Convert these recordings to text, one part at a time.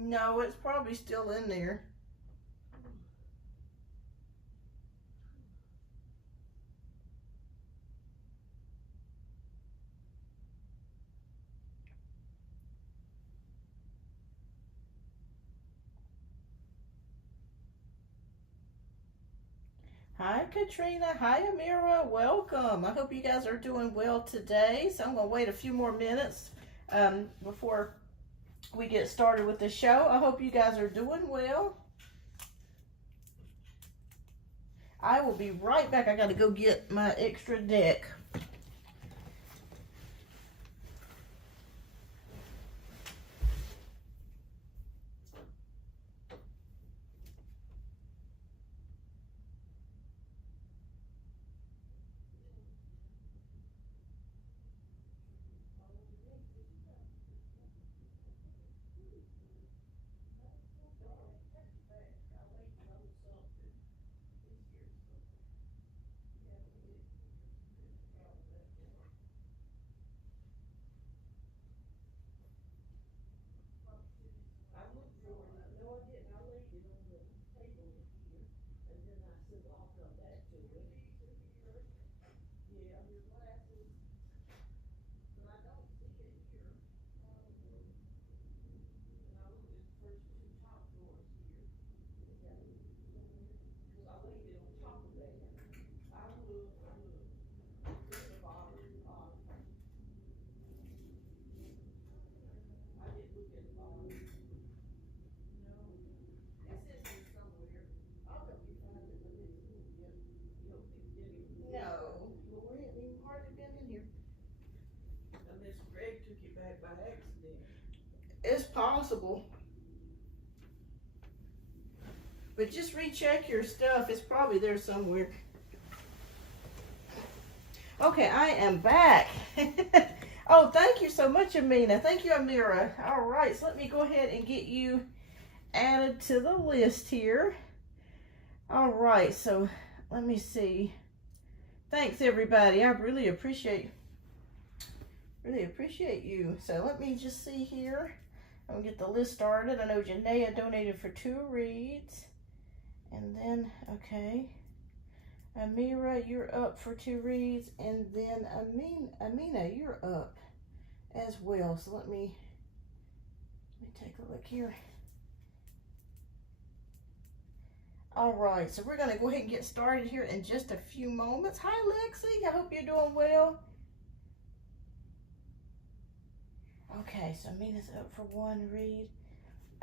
No, it's probably still in there. Hi, Katrina. Hi, Amira. Welcome. I hope you guys are doing well today. So I'm going to wait a few more minutes before we get started with the show. I hope you guys are doing well. I will be right back. I got to go get my extra deck. It's possible. But just recheck your stuff. It's probably there somewhere. Okay, I am back. Oh, thank you so much, Amina. Thank you, Amira. All right, so let me go ahead and get you added to the list here. All right, so let me see. Thanks, everybody. I really appreciate you. So let me just see here. I'm gonna get the list started. I know Janaea donated for 2 reads. And then, okay. Amira, you're up for 2 reads. And then Amina, you're up as well. So let me take a look here. All right, so we're gonna go ahead and get started here in just a few moments. Hi, Lexi, I hope you're doing well. Okay, so Amina's up for 1 read.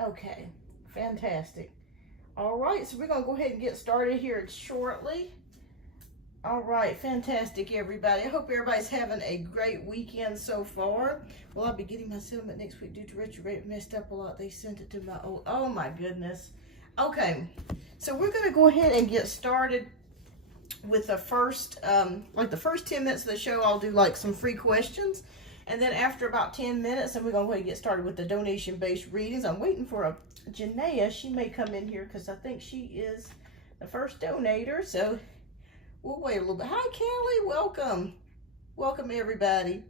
Okay, fantastic. All right, so we're gonna go ahead and get started here shortly. All right, fantastic, everybody. I hope everybody's having a great weekend so far. Well, I'll be getting my settlement next week due to retrograde. Messed up a lot. They sent it to my old, oh my goodness. Okay, so we're gonna go ahead and get started with the first, like the first 10 minutes of the show. I'll do like some free questions. And then after about 10 minutes, then we're going to go ahead and get started with the donation-based readings. I'm waiting for a Janaea. She may come in here because I think she is the first donator. So we'll wait a little bit. Hi, Kelly. Welcome. Welcome, everybody.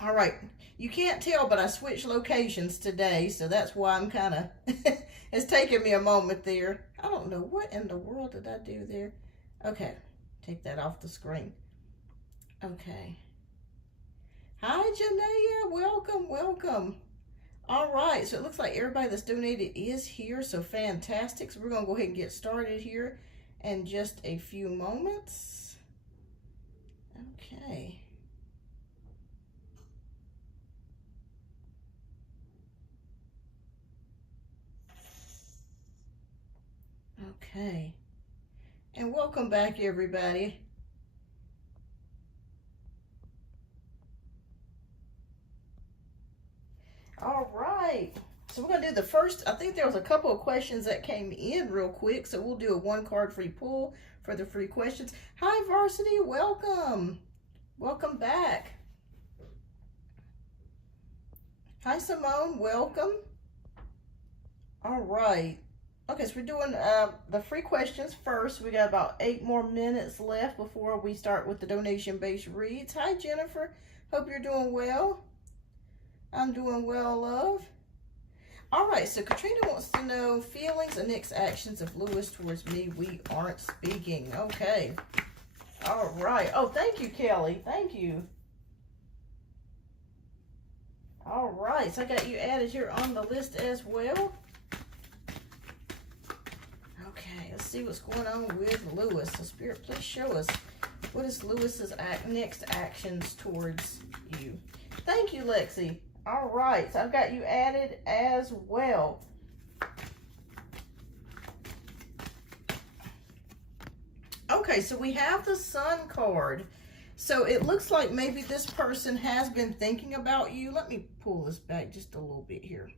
All right. You can't tell, but I switched locations today. So that's why I'm kind of, it's taking me a moment there. I don't know. What in the world did I do there? Okay. Take that off the screen. Okay. Hi, Janaea. Welcome, welcome. All right, so it looks like everybody that's donated is here, so fantastic. So we're going to go ahead and get started here in just a few moments. Okay. Okay. And welcome back, everybody. All right, so we're gonna do the first, I think there was a couple of questions that came in real quick, so we'll do a 1 card free pull for the free questions. Hi, Varsity, welcome. Welcome back. Hi, Simone, welcome. All right. Okay, so we're doing the free questions first. We got about 8 more minutes left before we start with the donation-based reads. Hi, Jennifer. Hope you're doing well. I'm doing well, love. All right, so Katrina wants to know feelings and next actions of Lewis towards me. We aren't speaking. Okay. All right. Oh, thank you, Kelly. Thank you. All right, so I got you added here on the list as well. Okay, let's see what's going on with Lewis. So Spirit, please show us, what is Lewis's next actions towards you? Thank you, Lexi. All right, so I've got you added as well. Okay, so we have the Sun card. So it looks like maybe this person has been thinking about you. Let me pull this back just a little bit here.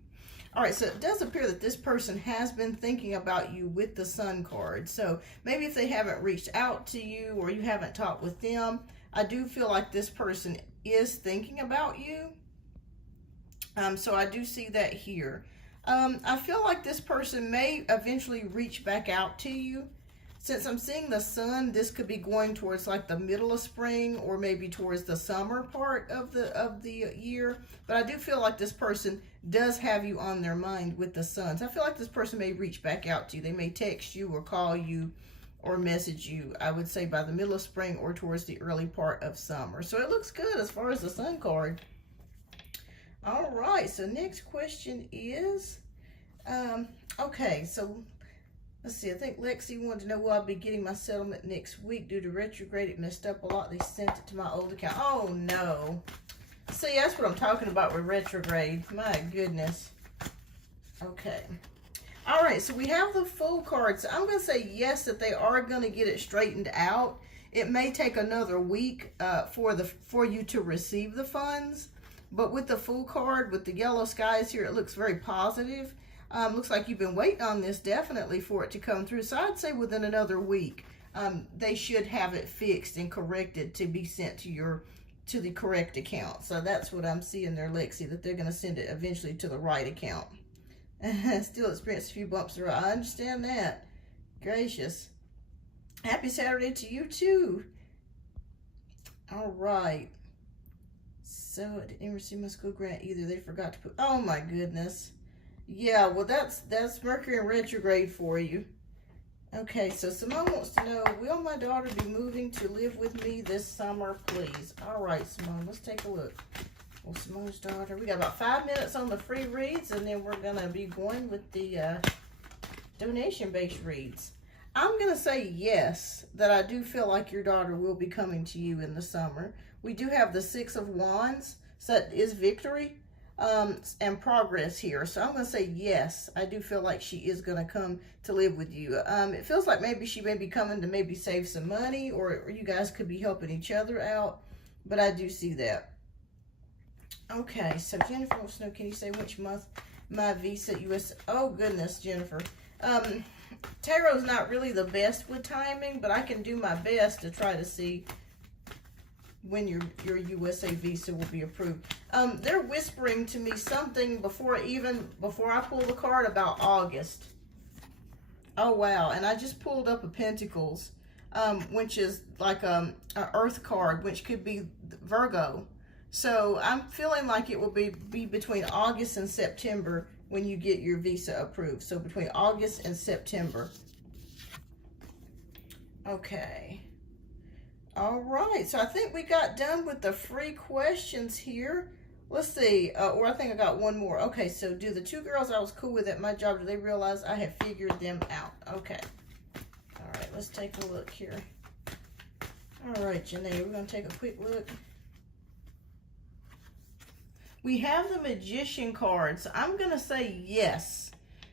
All right, so it does appear that this person has been thinking about you with the Sun card. So maybe if they haven't reached out to you or you haven't talked with them, I do feel like this person is thinking about you. So I do see that here. I feel like this person may eventually reach back out to you. Since I'm seeing the Sun, this could be going towards like the middle of spring or maybe towards the summer part of the year. But I do feel like this person does have you on their mind with the Sun. So I feel like this person may reach back out to you. They may text you or call you or message you, I would say by the middle of spring or towards the early part of summer. So it looks good as far as the Sun card. All right, so next question is, okay, so let's see, I think Lexi wanted to know, will I be getting my settlement next week? Due to retrograde, it messed up a lot. They sent it to my old account. Oh, no. See, that's what I'm talking about with retrograde. My goodness. Okay. All right, so we have the Fool card. So I'm going to say yes, that they are going to get it straightened out. It may take another week for you to receive the funds. But with the Fool card, with the yellow skies here, it looks very positive. Looks like you've been waiting on this definitely for it to come through. So I'd say within another week, they should have it fixed and corrected to be sent to the correct account. So that's what I'm seeing there, Lexi, that they're going to send it eventually to the right account. Still experienced a few bumps in the road. I understand that. Gracious. Happy Saturday to you too. All right. So I didn't receive my school grant either. They forgot to put, oh my goodness. Yeah, well that's Mercury in retrograde for you. Okay, so Simone wants to know, will my daughter be moving to live with me this summer, please? All right, Simone, let's take a look. Well, Simone's daughter, we got about 5 minutes on the free reads, and then we're gonna be going with the donation-based reads. I'm gonna say yes, that I do feel like your daughter will be coming to you in the summer. We do have the Six of Wands, so that is victory and progress here. So I'm going to say yes, I do feel like she is going to come to live with you. It feels like maybe she may be coming to maybe save some money, or you guys could be helping each other out, but I do see that. Okay, so Jennifer wants to know, can you say which month my visa US? Oh goodness, Jennifer. Tarot's not really the best with timing, but I can do my best to try to see when your USA visa will be approved. They're whispering to me something before I pull the card about August. Oh wow, and I just pulled up a Pentacles, which is like an Earth card, which could be Virgo. So I'm feeling like it will be between August and September when you get your visa approved. So between August and September. Okay. All right, so I think we got done with the free questions here. Let's see, or I think I got one more. Okay, so do the two girls I was cool with at my job, do they realize I have figured them out? Okay. All right, let's take a look here. All right, Janae, we're going to take a quick look. We have the Magician cards. I'm going to say yes,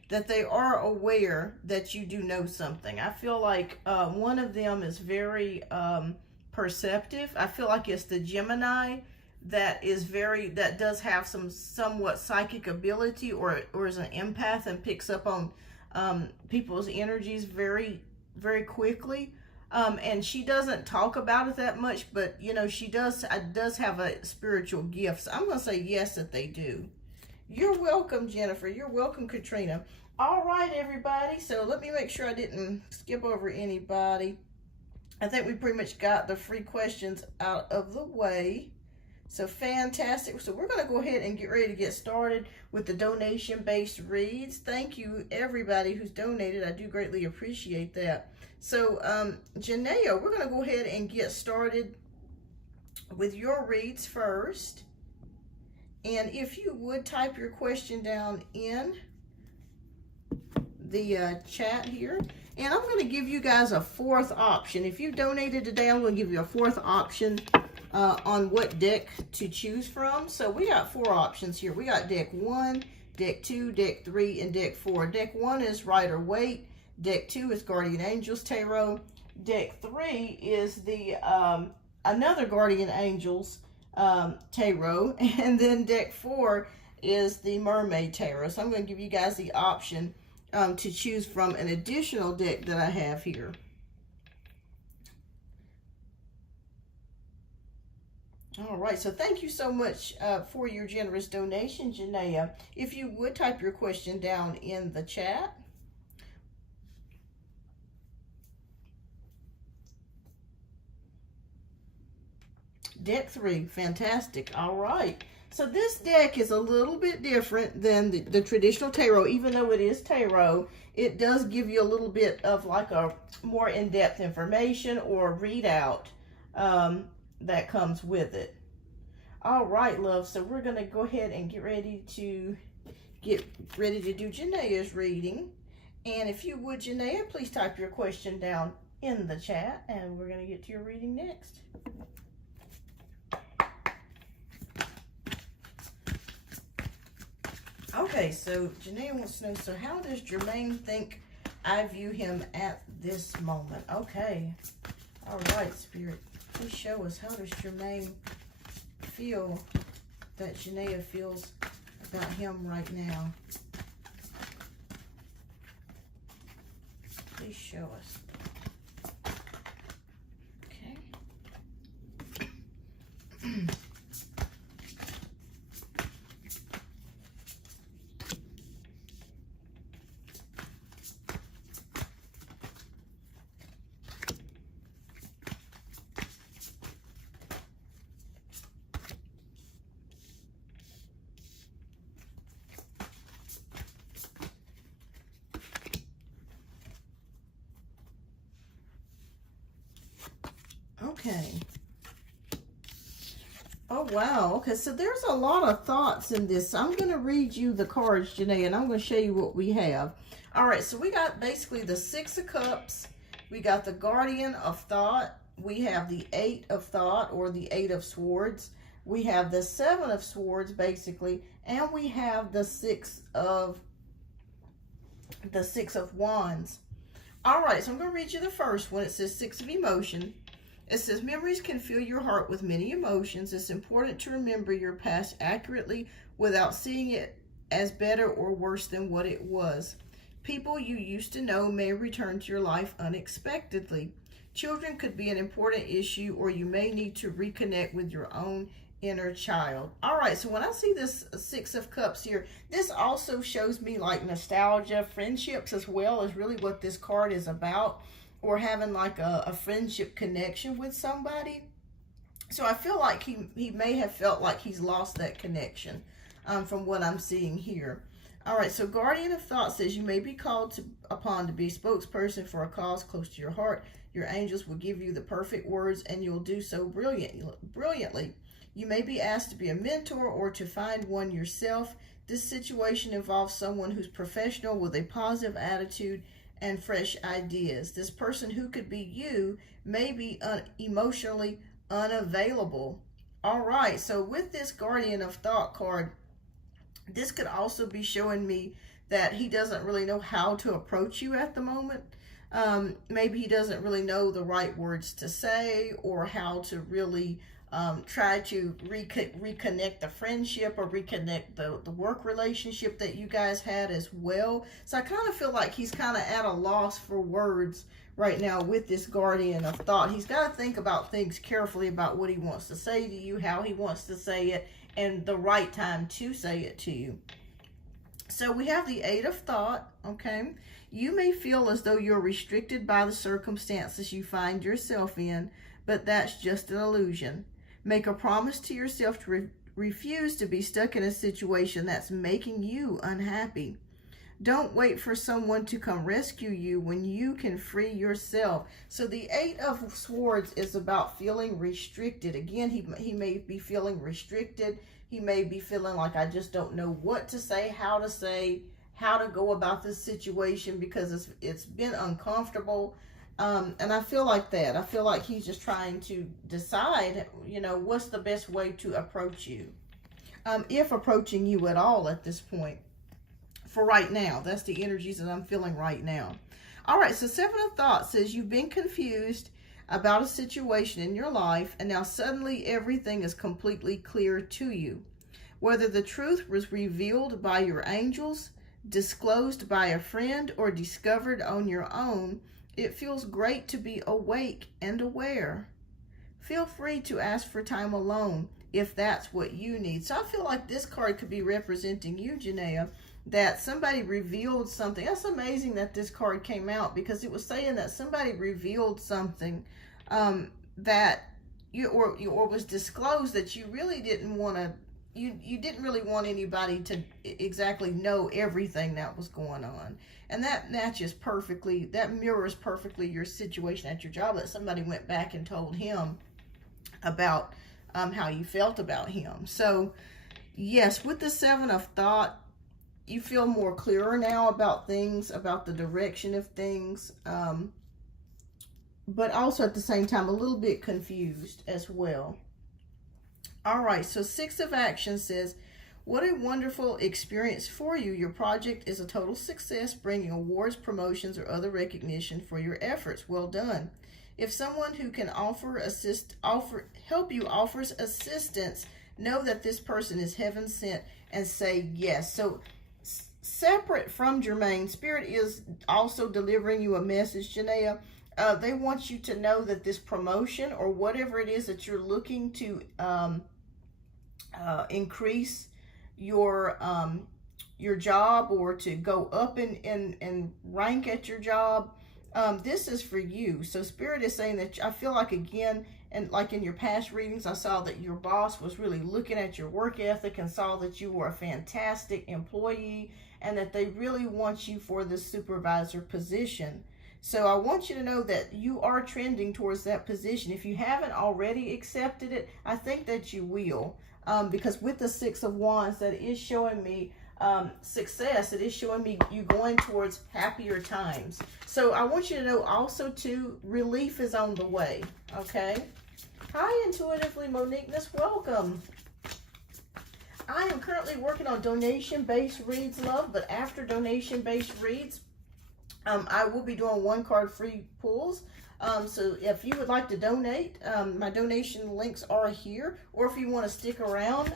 that they are aware that you do know something. I feel like one of them is very perceptive. I feel like it's the Gemini that does have some somewhat psychic ability, or is an empath and picks up on people's energies very, very quickly. And she doesn't talk about it that much, but you know, she does have a spiritual gift. So I'm going to say yes, that they do. You're welcome, Jennifer. You're welcome, Katrina. All right, everybody. So let me make sure I didn't skip over anybody. I think we pretty much got the free questions out of the way. So fantastic. So we're going to go ahead and get ready to get started with the donation-based reads. Thank you, everybody who's donated. I do greatly appreciate that. So, Janaea, we're going to go ahead and get started with your reads first. And if you would type your question down in the chat here. And I'm going to give you guys a fourth option. If you donated today, I'm going to give you a fourth option on what deck to choose from. So we got 4 options here. We got deck 1, deck 2, deck 3, and deck 4. Deck 1 is Rider-Waite. Deck 2 is Guardian Angels Tarot. Deck 3 is the another Guardian Angels Tarot. And then deck 4 is the Mermaid Tarot. So I'm going to give you guys the option to choose from an additional deck that I have here. All right, so thank you so much for your generous donation, Janaea. If you would type your question down in the chat. Deck 3, fantastic. All right, so this deck is a little bit different than the traditional tarot. Even though it is tarot, it does give you a little bit of like a more in-depth information or readout that comes with it. All right, love. So we're going to go ahead and get ready to do Janaea's reading. And if you would, Janaea, please type your question down in the chat, and we're going to get to your reading next. Okay, so Janaea wants to know, so how does Jermaine think I view him at this moment? Okay. All right, Spirit. Please show us, how does Jermaine feel that Janaea feels about him right now? Please show us. Okay. Okay. Oh, wow. Okay, so there's a lot of thoughts in this. I'm going to read you the cards, Janaea, and I'm going to show you what we have. All right, so we got basically the 6 of Cups. We got the Guardian of Thought. We have the 8 of Thought, or the 8 of Swords. We have the 7 of Swords, basically, and we have the 6 of Wands. All right, so I'm going to read you the first one. It says 6 of Emotion. It says, memories can fill your heart with many emotions. It's important to remember your past accurately without seeing it as better or worse than what it was. People you used to know may return to your life unexpectedly. Children could be an important issue, or you may need to reconnect with your own inner child. All right, so when I see this 6 of Cups here, this also shows me like nostalgia, friendships as well is really what this card is about. Or having like a friendship connection with somebody. So I feel like he may have felt like he's lost that connection from what I'm seeing here. All right, so Guardian of Thought says you may be called upon to be a spokesperson for a cause close to your heart. Your angels will give you the perfect words, and you'll do so brilliantly. You may be asked to be a mentor or to find one yourself. This situation involves someone who's professional with a positive attitude and fresh ideas. This person, who could be you, may be emotionally unavailable. All right, so with this Guardian of Thought card, this could also be showing me that he doesn't really know how to approach you at the moment. Maybe he doesn't really know the right words to say, or how to really try to reconnect the friendship, or reconnect the work relationship that you guys had as well. So I kind of feel like he's kind of at a loss for words right now with this Guardian of Thought. He's got to think about things carefully, about what he wants to say to you, how he wants to say it, and the right time to say it to you. So we have the 8 of Thought, okay? You may feel as though you're restricted by the circumstances you find yourself in, but that's just an illusion. Make a promise to yourself to refuse to be stuck in a situation that's making you unhappy. Don't wait for someone to come rescue you when you can free yourself. So the Eight of Swords is about feeling restricted. Again, he may be feeling restricted. He may be feeling like, I just don't know what to say, how to go about this situation because it's been uncomfortable. And I feel like that. I feel like he's just trying to decide, what's the best way to approach you. If approaching you at all at this point. For right now, that's the energies that I'm feeling right now. All right, so Seven of Thoughts says you've been confused about a situation in your life, and now suddenly everything is completely clear to you. Whether the truth was revealed by your angels, disclosed by a friend, or discovered on your own, it feels great to be awake and aware. Feel free to ask for time alone if that's what you need. So I feel like this card could be representing you, Janaea, that somebody revealed something. That's amazing that this card came out, because it was saying that somebody revealed something that or was disclosed that you really didn't want to, you didn't really want anybody to exactly know everything that was going on. And that matches perfectly, that mirrors perfectly your situation at your job, that somebody went back and told him about how you felt about him. So yes, with the Seven of Thought, you feel more clearer now about things, about the direction of things, but also at the same time a little bit confused as well. All right, so Six of Action says, what a wonderful experience for you. Your project is a total success, bringing awards, promotions, or other recognition for your efforts. Well done. If someone who can help you offers assistance, know that this person is heaven sent, and say yes. So separate from Jermaine, Spirit is also delivering you a message, Janaea. They want you to know that this promotion, or whatever it is that you're looking to increase your job, or to go up in rank at your job, this is for you. So Spirit is saying that, I feel like, again, and like in your past readings, I saw that your boss was really looking at your work ethic and saw that you were a fantastic employee, and that they really want you for the supervisor position. So I want you to know that you are trending towards that position. If you haven't already accepted it, I think that you will, because with the Six of Wands, that is showing me success. It is showing me you going towards happier times. So I want you to know also too, relief is on the way. Okay. Hi, Intuitively Moniqueness, welcome. I am currently working on donation-based reads, love, but after donation-based reads, I will be doing one card free pulls. So if you would like to donate, my donation links are here, or if you want to stick around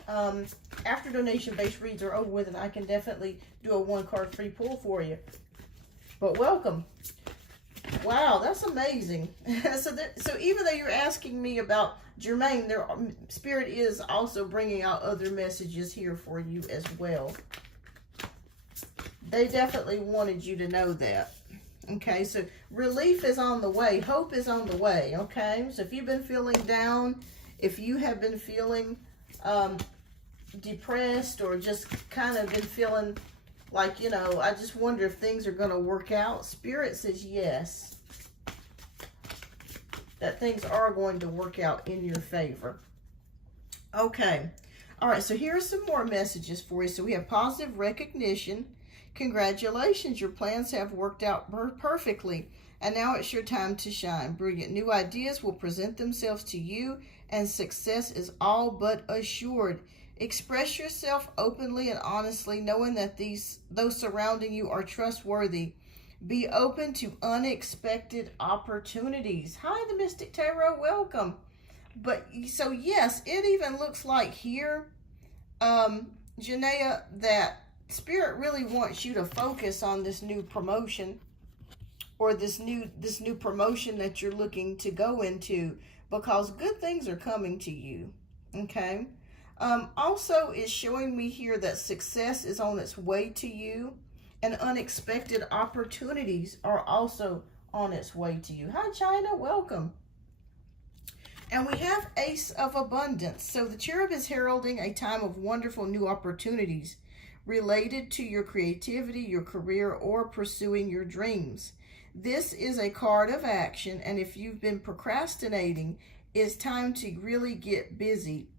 after donation-based reads are over with, and I can definitely do a one card free pull for you. But welcome. Wow, that's amazing. So even though you're asking me about Jermaine, Spirit is also bringing out other messages here for you as well. They definitely wanted you to know that. Okay, so relief is on the way. Hope is on the way, okay? So if you've been feeling down, if you have been feeling depressed, or just kind of been feeling like, I just wonder if things are going to work out, Spirit says yes, that things are going to work out in your favor. Okay, all right, so here are some more messages for you. So we have positive recognition. Congratulations, your plans have worked out perfectly, and now it's your time to shine. Brilliant new ideas will present themselves to you, and success is all but assured. Express yourself openly and honestly, knowing that those surrounding you are trustworthy. Be open to unexpected opportunities. Hi, the Mystic Tarot, welcome. But so yes, it even looks like here, Janaea, that Spirit really wants you to focus on this new promotion, or this new promotion that you're looking to go into, because good things are coming to you. Okay. Also, it's showing me here that success is on its way to you, and unexpected opportunities are also on its way to you. Hi, China, welcome. And we have Ace of Abundance. So the cherub is heralding a time of wonderful new opportunities related to your creativity, your career, or pursuing your dreams. This is a card of action, and if you've been procrastinating, it's time to really get busy.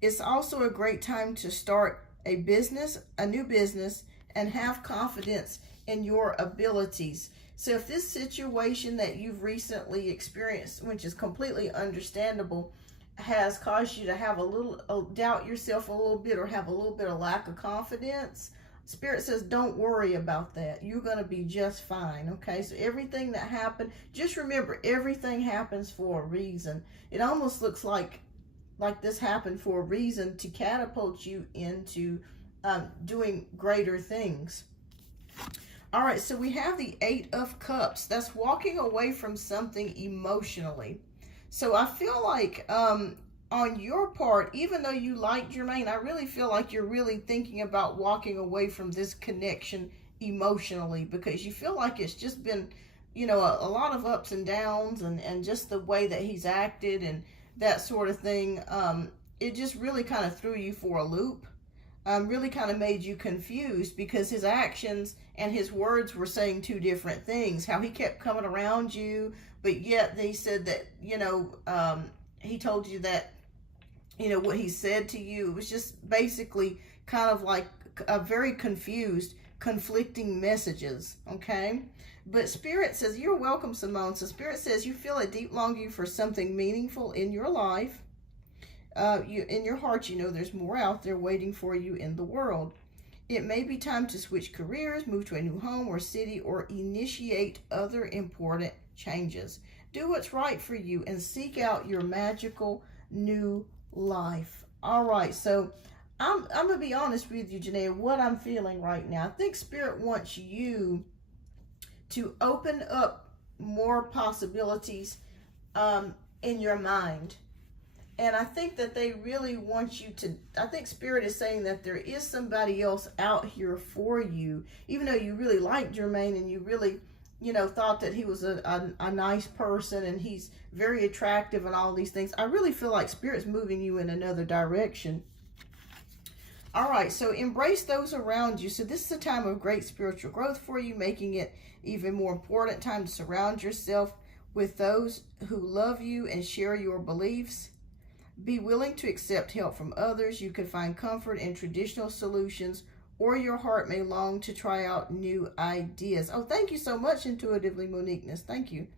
It's also a great time to start a business, a new business, and have confidence in your abilities. So if this situation that you've recently experienced, which is completely understandable, has caused you to have doubt yourself a little bit or have a little bit of lack of confidence, Spirit says don't worry about that. You're going to be just fine, okay? So everything that happened, just remember, everything happens for a reason. It almost looks like this happened for a reason to catapult you into doing greater things. All right, so we have the Eight of Cups. That's walking away from something emotionally. So I feel like on your part, even though you like Jermaine, I really feel like you're really thinking about walking away from this connection emotionally, because you feel like it's just been, you know, a lot of ups and downs, and just the way that he's acted and that sort of thing. It just really kind of threw you for a loop. Really kind of made you confused, because his actions and his words were saying two different things. How he kept coming around you, but yet they said that, you know, he told you that, you know, what he said to you, it was just basically kind of like a very confused, conflicting messages, okay? But Spirit says, you're welcome, Simone. So Spirit says you feel a deep longing for something meaningful in your life. In your heart, you know there's more out there waiting for you in the world. It may be time to switch careers, move to a new home or city, or initiate other important changes. Do what's right for you and seek out your magical new life. All right, so I'm going to be honest with you, Janae, what I'm feeling right now. I think Spirit wants you to open up more possibilities in your mind. And I think that they really want you to, I think Spirit is saying that there is somebody else out here for you, even though you really liked Jermaine and you really, you know, thought that he was a nice person and he's very attractive and all these things. I really feel like Spirit's moving you in another direction. All right, so embrace those around you. So this is a time of great spiritual growth for you, making it even more important time to surround yourself with those who love you and share your beliefs. Be willing to accept help from others. You can find comfort in traditional solutions, or your heart may long to try out new ideas. Oh, thank you so much, Intuitively Moniqueness. Thank you.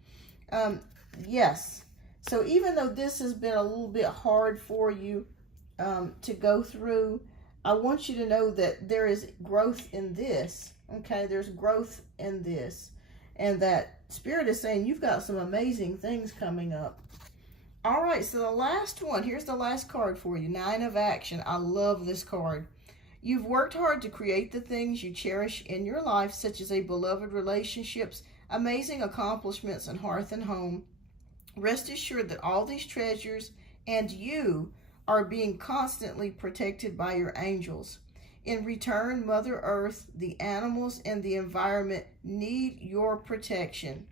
Yes. So even though this has been a little bit hard for you to go through, I want you to know that there is growth in this. Okay, there's growth in this. And that Spirit is saying you've got some amazing things coming up. All right, so the last one, here's the last card for you, Nine of Action. I love this card. You've worked hard to create the things you cherish in your life, such as a beloved relationships, amazing accomplishments, and hearth and home. Rest assured that all these treasures and you are being constantly protected by your angels. In return, Mother Earth, the animals, and the environment need your protection.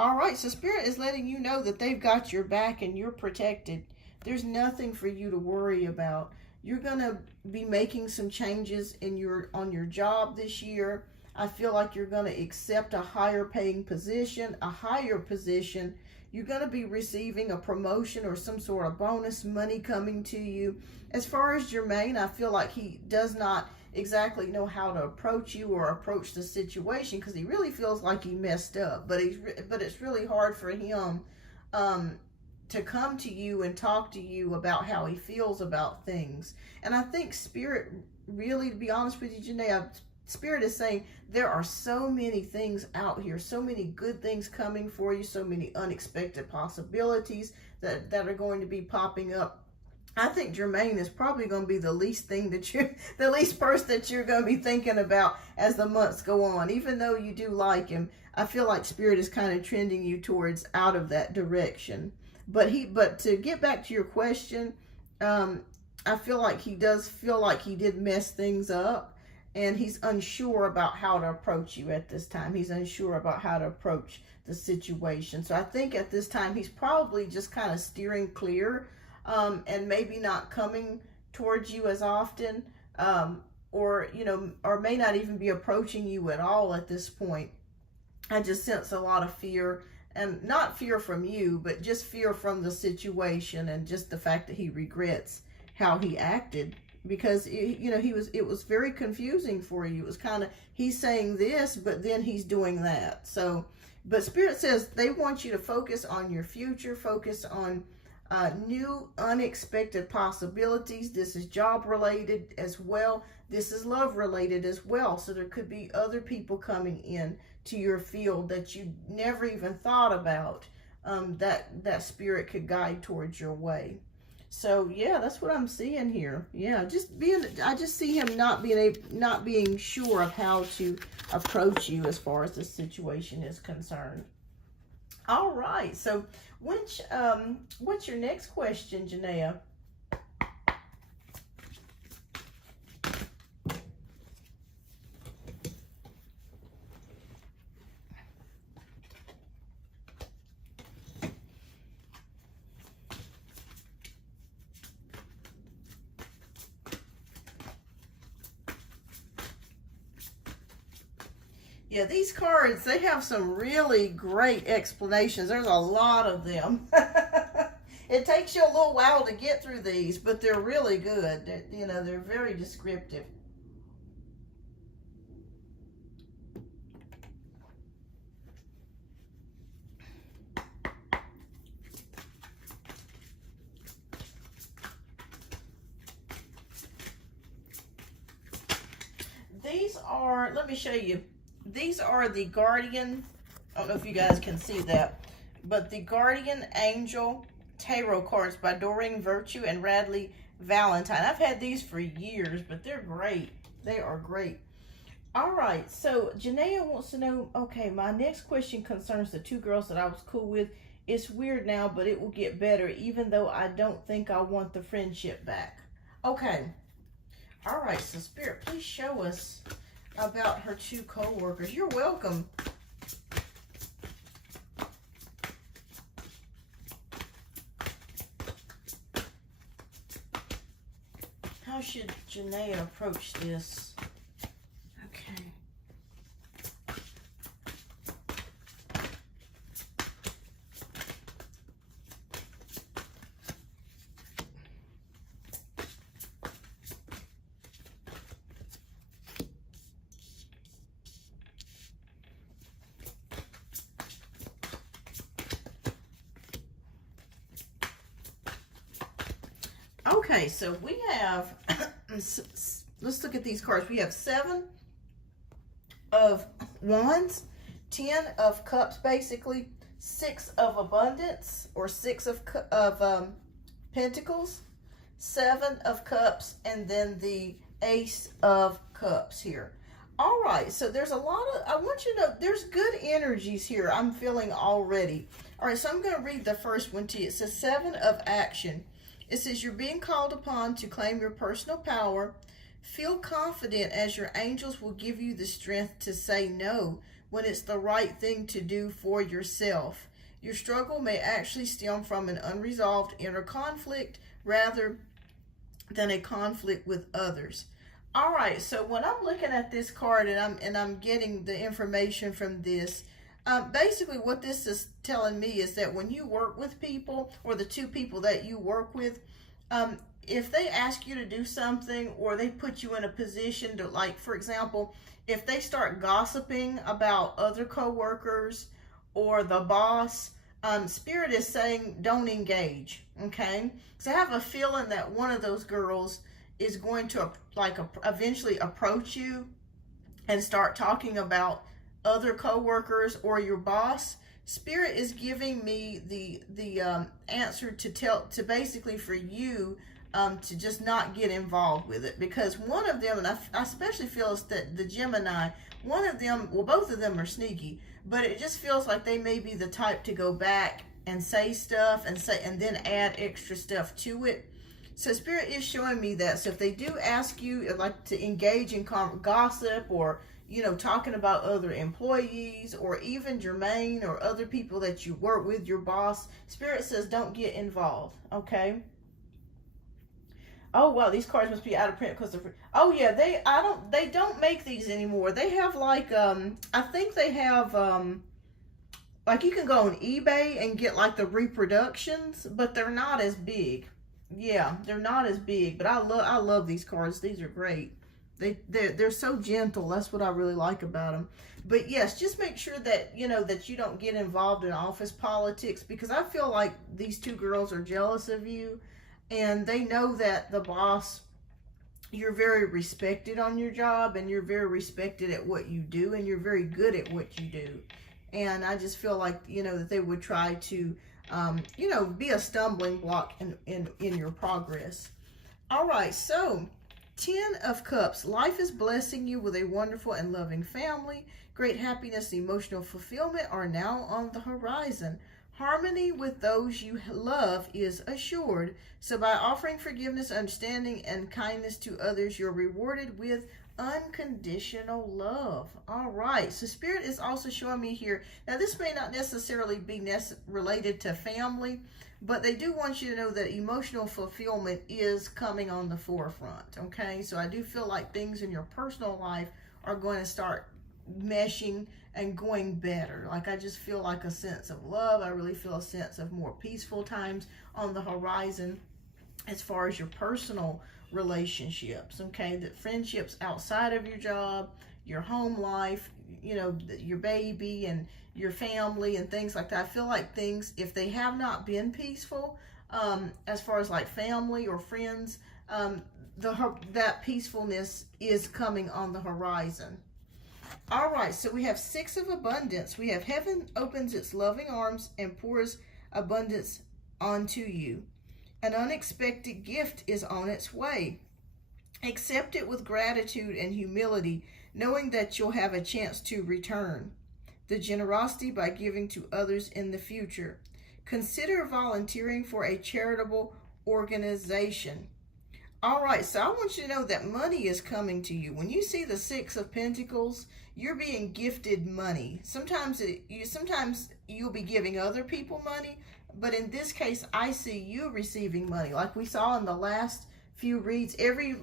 All right, so Spirit is letting you know that they've got your back and you're protected. There's nothing for you to worry about. You're going to be making some changes on your job this year. I feel like you're going to accept a higher paying position, You're going to be receiving a promotion or some sort of bonus money coming to you. As far as Jermaine, I feel like he does not exactly know how to approach you or approach the situation, because he really feels like he messed up, but it's really hard for him to come to you and talk to you about how he feels about things. And I think Spirit, really, to be honest with you, Janae, Spirit is saying there are so many things out here, so many good things coming for you, so many unexpected possibilities that are going to be popping up. I think Jermaine is probably going to be the least person that you're going to be thinking about as the months go on. Even though you do like him, I feel like Spirit is kind of trending you towards out of that direction. But to get back to your question, I feel like he does feel like he did mess things up. and he's unsure about how to approach you at this time. He's unsure about how to approach the situation. So I think at this time he's probably just kind of steering clear, and maybe not coming towards you as often, or or may not even be approaching you at all at this point. I just sense a lot of fear, and not fear from you, but just fear from the situation, and just the fact that he regrets how he acted, because it was very confusing for you. It was kind of, he's saying this, but then he's doing that. So, but Spirit says they want you to focus on your future, focus on new unexpected possibilities. This is job related as well. This is love related as well. So there could be other people coming in to your field that you never even thought about, that Spirit could guide towards your way. So yeah, that's what I'm seeing here. Yeah, I just see him not being sure of how to approach you as far as the situation is concerned. All right, so what's your next question, Janaea? Yeah, these cards, they have some really great explanations. There's a lot of them. It takes you a little while to get through these, but they're really good. They're very descriptive. These are, let me show you. These are the Guardian, I don't know if you guys can see that, but the Guardian Angel Tarot cards by Doreen Virtue and Radley Valentine. I've had these for years, but they're great. They are great. All right, so Janaea wants to know, okay, my next question concerns the two girls that I was cool with. It's weird now, but it will get better, even though I don't think I want the friendship back. Okay. All right, so Spirit, please show us about her two co-workers. You're welcome. How should Janaea approach this? Okay. Okay, so we have, let's look at these cards. We have 7 of Wands, 10 of Cups, basically, 6 of Abundance, or 6 of Pentacles, 7 of Cups, and then the Ace of Cups here. All right, so there's a lot of, I want you to know, there's good energies here I'm feeling already. All right, so I'm going to read the first one to you. It says 7 of Action. It says, you're being called upon to claim your personal power. Feel confident as your angels will give you the strength to say no when it's the right thing to do for yourself. Your struggle may actually stem from an unresolved inner conflict rather than a conflict with others. All right, so when I'm looking at this card and I'm getting the information from this, basically what this is telling me is that when you work with people, or the two people that you work with, if they ask you to do something, or they put you in a position to, like, for example, if they start gossiping about other co-workers or the boss, Spirit is saying don't engage, okay? So I have a feeling that one of those girls is going to eventually approach you and start talking about other co-workers or your boss. Spirit is giving me the answer to basically for you to just not get involved with it, because one of them, and I especially feel it's that the Gemini, one of them, well, both of them are sneaky, but it just feels like they may be the type to go back and say stuff and then add extra stuff to it. So Spirit is showing me that. So if they do ask you like to engage in gossip, or talking about other employees, or even Jermaine or other people that you work with, your boss, Spirit says don't get involved. Okay. Oh wow, these cards must be out of print because they're. Oh yeah, they don't make these anymore. They have like I think they have like you can go on eBay and get like the reproductions, but they're not as big. Yeah, they're not as big, but I love these cards. These are great. They're so gentle. That's what I really like about them. But yes, just make sure that that you don't get involved in office politics, because I feel like these two girls are jealous of you, and they know that the boss, you're very respected on your job, and you're very respected at what you do, and you're very good at what you do. And I just feel like that they would try to be a stumbling block in your progress. All right, so 10 of Cups. Life is blessing you with a wonderful and loving family. Great happiness and emotional fulfillment are now on the horizon. Harmony with those you love is assured. So by offering forgiveness, understanding, and kindness to others, you're rewarded with unconditional love. All right, so Spirit is also showing me here, now this may not necessarily be related to family, but they do want you to know that emotional fulfillment is coming on the forefront. Okay, so I do feel like things in your personal life are going to start meshing and going better. Like I just feel like a sense of love. I really feel a sense of more peaceful times on the horizon as far as your personal relationships. Okay, the friendships outside of your job, your home life, your baby and your family and things like that. I feel like things, if they have not been peaceful, as far as like family or friends, that peacefulness is coming on the horizon. All right, so we have 6 of Abundance. We have heaven opens its loving arms and pours abundance onto you. An unexpected gift is on its way. Accept it with gratitude and humility, knowing that you'll have a chance to return the generosity by giving to others in the future. Consider volunteering for a charitable organization. All right, so I want you to know that money is coming to you. When you see the 6 of Pentacles, you're being gifted money. Sometimes you'll be giving other people money, but in this case, I see you receiving money. Like we saw in the last few reads, every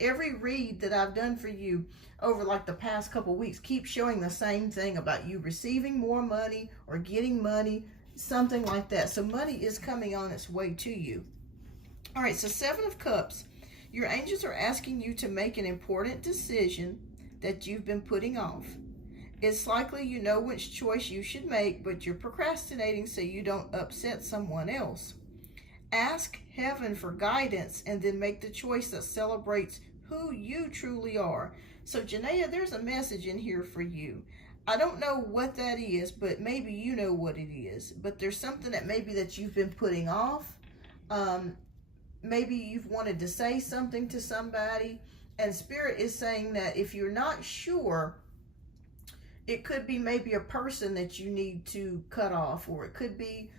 read that I've done for you over like the past couple weeks keeps showing the same thing about you receiving more money or getting money, something like that. So money is coming on its way to you. All right, so 7 of Cups. Your angels are asking you to make an important decision that you've been putting off. It's likely you know which choice you should make, but you're procrastinating so you don't upset someone else. Ask heaven for guidance and then make the choice that celebrates who you truly are. So Janaea, there's a message in here for you. I don't know what that is, but maybe you know what it is. But there's something that maybe that you've been putting off. Maybe you've wanted to say something to somebody, and Spirit is saying that if you're not sure, it could be maybe a person that you need to cut off, or it could be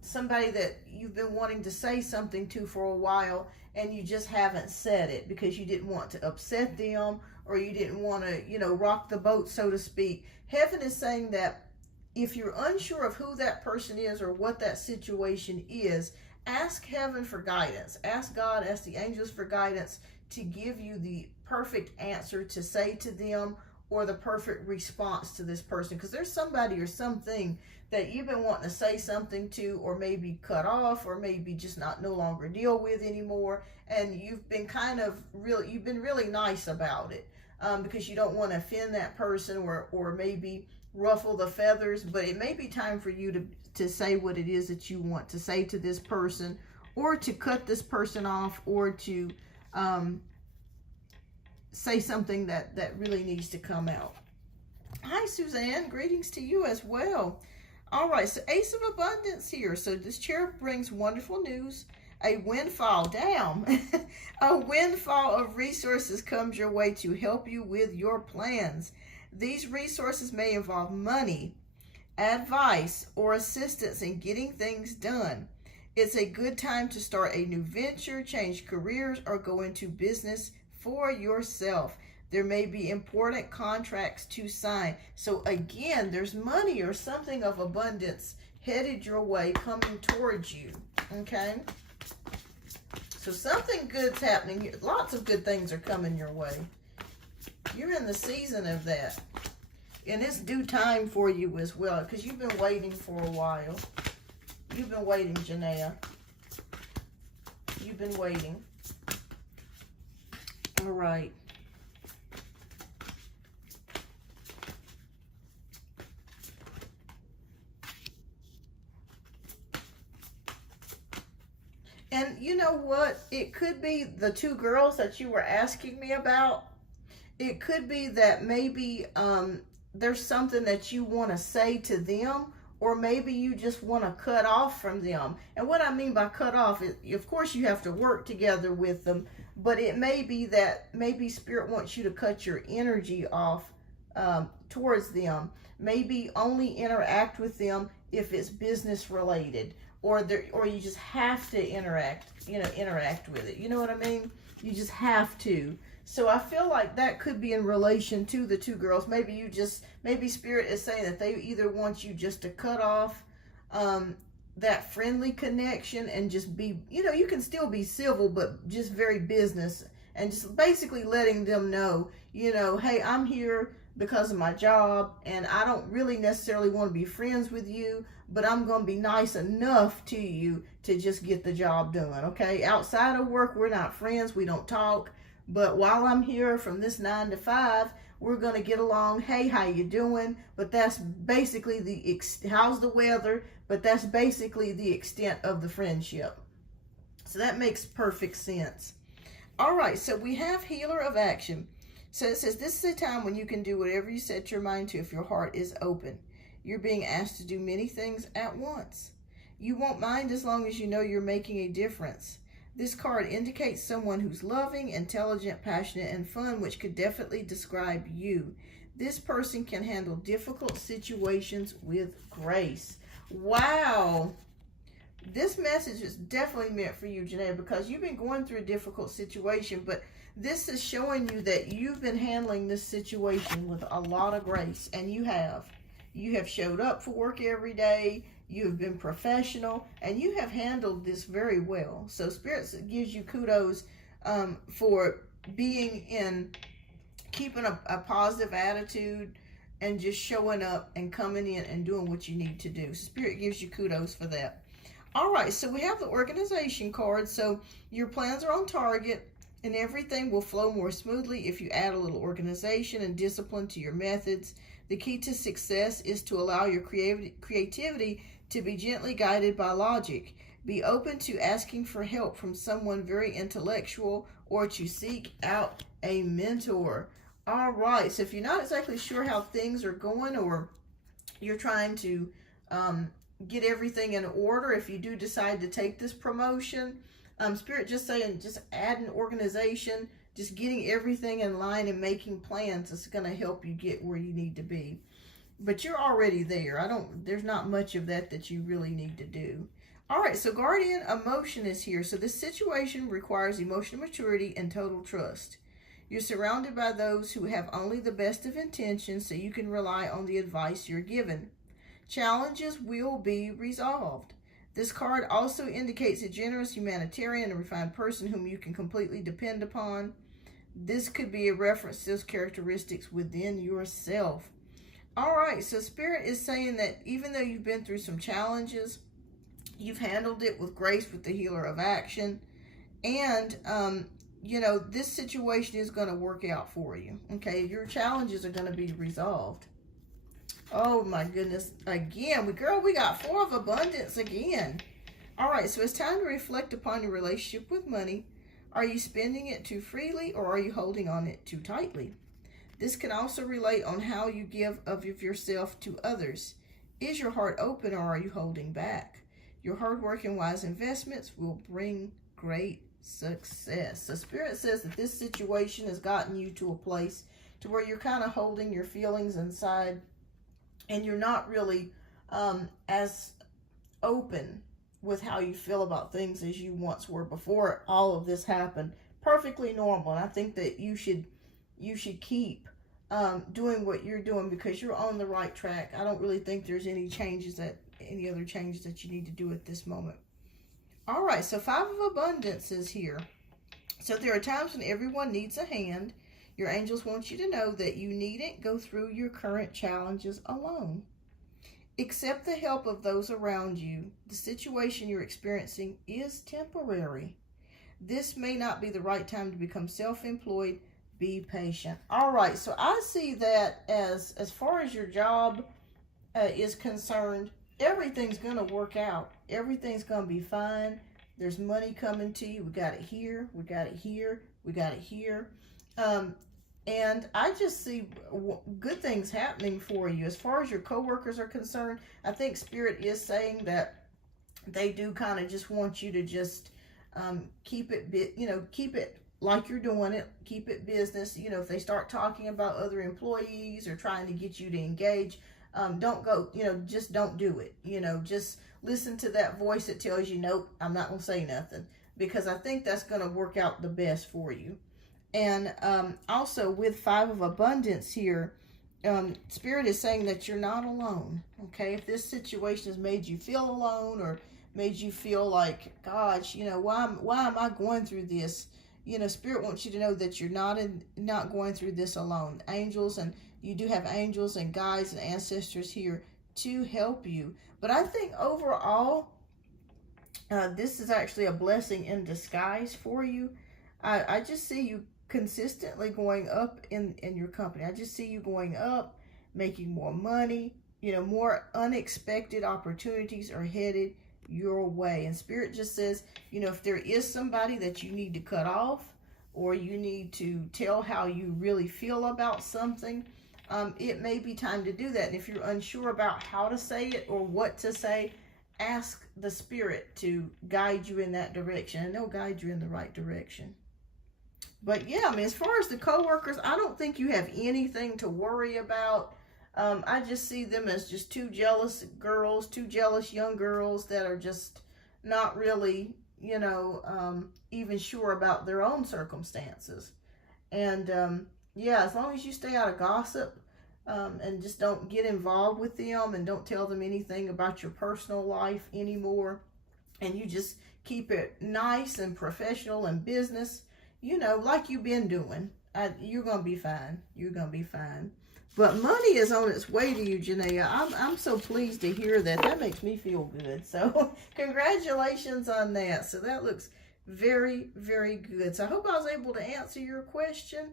somebody that you've been wanting to say something to for a while, and you just haven't said it because you didn't want to upset them, or you didn't want to, rock the boat, so to speak. Heaven is saying that if you're unsure of who that person is or what that situation is, ask heaven for guidance. Ask God, ask the angels for guidance to give you the perfect answer to say to them, or the perfect response to this person. Because there's somebody or something that you've been wanting to say something to, or maybe cut off, or maybe just no longer deal with anymore. And you've been you've been really nice about it, because you don't want to offend that person, or maybe ruffle the feathers. But it may be time for you to say what it is that you want to say to this person, or to cut this person off, or to say something that really needs to come out. Hi, Suzanne. Greetings to you as well. All right, so Ace of Abundance here. So this chair brings wonderful news. A windfall, damn. A windfall of resources comes your way to help you with your plans. These resources may involve money, advice, or assistance in getting things done. It's a good time to start a new venture, change careers, or go into business for yourself. There may be important contracts to sign. So again, there's money or something of abundance headed your way, coming towards you. Okay? So something good's happening. Lots of good things are coming your way. You're in the season of that. And it's due time for you as well, because you've been waiting for a while. You've been waiting, Janaea. You've been waiting. All right. And you know what? It could be the two girls that you were asking me about. It could be that maybe there's something that you want to say to them, or maybe you just want to cut off from them. And what I mean by cut off is, of course, you have to work together with them, but it may be that maybe Spirit wants you to cut your energy off towards them. Maybe only interact with them if it's business related, or you just have to interact with it. You know what I mean? You just have to. So I feel like that could be in relation to the two girls. Maybe Spirit is saying that they either want you just to cut off that friendly connection and just be, you can still be civil, but just very business, and just basically letting them know, hey, I'm here because of my job, and I don't really necessarily want to be friends with you, but I'm going to be nice enough to you to just get the job done, okay? Outside of work, we're not friends. We don't talk. But while I'm here from this 9 to 5, we're going to get along. Hey, how you doing? But that's basically how's the weather? But that's basically the extent of the friendship. So that makes perfect sense. All right, so we have Healer of Action. So it says, this is a time when you can do whatever you set your mind to if your heart is open. You're being asked to do many things at once. You won't mind as long as you know you're making a difference. This card indicates someone who's loving, intelligent, passionate, and fun, which could definitely describe you. This person can handle difficult situations with grace. Wow. This message is definitely meant for you, Janae, because you've been going through a difficult situation, but this is showing you that you've been handling this situation with a lot of grace, and you have. You have showed up for work every day. You have been professional, and you have handled this very well. So Spirit gives you kudos for keeping a positive attitude and just showing up and coming in and doing what you need to do. Spirit gives you kudos for that. All right, so we have the organization card. So your plans are on target, and everything will flow more smoothly if you add a little organization and discipline to your methods. The key to success is to allow your creativity to be gently guided by logic. Be open to asking for help from someone very intellectual, or to seek out a mentor. All right, so if you're not exactly sure how things are going, or you're trying to get everything in order, if you do decide to take this promotion, Spirit just saying, just add an organization, just getting everything in line and making plans is going to help you get where you need to be. But you're already there. There's not much of that you really need to do. All right, so Guardian Emotion is here. So this situation requires emotional maturity and total trust. You're surrounded by those who have only the best of intentions, so you can rely on the advice you're given. Challenges will be resolved. This card also indicates a generous humanitarian and refined person whom you can completely depend upon. This could be a reference to those characteristics within yourself. All right, so Spirit is saying that even though you've been through some challenges, you've handled it with grace with the Healer of Action. And, this situation is going to work out for you. Okay, your challenges are going to be resolved. Oh, my goodness. Again, we got 4 of abundance again. All right, so it's time to reflect upon your relationship with money. Are you spending it too freely, or are you holding on it too tightly? This can also relate on how you give of yourself to others. Is your heart open, or are you holding back? Your hard work and wise investments will bring great success. So Spirit says that this situation has gotten you to a place to where you're kind of holding your feelings inside, and you're not really as open with how you feel about things as you once were before all of this happened. Perfectly normal. And I think that you should keep doing what you're doing, because you're on the right track. I don't really think there's any other changes that you need to do at this moment. All right, so 5 of Abundance is here. So there are times when everyone needs a hand. Your angels want you to know that you needn't go through your current challenges alone. Accept the help of those around you. The situation you're experiencing is temporary. This may not be the right time to become self-employed. Be patient. All right, so I see that as far as your job is concerned, everything's going to work out. Everything's going to be fine. There's money coming to you. We got it here. We got it here. We got it here. And I just see good things happening for you. As far as your coworkers are concerned, I think Spirit is saying that they do kind of just want you to just keep it like you're doing it. Keep it business. You know, if they start talking about other employees or trying to get you to engage, don't go, just don't do it. Just listen to that voice that tells you, nope, I'm not going to say nothing, because I think that's going to work out the best for you. And also with 5 of Abundance here, Spirit is saying that you're not alone. Okay, if this situation has made you feel alone or made you feel like, gosh, why am I going through this? Spirit wants you to know that you're not going through this alone. Angels, and you do have angels and guides and ancestors here to help you. But I think overall, this is actually a blessing in disguise for you. I just see you consistently going up in your company. I just see you going up, making more money. More unexpected opportunities are headed your way. And Spirit just says, if there is somebody that you need to cut off, or you need to tell how you really feel about something, it may be time to do that. And if you're unsure about how to say it or what to say, ask the Spirit to guide you in that direction, and they'll guide you in the right direction. But yeah, as far as the coworkers, I don't think you have anything to worry about. I just see them as just two jealous young girls that are just not really, even sure about their own circumstances. And yeah, as long as you stay out of gossip, and just don't get involved with them and don't tell them anything about your personal life anymore, and you just keep it nice and professional and business, like you've been doing, you're going to be fine. You're going to be fine. But money is on its way to you, Janaea. I'm so pleased to hear that. That makes me feel good. So congratulations on that. So that looks very, very good. So I hope I was able to answer your question.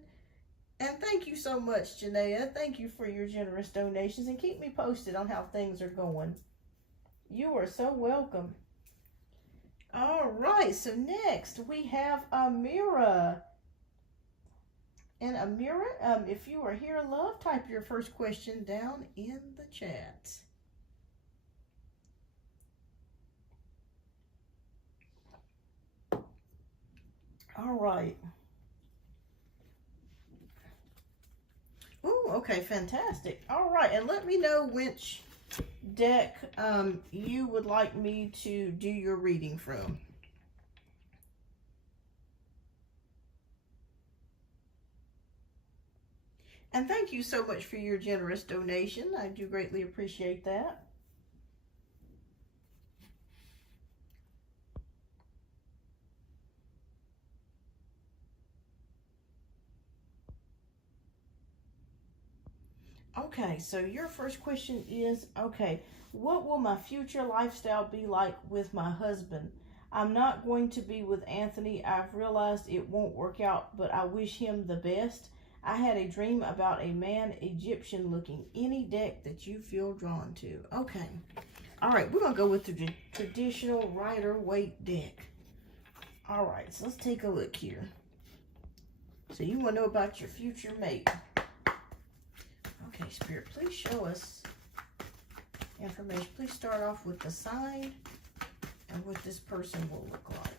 And thank you so much, Janaea. Thank you for your generous donations. And keep me posted on how things are going. You are so welcome. All right. So next we have Amira. And Amira, if you are here, love, type your first question down in the chat. All right. Oh, okay, fantastic. All right, and let me know which deck you would like me to do your reading from. And thank you so much for your generous donation. I do greatly appreciate that. Okay, so your first question is, okay, what will my future lifestyle be like with my husband? I'm not going to be with Anthony. I've realized it won't work out, but I wish him the best. I had a dream about a man, Egyptian looking. Any deck that you feel drawn to. Okay. All right, we're going to go with the traditional Rider-Waite deck. All right, so let's take a look here. So you want to know about your future mate. Okay, Spirit, please show us information. Please start off with the sign and what this person will look like.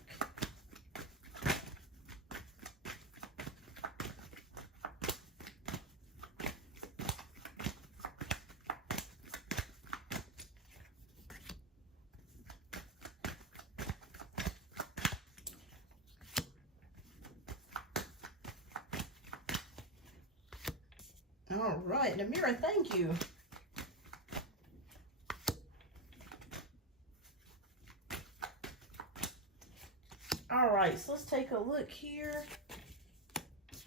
All right, Namira, thank you. All right, so let's take a look here.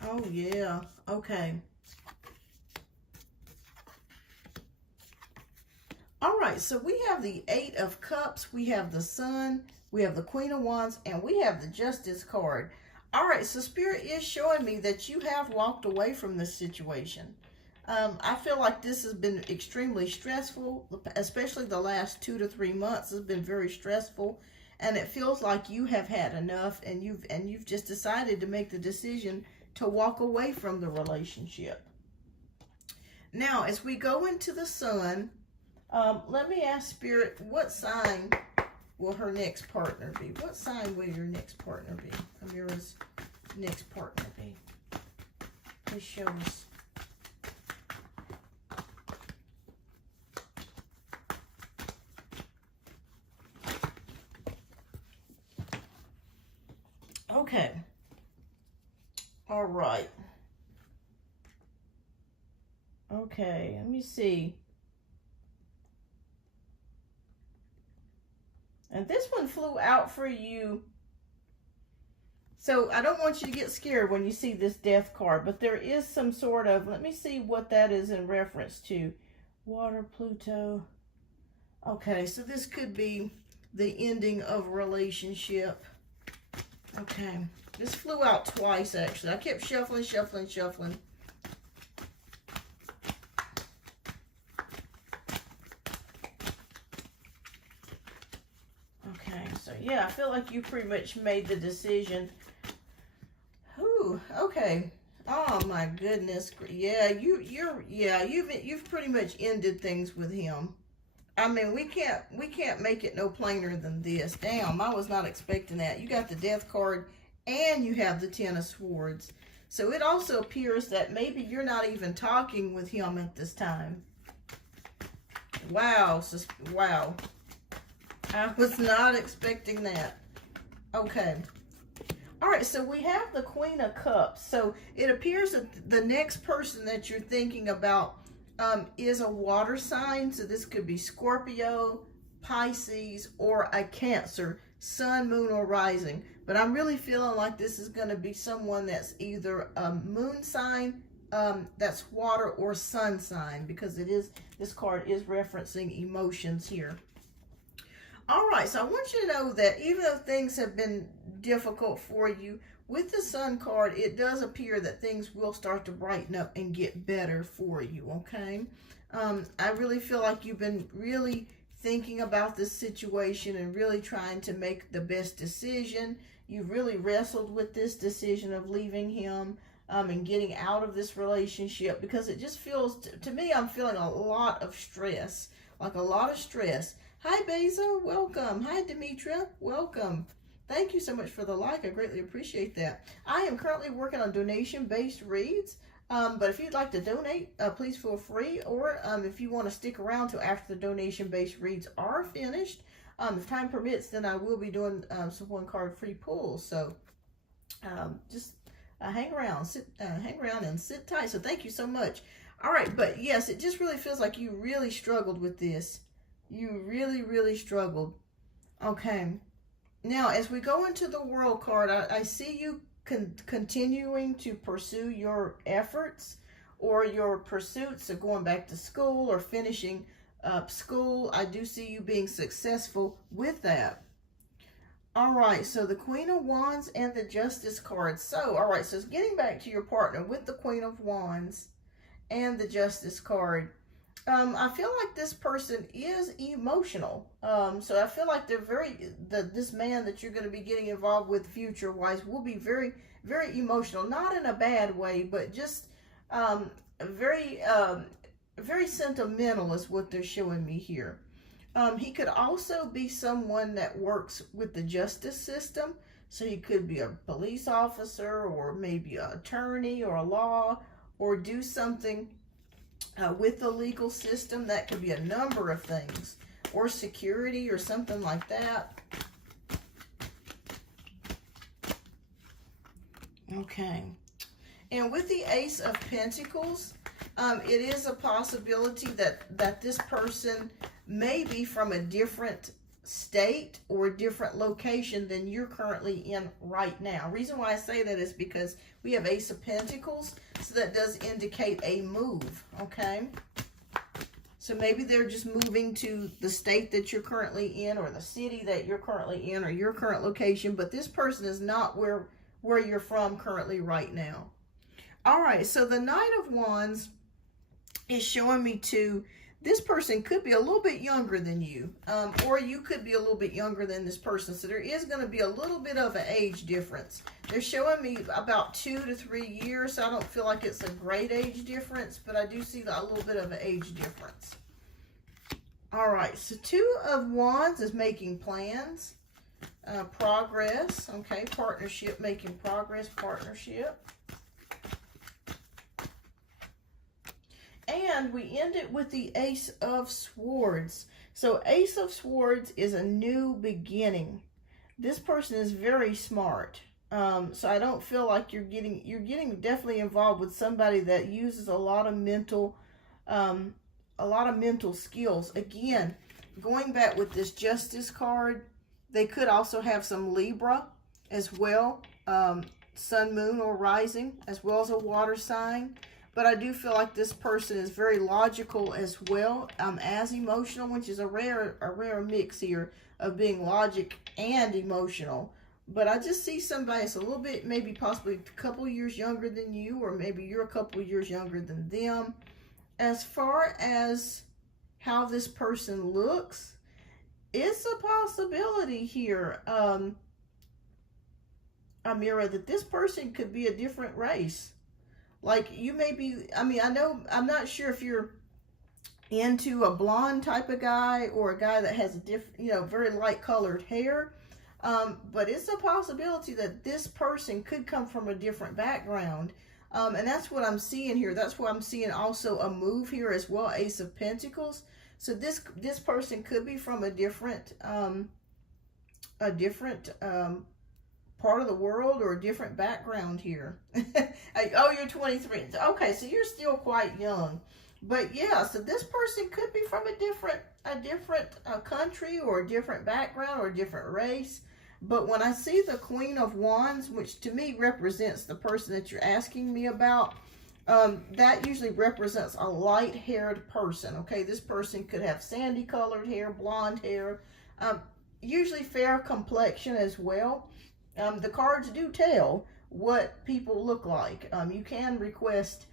Oh, yeah. Okay. All right, so we have the Eight of Cups, we have the Sun, we have the Queen of Wands, and we have the Justice card. All right, so Spirit is showing me that you have walked away from this situation. I feel like this has been extremely stressful, especially the last 2 to 3 months has been very stressful, and it feels like you have had enough, and you've just decided to make the decision to walk away from the relationship. Now, as we go into the Sun, let me ask Spirit, what sign will her next partner be? What sign will your next partner be? Amira's next partner be? Please show us. Okay. All right. Okay, let me see. And this one flew out for you. So I don't want you to get scared when you see this Death card, but there is some sort of, let me see what that is in reference to. Water, Pluto. Okay, so this could be the ending of a relationship. Okay, this flew out twice actually. I kept shuffling. Yeah, I feel like you pretty much made the decision. Ooh, okay. Oh my goodness. Yeah, you've pretty much ended things with him. I mean, we can't make it no plainer than this. Damn, I was not expecting that. You got the Death card and you have the Ten of Swords. So it also appears that maybe you're not even talking with him at this time. Wow, wow. I was not expecting that. Okay. All right, so we have the Queen of Cups. So it appears that the next person that you're thinking about is a water sign. So this could be Scorpio, Pisces, or a Cancer, Sun, Moon, or Rising. But I'm really feeling like this is going to be someone that's either a moon sign, that's water, or sun sign, because this card is referencing emotions here. All right, so I want you to know that even though things have been difficult for you, with the Sun card, it does appear that things will start to brighten up and get better for you, okay? I really feel like you've been really thinking about this situation and really trying to make the best decision. You've really wrestled with this decision of leaving him and getting out of this relationship, because it just feels, to me, I'm feeling a lot of stress, like a lot of stress. Hi, Beza, welcome. Hi, Demetra, welcome. Thank you so much for the like. I greatly appreciate that. I am currently working on donation-based reads, but if you'd like to donate, please feel free, or if you want to stick around till after the donation-based reads are finished, if time permits, then I will be doing some one-card free pulls. So just hang around and sit tight. So thank you so much. All right, but yes, it just really feels like you really struggled with this. You really struggled. Okay. Now, as we go into the World card, I see you continuing to pursue your efforts or your pursuits of going back to school or finishing up school. I do see you being successful with that. All right, so the Queen of Wands and the Justice card. So, all right, so getting back to your partner with the Queen of Wands and the Justice card. I feel like this person is emotional. So I feel like they're this man that you're going to be getting involved with future-wise will be very emotional. Not in a bad way, but just very sentimental is what they're showing me here. He could also be someone that works with the justice system. So he could be a police officer, or maybe an attorney or a law, or do something with the legal system. That could be a number of things, or security or something like that. Okay. And with the Ace of Pentacles, It is a possibility that this person may be from a different state or a different location than you're currently in right now. Reason why I say that is because we have Ace of Pentacles, so that does indicate a move, okay? So maybe they're just moving to the state that you're currently in, or the city that you're currently in, or your current location, but this person is not where you're from currently right now. All right, so the Knight of Wands is showing me too, this person could be a little bit younger than you, or you could be a little bit younger than this person. So there is going to be a little bit of an age difference. They're showing me about 2 to 3 years. So I don't feel like it's a great age difference, but I do see a little bit of an age difference. All right, so 2 of Wands is making plans, progress, okay, partnership, making progress, partnership. And we end it with the Ace of Swords. So Ace of Swords is a new beginning. This person is very smart. So I don't feel like you're getting definitely involved with somebody that uses a lot of mental skills. Again, going back with this Justice card, they could also have some Libra as well, Sun, Moon, or Rising, as well as a water sign. But I do feel like this person is very logical as well, as emotional, which is a rare mix here of being logic and emotional. But I just see somebody that's a little bit, maybe possibly a couple years younger than you, or maybe you're a couple years younger than them. As far as how this person looks, it's a possibility here, Amira, that this person could be a different race. Like, you may be, I mean, I'm not sure if you're into a blonde type of guy or a guy that has a different, very light colored hair. But it's a possibility that this person could come from a different background. And that's what I'm seeing here. That's why I'm seeing also a move here as well, Ace of Pentacles. So this person could be from a different part of the world or a different background here. Oh, you're 23. Okay, so you're still quite young. But yeah, so this person could be from a different country or a different background or a different race. But when I see the Queen of Wands, which to me represents the person that you're asking me about, that usually represents a light-haired person, okay? This person could have sandy-colored hair, blonde hair, usually fair complexion as well. The cards do tell what people look like. You can request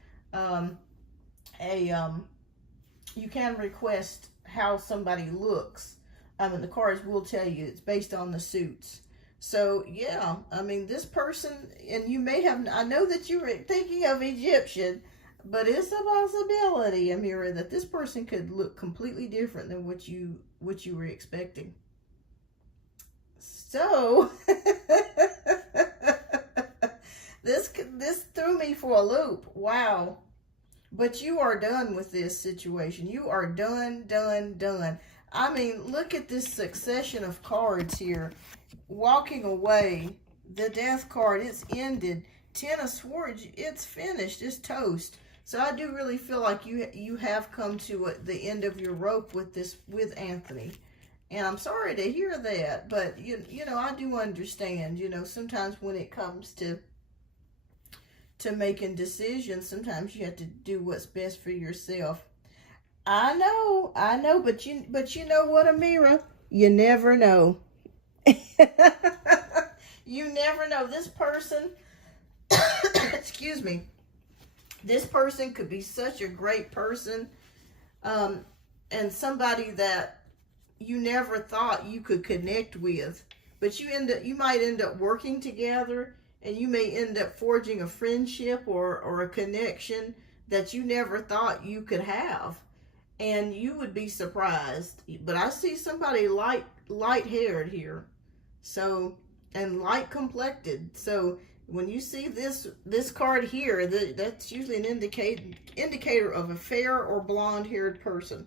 you can request how somebody looks, and the cards will tell you. It's based on the suits. So yeah, I mean, this person, and you may have, I know that you were thinking of Egyptian, but it's a possibility, Amira, that this person could look completely different than what you were expecting. So this threw me for a loop. Wow. But you are done with this situation. You are done. I mean, look at this succession of cards here. Walking away, the Death card, it's ended. 10 of Swords, it's finished. It's toast. So I do really feel like you have come to the end of your rope with Anthony. And I'm sorry to hear that, but you know, I do understand. Sometimes when it comes to making decisions, sometimes you have to do what's best for yourself. I know, but you know what, Amira? You never know. You never know. This person, excuse me, this person could be such a great person, and somebody that you never thought you could connect with, but you might end up working together, and you may end up forging a friendship or a connection that you never thought you could have, and you would be surprised. But I see somebody light-haired here, so, and light complected. So when you see this card here, that's usually an indicator of a fair or blonde-haired person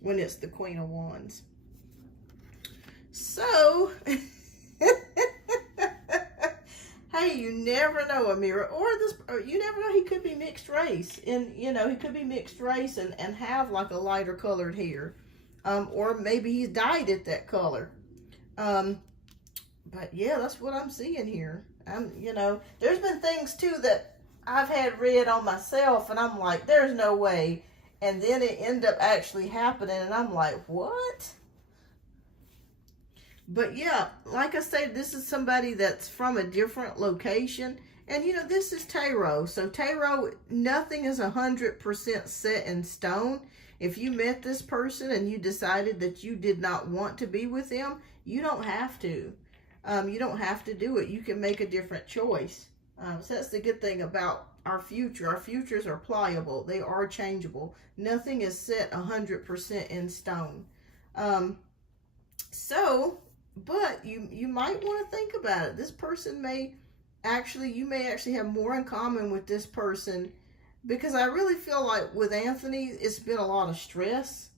when it's the Queen of Wands. So Hey, you never know, Amira. Or you never know, he could be mixed race. And, you know, he could be mixed race and have like a lighter colored hair. Or maybe he's dyed it that color. But yeah, that's what I'm seeing here. You know, there's been things too that I've had read on myself, and I'm like, there's no way. And then it ended up actually happening, and I'm like, what? But yeah, like I said, this is somebody that's from a different location. And you know, this is tarot. So tarot, nothing is 100% set in stone. If you met this person and you decided that you did not want to be with them, you don't have to. You don't have to do it. You can make a different choice. So that's the good thing about our future. Our futures are pliable. They are changeable. Nothing is set 100% in stone. But you might want to think about it. This person you may actually have more in common with this person, because I really feel like with Anthony, it's been a lot of stress.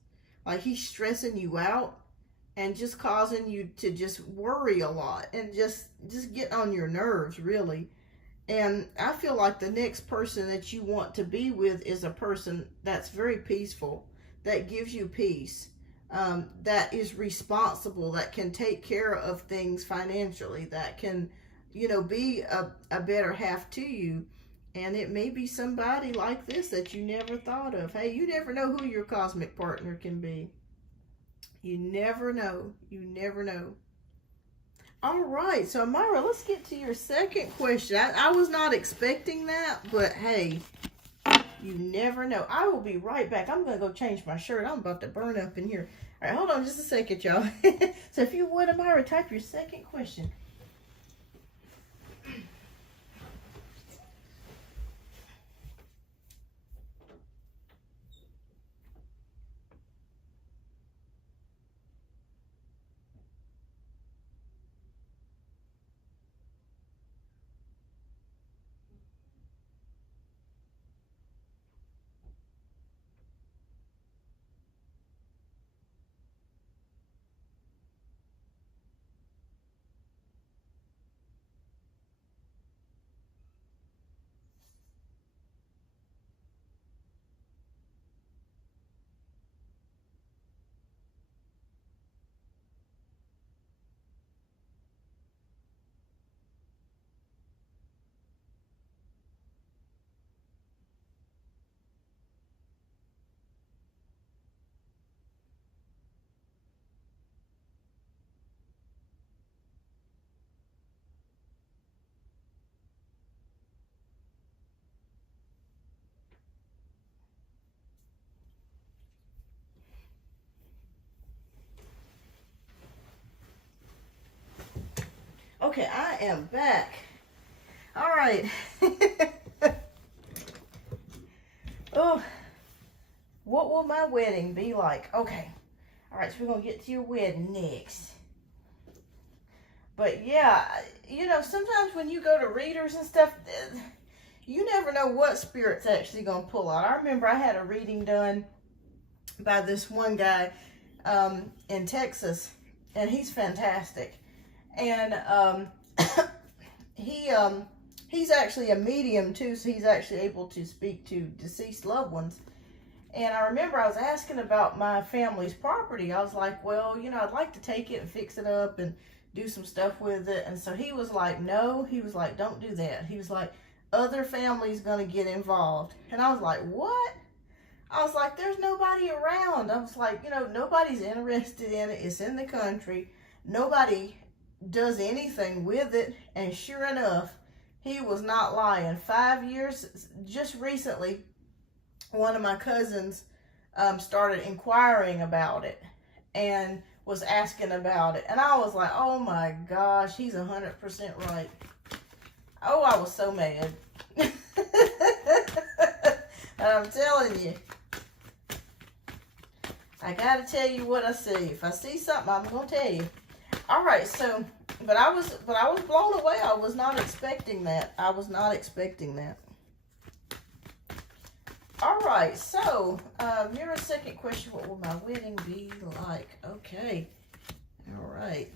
Like he's stressing you out and just causing you to just worry a lot and just get on your nerves, really. And I feel like the next person that you want to be with is a person that's very peaceful, that gives you peace, that is responsible, that can take care of things financially, that can, you know, be a better half to you. And it may be somebody like this that you never thought of. Hey, you never know who your cosmic partner can be. You never know. You never know. All right, so Amira, let's get to your second question. I was not expecting that, but hey, you never know. I will be right back. I'm going to go change my shirt. I'm about to burn up in here. All right, hold on just a second, y'all. So if you would, Amira, type your second question. Okay, I am back. All right. Oh, what will my wedding be like? Okay. All right, so we're going to get to your wedding next. But yeah, you know, sometimes when you go to readers and stuff, you never know what spirit's actually going to pull out. I remember I had a reading done by this one guy in Texas, and he's fantastic. And he's actually a medium too, so he's actually able to speak to deceased loved ones. And I remember I was asking about my family's property. I was like, well, you know, I'd like to take it and fix it up and do some stuff with it. And so he was like, no. He was like, don't do that. He was like, other family's gonna get involved. And I was like, what? I was like, there's nobody around. I was like, you know, nobody's interested in it. It's in the country. Nobody does anything with it. And sure enough, he was not lying. 5 years, just recently, one of my cousins started inquiring about it and was asking about it. And I was like, oh my gosh, he's 100% right. Oh, I was so mad. I'm telling you. I gotta tell you what I see. If I see something, I'm gonna tell you. All right, so, but I was blown away. I was not expecting that. I was not expecting that. All right, so your second question: what will my wedding be like? Okay, all right.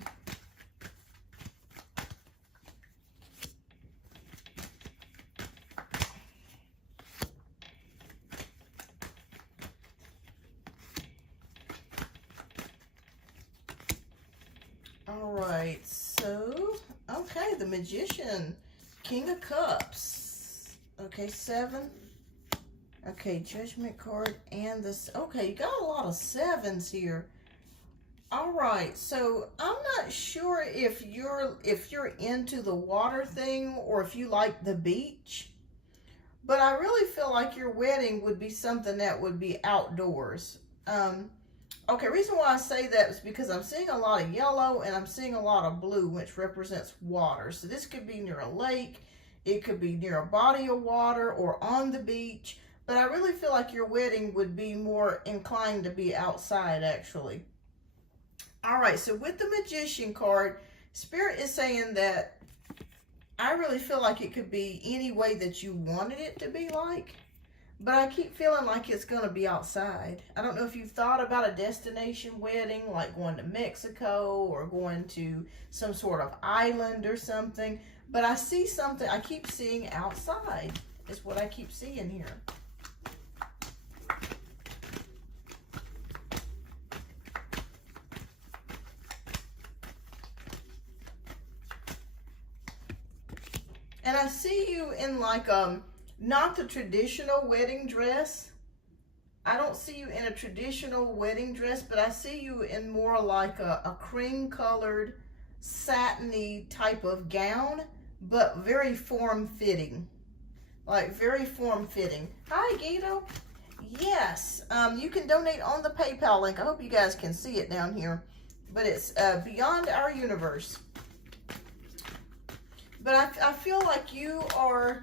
All right, so, okay, the Magician, King of Cups. Okay, 7. Okay, Judgment card and this. Okay, you got a lot of 7s here. All right, so I'm not sure if you're into the water thing or if you like the beach, but I really feel like your wedding would be something that would be outdoors. Okay, reason why I say that is because I'm seeing a lot of yellow and I'm seeing a lot of blue, which represents water. So this could be near a lake, it could be near a body of water or on the beach, but I really feel like your wedding would be more inclined to be outside, actually. All right, so with the Magician card, Spirit is saying that I really feel like it could be any way that you wanted it to be like, but I keep feeling like it's going to be outside. I don't know if you've thought about a destination wedding, like going to Mexico or going to some sort of island or something, but I see something, I keep seeing outside is what I keep seeing here. And I see you in like not the traditional wedding dress. I don't see you in a traditional wedding dress, but I see you in more like a cream colored satiny type of gown, but very form-fitting. Like very form-fitting. Hi, Guido. Yes, you can donate on the PayPal link. I hope you guys can see it down here. But it's Beyond Our Universe. But I feel like you are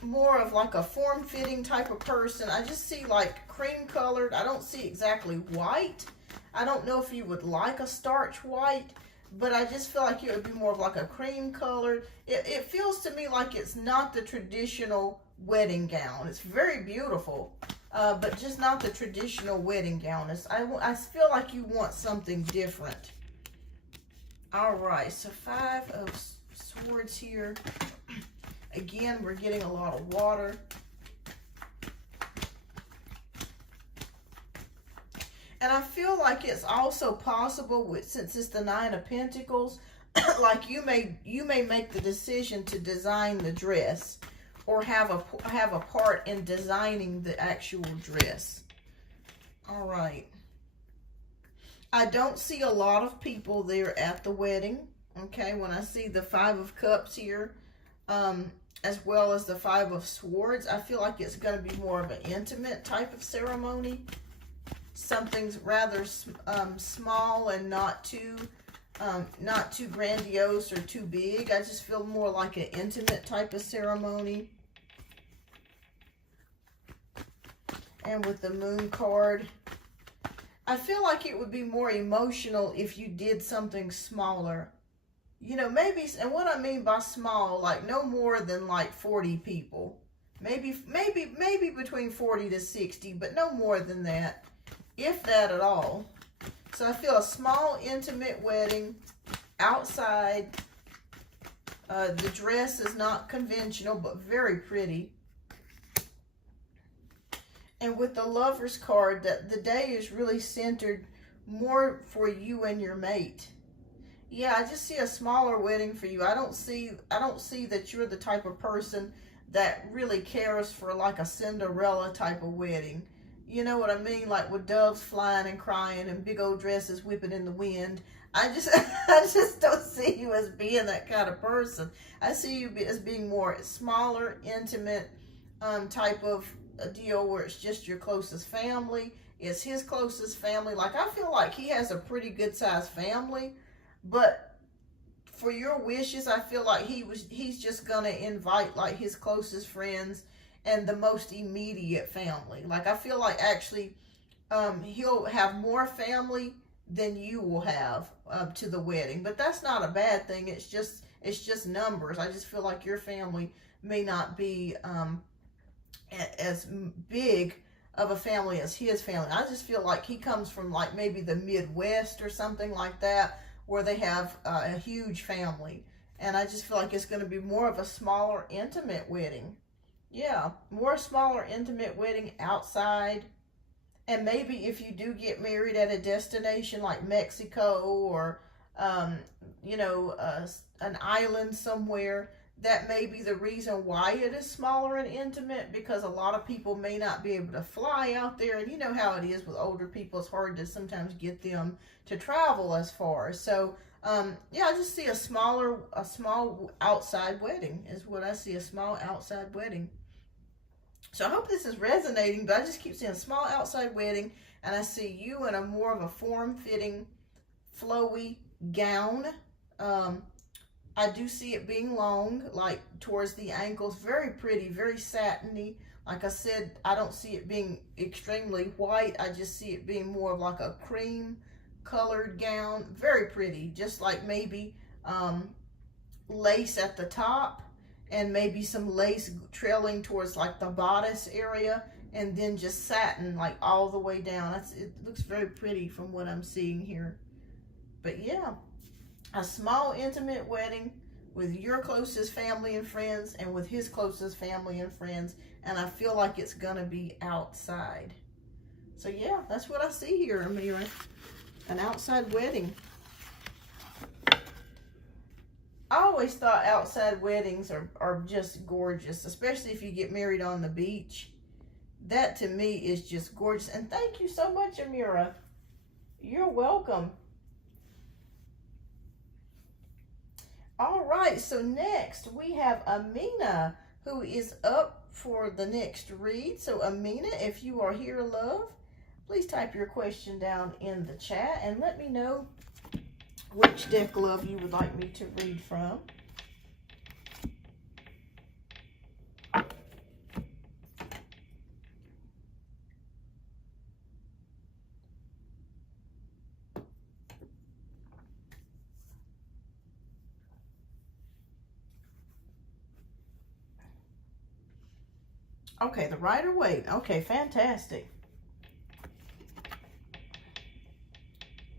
more of like a form-fitting type of person. I just see like cream colored. I don't see exactly white. I don't know if you would like a starch white, but I just feel like it would be more of like a cream colored. It feels to me like it's not the traditional wedding gown. It's very beautiful, but just not the traditional wedding gown. I feel like you want something different. All right, so 5 of Swords here. Again, we're getting a lot of water. And I feel like it's also possible, since it's the 9 of Pentacles, like you may make the decision to design the dress or have a part in designing the actual dress. All right. I don't see a lot of people there at the wedding, okay, when I see the 5 of Cups here, as well as the 5 of Swords. I feel like it's going to be more of an intimate type of ceremony. Something's rather small and not too grandiose or too big. I just feel more like an intimate type of ceremony. And with the Moon card, I feel like it would be more emotional if you did something smaller. You know, maybe, and what I mean by small, like no more than like 40 people. Maybe between 40 to 60, but no more than that, if that at all. So I feel a small, intimate wedding outside. The dress is not conventional, but very pretty. And with the Lover's card, that the day is really centered more for you and your mate. Yeah, I just see a smaller wedding for you. I don't see that you're the type of person that really cares for like a Cinderella type of wedding. You know what I mean? Like with doves flying and crying and big old dresses whipping in the wind. I just don't see you as being that kind of person. I see you as being more smaller, intimate type of a deal where it's just your closest family. It's his closest family. Like I feel like he has a pretty good sized family, but for your wishes, I feel like he's just gonna invite like his closest friends and the most immediate family. Like I feel like actually he'll have more family than you will have to the wedding, but that's not a bad thing. It's just numbers. I just feel like your family may not be as big of a family as his family. I just feel like he comes from like maybe the Midwest or something like that, where they have a huge family. And I just feel like it's going to be more of a smaller, intimate wedding. Yeah, more smaller, intimate wedding outside. And maybe if you do get married at a destination like Mexico or, you know, an island somewhere, that may be the reason why it is smaller and intimate, because a lot of people may not be able to fly out there. And you know how it is with older people. It's hard to sometimes get them to travel as far. So, yeah, I just see a small outside wedding is what I see, a small outside wedding. So I hope this is resonating, but I just keep seeing a small outside wedding, and I see you in a more of a form-fitting, flowy gown. I do see it being long, like towards the ankles. Very pretty, very satiny. Like I said, I don't see it being extremely white. I just see it being more of like a cream colored gown. Very pretty, just like maybe lace at the top, and maybe some lace trailing towards like the bodice area, and then just satin like all the way down. It looks very pretty from what I'm seeing here. But yeah, a small intimate wedding with your closest family and friends and with his closest family and friends, and I feel like it's gonna be outside. So yeah, that's what I see here, Amira. An outside wedding. I always thought outside weddings are just gorgeous, especially if you get married on the beach. That to me is just gorgeous. And thank you so much, Amira. You're welcome. All right, so next we have Amina, who is up for the next read. So Amina, if you are here, love, please type your question down in the chat and let me know which deck, love, you would like me to read from. Okay, the Rider-Waite. Okay, fantastic.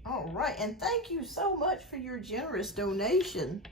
All right, and thank you so much for your generous donation.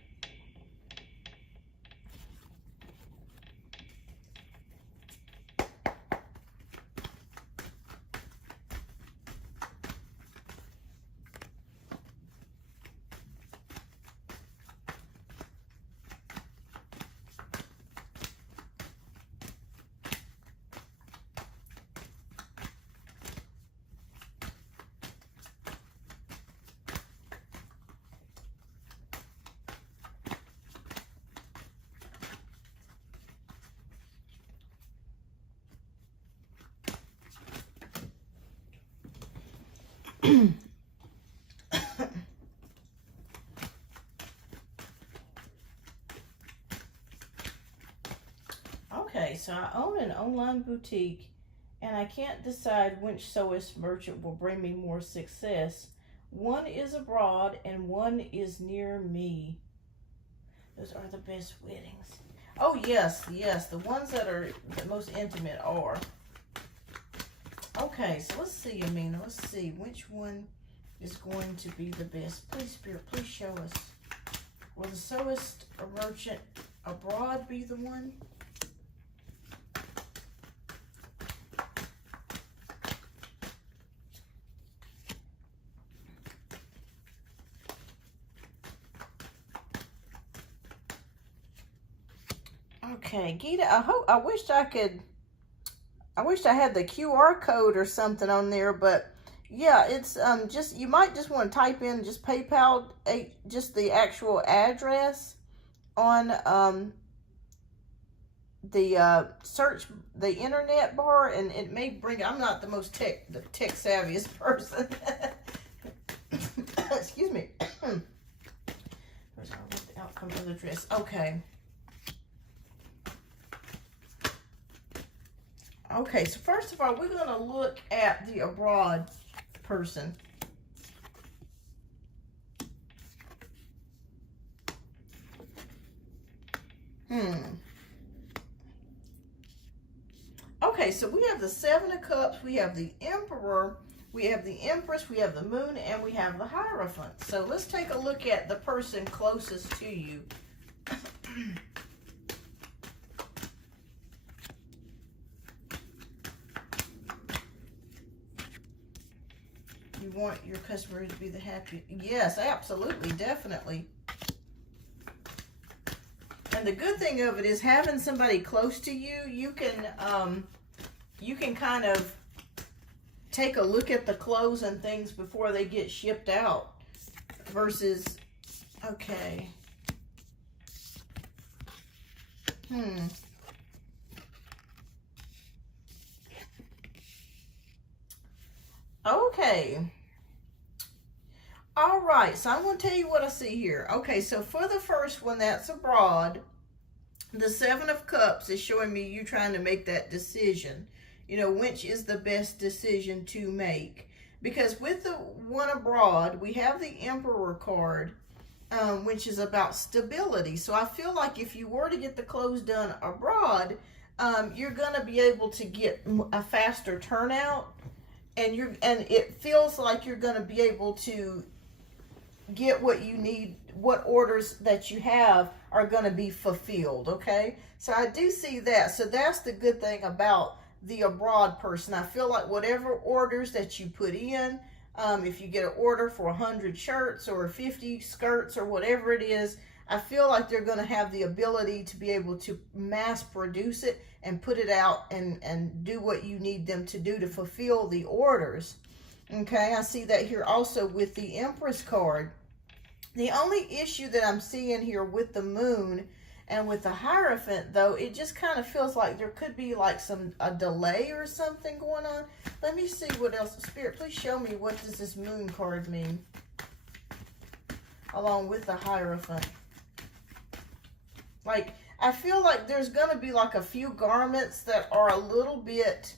Okay, so I own an online boutique and I can't decide which sewist merchant will bring me more success. One is abroad and one is near me. Those are the best weddings. Oh yes, yes, the ones that are the most intimate are. Okay, so let's see, Amina. Let's see which one is going to be the best. Please, Spirit, please show us. Will the sewist or merchant abroad be the one? Okay, Gita, I wish I had the QR code or something on there, but yeah, it's just, you might just want to type in just PayPal, just the actual address on the search, the internet bar, and it may bring, I'm not the most tech savviest person. Excuse me. Where's the outcome of the dress? Okay. Okay, so first of all, we're going to look at the abroad person. Okay, so we have the Seven of Cups, we have the Emperor, we have the Empress, we have the Moon, and we have the Hierophant. So let's take a look at the person closest to you. You want your customer to be the happy. Yes, absolutely, definitely. And the good thing of it is having somebody close to you, you can kind of take a look at the clothes and things before they get shipped out versus, okay. Okay. All right, so I'm going to tell you what I see here. Okay, so for the first one, that's abroad. The Seven of Cups is showing me you trying to make that decision. You know, which is the best decision to make. Because with the one abroad, we have the Emperor card, which is about stability. So I feel like if you were to get the clothes done abroad, you're going to be able to get a faster turnout. And it feels like you're going to be able to get what you need, what orders that you have are going to be fulfilled, okay? So I do see that. So that's the good thing about the abroad person. I feel like whatever orders that you put in, if you get an order for 100 shirts or 50 skirts or whatever it is, I feel like they're going to have the ability to be able to mass produce it and put it out and do what you need them to do to fulfill the orders. Okay, I see that here also with the Empress card. The only issue that I'm seeing here with the Moon and with the Hierophant, though, it just kind of feels like there could be like a delay or something going on. Let me see what else. Spirit, please show me, what does this Moon card mean along with the Hierophant? Like, I feel like there's going to be like a few garments that are a little bit,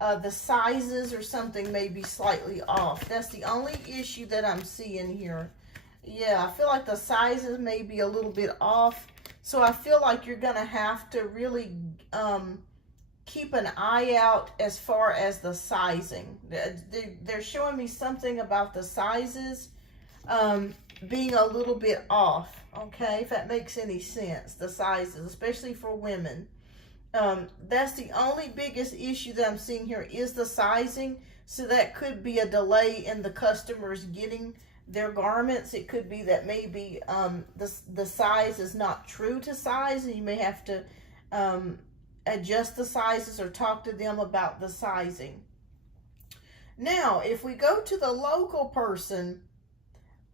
the sizes or something may be slightly off. That's the only issue that I'm seeing here. Yeah, I feel like the sizes may be a little bit off. So I feel like you're going to have to really keep an eye out as far as the sizing. They're showing me something about the sizes being a little bit off. Okay, if that makes any sense, the sizes, especially for women. That's the only biggest issue that I'm seeing here is the sizing. So that could be a delay in the customers getting their garments. It could be that maybe the size is not true to size, and you may have to adjust the sizes or talk to them about the sizing. Now, if we go to the local person,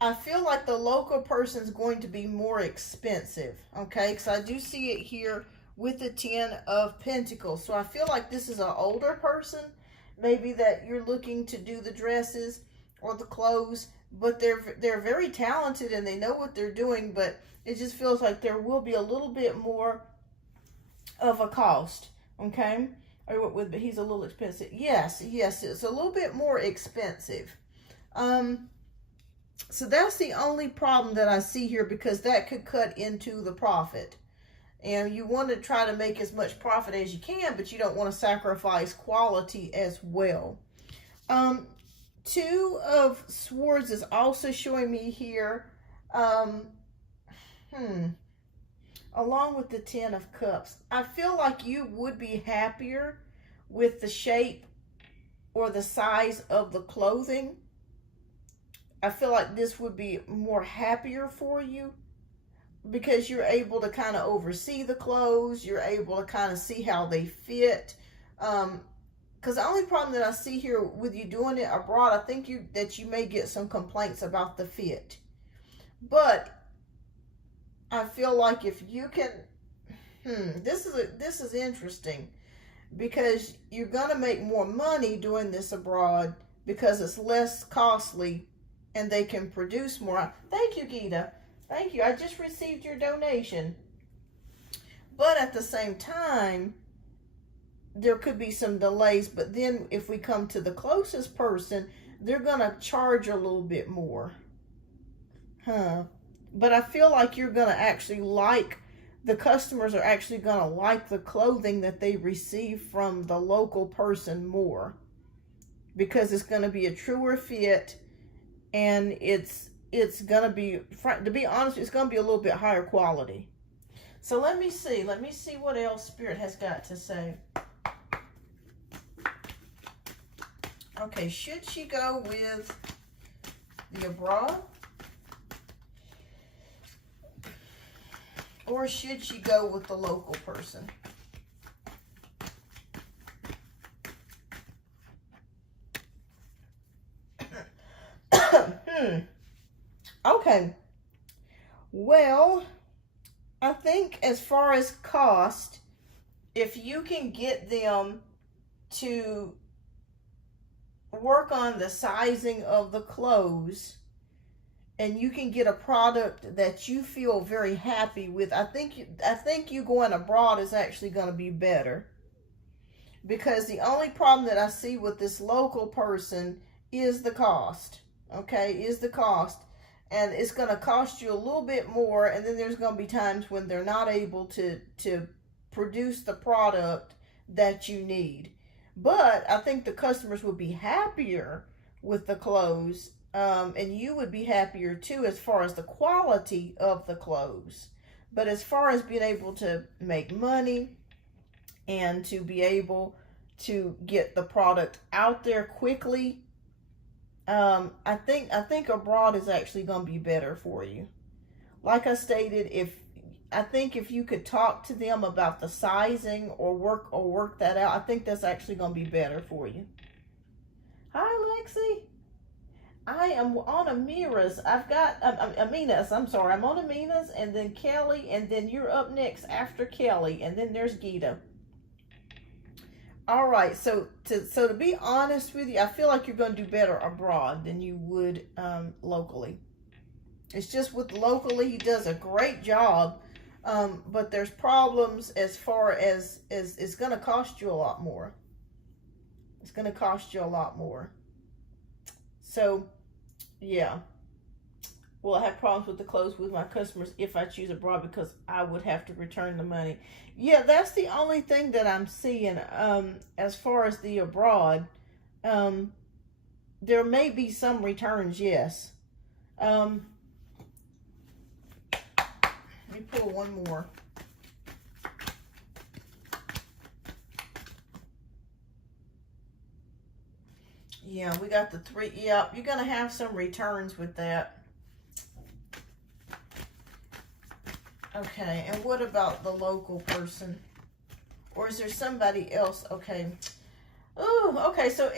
I feel like the local person is going to be more expensive, okay? Because I do see it here with the 10 of Pentacles. So I feel like this is an older person, maybe that you're looking to do the dresses or the clothes, but they're very talented and they know what they're doing, but it just feels like there will be a little bit more of a cost, okay? Or he's a little expensive. Yes, it's a little bit more expensive. So that's the only problem that I see here, because that could cut into the profit. And you want to try to make as much profit as you can, but you don't want to sacrifice quality as well. Two of Swords is also showing me here, along with the 10 of Cups. I feel like you would be happier with the shape or the size of the clothing. I feel like this would be more happier for you because you're able to kind of oversee the clothes. You're able to kind of see how they fit. Because the only problem that I see here with you doing it abroad, I think that you may get some complaints about the fit. But I feel like if you can, this is interesting, because you're gonna make more money doing this abroad because it's less costly and they can produce more. Thank you, Gita. Thank you. I just received your donation. But at the same time, there could be some delays. But then if we come to the closest person, they're going to charge a little bit more. But I feel like you're going to actually like, the customers are actually going to like the clothing that they receive from the local person more, because it's going to be a truer fit. And it's going to be, to be honest, it's going to be a little bit higher quality. So let me see what else Spirit has got to say. Okay, should she go with the abroad? Or should she go with the local person? Okay. Well, I think as far as cost, if you can get them to work on the sizing of the clothes and you can get a product that you feel very happy with, I think you going abroad is actually going to be better. Because the only problem that I see with this local person is the cost. Okay, is the cost. And it's going to cost you a little bit more, and then there's going to be times when they're not able to produce the product that you need. But I think the customers would be happier with the clothes, and you would be happier too as far as the quality of the clothes. But as far as being able to make money and to be able to get the product out there quickly, I think abroad is actually going to be better for you. Like I stated, I think if you could talk to them about the sizing or work that out, I think that's actually going to be better for you. Hi, Lexi. I am on Amira's. I've got Amina's. I'm sorry. I'm on Amina's, and then Kelly, and then you're up next after Kelly, and then there's Gita. All right. So to be honest with you, I feel like you're going to do better abroad than you would locally. It's just with locally, he does a great job, but there's problems as far as it's going to cost you a lot more. It's going to cost you a lot more. So, yeah. Will I have problems with the clothes with my customers if I choose abroad because I would have to return the money? Yeah, that's the only thing that I'm seeing as far as the abroad. There may be some returns, yes. Let me pull one more. Yeah, we got the 3. Yeah, you're going to have some returns with that. Okay, and what about the local person? Or is there somebody else? Okay. Ooh, okay, so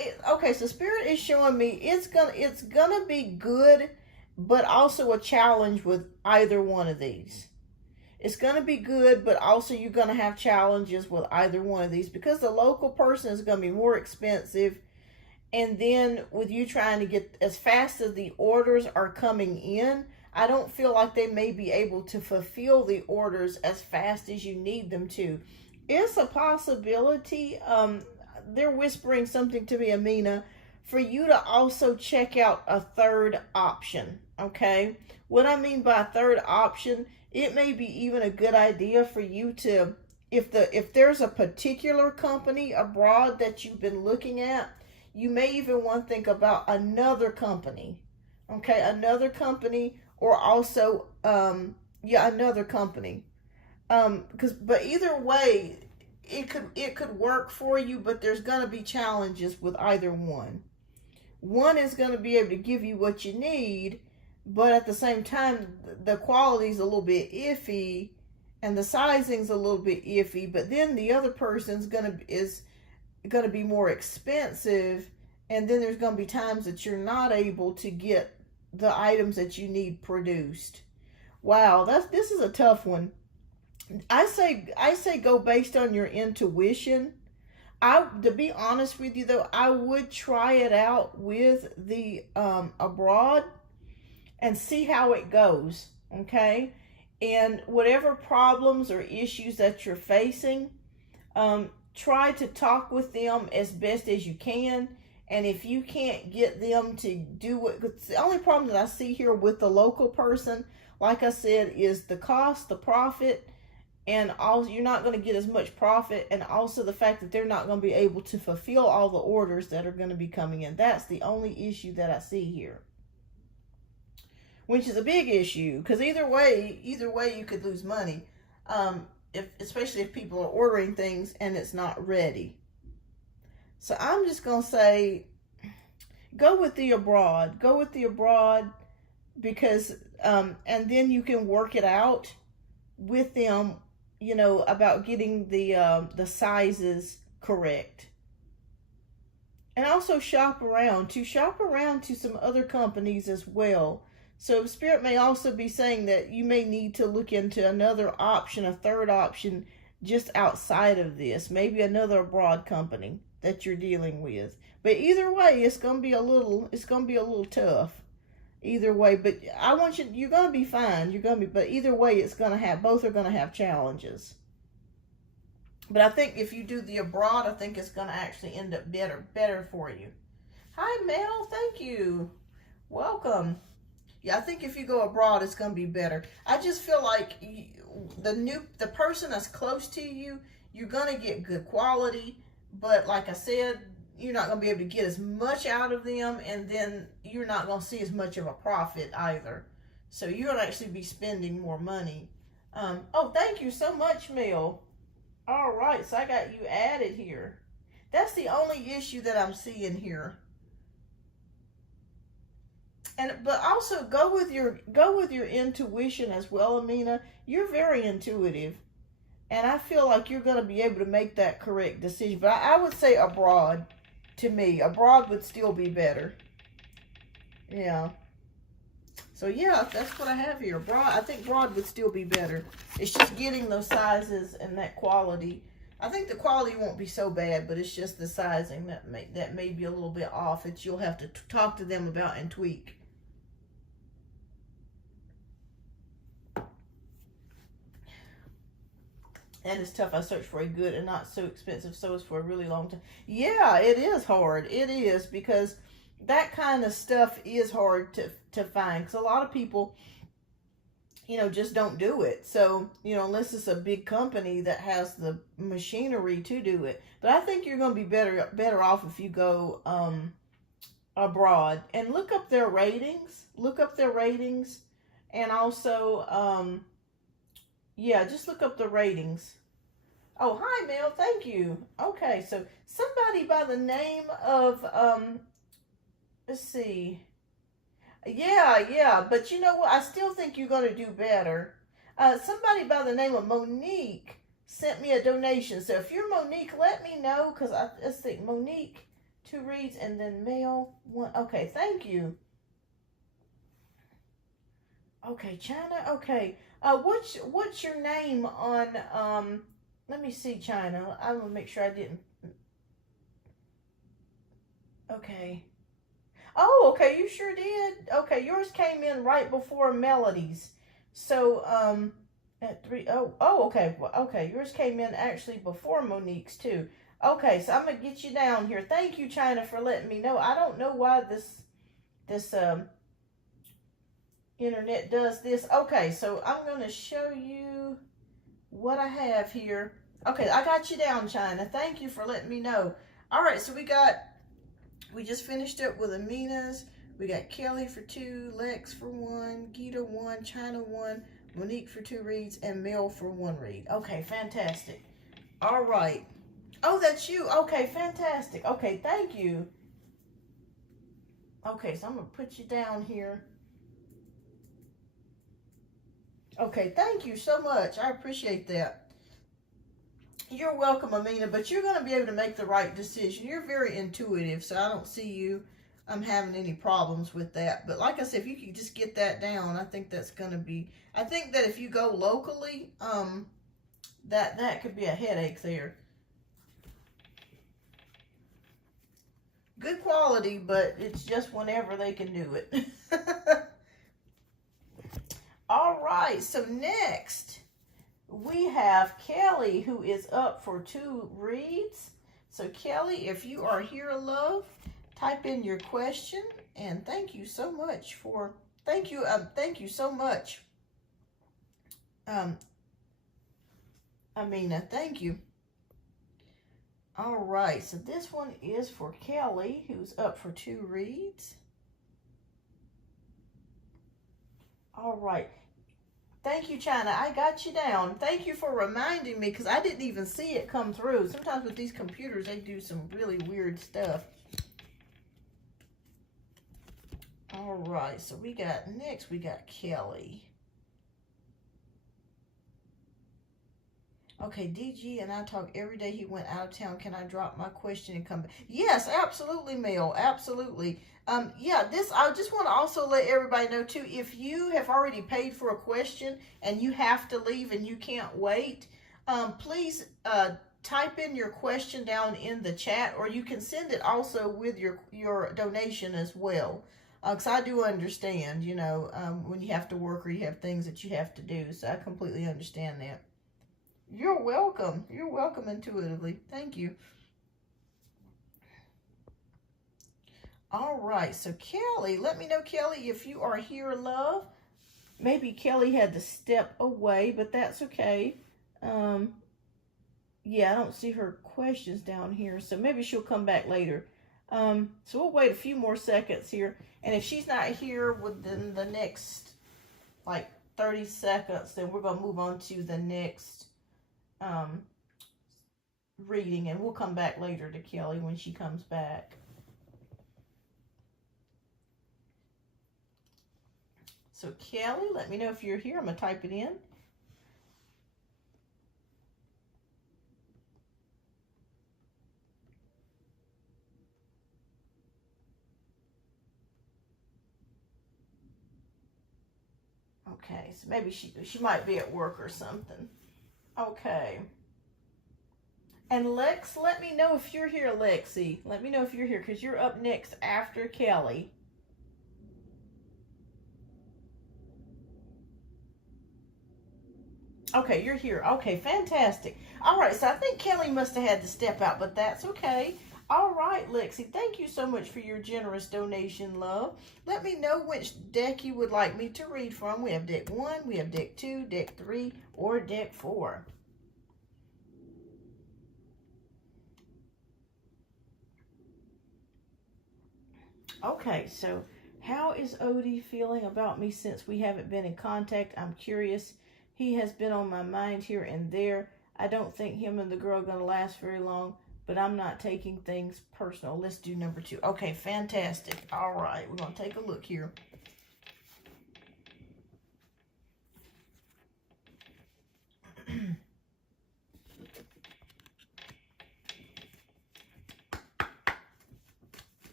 Spirit is showing me it's gonna be good, but also a challenge with either one of these. It's gonna be good, but also you're gonna have challenges with either one of these because the local person is gonna be more expensive. And then with you trying to get as fast as the orders are coming in, I don't feel like they may be able to fulfill the orders as fast as you need them to. It's a possibility. They're whispering something to me, Amina, for you to also check out a third option. Okay? What I mean by a third option, it may be even a good idea for you to, if there's a particular company abroad that you've been looking at, you may even want to think about another company. Okay? Another company. Or also, another company. But either way, it could work for you, but there's going to be challenges with either one. One is going to be able to give you what you need, but at the same time, the quality's a little bit iffy, and the sizing's a little bit iffy. But then the other person's gonna be more expensive, and then there's going to be times that you're not able to get the items that you need produced. Wow, this is a tough one. I say go based on your intuition. To be honest with you though, I would try it out with the abroad and see how it goes. Okay, and whatever problems or issues that you're facing, try to talk with them as best as you can. And if you can't get them to do what, the only problem that I see here with the local person, like I said, is the cost, the profit, and also you're not going to get as much profit, and also the fact that they're not going to be able to fulfill all the orders that are going to be coming in. That's the only issue that I see here, which is a big issue because either way you could lose money, especially if people are ordering things and it's not ready. So I'm just going to say, go with the abroad. Go with the abroad because, and then you can work it out with them, you know, about getting the sizes correct. And also shop around to some other companies as well. So Spirit may also be saying that you may need to look into another option, a third option, just outside of this. Maybe another abroad company that you're dealing with. But either way, it's gonna be a little tough. Either way, but I want you're gonna be fine. But either way, both are gonna have challenges. But I think if you do the abroad, I think it's going to actually end up better for you. Hi, Mel. Thank you. Welcome. Yeah, I think if you go abroad, it's going to be better. I just feel like the person that's close to you, you're going to get good quality. But like I said, you're not going to be able to get as much out of them. And then you're not going to see as much of a profit either. So you're going to actually be spending more money. Oh, thank you so much, Mel. All right, so I got you added here. That's the only issue that I'm seeing here. But also go with your intuition as well, Amina. You're very intuitive, and I feel like you're going to be able to make that correct decision. But I would say abroad. To me, abroad would still be better. Yeah. So yeah, that's what I have here. I think broad would still be better. It's just getting those sizes and that quality. I think the quality won't be so bad, but it's just the sizing that may be a little bit off. You'll have to talk to them about and tweak. And it's tough. I searched for a good and not so expensive sewers for a really long time. Yeah, it is hard. It is, because that kind of stuff is hard to find, because a lot of people, you know, just don't do it. So, you know, unless it's a big company that has the machinery to do it. But I think you're going to be better off if you go abroad and look up their ratings. And also, yeah, just look up the ratings. Oh, hi, Mel. Thank you. Okay, so somebody by the name of let's see. Yeah, but you know what? I still think you're going to do better. Somebody by the name of Monique sent me a donation. So if you're Monique, let me know, because let's think. Monique, 2 reads, and then Mel, 1. Okay, thank you. Okay, China. Okay. What's your name on, let me see, China. I'm going to make sure I didn't. Okay. Oh, okay, you sure did. Okay, yours came in right before Melody's. So, at 3, okay, okay, yours came in actually before Monique's too. Okay, so I'm gonna get you down here. Thank you, China, for letting me know. I don't know why this internet does this. Okay, so I'm gonna show you what I have here. Okay, I got you down, China. Thank you for letting me know. All right, so we just finished up with Amina's. We got Kelly for 2, Lex for 1, Gita 1, China 1, Monique for 2 reads, and Mel for 1 read. Okay, fantastic. All right. Oh, that's you. Okay, fantastic. Okay, thank you. Okay, so I'm going to put you down here. Okay, thank you so much. I appreciate that. You're welcome, Amina, but you're going to be able to make the right decision. You're very intuitive, so I don't see you having any problems with that. But like I said, if you could just get that down, I think that's going to be, I think that if you go locally, that could be a headache there. Good quality, but it's just whenever they can do it. All right, so next we have Kelly, who is up for 2 reads. So Kelly, if you are here, love, type in your question, and thank you so much for, thank you so much, Amina, thank you. All right, so this one is for Kelly, who's up for 2 reads. All right. Thank you, China. I got you down. Thank you for reminding me, because I didn't even see it come through. Sometimes with these computers, they do some really weird stuff. All right, so we got Kelly. Okay, DG and I talk every day. He went out of town. Can I drop my question and come back? Yes, absolutely, Mel. Absolutely. Yeah, I just want to also let everybody know too, if you have already paid for a question and you have to leave and you can't wait, please type in your question down in the chat, or you can send it also with your donation as well. Because I do understand, you know, when you have to work or you have things that you have to do. So I completely understand that. You're welcome. You're welcome intuitively. Thank you. All right. So Kelly, let me know, Kelly, if you are here, love. Maybe Kelly had to step away, but that's okay. Yeah, I don't see her questions down here, so maybe she'll come back later. So we'll wait a few more seconds here. And if she's not here within the next, like, 30 seconds, then we're going to move on to the next reading, and we'll come back later to Kelly when she comes back. So Kelly, let me know if you're here. I'm gonna type it in. Okay, so maybe she might be at work or something. Okay. And Lex, let me know if you're here, Lexi. Let me know if you're here, because you're up next after Kelly. Okay, you're here. Okay, fantastic. All right, so I think Kelly must have had to step out, but that's okay. All right, Lexi, thank you so much for your generous donation, love. Let me know which deck you would like me to read from. We have deck 1, we have deck 2, deck 3, or deck 4. Okay, so how is Odie feeling about me since we haven't been in contact? I'm curious. He has been on my mind here and there. I don't think him and the girl are going to last very long, but I'm not taking things personal. Let's do number 2. Okay, fantastic. All right, we're going to take a look here.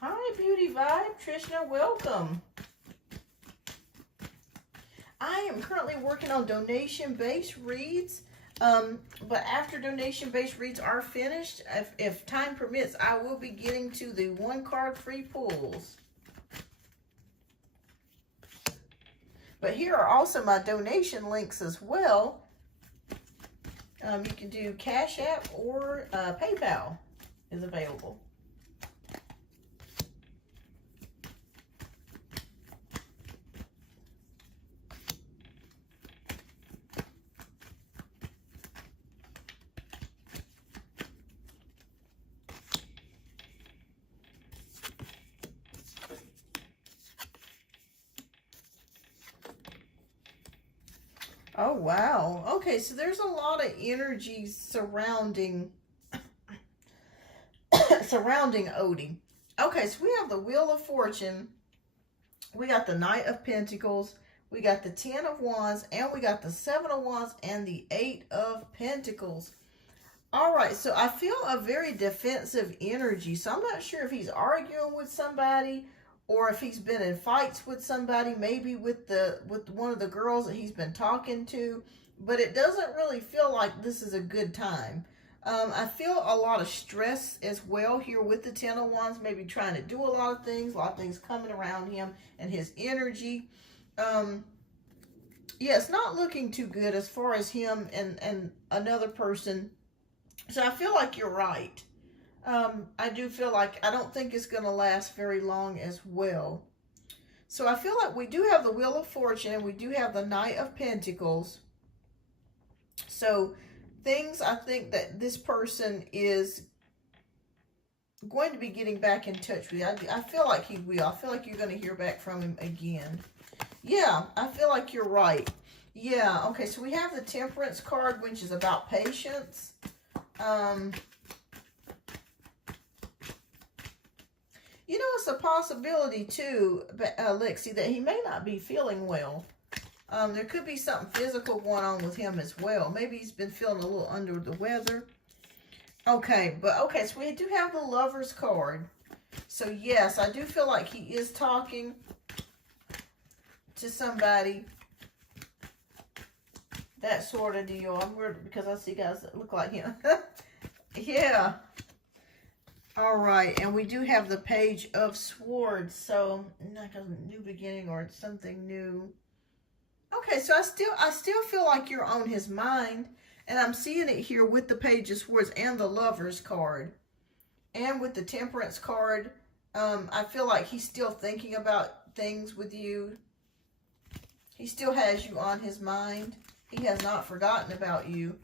Hi, Beauty Vibe. Trishna, welcome. I am currently working on donation-based reads, but after donation-based reads are finished, if time permits, I will be getting to the 1-card free pulls. But here are also my donation links as well. You can do Cash App or PayPal is available. Oh, wow. Okay, so there's a lot of energy surrounding Odie. Okay, so we have the Wheel of Fortune. We got the Knight of Pentacles. We got the 10 of Wands. And we got the 7 of Wands and the 8 of Pentacles. All right, so I feel a very defensive energy. So I'm not sure if he's arguing with somebody, or if he's been in fights with somebody, maybe with one of the girls that he's been talking to, but it doesn't really feel like this is a good time. I feel a lot of stress as well here with the 10 of Wands, maybe trying to do a lot of things coming around him and his energy. Yeah, it's not looking too good as far as him and another person. So I feel like you're right. I do feel like I don't think it's going to last very long as well. So I feel like we do have the Wheel of Fortune and we do have the Knight of Pentacles. So things I think that this person is going to be getting back in touch with you. I feel like he will. I feel like you're going to hear back from him again. Yeah, I feel like you're right. Yeah, okay, so we have the Temperance card, which is about patience. You know, it's a possibility too, Lexi, that he may not be feeling well. There could be something physical going on with him as well. Maybe he's been feeling a little under the weather. Okay, so we do have the Lover's card. So yes, I do feel like he is talking to somebody. That sort of deal. I'm weird because I see guys that look like him. Yeah. All right, and we do have the Page of Swords. So like a new beginning or something new. Okay, so I still feel like you're on his mind, and I'm seeing it here with the Page of Swords and the Lover's card, and with the Temperance card. I feel like he's still thinking about things with you. He still has you on his mind. He has not forgotten about you.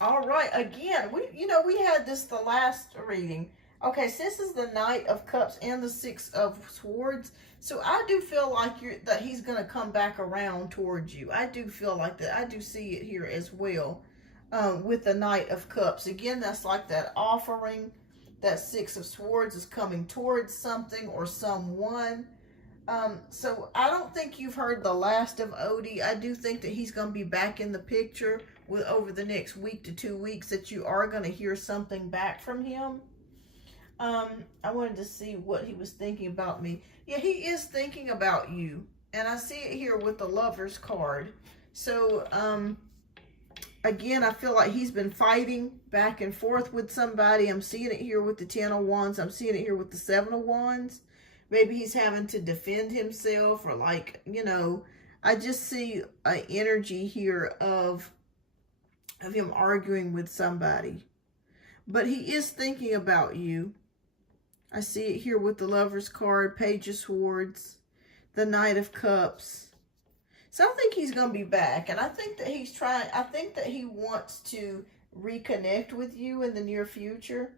All right, again, we had this the last reading. Okay, so this is the Knight of Cups and the Six of Swords. So I do feel like that he's going to come back around towards you. I do feel like that. I do see it here as well with the Knight of Cups. Again, that's like that offering. That Six of Swords is coming towards something or someone. So I don't think you've heard the last of Odie. I do think that he's going to be back in the picture over the next week to 2 weeks, that you are going to hear something back from him. I wanted to see what he was thinking about me. Yeah, he is thinking about you. And I see it here with the Lover's card. So, again, I feel like he's been fighting back and forth with somebody. I'm seeing it here with the 10 of Wands. I'm seeing it here with the 7 of Wands. Maybe he's having to defend himself, or like, I just see an energy here of him arguing with somebody. But he is thinking about you. I see it here with the Lover's card, Page of Swords, the Knight of Cups. So I think he's going to be back. And I think that I think that he wants to reconnect with you in the near future.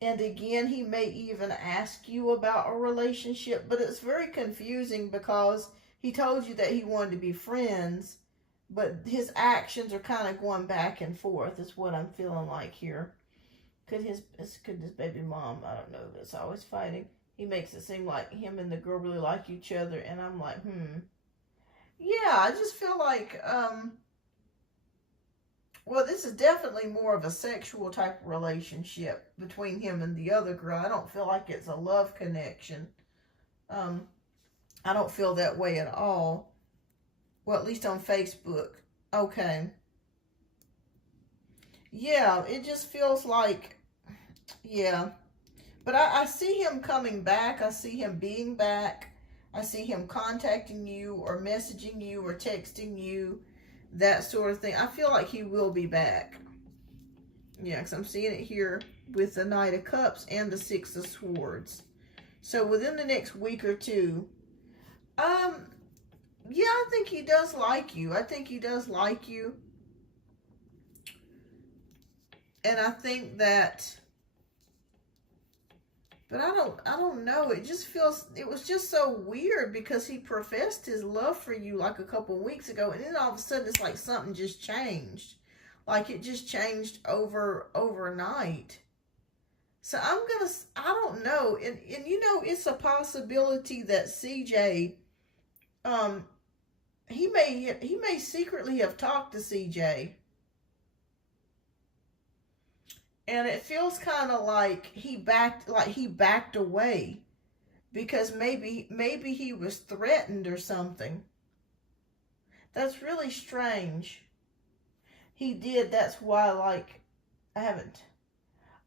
And again, he may even ask you about a relationship. But it's very confusing because he told you that he wanted to be friends. But his actions are kind of going back and forth, is what I'm feeling like here. Could his baby mom, I don't know, that's always fighting. He makes it seem like him and the girl really like each other. And I'm like, Yeah, I just feel like, well, this is definitely more of a sexual type of relationship between him and the other girl. I don't feel like it's a love connection. I don't feel that way at all. Well, at least on Facebook. Okay. Yeah, it just feels like, yeah. But I see him coming back. I see him being back. I see him contacting you or messaging you or texting you, that sort of thing. I feel like he will be back. Yeah, because I'm seeing it here with the Knight of Cups and the Six of Swords. So within the next week or two, yeah, I think he does like you. I think he does like you. And I think that, but I don't know. It just feels, it was just so weird because he professed his love for you like a couple of weeks ago. And then all of a sudden it's like something just changed. Like it just changed overnight. So I don't know. And it's a possibility that CJ, he may secretly have talked to CJ. And it feels kind of like he backed away because maybe he was threatened or something. That's really strange. He did. That's why, like, I haven't.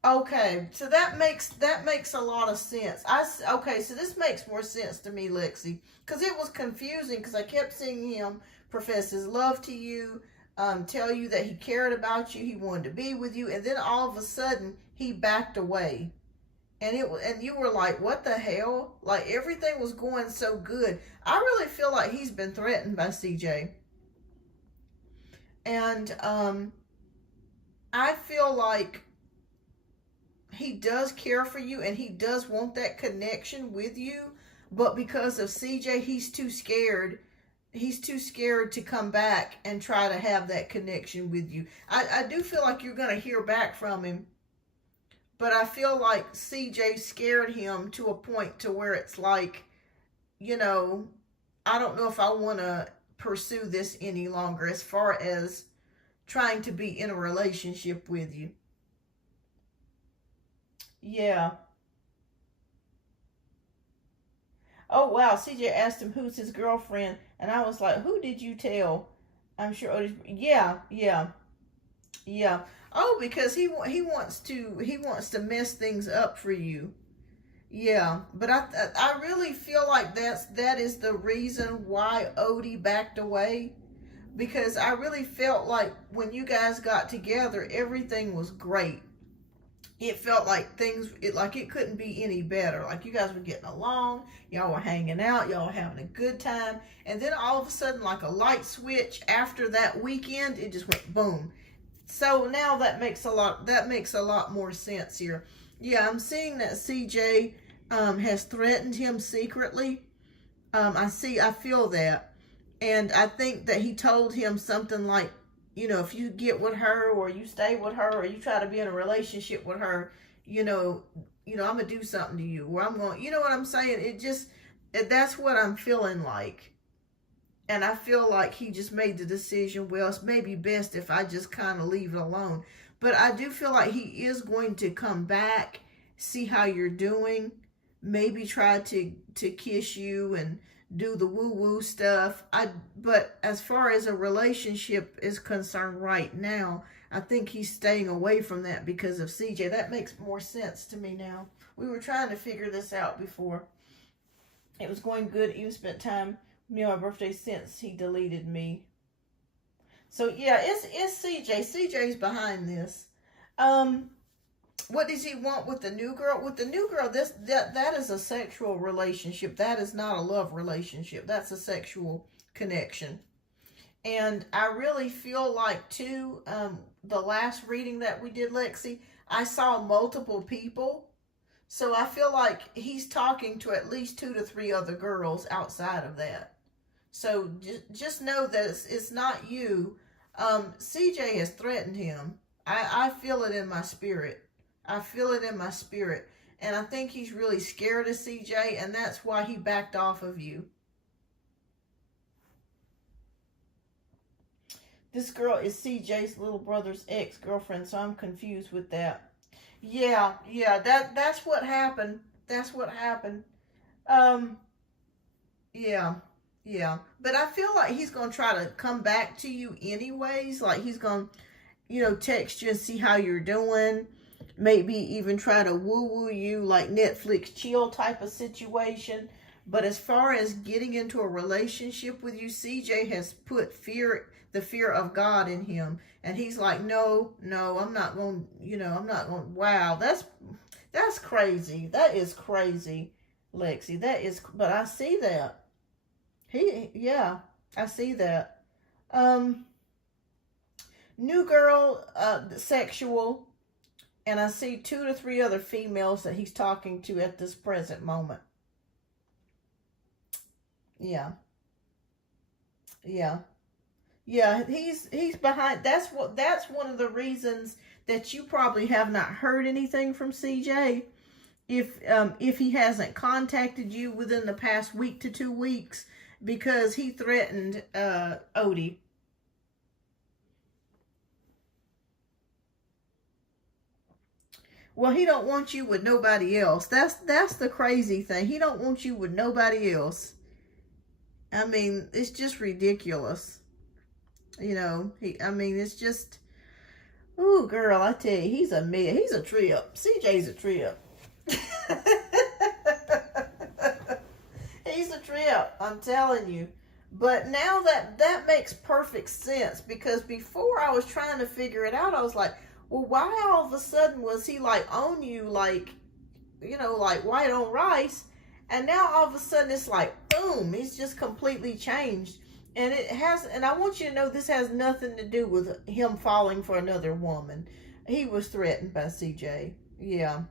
Okay, so that makes a lot of sense. Okay, so this makes more sense to me, Lexi, because it was confusing because I kept seeing him profess his love to you, tell you that he cared about you, he wanted to be with you, and then all of a sudden he backed away, and you were like, what the hell? Like everything was going so good. I really feel like he's been threatened by CJ, and I feel like he does care for you and he does want that connection with you, but because of CJ, he's too scared he's too scared to come back and try to have that connection with you. I do feel like you're going to hear back from him, but I feel like CJ scared him to a point to where it's like, you know, I don't know if I want to pursue this any longer as far as trying to be in a relationship with you. Yeah. Oh, wow. CJ asked him who's his girlfriend, and I was like, who did you tell? I'm sure Otis. Yeah, yeah, yeah. Oh, because he wants to mess things up for you. Yeah, but I really feel like that is the reason why Odie backed away, because I really felt like when you guys got together, everything was great. It felt like it couldn't be any better. Like you guys were getting along, y'all were hanging out, y'all were having a good time, and then all of a sudden, like a light switch after that weekend, it just went boom. So now that makes a lot more sense here. Yeah, I'm seeing that CJ has threatened him secretly. I feel that, and I think that he told him something like, if you get with her or you stay with her or you try to be in a relationship with her, I'm gonna do something to you, or I'm going, you know what I'm saying? That's what I'm feeling like. And I feel like he just made the decision, well, it's maybe best if I just kind of leave it alone. But I do feel like he is going to come back, see how you're doing, maybe try to kiss you and do the woo-woo stuff. But as far as a relationship is concerned right now, I think he's staying away from that because of CJ. That makes more sense to me now. We were trying to figure this out before. It was going good. Even spent time with me on my birthday since he deleted me. So yeah, it's CJ. CJ's behind this. What does he want with the new girl? With the new girl, that is a sexual relationship. That is not a love relationship. That's a sexual connection. And I really feel like too, the last reading that we did, Lexi, I saw multiple people. So I feel like he's talking to at least 2 to 3 other girls outside of that. So just know that it's not you. CJ has threatened him. I feel it in my spirit. I feel it in my spirit. And I think he's really scared of CJ, and that's why he backed off of you. This girl is CJ's little brother's ex-girlfriend, so I'm confused with that. Yeah, that's what happened. That's what happened. Yeah. But I feel like he's going to try to come back to you anyways. Like he's going to, text you and see how you're doing. Maybe even try to woo-woo you, like Netflix chill type of situation. But as far as getting into a relationship with you, CJ has put the fear of God in him. And he's like, no, I'm not going, wow, that's crazy. That is crazy, Lexi. But I see that. I see that. New girl, sexual. And I see 2 to 3 other females that he's talking to at this present moment. Yeah, he's behind. That's one of the reasons that you probably have not heard anything from CJ. If he hasn't contacted you within the past week to 2 weeks, because he threatened Odie. Well, he don't want you with nobody else. That's the crazy thing. He don't want you with nobody else. I mean, it's just ridiculous. It's just, ooh, girl, I tell you, he's a trip. CJ's a trip. He's a trip, I'm telling you. But now that makes perfect sense, because before I was trying to figure it out, I was like, well, why all of a sudden was he like on you, like white on rice? And now all of a sudden it's like, boom, he's just completely changed. And I want you to know this has nothing to do with him falling for another woman. He was threatened by CJ. Yeah.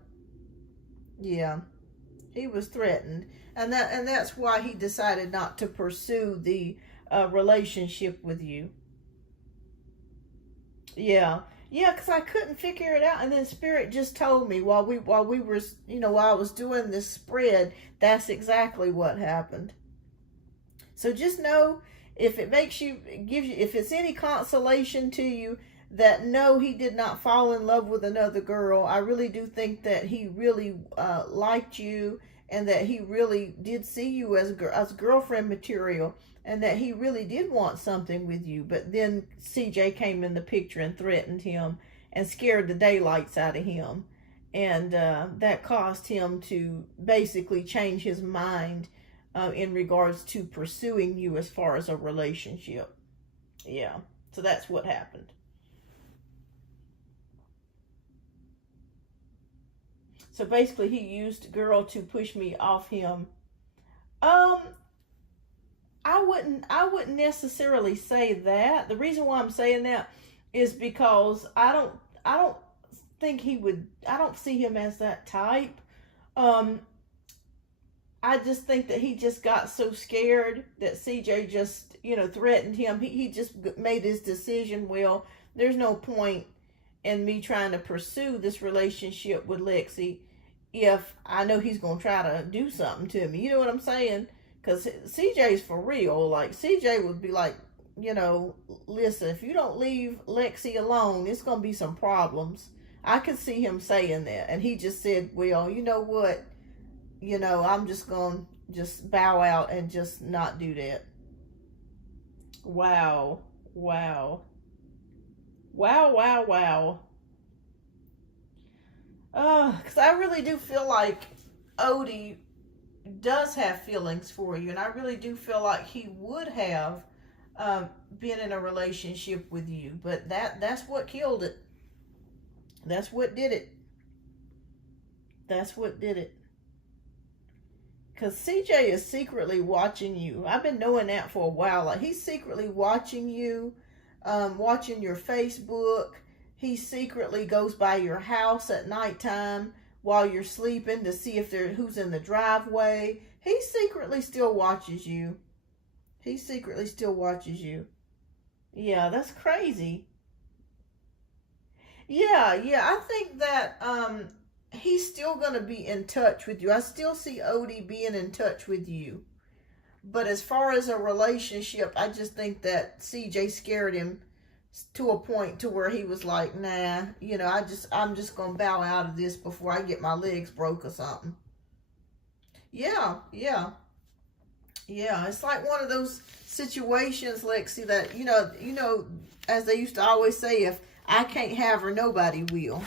He was threatened. And that's why he decided not to pursue the relationship with you. Yeah. Yeah, because I couldn't figure it out, and then Spirit just told me while we were, while I was doing this spread, that's exactly what happened. So just know, if it makes you, gives you, if it's any consolation to you, that no, he did not fall in love with another girl. I really do think that he really liked you, and that he really did see you as girlfriend material, and that he really did want something with you. But then CJ came in the picture and threatened him and scared the daylights out of him, and that caused him to basically change his mind in regards to pursuing you as far as a relationship. Yeah, so that's what happened. So basically, he used girl to push me off him. Um, I wouldn't necessarily say that. The reason why I'm saying that is because I don't think he would. I don't see him as that type. Um, I just think that he just got so scared that CJ just, threatened him. He just made his decision. Well, there's no point in me trying to pursue this relationship with Lexi if I know he's going to try to do something to me. You know what I'm saying? Because CJ's for real. Like, CJ would be like, listen, if you don't leave Lexi alone, it's going to be some problems. I could see him saying that. And he just said, well, you know what? I'm just going to just bow out and just not do that. Wow. Wow. Wow, wow, wow. Because I really do feel like Odie does have feelings for you. And I really do feel like he would have been in a relationship with you. But that's what killed it. That's what did it. That's what did it. Because CJ is secretly watching you. I've been knowing that for a while. Like, he's secretly watching you, watching your Facebook. He secretly goes by your house at nighttime while you're sleeping to see if who's in the driveway. He secretly still watches you. He secretly still watches you. Yeah, that's crazy. Yeah, I think that he's still going to be in touch with you. I still see Odie being in touch with you. But as far as a relationship, I just think that CJ scared him to a point to where he was like, nah, I'm just going to bow out of this before I get my legs broke or something. Yeah. It's like one of those situations, Lexi, that, as they used to always say, if I can't have her, nobody will.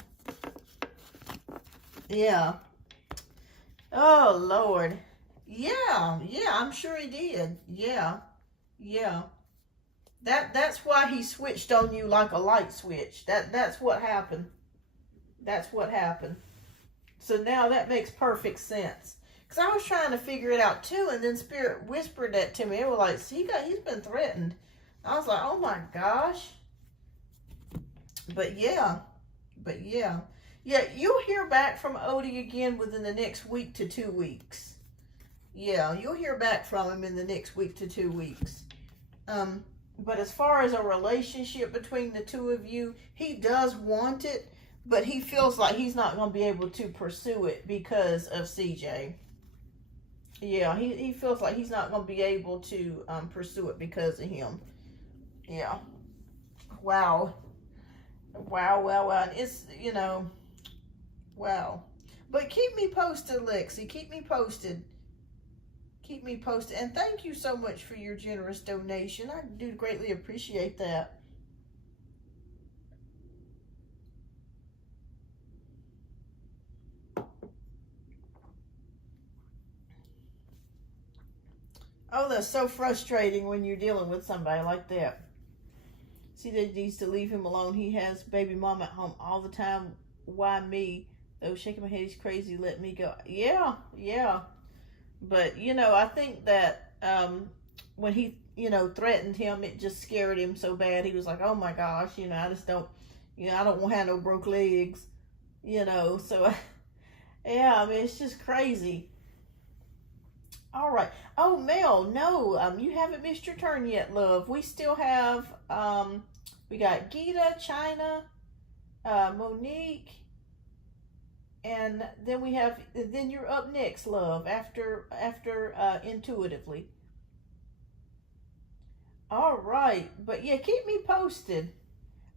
Yeah. Oh, Lord. Yeah, I'm sure he did. Yeah. That's why he switched on you like a light switch. That's what happened. That's what happened. So now that makes perfect sense. Because I was trying to figure it out too, and then Spirit whispered that to me. It was like, he's been threatened. I was like, oh my gosh. But yeah. Yeah, you'll hear back from Odie again within the next week to 2 weeks. Yeah, you'll hear back from him in the next week to 2 weeks. But as far as a relationship between the two of you, he does want it, but he feels like he's not going to be able to pursue it because of CJ. Yeah, he feels like he's not going to be able to pursue it because of him. Yeah. Wow. And it's, wow. But keep me posted, Lexi. Keep me posted. And thank you so much for your generous donation. I do greatly appreciate that. Oh, that's so frustrating when you're dealing with somebody like that. See, they needs to leave him alone. He has baby mom at home all the time. Why me? Though shaking my head, he's crazy. Let me go. Yeah. But, I think that when he, threatened him, it just scared him so bad. He was like, oh my gosh, I just don't, I don't want to have no broke legs, so, yeah, I mean, it's just crazy. All right. Oh, Mel, no, you haven't missed your turn yet, love. We still have, we got Gita, China, Monique, and then you're up next, love, after intuitively. All right. But yeah, keep me posted.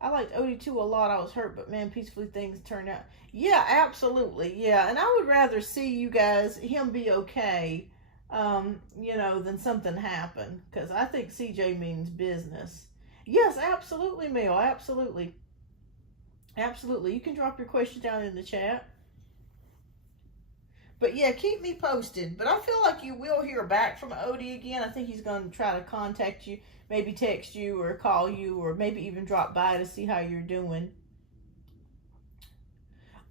I liked OD2 a lot. I was hurt, but man, peacefully things turned out. Yeah, absolutely. Yeah, and I would rather see him be okay, than something happen. Because I think CJ means business. Yes, absolutely, Mel. Absolutely. Absolutely. You can drop your question down in the chat. But yeah, keep me posted. But I feel like you will hear back from Odie again. I think he's going to try to contact you, maybe text you or call you, or maybe even drop by to see how you're doing.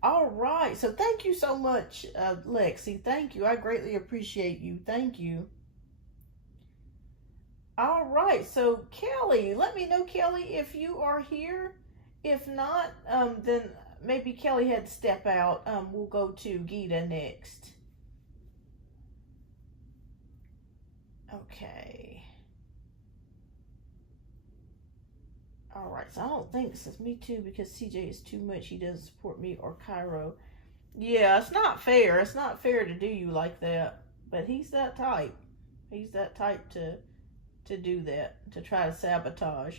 All right. So thank you so much, Lexi. Thank you. I greatly appreciate you. Thank you. All right. So Kelly, let me know, Kelly, if you are here. If not, then maybe Kelly had to step out. We'll go to Gita next. Okay. All right. So I don't think this is me too, because CJ is too much. He doesn't support me or Cairo. Yeah, it's not fair. It's not fair to do you like that. But he's that type. He's that type to do that, to try to sabotage.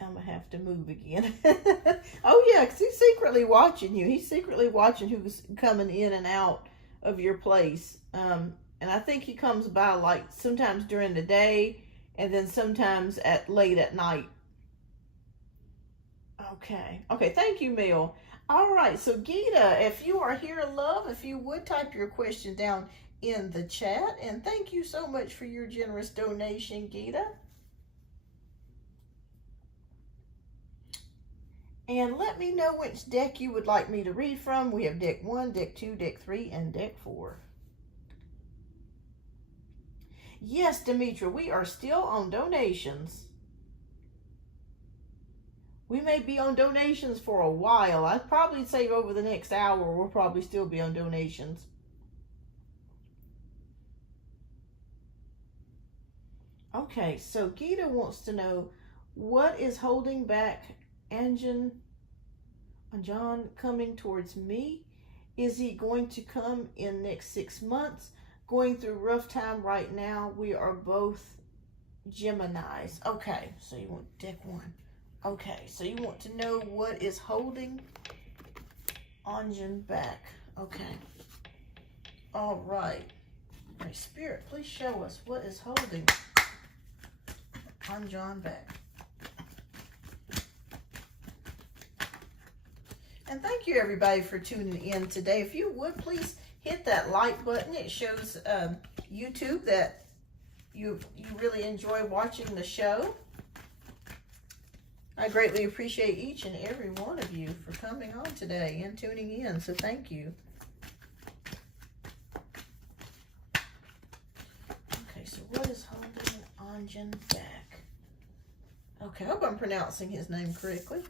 I'm gonna have to move again. Oh yeah, because he's secretly watching you. He's secretly watching who's coming in and out of your place. And I think he comes by like sometimes during the day and then sometimes late at night. Okay. Okay, thank you, Mel. All right, so Gita, if you are here, love, if you would type your question down in the chat. And thank you so much for your generous donation, Gita. And let me know which deck you would like me to read from. We have deck 1, deck 2, deck 3, and deck 4. Yes, Demetra, we are still on donations. We may be on donations for a while. I'd probably say over the next hour, we'll probably still be on donations. Okay, so Gita wants to know, what is holding back Anjan John coming towards me? Is he going to come in next 6 months? Going through rough time right now. We are both Geminis. Okay, so you want deck 1. Okay, so you want to know what is holding Anjan back. Okay. All right. All right, Spirit, please show us what is holding Anjan back. And thank you, everybody, for tuning in today. If you would, please hit that like button. It shows YouTube that you really enjoy watching the show. I greatly appreciate each and every one of you for coming on today and tuning in, so thank you. Okay, so what is holding Anjan back? Okay, I hope I'm pronouncing his name correctly.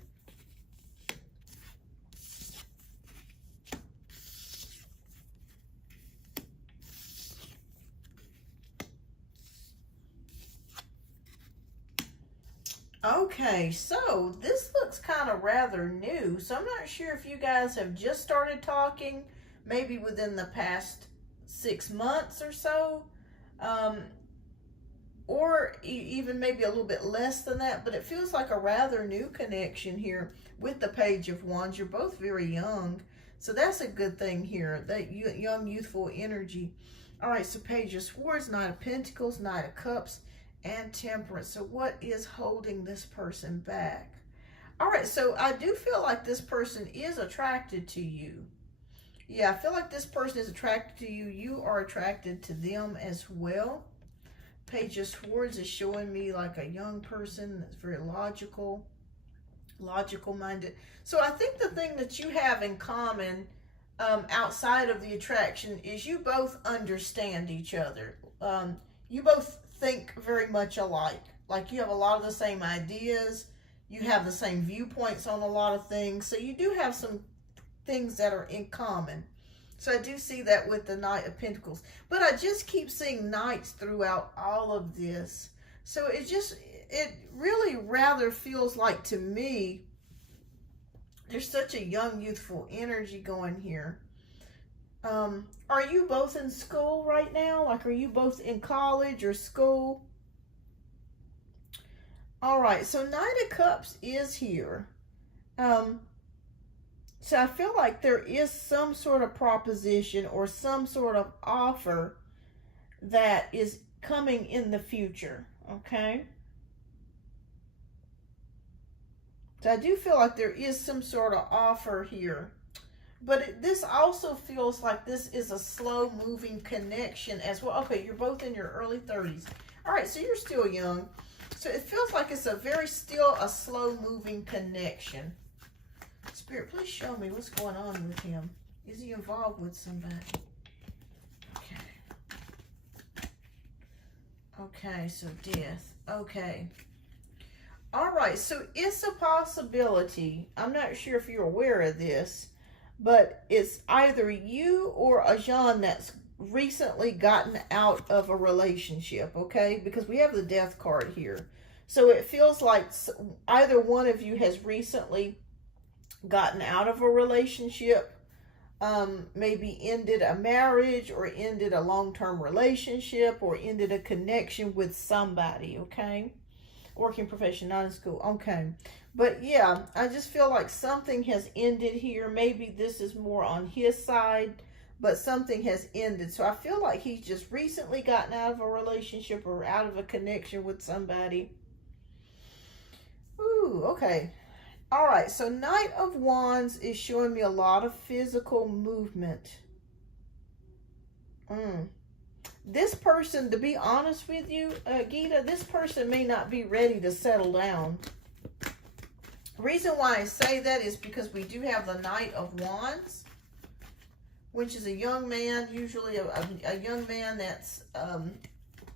Okay, so this looks kind of rather new, so I'm not sure if you guys have just started talking, maybe within the past 6 months or so, or even maybe a little bit less than that, but it feels like a rather new connection here with the Page of Wands. You're both very young, so that's a good thing here, that young, youthful energy. All right, so Page of Swords, Knight of Pentacles, Knight of Cups, and Temperance. So what is holding this person back? All right, so I do feel like this person is attracted to you. Yeah, I feel like this person is attracted to you. You are attracted to them as well. Page of Swords is showing me like a young person that's very logical minded. So I think the thing that you have in common outside of the attraction is you both understand each other. You both think very much alike. Like you have a lot of the same ideas. You have the same viewpoints on a lot of things. So you do have some things that are in common. So I do see that with the Knight of Pentacles. But I just keep seeing knights throughout all of this. So it really rather feels like, to me, there's such a young, youthful energy going here. Are you both in school right now? Like, are you both in college or school? All right, so Knight of Cups is here. So I feel like there is some sort of proposition or some sort of offer that is coming in the future, okay? So I do feel like there is some sort of offer here. But this also feels like this is a slow-moving connection as well. Okay, you're both in your early 30s. All right, so you're still young. So it feels like it's still a slow-moving connection. Spirit, please show me what's going on with him. Is he involved with somebody? Okay. Okay, so death. Okay. All right, so it's a possibility. I'm not sure if you're aware of this, but it's either you or a Jean that's recently gotten out of a relationship, okay? Because we have the death card here. So it feels like either one of you has recently gotten out of a relationship, maybe ended a marriage or ended a long-term relationship or ended a connection with somebody, okay? Working profession, not in school, okay. But yeah, I just feel like something has ended here. Maybe this is more on his side, but something has ended. So I feel like he's just recently gotten out of a relationship or out of a connection with somebody. Ooh, okay. All right, so Knight of Wands is showing me a lot of physical movement. This person, to be honest with you, Gita, this person may not be ready to settle down. Reason why I say that is because we do have the Knight of Wands, which is a young man, usually a young man that's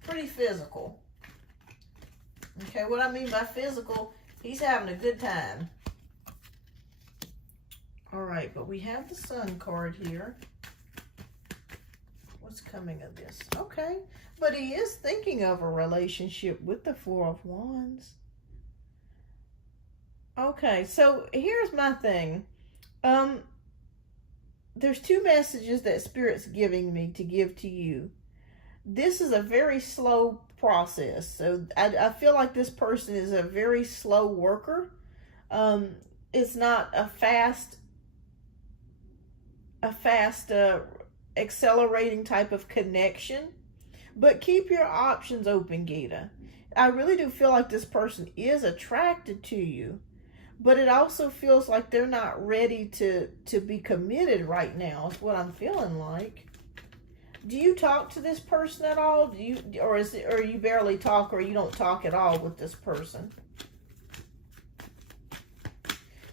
pretty physical. Okay, what I mean by physical, he's having a good time. All right, but we have the Sun card here. What's coming of this? Okay, but he is thinking of a relationship with the Four of Wands. Okay, so here's my thing. There's two messages that Spirit's giving me to give to you. This is a very slow process. So I feel like this person is a very slow worker. It's not a fast accelerating type of connection, but keep your options open, Gita. I really do feel like this person is attracted to you, but it also feels like they're not ready to be committed right now, is what I'm feeling like. Do you talk to this person at all? Or you barely talk, or you don't talk at all with this person?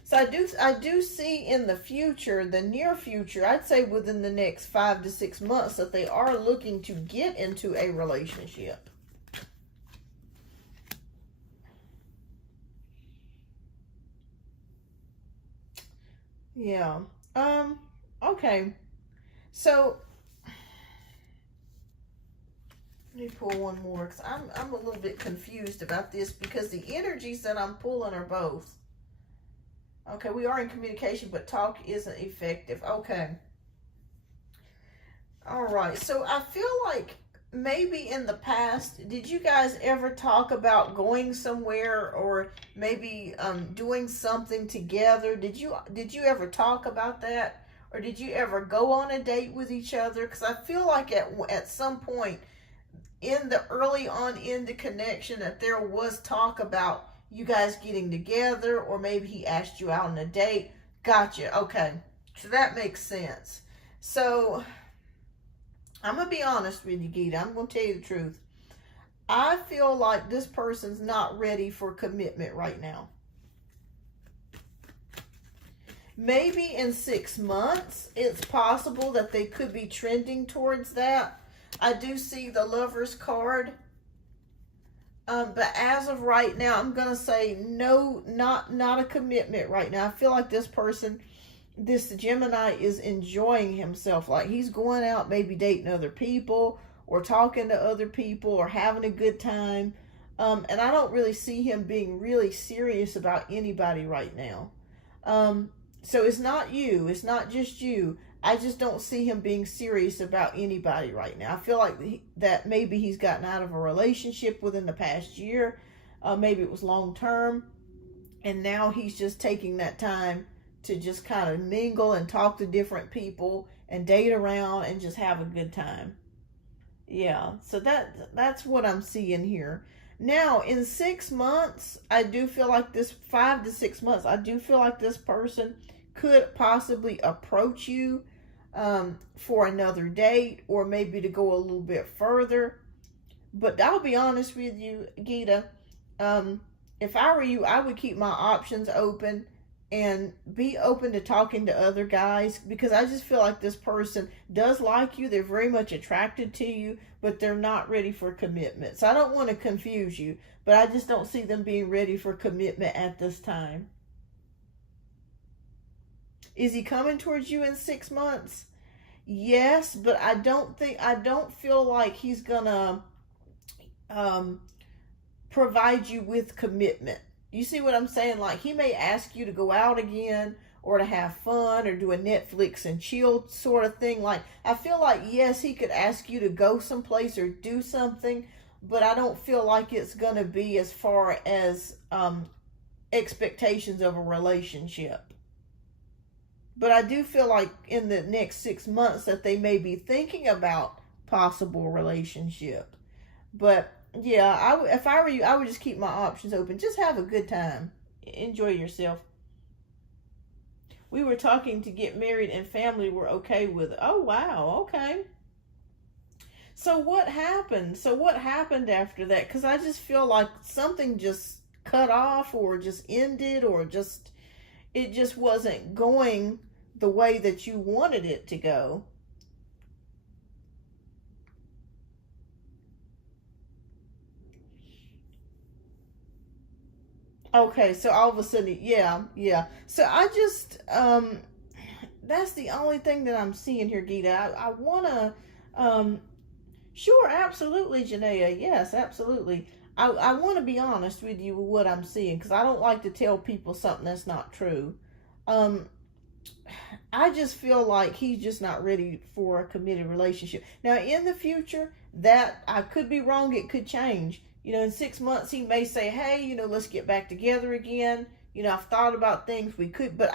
So I do see in the future, the near future, I'd say within the next 5 to 6 months, that they are looking to get into a relationship. Yeah. Okay. So let me pull one more, because I'm a little bit confused about this, because the energies that I'm pulling are both. Okay, we are in communication, but talk isn't effective. Okay. All right. So I feel like maybe in the past, did you guys ever talk about going somewhere, or maybe doing something together? Did you ever talk about that? Or did you ever go on a date with each other? Because I feel like at some point in the early on in the connection that there was talk about you guys getting together, or maybe he asked you out on a date. Gotcha. Okay. So that makes sense. So I'm going to be honest with you, Gita. I'm going to tell you the truth. I feel like this person's not ready for commitment right now. Maybe in 6 months, it's possible that they could be trending towards that. I do see the Lover's card. But as of right now, I'm going to say no, not a commitment right now. I feel like this person this Gemini is enjoying himself. Like he's going out, maybe dating other people or talking to other people or having a good time. And I don't really see him being really serious about anybody right now. So it's not you. It's not just you. I just don't see him being serious about anybody right now. I feel like that maybe he's gotten out of a relationship within the past year. Maybe it was long term. And now he's just taking that time to just kind of mingle and talk to different people and date around and just have a good time. Yeah, so that's what I'm seeing here. Now, in 6 months, I do feel like this, 5 to 6 months, I do feel like this person could possibly approach you for another date or maybe to go a little bit further. But I'll be honest with you, Gita, if I were you, I would keep my options open and be open to talking to other guys, because I just feel like this person does like you. They're very much attracted to you, but they're not ready for commitment. So I don't want to confuse you, but I just don't see them being ready for commitment at this time. Is he coming towards you in 6 months? Yes, but I don't feel like he's gonna provide you with commitment. You see what I'm saying? Like he may ask you to go out again or to have fun or do a Netflix and chill sort of thing. Like I feel like, yes, he could ask you to go someplace or do something, but I don't feel like it's going to be as far as expectations of a relationship. But I do feel like in the next 6 months that they may be thinking about possible relationship. But yeah, if I were you, I would just keep my options open. Just have a good time. Enjoy yourself. We were talking to get married and family were okay with it. Oh, wow. Okay. So what happened? So what happened after that? Because I just feel like something just cut off or just ended or just, it just wasn't going the way that you wanted it to go. Okay, so all of a sudden, yeah. So I just, that's the only thing that I'm seeing here, Gita. I want to, sure, absolutely, Janaea. Yes, absolutely. I want to be honest with you with what I'm seeing, because I don't like to tell people something that's not true. I just feel like he's just not ready for a committed relationship. Now, in the future, that I could be wrong. It could change. In 6 months, he may say, hey, let's get back together again. I've thought about things we could, but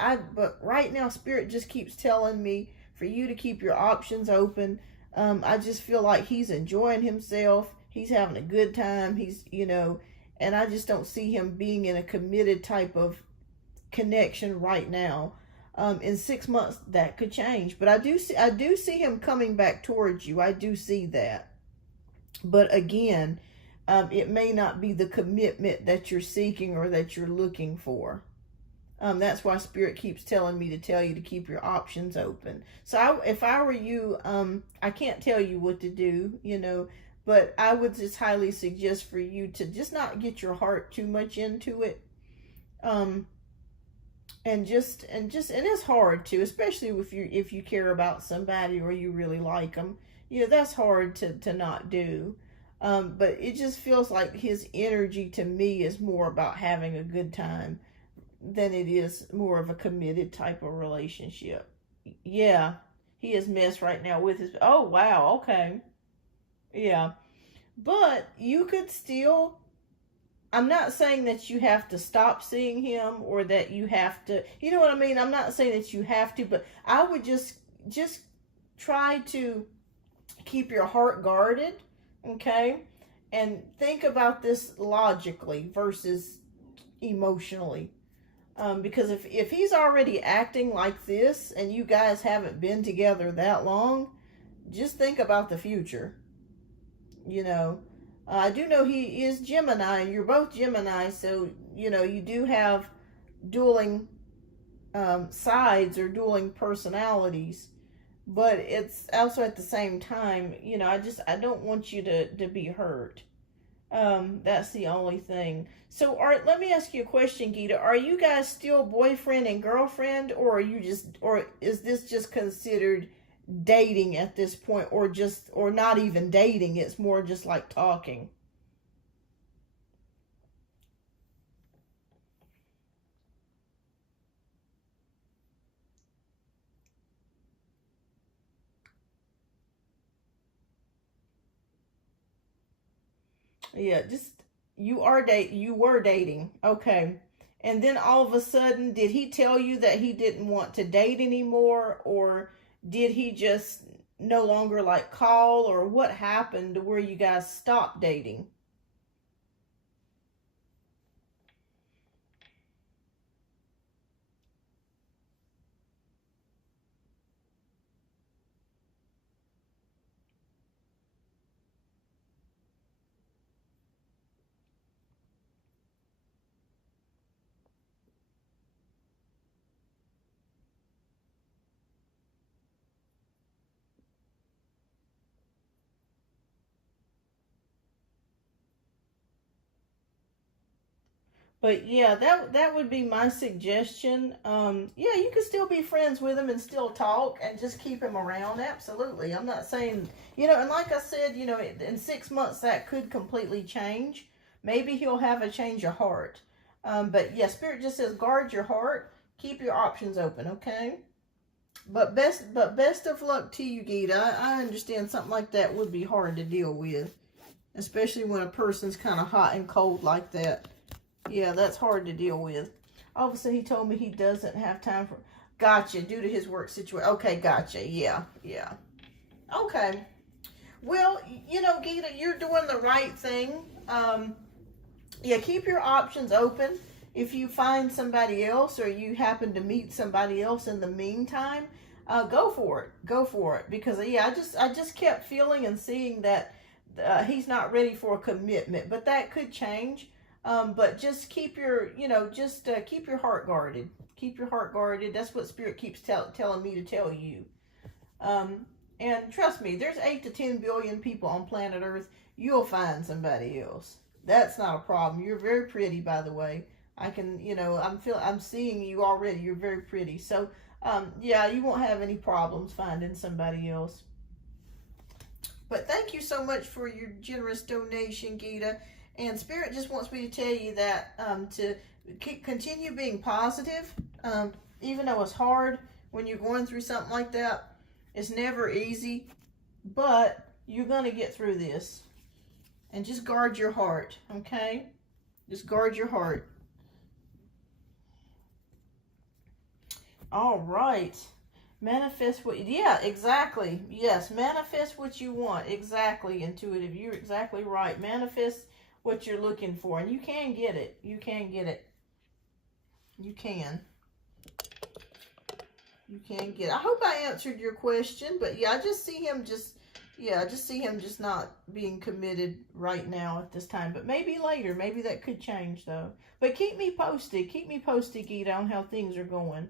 right now, Spirit just keeps telling me for you to keep your options open. I just feel like he's enjoying himself. He's having a good time. He's, and I just don't see him being in a committed type of connection right now. In 6 months, that could change, but I do see him coming back towards you. I do see that, but again, it may not be the commitment that you're seeking or that you're looking for. That's why Spirit keeps telling me to tell you to keep your options open. So if I were you, I can't tell you what to do, but I would just highly suggest for you to just not get your heart too much into it. And it's hard to, especially if you care about somebody or you really like them, that's hard to not do. But it just feels like his energy to me is more about having a good time than it is more of a committed type of relationship. Yeah, he is messed right now with his, oh wow, okay. Yeah, but you could still, I'm not saying that you have to stop seeing him or that you have to, you know what I mean? I'm not saying that you have to, but I would just try to keep your heart guarded. Okay, and think about this logically versus emotionally, because if he's already acting like this and you guys haven't been together that long, just think about the future. I do know he is Gemini and you're both Gemini, so you do have dueling sides or dueling personalities. But it's also at the same time, I don't want you to be hurt. That's the only thing. So, let me ask you a question, Gita. Are you guys still boyfriend and girlfriend, or are you just, or is this just considered dating at this point, or not even dating? It's more just like talking. Yeah, just you were dating. Okay. And then all of a sudden, did he tell you that he didn't want to date anymore, or did he just no longer like call, or what happened to where you guys stopped dating? But yeah, that would be my suggestion. Yeah, you could still be friends with him and still talk and just keep him around. Absolutely. I'm not saying, and like I said, in 6 months that could completely change. Maybe he'll have a change of heart. But yeah, Spirit just says guard your heart, keep your options open, okay? But best of luck to you, Gita. I understand something like that would be hard to deal with, especially when a person's kind of hot and cold like that. Yeah, that's hard to deal with. All of a sudden, he told me he doesn't have time for. Gotcha, due to his work situation. Okay, gotcha. Yeah, yeah. Okay. Well, Gita, you're doing the right thing. Yeah, keep your options open. If you find somebody else or you happen to meet somebody else in the meantime, go for it. Go for it. Because yeah, I just kept feeling and seeing that he's not ready for a commitment, but that could change. But just keep your, keep your heart guarded. Keep your heart guarded. That's what Spirit keeps telling me to tell you. And trust me, there's 8 to 10 billion people on planet Earth. You'll find somebody else. That's not a problem. You're very pretty, by the way. I can, I'm seeing you already. You're very pretty. So, yeah, you won't have any problems finding somebody else. But thank you so much for your generous donation, Gita. And Spirit just wants me to tell you that to continue being positive, even though it's hard when you're going through something like that. It's never easy, but you're going to get through this. And just guard your heart, okay? Just guard your heart. All right. Manifest what, yeah, exactly. Yes, manifest what you want. Exactly, intuitive. You're exactly right. Manifest what you're looking for, and you can get it. You can get it. You can. You can get it. I hope I answered your question, but yeah, I just see him just not being committed right now at this time, but maybe later. Maybe that could change, though. But keep me posted. Keep me posted, Gita, on how things are going.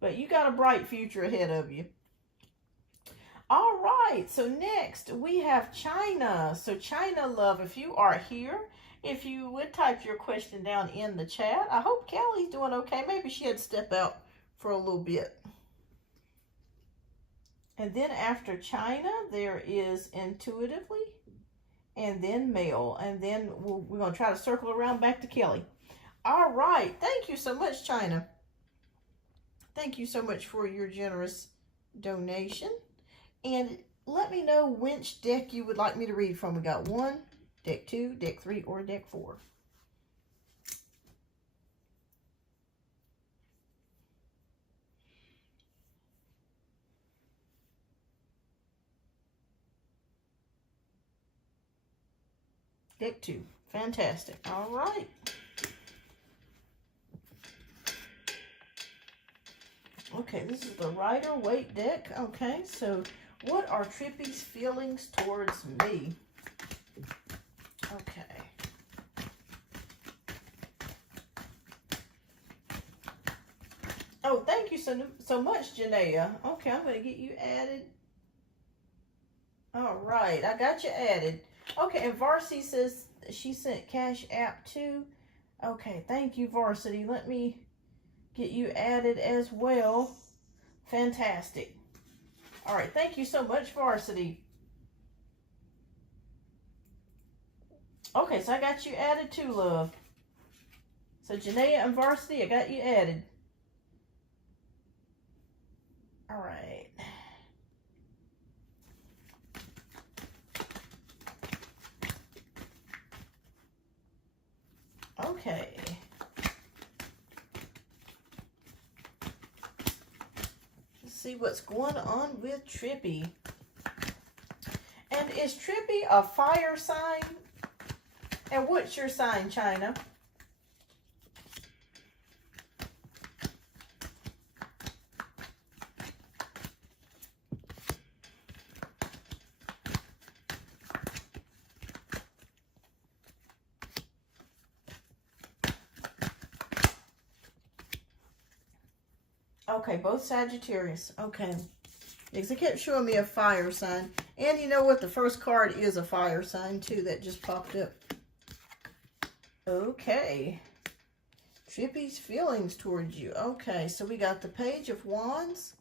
But you got a bright future ahead of you. All right, so next we have China. So China, love, if you are here, if you would type your question down in the chat. I hope Callie's doing okay. Maybe she had to step out for a little bit. And then after China, there is intuitively, and then male. And then we're going to try to circle around back to Kelly. All right, thank you so much, China. Thank you so much for your generous donation. And let me know which deck you would like me to read from. We got 1, deck 2, deck 3, or deck 4. Deck 2. Fantastic. All right. Okay, this is the Rider-Waite deck. Okay, so what are Trippy's feelings towards me? Okay. Oh, thank you so much, Janaea. Okay, I'm going to get you added. All right, I got you added. Okay, and Varsi says, she sent Cash App too. Okay, thank you, Varsity. Let me get you added as well. Fantastic. All right, thank you so much, Varsity. Okay, so I got you added too, love. So Janaea and Varsity, I got you added. All right. Okay. Let's see what's going on with Trippy. And is Trippy a fire sign? And what's your sign, China? Okay, both Sagittarius. Okay. Because it kept showing me a fire sign. And you know what? The first card is a fire sign, too. That just popped up. Okay. Trippy's feelings towards you. Okay, so we got the Page of Wands,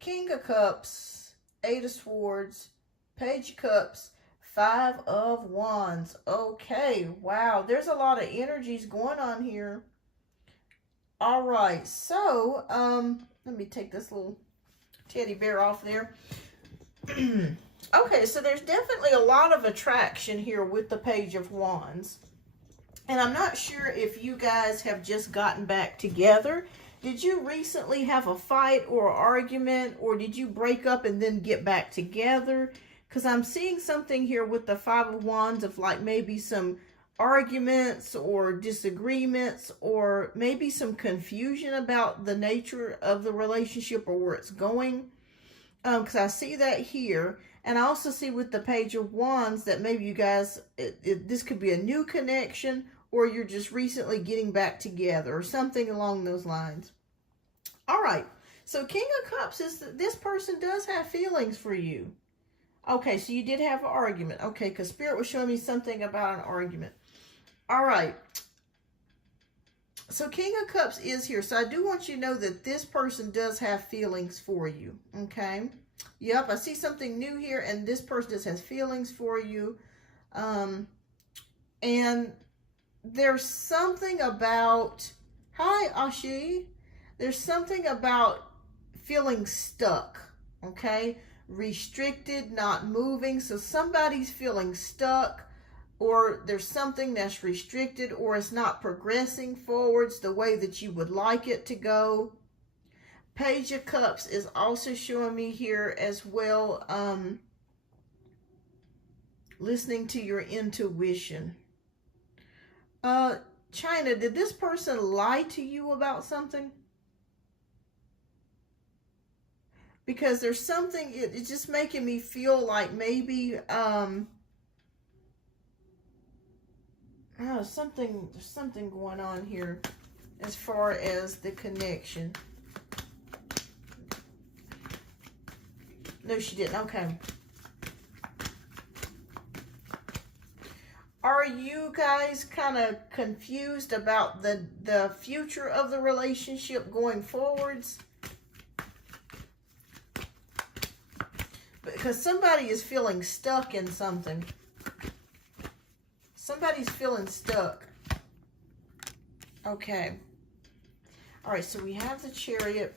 King of Cups, Eight of Swords, Page of Cups, Five of Wands. Okay, wow. There's a lot of energies going on here. All right, so let me take this little teddy bear off there. Okay, so there's definitely a lot of attraction here with the Page of Wands. And I'm not sure if you guys have just gotten back together. Did you recently have a fight or argument, or did you break up and then get back together? Because I'm seeing something here with the Five of Wands of like maybe some arguments or disagreements, or maybe some confusion about the nature of the relationship or where it's going. Because I see that here. And I also see with the Page of Wands that maybe you guys, this could be a new connection, or you're just recently getting back together, or something along those lines. All right. So King of Cups is that this person does have feelings for you. Okay, so you did have an argument. Okay, because Spirit was showing me something about an argument. All right. So King of Cups is here. So I do want you to know that this person does have feelings for you. Okay. Yep, I see something new here, and this person just has feelings for you. And there's something about, hi, Ashi. There's something about feeling stuck, okay? Restricted, not moving. So somebody's feeling stuck, or there's something that's restricted, or it's not progressing forwards the way that you would like it to go. Page of Cups is also showing me here as well, listening to your intuition. China, did this person lie to you about something? Because there's something, it's just making me feel like maybe, there's something going on here as far as the connection. No, she didn't. Okay. Are you guys kind of confused about the future of the relationship going forwards? Because somebody is feeling stuck in something. Somebody's feeling stuck. Okay. All right, so we have the Chariot.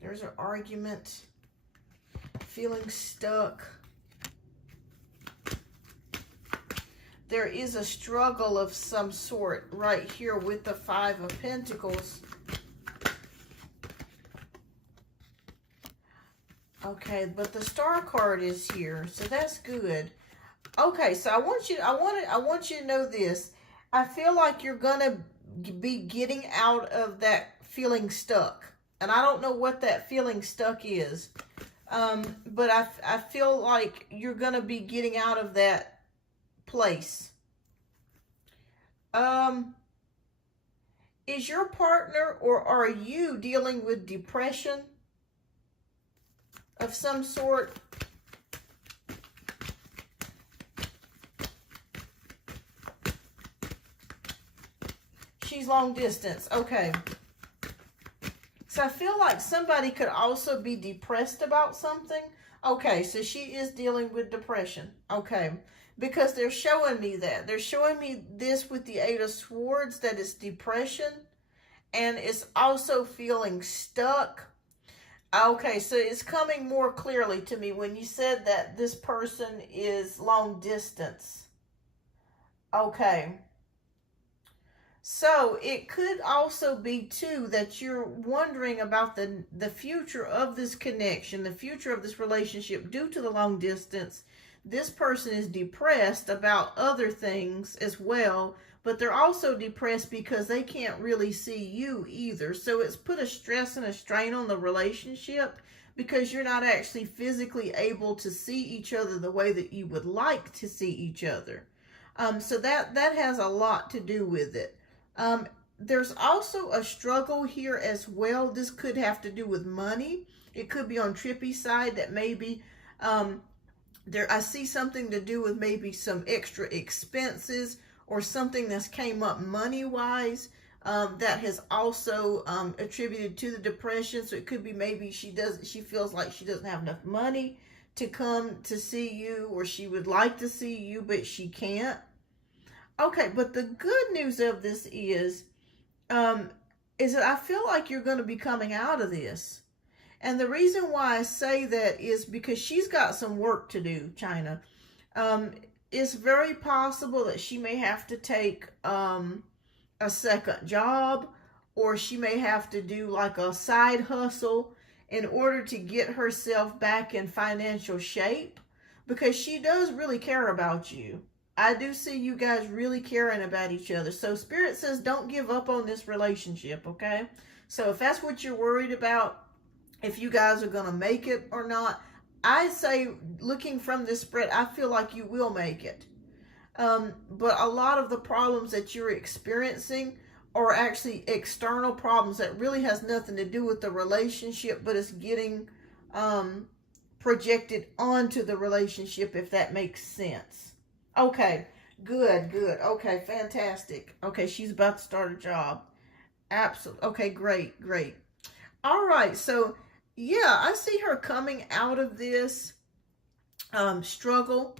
There's an argument. Feeling stuck. There is a struggle of some sort right here with the Five of Pentacles. Okay, but the Star card is here, so that's good. Okay, so I want you to know this. I feel like you're gonna be getting out of that feeling stuck, and I don't know what that feeling stuck is, but I feel like you're gonna be getting out of that place. Is your partner or are you dealing with depression of some sort? she's long distance. Okay. So I feel like somebody could also be depressed about something. Okay, so she is dealing with depression. Okay. Because they're showing me that. They're showing me this with the Eight of Swords, that it's depression. And it's also feeling stuck. Okay, so it's coming more clearly to me when you said that this person is long distance. Okay. So it could also be too that you're wondering about the future of this connection, the future of this relationship due to the long distance. This person is depressed about other things as well, but they're also depressed because they can't really see you either. So it's put a stress and a strain on the relationship because you're not actually physically able to see each other the way that you would like to see each other. So that has a lot to do with it. There's also a struggle here as well. This could have to do with money. It could be on Trippy's side that maybe I see something to do with maybe some extra expenses or something that's came up money-wise that has also attributed to the depression. So it could be maybe she feels like she doesn't have enough money to come to see you, or she would like to see you, but she can't. Okay, but the good news of this is that I feel like you're going to be coming out of this. And the reason why I say that is because she's got some work to do, China. It's very possible that she may have to take a second job, or she may have to do like a side hustle in order to get herself back in financial shape, because she does really care about you. I do see you guys really caring about each other. So Spirit says don't give up on this relationship, okay? So if that's what you're worried about, if you guys are going to make it or not, I say, looking from this spread, I feel like you will make it. But a lot of the problems that you're experiencing are actually external problems that really has nothing to do with the relationship, but it's getting projected onto the relationship, if that makes sense. Okay, good. Okay, fantastic. Okay, she's about to start a job. Absolutely. Okay, great. All right, so yeah, I see her coming out of this struggle,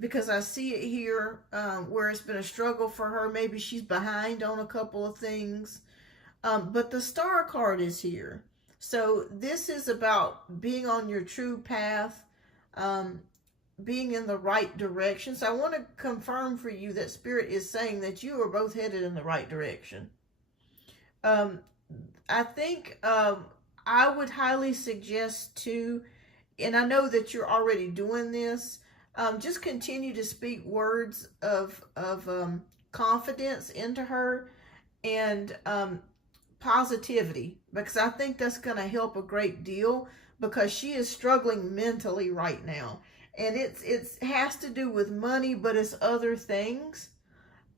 because I see it here where it's been a struggle for her. Maybe she's behind on a couple of things. But the Star card is here. So this is about being on your true path, being in the right direction. So I want to confirm for you that Spirit is saying that you are both headed in the right direction. I think I would highly suggest too, and I know that you're already doing this, just continue to speak words of confidence into her and positivity, because I think that's going to help a great deal, because she is struggling mentally right now. And it has to do with money, but it's other things.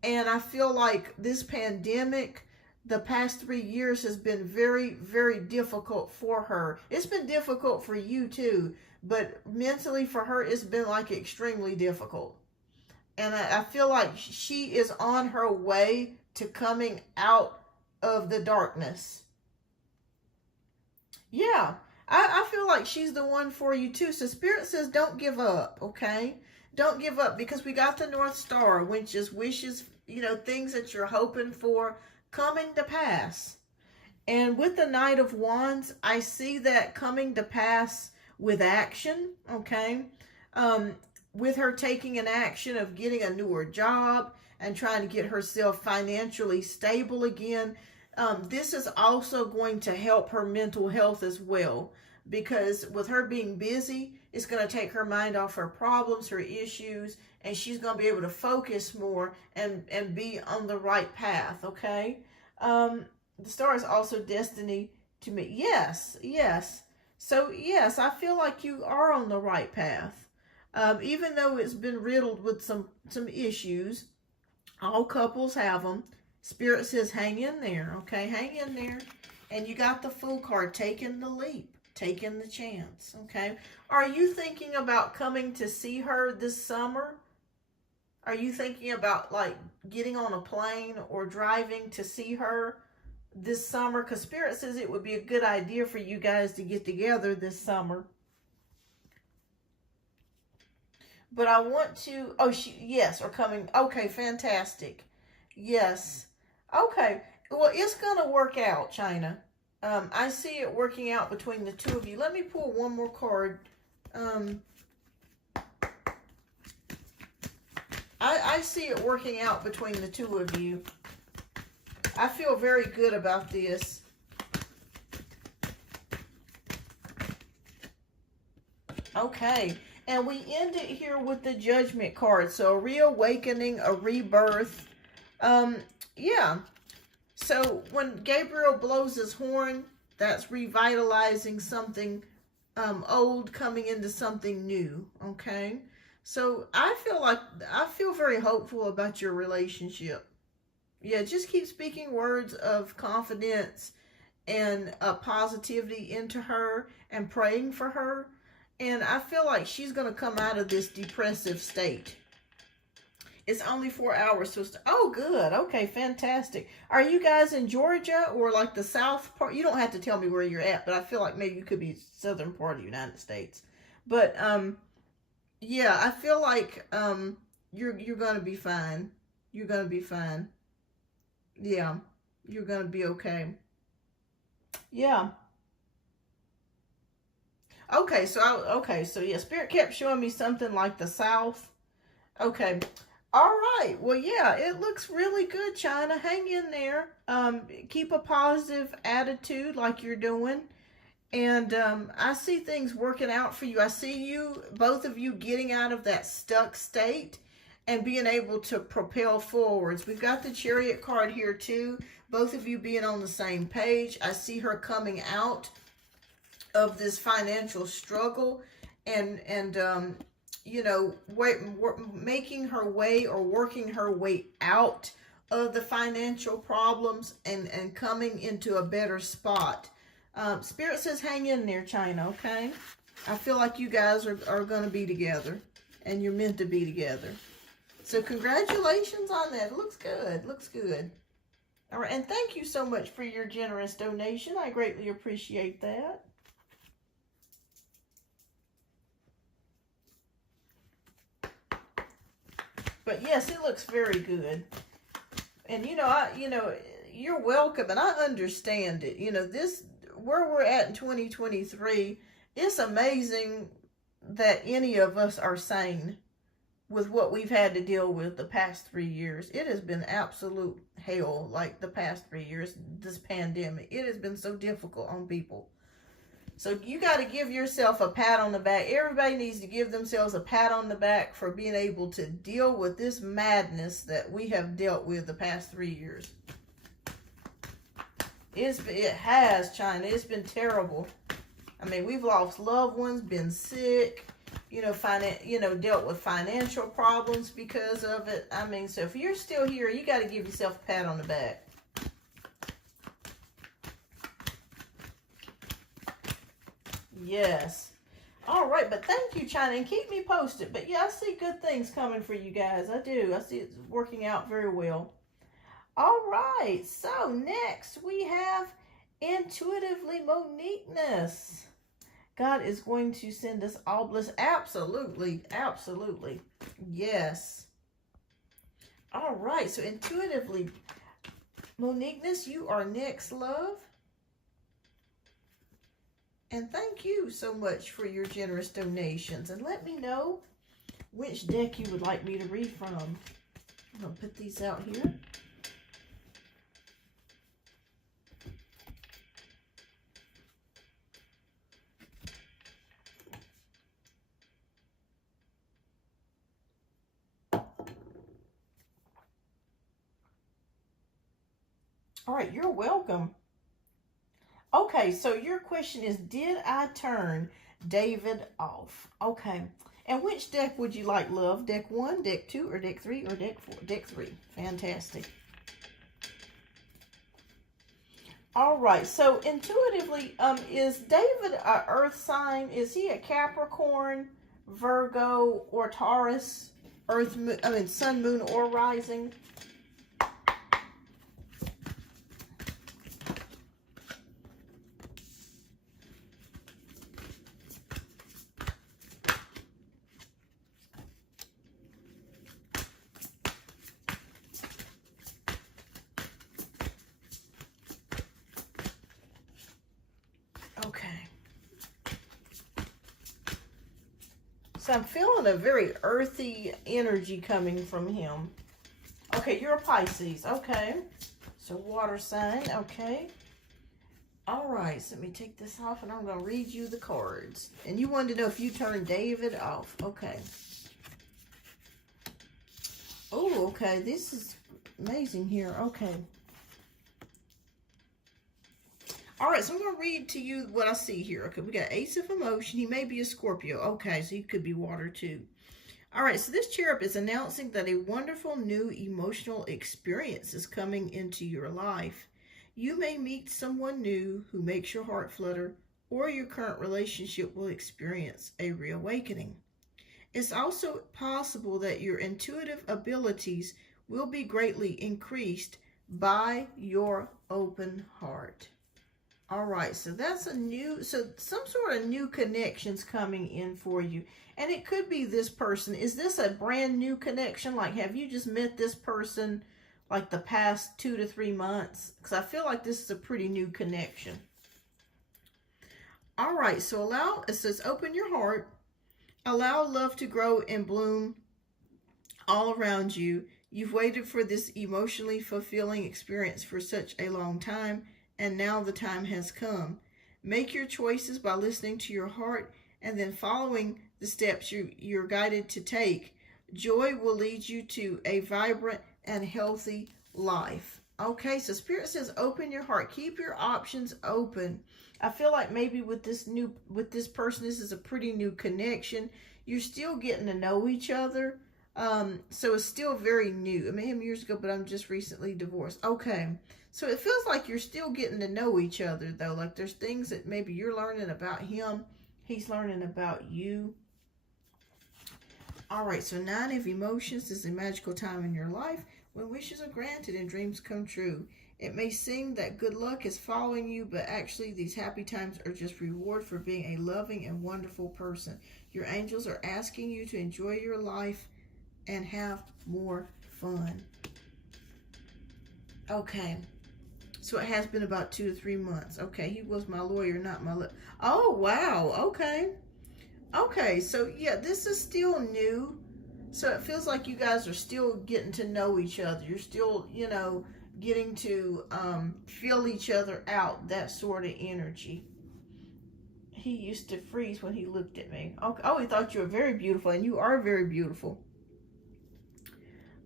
And I feel like this pandemic, the past 3 years, has been very, very difficult for her. It's been difficult for you too, but mentally for her, it's been like extremely difficult. And I feel like she is on her way to coming out of the darkness. Yeah. I feel like she's the one for you too. So Spirit says don't give up, okay? Don't give up, because we got the North Star, which is wishes, things that you're hoping for coming to pass. And with the Knight of Wands, I see that coming to pass with action, okay? With her taking an action of getting a newer job and trying to get herself financially stable again. This is also going to help her mental health as well, because with her being busy, it's going to take her mind off her problems, her issues, and she's going to be able to focus more and be on the right path, okay? The Star is also destiny to me. Yes. So, yes, I feel like you are on the right path. Even though it's been riddled with some issues, all couples have them. Spirit says hang in there, okay? Hang in there. And you got the Fool card, taking the leap, taking the chance, okay? Are you thinking about coming to see her this summer? Are you thinking about like getting on a plane or driving to see her this summer? Because Spirit says it would be a good idea for you guys to get together this summer. But I want to, oh, yes, or coming. Okay, fantastic. Yes. Okay. Well, it's going to work out, China. I see it working out between the two of you. Let me pull one more card. I see it working out between the two of you. I feel very good about this. Okay. And we end it here with the Judgment card. So a reawakening, a rebirth. Yeah. So when Gabriel blows his horn, that's revitalizing something old coming into something new. Okay. So I feel very hopeful about your relationship. Yeah, just keep speaking words of confidence and positivity into her and praying for her. And I feel like she's going to come out of this depressive state. It's only 4 hours. So oh, good. Okay, fantastic. Are you guys in Georgia or like the south part? You don't have to tell me where you're at, but I feel like maybe you could be southern part of the United States. But, yeah, I feel like you're going to be fine. You're going to be fine. Yeah, you're going to be okay. Yeah. Okay, so yeah, Spirit kept showing me something like the South. Okay. All right. Well, yeah, it looks really good, China. Hang in there. Keep a positive attitude like you're doing. And I see things working out for you. I see you, both of you, getting out of that stuck state and being able to propel forwards. We've got the Chariot card here too. Both of you being on the same page. I see her coming out of this financial struggle and you know, making her way or working her way out of the financial problems and coming into a better spot. Spirit says hang in there, China, okay? I feel like you guys are going to be together and you're meant to be together. So congratulations on that. It looks good. Looks good. All right, and thank you so much for your generous donation. I greatly appreciate that. But yes, it looks very good. And you're welcome, and I understand it. You know, this where we're at in 2023, it's amazing that any of us are sane with what we've had to deal with the past 3 years. It has been absolute hell, like the past 3 years, this pandemic. It has been so difficult on people. So you got to give yourself a pat on the back. Everybody needs to give themselves a pat on the back for being able to deal with this madness that we have dealt with the past 3 years. It has, China. It's been terrible. I mean, we've lost loved ones, been sick, dealt with financial problems because of it. I mean, so if you're still here, you got to give yourself a pat on the back. Yes. All right, but thank you, China, and keep me posted. But yeah, I see good things coming for you guys. I do. I see it's working out very well. All right, so next we have Intuitively Moniqueness. God is going to send us all bliss. Absolutely, absolutely. Yes. All right, so Intuitively Moniqueness, you are next, love. And thank you so much for your generous donations. And let me know which deck you would like me to read from. I'm going to put these out here. All right, you're welcome. Okay, so your question is, did I turn David off? Okay, and which deck would you like, love? Deck 1, deck 2, or deck 3, or deck 4? Deck 3. Fantastic. All right, so intuitively, is David an earth sign? Is he a Capricorn, Virgo, or Taurus? sun, moon, or rising. Okay. So I'm feeling a very earthy energy coming from him. Okay, you're a Pisces. Okay. So water sign. Okay. All right. So let me take this off and I'm going to read you the cards. And you wanted to know if you turned David off. Okay. Oh, okay. This is amazing here. Okay. All right, so I'm going to read to you what I see here. Okay, we got Ace of Emotion. He may be a Scorpio. Okay, so he could be water too. All right, so this cherub is announcing that a wonderful new emotional experience is coming into your life. You may meet someone new who makes your heart flutter, or your current relationship will experience a reawakening. It's also possible that your intuitive abilities will be greatly increased by your open heart. All right, so that's some sort of new connections coming in for you. And it could be this person. Is this a brand new connection? Like, have you just met this person like the past 2 to 3 months? Because I feel like this is a pretty new connection. All right, so it says open your heart. Allow love to grow and bloom all around you. You've waited for this emotionally fulfilling experience for such a long time. And now the time has come. Make your choices by listening to your heart and then following the steps you're guided to take. Joy will lead you to a vibrant and healthy life. Okay, so Spirit says open your heart. Keep your options open. I feel like maybe with this person, this is a pretty new connection. You're still getting to know each other. So it's still very new. I met him years ago, but I'm just recently divorced. Okay. So it feels like you're still getting to know each other, though. Like there's things that maybe you're learning about him. He's learning about you. All right, so 9 of Emotions is a magical time in your life when wishes are granted and dreams come true. It may seem that good luck is following you, but actually these happy times are just reward for being a loving and wonderful person. Your angels are asking you to enjoy your life and have more fun. Okay. So it has been about 2 to 3 months. Okay, he was my lawyer, not my... Oh, wow. Okay. Okay, so yeah, this is still new. So it feels like you guys are still getting to know each other. You're still, getting to feel each other out, that sort of energy. He used to freeze when he looked at me. Okay. Oh, he thought you were very beautiful, and you are very beautiful.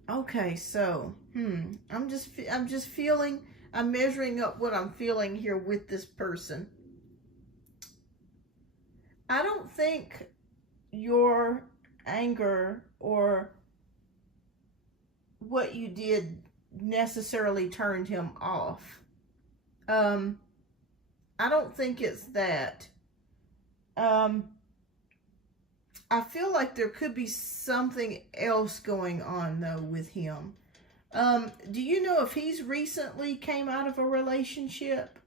Okay, so, I'm just feeling... I'm measuring up what I'm feeling here with this person. I don't think your anger or what you did necessarily turned him off. I don't think it's that. I feel like there could be something else going on, though, with him. Do you know if he's recently came out of a relationship?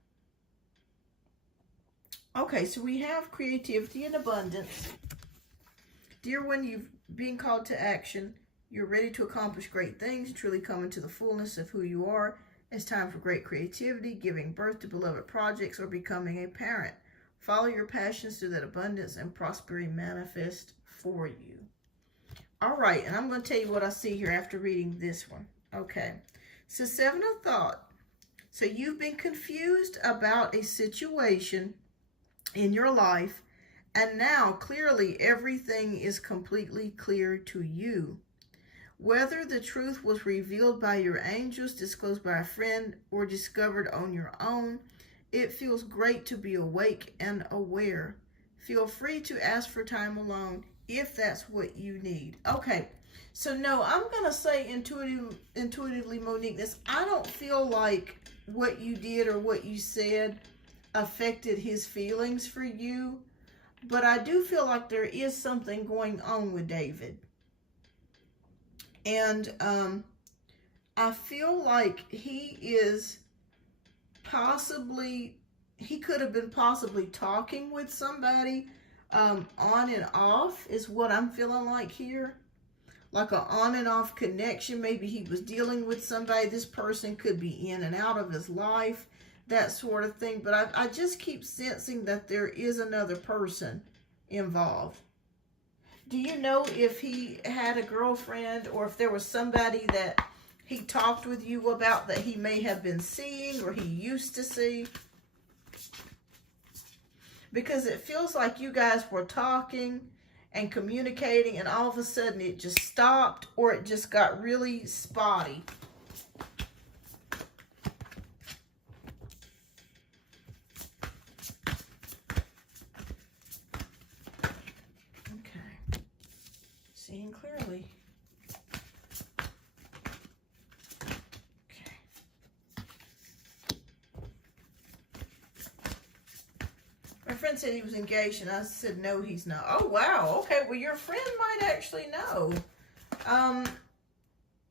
Okay, so we have creativity and abundance. Dear one, you've been called to action. You're ready to accomplish great things, truly come into the fullness of who you are. It's time for great creativity, giving birth to beloved projects, or becoming a parent. Follow your passions so that abundance and prosperity manifest for you. All right, and I'm going to tell you what I see here after reading this one. Okay, so 7 of Thought. So you've been confused about a situation in your life, and now clearly everything is completely clear to you. Whether the truth was revealed by your angels, disclosed by a friend, or discovered on your own, it feels great to be awake and aware. Feel free to ask for time alone if that's what you need. Okay. So no, I'm going to say intuitively, Monique, I don't feel like what you did or what you said affected his feelings for you. But I do feel like there is something going on with David. And I feel like he could have been possibly talking with somebody on and off is what I'm feeling like here. Like an on and off connection. Maybe he was dealing with somebody. This person could be in and out of his life, that sort of thing. But I just keep sensing that there is another person involved. Do you know if he had a girlfriend, or if there was somebody that he talked with you about that he may have been seeing or he used to see? Because it feels like you guys were talking and communicating, and all of a sudden it just stopped, or it just got really spotty. Okay. Seeing clearly. Okay. My friend said he was engaged, and I said, no, he's not. Oh, wow. Okay, well, your friend might actually know.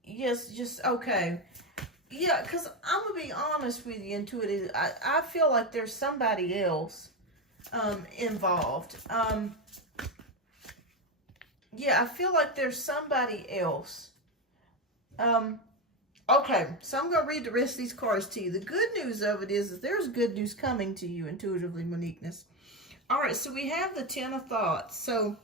Yes, just, okay. Yeah, because I'm going to be honest with you, intuitive. I feel like there's somebody else involved. Yeah, I feel like there's somebody else. Okay, so I'm going to read the rest of these cards to you. The good news of it is that there's good news coming to you, intuitively, Moniqueness. All right, so we have the 10 of Thoughts. So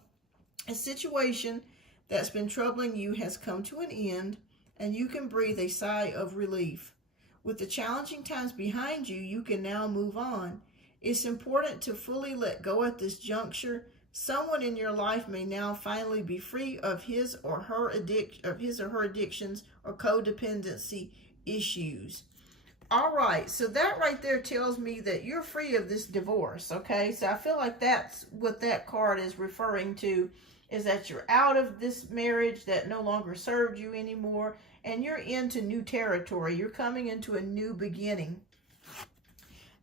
a situation that's been troubling you has come to an end, and you can breathe a sigh of relief. With the challenging times behind you, you can now move on. It's important to fully let go at this juncture. Someone in your life may now finally be free of his or her addictions or codependency issues. All right, so that right there tells me that you're free of this divorce, okay? So I feel like that's what that card is referring to, is that you're out of this marriage that no longer served you anymore, and you're into new territory. You're coming into a new beginning.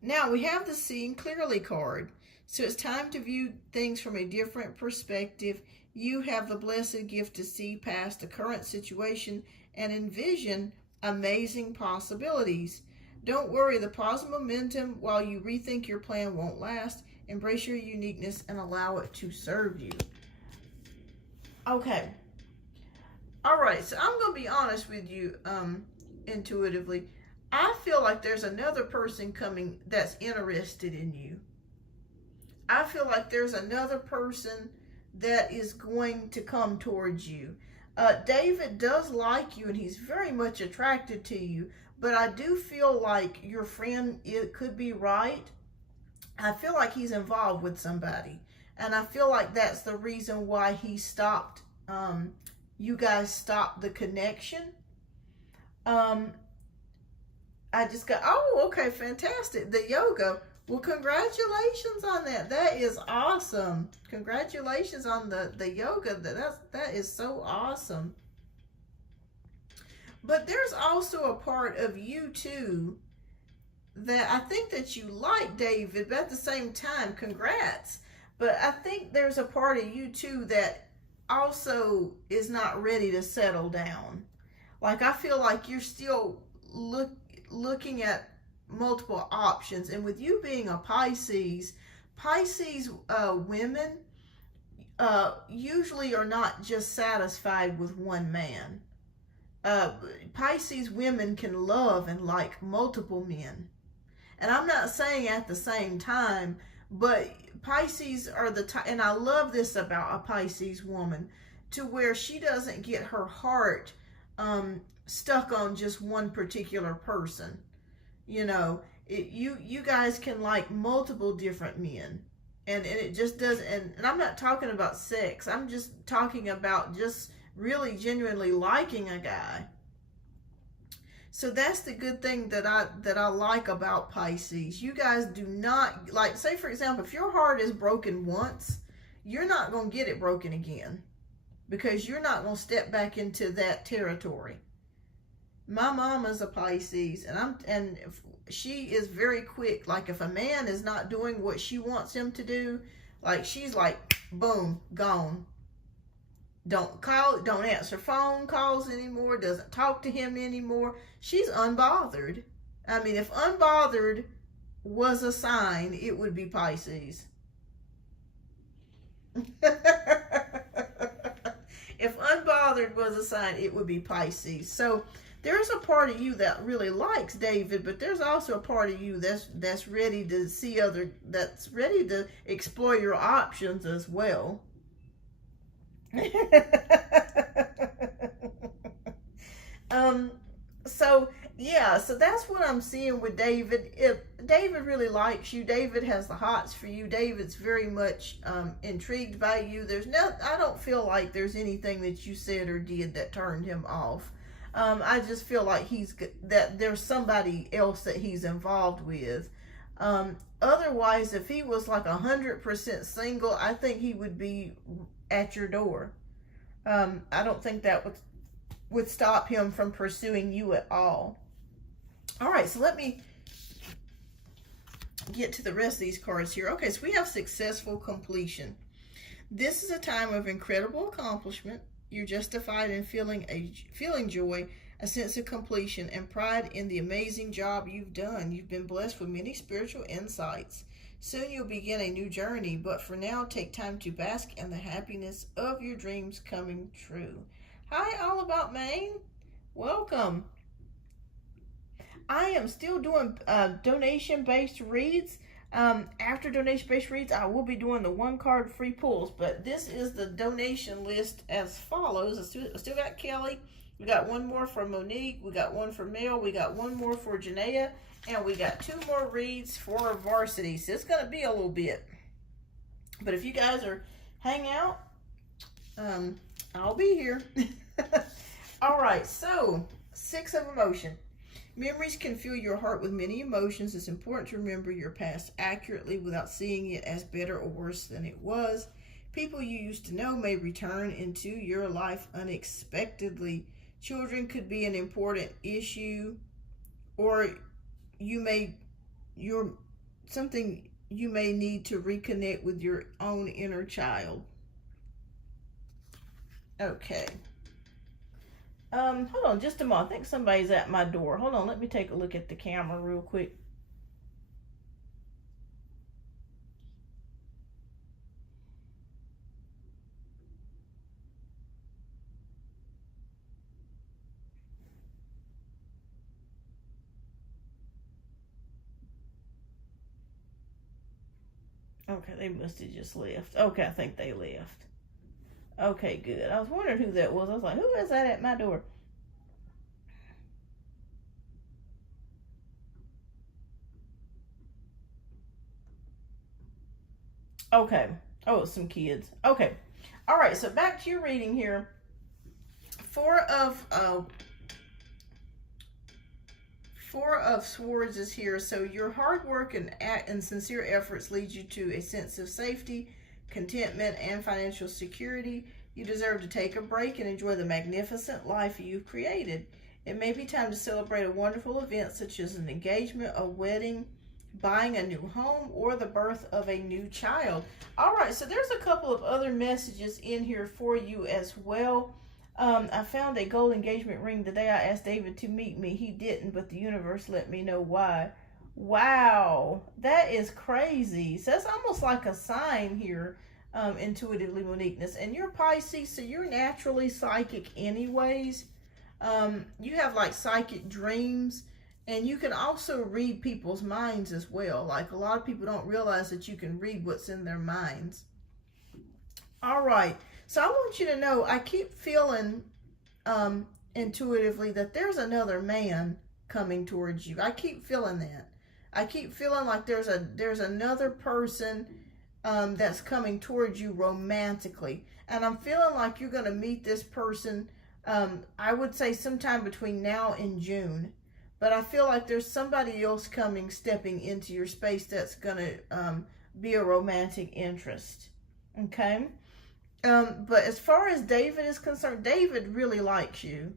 Now, we have the Seeing Clearly card. So it's time to view things from a different perspective. You have the blessed gift to see past the current situation and envision amazing possibilities. Don't worry, the positive momentum while you rethink your plan won't last. Embrace your uniqueness and allow it to serve you. Okay. All right, so I'm going to be honest with you intuitively. I feel like there's another person coming that's interested in you. I feel like there's another person that is going to come towards you. David does like you, and he's very much attracted to you, but I do feel like your friend, it could be right. I feel like he's involved with somebody, and I feel like that's the reason why he stopped, you guys stopped the connection. I just got, oh, okay, fantastic. The yoga. Well, congratulations on that. That is awesome. Congratulations on the yoga. That is so awesome. But there's also a part of you too that I think that you like David, but at the same time, congrats. But I think there's a part of you too that also is not ready to settle down. Like, I feel like you're still looking at multiple options. And with you being a Pisces women usually are not just satisfied with one man. Pisces women can love and like multiple men. And I'm not saying at the same time, but Pisces are the type, and I love this about a Pisces woman, to where she doesn't get her heart stuck on just one particular person. You know, you guys can like multiple different men, and it just doesn't, and I'm not talking about sex. I'm just talking about just really genuinely liking a guy. So that's the good thing that I like about Pisces. You guys do not, like, say for example, if your heart is broken once, you're not going to get it broken again, because you're not going to step back into that territory. My mama's a Pisces, and she is very quick. Like, if a man is not doing what she wants him to do, like, she's like, boom, gone. don't answer phone calls anymore, doesn't talk to him anymore. She's unbothered. I mean, if unbothered was a sign, it would be Pisces. If unbothered was a sign, it would be Pisces. So there's a part of you that really likes David, but there's also a part of you that's ready to see that's ready to explore your options as well. So yeah, so that's what I'm seeing with David. If David really likes you, David has the hots for you, David's very much intrigued by you. I don't feel like there's anything that you said or did that turned him off. I just feel like that there's somebody else that he's involved with. Otherwise, if he was like 100% single, I think he would be at your door. I don't think that would stop him from pursuing you at all. All right, so let me get to the rest of these cards here. Okay, so we have successful completion. This is a time of incredible accomplishment. You're justified in feeling joy, a sense of completion, and pride in the amazing job you've done. You've been blessed with many spiritual insights. Soon you'll begin a new journey, but for now, take time to bask in the happiness of your dreams coming true. Hi, All About Maine. Welcome. I am still doing donation-based reads. After donation-based reads, I will be doing the one-card free pulls, but this is the donation list as follows. I still got Kelly. We got one more for Monique. We got one for Mel. We got one more for Janaea. And we got 2 more reads for Varsity. So it's going to be a little bit. But if you guys are hang out, I'll be here. All right, so 6 of emotion. Memories can fill your heart with many emotions. It's important to remember your past accurately without seeing it as better or worse than it was. People you used to know may return into your life unexpectedly. Children could be an important issue, or you may need to reconnect with your own inner child. Okay. Hold on just a moment. I think somebody's at my door. Hold on, let me take a look at the camera real quick. Okay, they must have just left. Okay, I think they left. Okay, good. I was wondering who that was. I was like, who is that at my door? Okay. Oh, it's some kids. Okay. All right, so back to your reading here. 4 of Swords is here. So your hard work and sincere efforts lead you to a sense of safety, contentment, and financial security. You deserve to take a break and enjoy the magnificent life you've created. It may be time to celebrate a wonderful event such as an engagement, a wedding, buying a new home, or the birth of a new child. All right, so there's a couple of other messages in here for you as well. I found a gold engagement ring the day I asked David to meet me. He didn't, but the universe let me know why. Wow, that is crazy. So that's almost like a sign here, intuitively, Moniqueness. And you're Pisces, so you're naturally psychic anyways. You have like psychic dreams, and you can also read people's minds as well. Like a lot of people don't realize that you can read what's in their minds. All right. So I want you to know, I keep feeling intuitively that there's another man coming towards you. I keep feeling that. I keep feeling like there's another person that's coming towards you romantically. And I'm feeling like you're going to meet this person, I would say sometime between now and June. But I feel like there's somebody else stepping into your space that's going to be a romantic interest. Okay? But as far as David is concerned, David really likes you.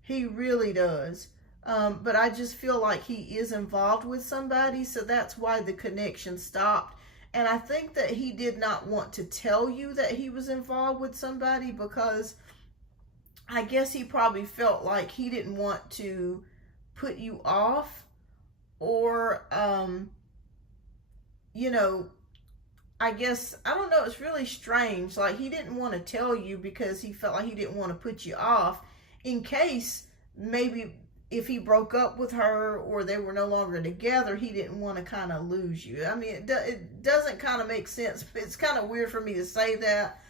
He really does. But I just feel like he is involved with somebody, so that's why the connection stopped. And I think that he did not want to tell you that he was involved with somebody because I guess he probably felt like he didn't want to put you off, or, you know, I guess, I don't know, it's really strange. Like, he didn't want to tell you because he felt like he didn't want to put you off in case maybe if he broke up with her or they were no longer together, he didn't want to kind of lose you. I mean, it doesn't kind of make sense. It's kind of weird for me to say that.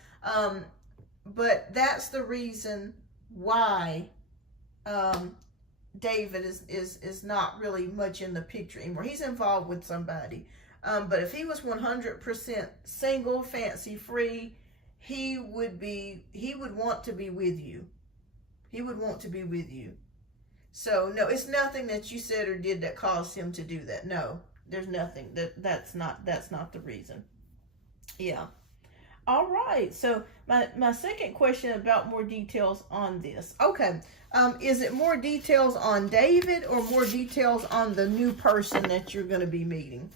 But that's the reason why David is not really much in the picture anymore. He's involved with somebody. But if he was 100% single, fancy free, he would want to be with you. He would want to be with you. So no, it's nothing that you said or did that caused him to do that. No, there's nothing. That's not the reason. Yeah. All right. So my second question about more details on this. Okay. Is it more details on David or more details on the new person that you're going to be meeting?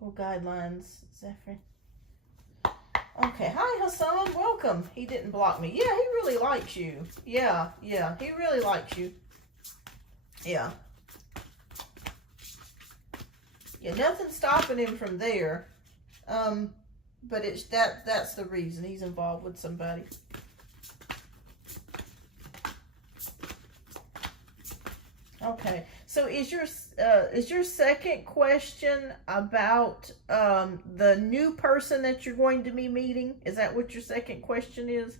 Or guidelines, Zephyr. Okay, hi Hassan, welcome. He didn't block me. Yeah, he really likes you. Yeah, he really likes you. Yeah. Yeah, nothing's stopping him from there. But it's that's the reason he's involved with somebody. Okay, so is your second question about the new person that you're going to be meeting? Is that what your second question is?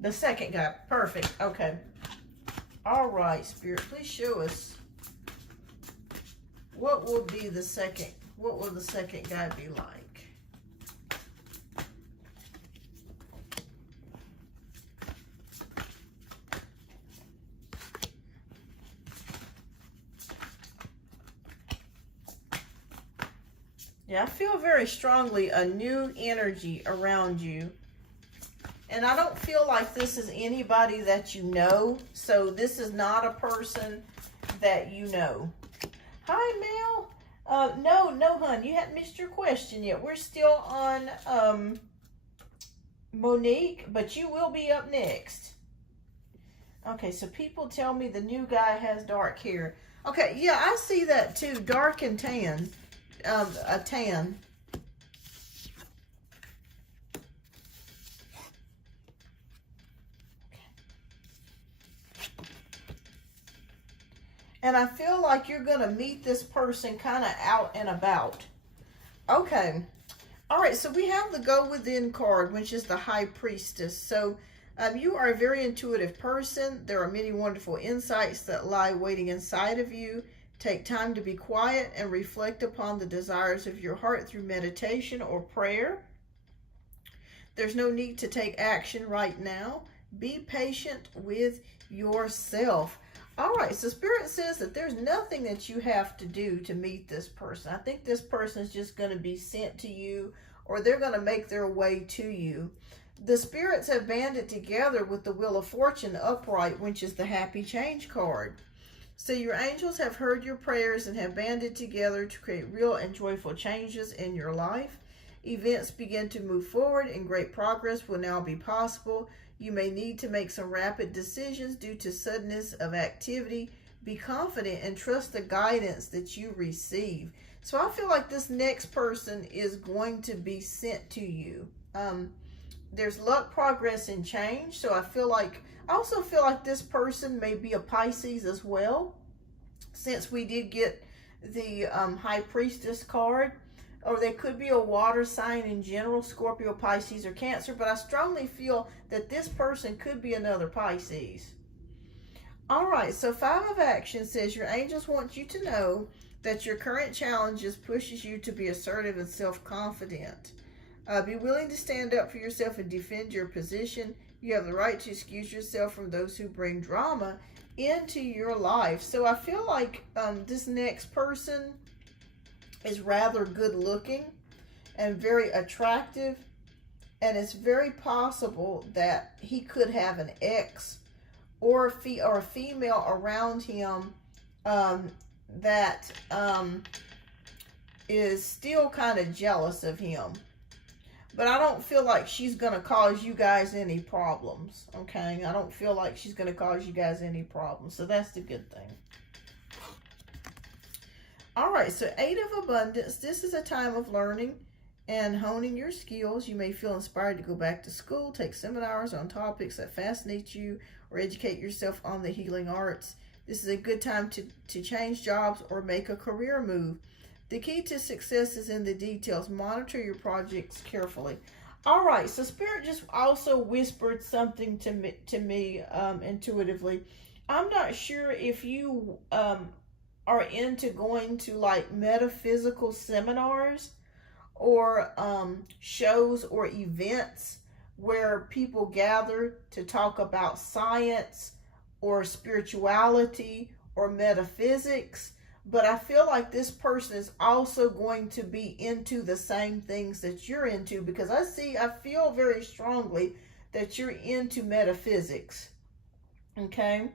The second guy, perfect. Okay. All right, Spirit, please show us what will be the second. What will the second guy be like? Yeah, I feel very strongly a new energy around you. And I don't feel like this is anybody that you know. So this is not a person that you know. Hi, Mel. No, hon. You haven't missed your question yet. We're still on Monique, but you will be up next. Okay, so people tell me the new guy has dark hair. Okay, yeah, I see that too. Dark and tan. A tan. And I feel like you're going to meet this person kind of out and about. Okay. All right, so we have the Go Within card, which is the High Priestess. So you are a very intuitive person. There are many wonderful insights that lie waiting inside of you. Take time to be quiet and reflect upon the desires of your heart through meditation or prayer. There's no need to take action right now. Be patient with yourself. All right, so Spirit says that there's nothing that you have to do to meet this person. I think this person is just going to be sent to you, or they're going to make their way to you. The spirits have banded together with the Wheel of Fortune upright, which is the Happy Change card. So your angels have heard your prayers and have banded together to create real and joyful changes in your life. Events begin to move forward and great progress will now be possible. You may need to make some rapid decisions due to suddenness of activity. Be confident and trust the guidance that you receive. So I feel like this next person is going to be sent to you. There's luck, progress, and change. So I also feel like this person may be a Pisces as well, since we did get the High Priestess card. Or they could be a water sign in general, Scorpio, Pisces, or Cancer. But I strongly feel that this person could be another Pisces. All right, so 5 of Action says your angels want you to know that your current challenges pushes you to be assertive and self-confident. Be willing to stand up for yourself and defend your position. You have the right to excuse yourself from those who bring drama into your life. So I feel like this next person is rather good looking and very attractive And it's very possible that he could have an ex or a female around him that is still kind of jealous of him. But I don't feel like she's going to cause you guys any problems, okay? I don't feel like she's going to cause you guys any problems. So that's the good thing. All right, so 8 of Abundance. This is a time of learning and honing your skills. You may feel inspired to go back to school, take seminars on topics that fascinate you, or educate yourself on the healing arts. This is a good time to change jobs or make a career move. The key to success is in the details. Monitor your projects carefully. All right, so Spirit just also whispered something to me intuitively. I'm not sure if you are into going to like metaphysical seminars or shows or events where people gather to talk about science or spirituality or metaphysics. But I feel like this person is also going to be into the same things that you're into, because I feel very strongly that you're into metaphysics. Okay?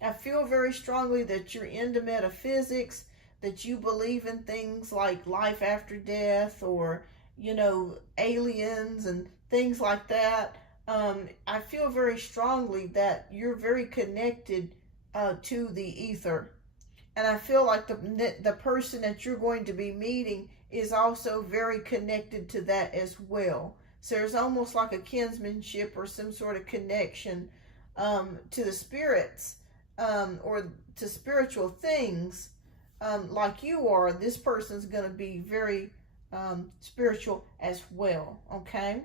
I feel very strongly that you're into metaphysics, that you believe in things like life after death or, you know, aliens and things like that. I feel very strongly that you're very connected to the ether. And I feel like the person that you're going to be meeting is also very connected to that as well. So there's almost like a kinsmanship or some sort of connection to the spirits or to spiritual things like you are. This person's going to be very spiritual as well, okay?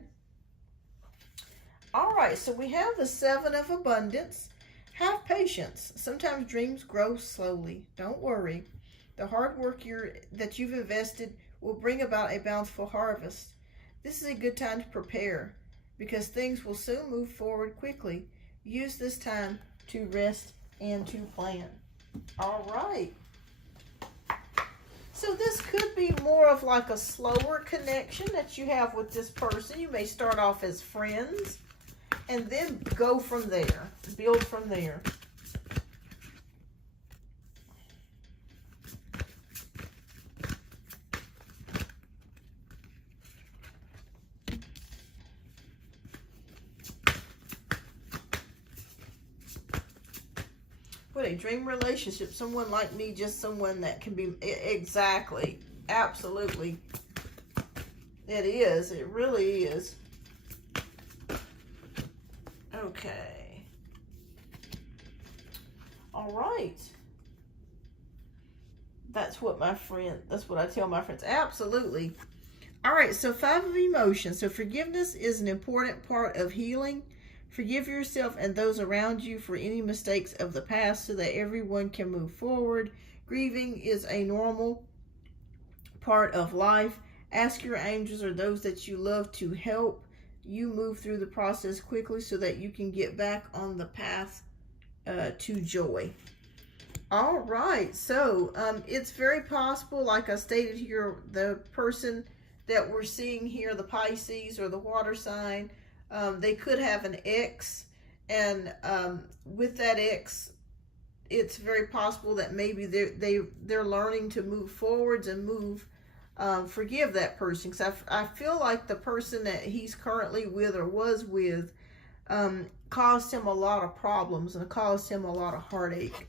All right, so we have the 7 of Abundance. Have patience. Sometimes dreams grow slowly. Don't worry. The hard work that you've invested will bring about a bountiful harvest. This is a good time to prepare because things will soon move forward quickly. Use this time to rest and to plan. All right. So this could be more of like a slower connection that you have with this person. You may start off as friends and then go from there, build from there. What a dream relationship. Someone like me, just someone that can be, exactly, absolutely. It is, it really is. Okay. All right. That's what I tell my friends. Absolutely. All right, so 5 of Emotions. So forgiveness is an important part of healing. Forgive yourself and those around you for any mistakes of the past so that everyone can move forward. Grieving is a normal part of life. Ask your angels or those that you love to help you move through the process quickly so that you can get back on the path to joy. All right, so it's very possible, like I stated here, the person that we're seeing here, the Pisces or the water sign, they could have an ex, and with that ex, it's very possible that maybe they're learning to move forwards and forgive that person. Because I feel like the person that he's currently with or was with caused him a lot of problems and caused him a lot of heartache.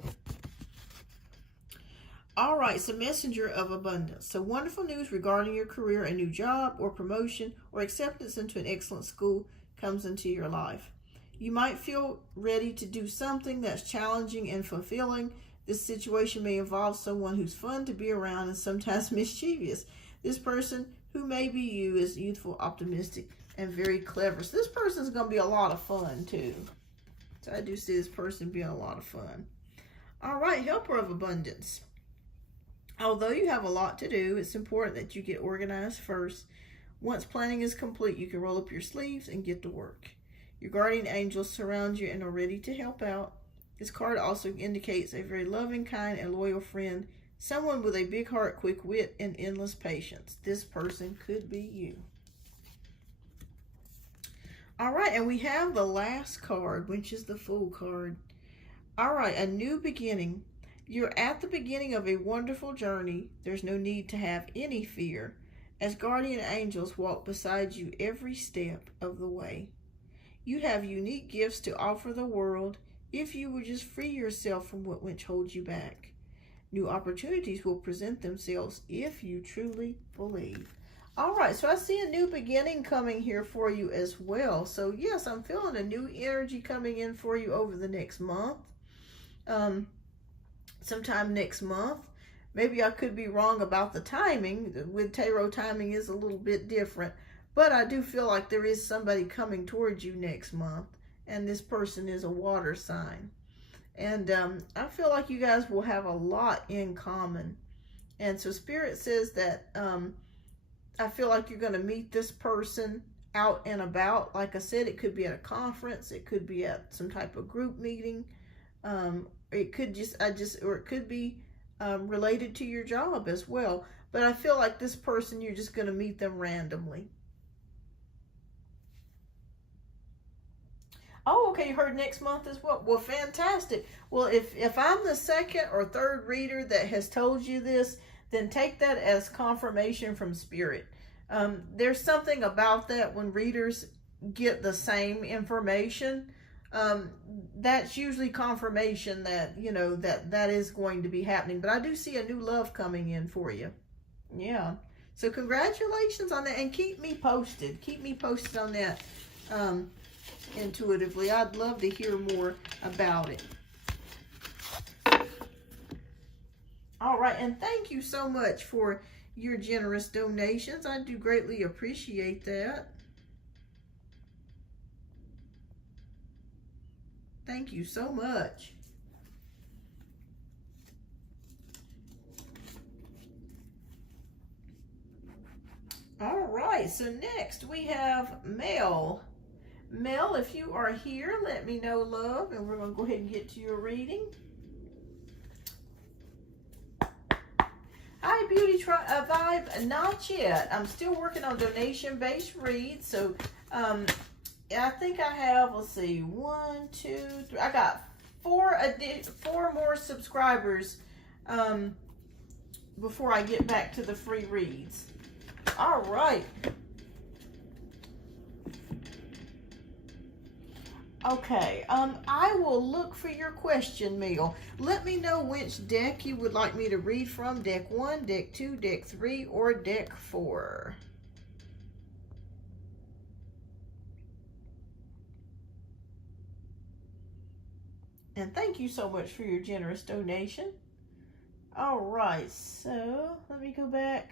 All right, so Messenger of Abundance. So wonderful news regarding your career, a new job or promotion or acceptance into an excellent school comes into your life. You might feel ready to do something that's challenging and fulfilling. This situation may involve someone who's fun to be around and sometimes mischievous. This person, who may be you, is youthful, optimistic, and very clever. So this person's going to be a lot of fun too. So I do see this person being a lot of fun. All right, Helper of Abundance. Although you have a lot to do, it's important that you get organized first. Once planning is complete, you can roll up your sleeves and get to work. Your guardian angels surround you and are ready to help out. This card also indicates a very loving, kind, and loyal friend, someone with a big heart, quick wit, and endless patience. This person could be you. All right, and we have the last card, which is the Fool card. All right, a new beginning. You're at the beginning of a wonderful journey. There's no need to have any fear, as guardian angels walk beside you every step of the way. You have unique gifts to offer the world if you would just free yourself from what which holds you back. New opportunities will present themselves if you truly believe. All right, so I see a new beginning coming here for you as well. So yes, I'm feeling a new energy coming in for you over the next month. Sometime next month. Maybe I could be wrong about the timing. With tarot, timing is a little bit different. But I do feel like there is somebody coming towards you next month. And this person is a water sign. And I feel like you guys will have a lot in common. And so Spirit says that I feel like you're going to meet this person out and about. Like I said, it could be at a conference. It could be at some type of group meeting. It could or it could be related to your job as well. But I feel like this person, you're just going to meet them randomly. Oh, okay, you heard next month as well. Well, fantastic. Well, if I'm the second or third reader that has told you this, then take that as confirmation from Spirit. There's something about that when readers get the same information. That's usually confirmation that, you know, that is going to be happening. But I do see a new love coming in for you. Yeah. So congratulations on that. And keep me posted. Keep me posted on that intuitively. I'd love to hear more about it. All right. And thank you so much for your generous donations. I do greatly appreciate that. Thank you so much. All right, so next we have Mel. Mel, if you are here, let me know, love, and we're going to go ahead and get to your reading. Hi, Beauty Vibe. Not yet. I'm still working on donation-based reads, so I think I have, let's see, 1, 2, 3. I got four more subscribers before I get back to the free reads. All right. Okay, I will look for your question, Mel. Let me know which deck you would like me to read from. Deck 1, Deck 2, Deck 3, or Deck 4. And thank you so much for your generous donation. All right, so let me go back.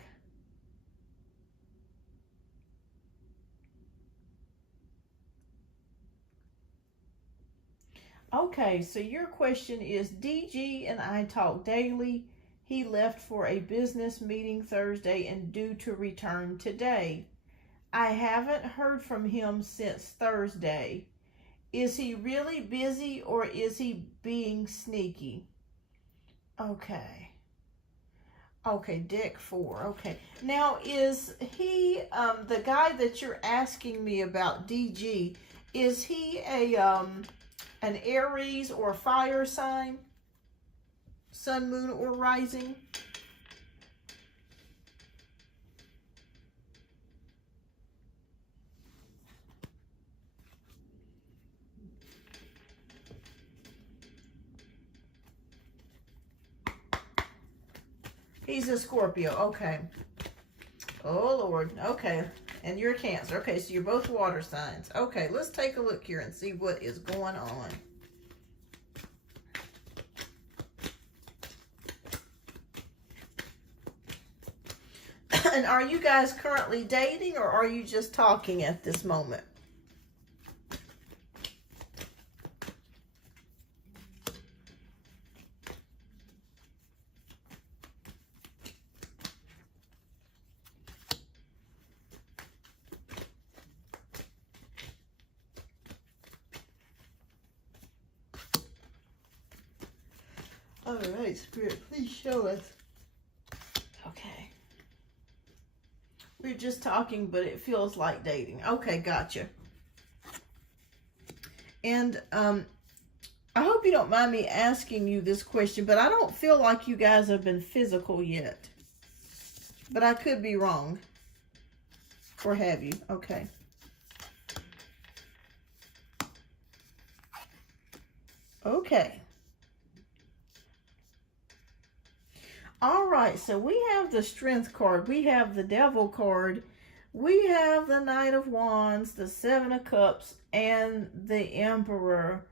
Okay, so your question is, DG and I talk daily. He left for a business meeting Thursday and due to return today. I haven't heard from him since Thursday. Is he really busy or is he being sneaky? Okay. Okay, Deck 4. Okay. Now, is he, the guy that you're asking me about, DG, is he an Aries or fire sign? Sun, moon, or rising? He's a Scorpio. Okay. Oh, Lord. Okay. And you're a Cancer. Okay, so you're both water signs. Okay, let's take a look here and see what is going on. And are you guys currently dating or are you just talking at this moment? All right, Spirit, please show us. Okay. We're just talking, but it feels like dating. Okay, gotcha. And I hope you don't mind me asking you this question, but I don't feel like you guys have been physical yet. But I could be wrong. Or have you? Okay. Okay. All right, so we have the Strength card. We have the Devil card. We have the Knight of Wands, the Seven of Cups, and the Emperor.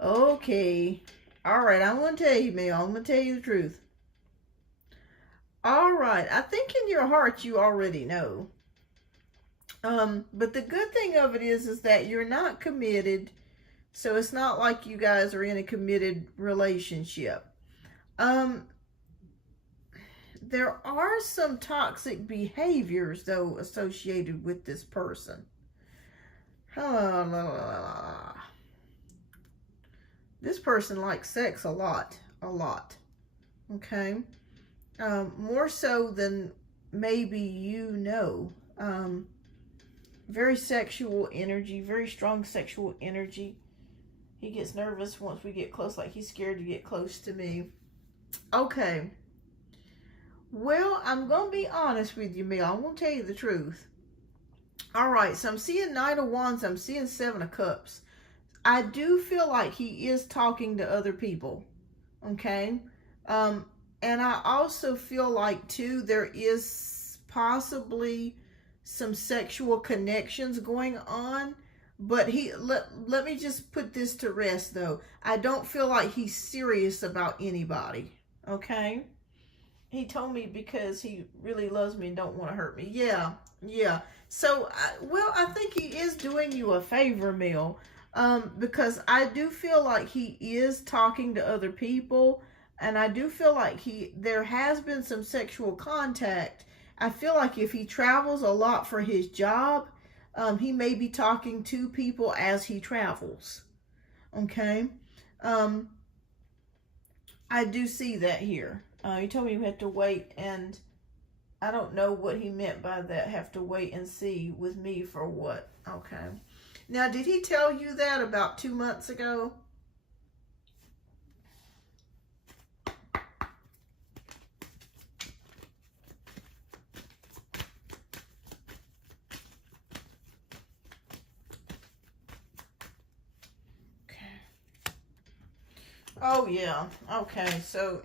Okay. All right, I'm going to tell you, Mel. I'm going to tell you the truth. All right, I think in your heart you already know. But the good thing of it is that you're not committed. So it's not like you guys are in a committed relationship. There are some toxic behaviors, though, associated with this person. This person likes sex a lot. Okay? More so than maybe you know. Very sexual energy, very strong sexual energy. He gets nervous once we get close, like he's scared to get close to me. Okay. Well, I'm going to be honest with you, Mel. I'm going to tell you the truth. All right, so I'm seeing Knight of Wands. I'm seeing Seven of Cups. I do feel like he is talking to other people. Okay? And I also feel like, too, there is possibly some sexual connections going on. But let me just put this to rest, though. I don't feel like he's serious about anybody. Okay? He told me because he really loves me and don't want to hurt me. Yeah. So, I think he is doing you a favor, Mel. Because I do feel like he is talking to other people. And I do feel like there has been some sexual contact. I feel like if he travels a lot for his job, he may be talking to people as he travels. Okay? I do see that here. He told me we had to wait, and I don't know what he meant by that. Have to wait and see with me for what? Okay. Now, did he tell you that about 2 months ago? Okay. Oh, yeah. Okay, so...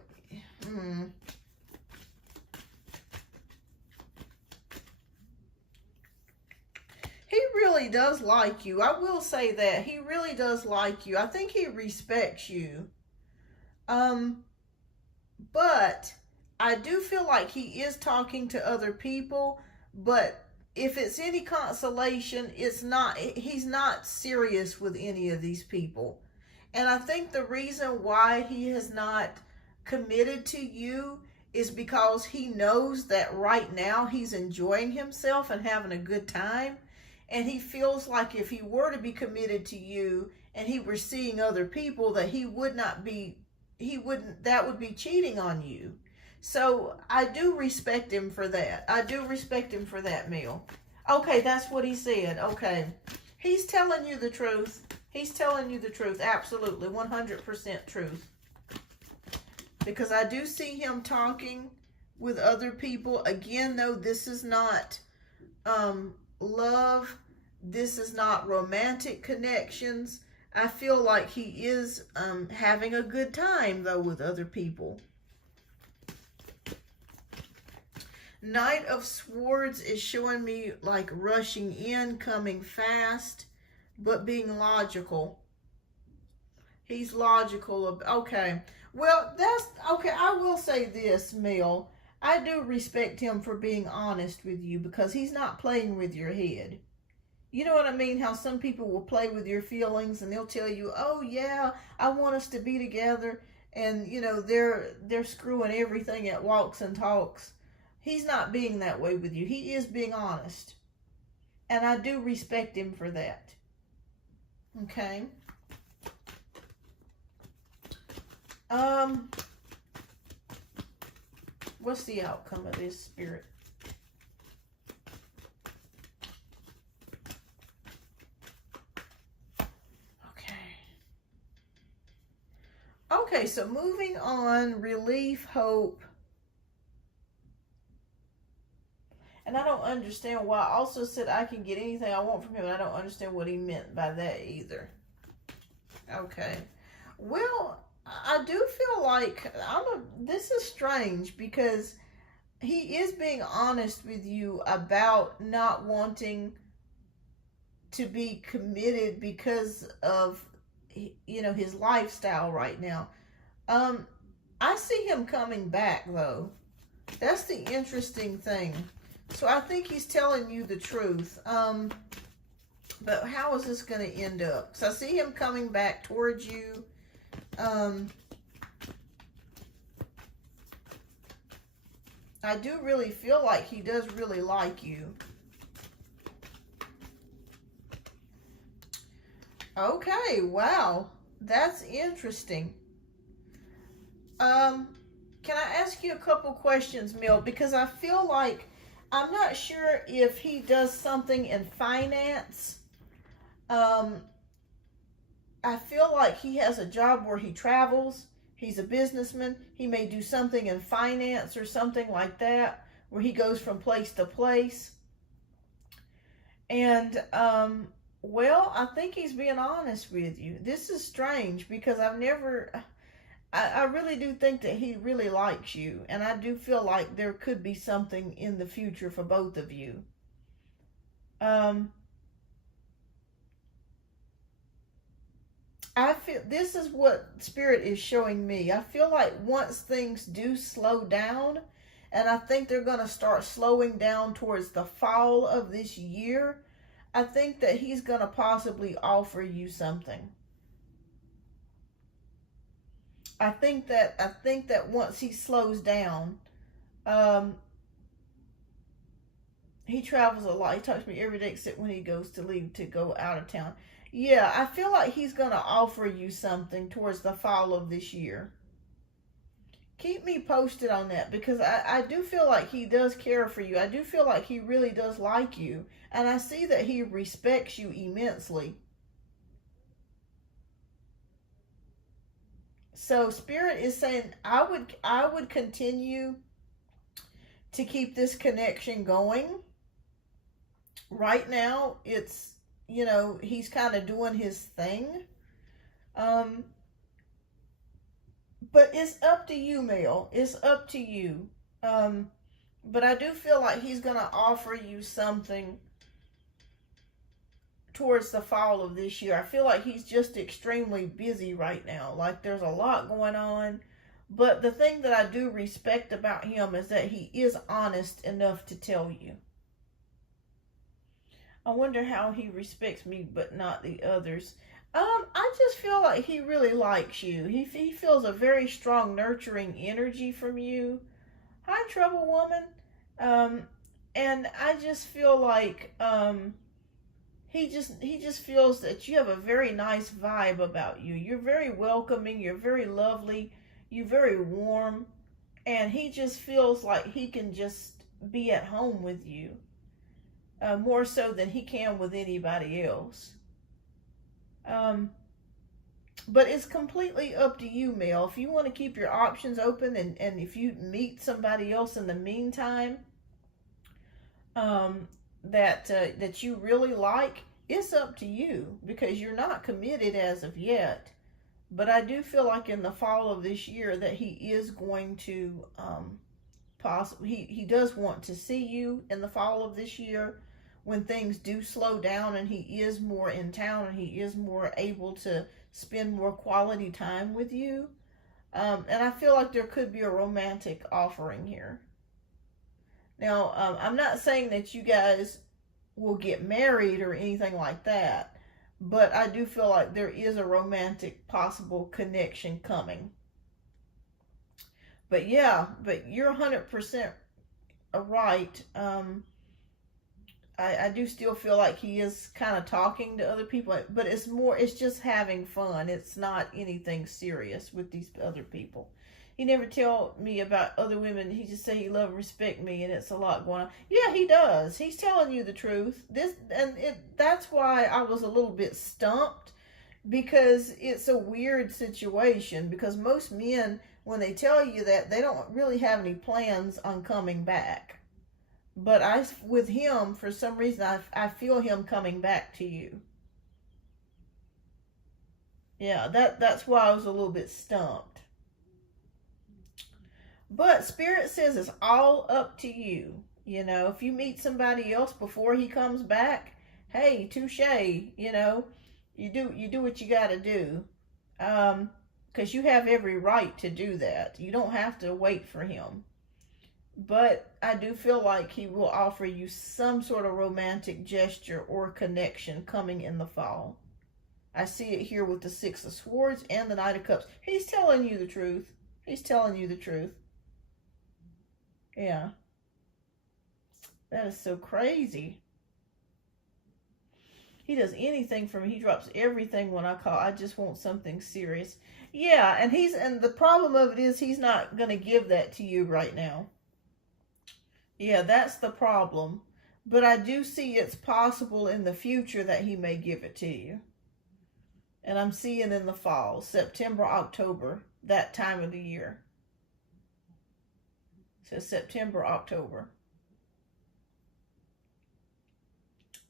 He really does like you. I will say that. He really does like you. I think he respects you. But I do feel like he is talking to other people, but if it's any consolation, he's not serious with any of these people. And I think the reason why he has not committed to you is because he knows that right now he's enjoying himself and having a good time. And he feels like if he were to be committed to you and he were seeing other people, that that would be cheating on you. So I do respect him for that. I do respect him for that, Mel. Okay, that's what he said. Okay. He's telling you the truth. He's telling you the truth. Absolutely. 100% truth. Because I do see him talking with other people. Again, though, this is not love. This is not romantic connections. I feel like he is having a good time, though, with other people. Knight of Swords is showing me like rushing in, coming fast, but being logical. He's logical. Okay. Well, that's okay. I will say this, Mel. I do respect him for being honest with you because he's not playing with your head. You know what I mean? How some people will play with your feelings and they'll tell you, oh yeah, I want us to be together. And, you know, they're screwing everything at walks and talks. He's not being that way with you. He is being honest. And I do respect him for that. Okay. What's the outcome of this, Spirit? Okay. Okay, so moving on, relief, hope. And I don't understand why. I also said I can get anything I want from him, and I don't understand what he meant by that either. Okay. Well, I do feel like this is strange because he is being honest with you about not wanting to be committed because of, you know, his lifestyle right now. I see him coming back though. That's the interesting thing. So I think he's telling you the truth. But how is this going to end up? So I see him coming back towards you. I do really feel like he does really like you. Okay, wow. That's interesting. Can I ask you a couple questions, Mill? Because I feel like I'm not sure if he does something in finance. I feel like he has a job where he travels. He's a businessman. He may do something in finance or something like that, where he goes from place to place. And, well, I think he's being honest with you. This is strange because I really do think that he really likes you. And I do feel like there could be something in the future for both of you. I feel this is what Spirit is showing me. I feel like once things do slow down, and I think they're going to start slowing down towards the fall of this year, I think that he's going to possibly offer you something. I think that once he slows down, he travels a lot. He talks to me every day except when he goes to leave to go out of town. Yeah, I feel like he's going to offer you something towards the fall of this year. Keep me posted on that because I do feel like he does care for you. I do feel like he really does like you. And I see that he respects you immensely. So Spirit is saying I would continue to keep this connection going. Right now, it's, you know, he's kind of doing his thing. But it's up to you, Mel. It's up to you. But I do feel like he's going to offer you something towards the fall of this year. I feel like he's just extremely busy right now. Like there's a lot going on. But the thing that I do respect about him is that he is honest enough to tell you. I wonder how he respects me but not the others. I just feel like he really likes you. He feels a very strong nurturing energy from you. Hi, Trouble Woman. And I just feel like he just feels that you have a very nice vibe about you. You're very welcoming, you're very lovely, you're very warm, and he just feels like he can just be at home with you. More so than he can with anybody else. But it's completely up to you, Mel. If you want to keep your options open and if you meet somebody else in the meantime that you really like, it's up to you because you're not committed as of yet. But I do feel like in the fall of this year that he is going to he does want to see you in the fall of this year when things do slow down and he is more in town and he is more able to spend more quality time with you. And I feel like there could be a romantic offering here. Now, I'm not saying that you guys will get married or anything like that, but I do feel like there is a romantic possible connection coming. But yeah, but you're 100% right. I do still feel like he is kind of talking to other people, but it's just having fun. It's not anything serious with these other people. He never tell me about other women. He just say he love and respect me, and it's a lot going on. Yeah, he does. He's telling you the truth. That's why I was a little bit stumped, because it's a weird situation, because most men, when they tell you that, they don't really have any plans on coming back. But with him, for some reason, I feel him coming back to you. Yeah, that's why I was a little bit stumped. But Spirit says it's all up to you. You know, if you meet somebody else before he comes back, hey, touche. You know, you do what you got to do, because you have every right to do that. You don't have to wait for him. But I do feel like he will offer you some sort of romantic gesture or connection coming in the fall. I see it here with the Six of Swords and the Knight of Cups. He's telling you the truth. He's telling you the truth. Yeah. That is so crazy. He does anything for me. He drops everything when I call. I just want something serious. Yeah, and the problem of it is he's not going to give that to you right now. Yeah, that's the problem. But I do see it's possible in the future that he may give it to you. And I'm seeing in the fall, September, October, that time of the year. So September, October.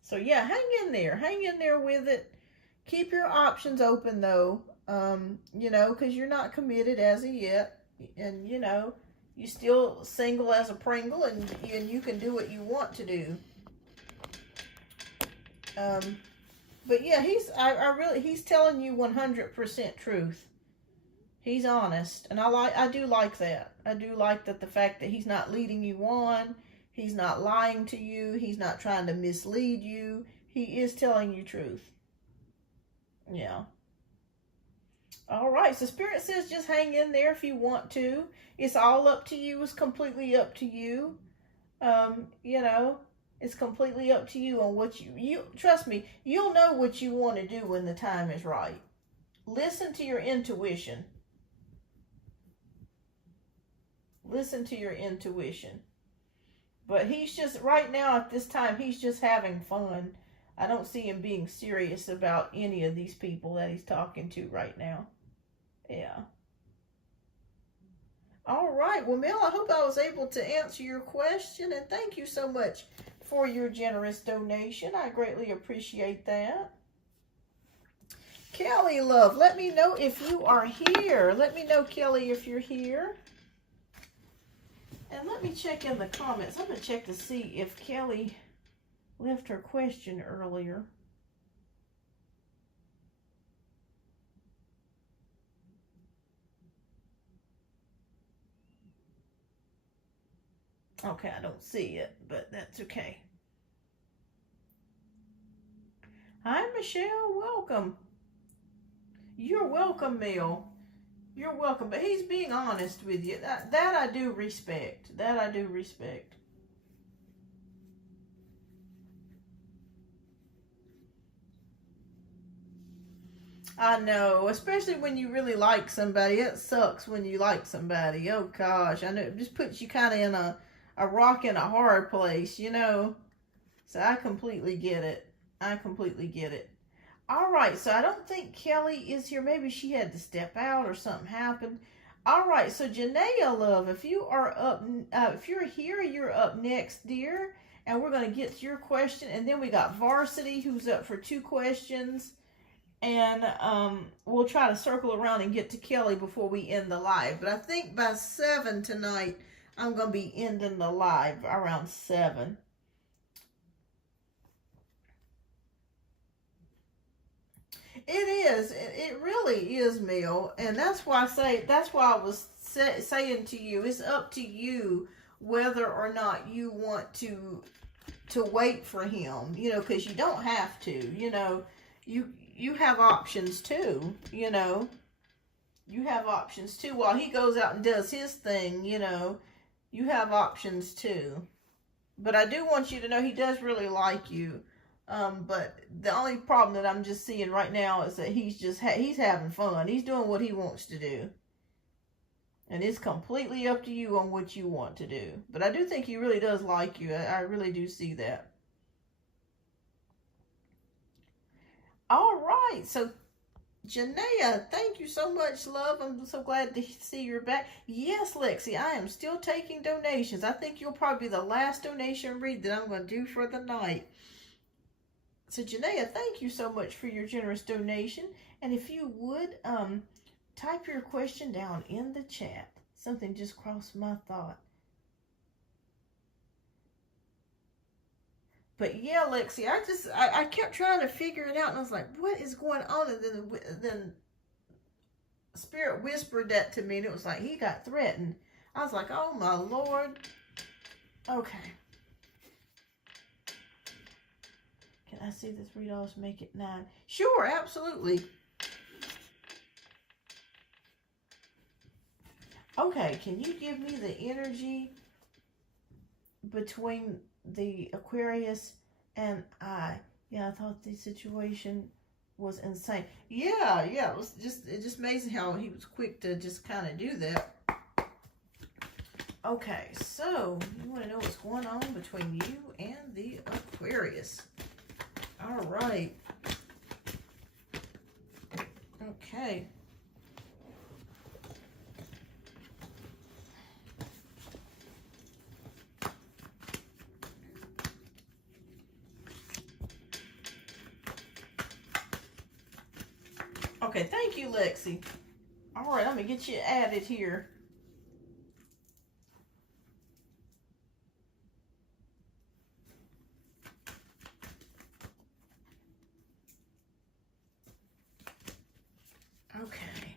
So yeah, hang in there. Hang in there with it. Keep your options open though, you know, because you're not committed as of yet. And, you know, you're still single as a Pringle, and you can do what you want to do. But yeah, he's telling you 100% truth. He's honest, and I do like that. I do like that, the fact that he's not leading you on. He's not lying to you. He's not trying to mislead you. He is telling you truth. Yeah. All right. So Spirit says just hang in there if you want to. It's all up to you. It's completely up to you. You know, it's completely up to you on what you trust me, you'll know what you want to do when the time is right. Listen to your intuition. Listen to your intuition. But he's just, right now at this time, he's just having fun. I don't see him being serious about any of these people that he's talking to right now. Yeah. All right. Well, Mel, I hope I was able to answer your question. And thank you so much for your generous donation. I greatly appreciate that. Kelly, love, let me know if you are here. Let me know, Kelly, if you're here. And let me check in the comments. I'm going to check to see if Kelly left her question earlier. Okay, I don't see it, but that's okay. Hi, Michelle. Welcome. You're welcome, Mel. You're welcome. But he's being honest with you. That I do respect. That I do respect. I know, especially when you really like somebody. It sucks when you like somebody. Oh gosh, I know, it just puts you kind of in a rock in a hard place, you know. So I completely get it. I completely get it. All right, so I don't think Kelly is here. Maybe she had to step out or something happened. All right, so Janaea, love, if you are up, if you're here, you're up next, dear. And we're going to get to your question. And then we got Varsity, who's up for 2 questions. And we'll try to circle around and get to Kelly before we end the live. But I think by 7 tonight, I'm going to be ending the live around 7. It is. It really is, Mel. And that's why I was saying to you, it's up to you whether or not you want to wait for him, you know, because you don't have to, you know, you have options too, you know, you have options too. While he goes out and does his thing, you know, you have options too. But I do want you to know he does really like you. But the only problem that I'm just seeing right now is that he's having fun. He's doing what he wants to do. And it's completely up to you on what you want to do. But I do think he really does like you. I really do see that. All right. So Janaea, thank you so much, love. I'm so glad to see you're back. Yes, Lexi, I am still taking donations. I think you'll probably be the last donation read that I'm going to do for the night. So, Janaea, thank you so much for your generous donation. And if you would, type your question down in the chat. Something just crossed my thought. But yeah, Lexi, I kept trying to figure it out, and I was like, what is going on? And then Spirit whispered that to me, and it was like, he got threatened. I was like, oh my Lord. Okay. Can I see the $3 make it $9? Sure, absolutely. Okay, can you give me the energy between the Aquarius and I? Yeah, I thought the situation was insane. Yeah, it was just amazing how he was quick to just kind of do that. Okay, so you want to know what's going on between you and the Aquarius. All right. Okay. Okay, thank you, Lexi. All right, I'm going to get you added here. Okay.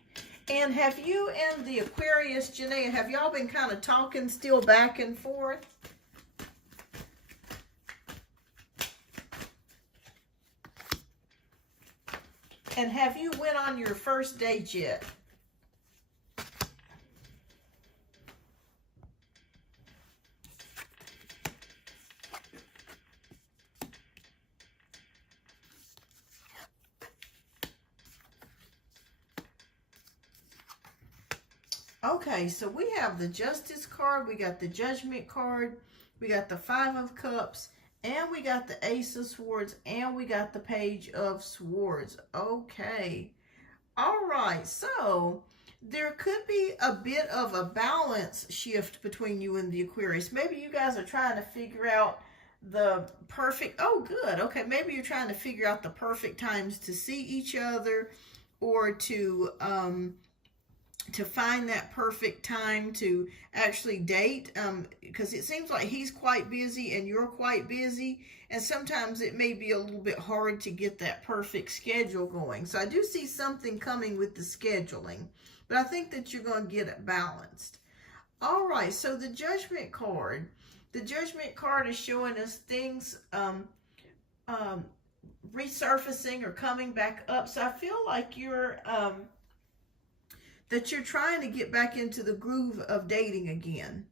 And have you and the Aquarius, Janaea, have y'all been kind of talking still back and forth? And have you went on your first date yet? Okay, so we have the Justice card, we got the Judgment card, we got the Five of Cups, and we got the Ace of Swords, and we got the Page of Swords. Okay. All right, so there could be a bit of a balance shift between you and the Aquarius. Maybe you guys are trying to figure out the perfect, oh good, okay, maybe you're trying to figure out the perfect times to see each other, or to find that perfect time to actually date, because it seems like he's quite busy and you're quite busy, and sometimes it may be a little bit hard to get that perfect schedule going. So I do see something coming with the scheduling, but I think that you're going to get it balanced. All right, so the Judgment card. The Judgment card is showing us things resurfacing or coming back up. So I feel like you're trying to get back into the groove of dating again.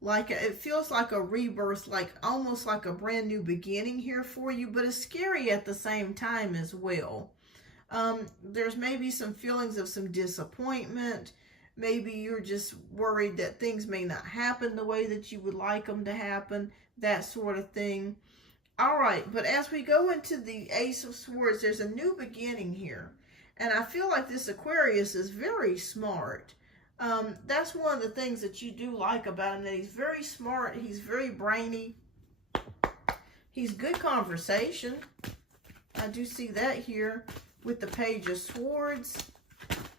Like, it feels like a rebirth, like almost like a brand new beginning here for you, but it's scary at the same time as well. There's maybe some feelings of some disappointment. Maybe you're just worried that things may not happen the way that you would like them to happen, that sort of thing. All right, but as we go into the Ace of Swords, there's a new beginning here. And I feel like this Aquarius is very smart. That's one of the things that you do like about him, that he's very smart, he's very brainy, he's good conversation. I do see that here with the Page of Swords.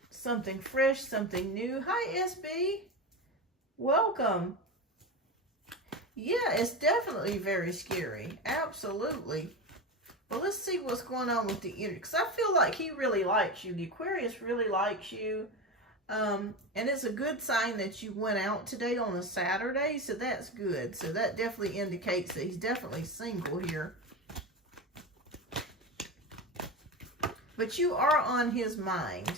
Something fresh, something new. Hi, SB. Welcome. Yeah, it's definitely very scary. Absolutely. Well, let's see what's going on with the energy, because I feel like he really likes you. The Aquarius really likes you. And it's a good sign that you went out today on a Saturday, so that's good. So that definitely indicates that he's definitely single here. But you are on his mind.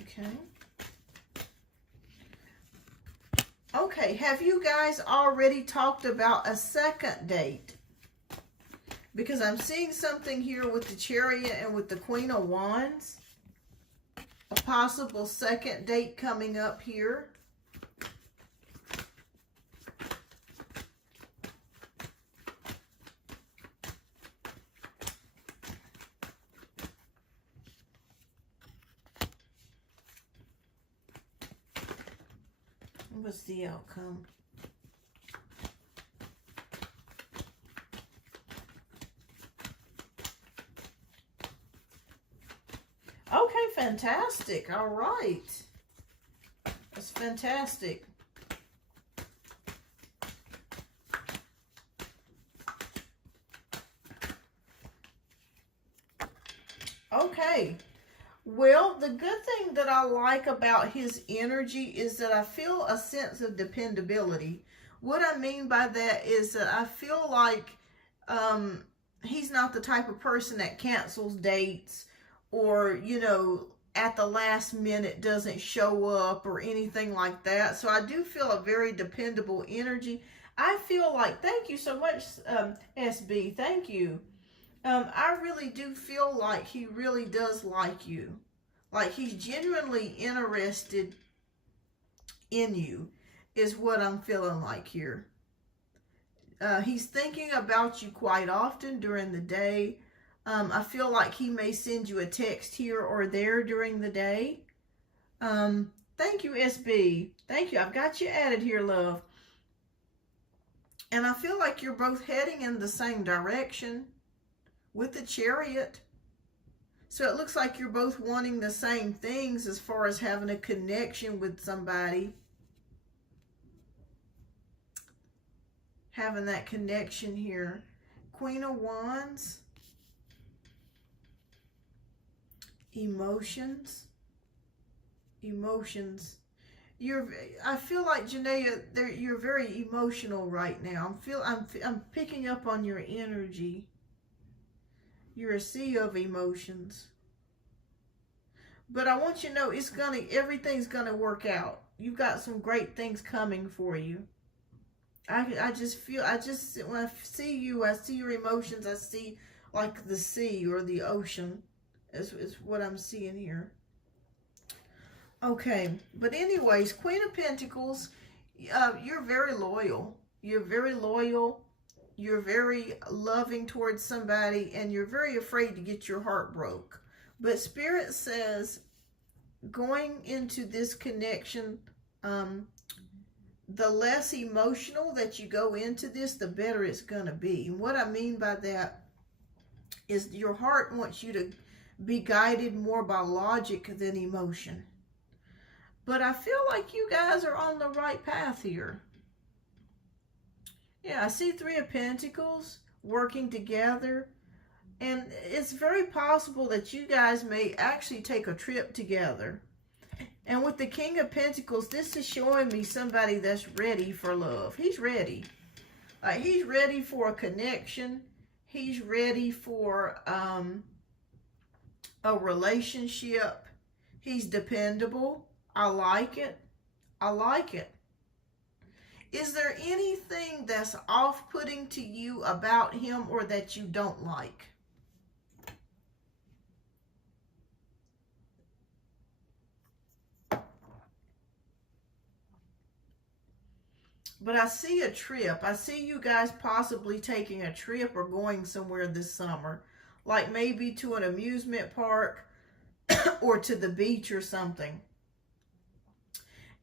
Okay. Okay, have you guys already talked about a second date? Because I'm seeing something here with the Chariot and with the Queen of Wands. A possible second date coming up here. What's the outcome? Okay, fantastic. All right. That's fantastic. Okay. Well, the good thing that I like about his energy is that I feel a sense of dependability. What I mean by that is that I feel like he's not the type of person that cancels dates or, you know, at the last minute doesn't show up or anything like that. So I do feel a very dependable energy. I feel like, thank you so much, SB, thank you. I really do feel like he really does like you. Like he's genuinely interested in you is what I'm feeling like here. He's thinking about you quite often during the day. I feel like he may send you a text here or there during the day. Thank you, SB. Thank you. I've got you added here, love. And I feel like you're both heading in the same direction with the Chariot. So it looks like you're both wanting the same things as far as having a connection with somebody. Having that connection here. Queen of Wands. Emotions. Emotions. I feel like, Janaea, you're very emotional right now. I'm picking up on your energy. You're a sea of emotions. But I want you to know everything's gonna work out. You've got some great things coming for you. I just when I see you, I see your emotions, I see like the sea or the ocean is what I'm seeing here. Okay, but anyways, Queen of Pentacles, you're very loyal. You're very loyal. You're very loving towards somebody, and you're very afraid to get your heart broke. But Spirit says, going into this connection, the less emotional that you go into this, the better it's going to be. And what I mean by that is your heart wants you to be guided more by logic than emotion. But I feel like you guys are on the right path here. Yeah, I see Three of Pentacles working together. And it's very possible that you guys may actually take a trip together. And with the King of Pentacles, this is showing me somebody that's ready for love. He's ready. He's ready for a connection. He's ready for a relationship. He's dependable. I like it. I like it. Is there anything that's off-putting to you about him or that you don't like? But I see a trip. I see you guys possibly taking a trip or going somewhere this summer. Like maybe to an amusement park or to the beach or something.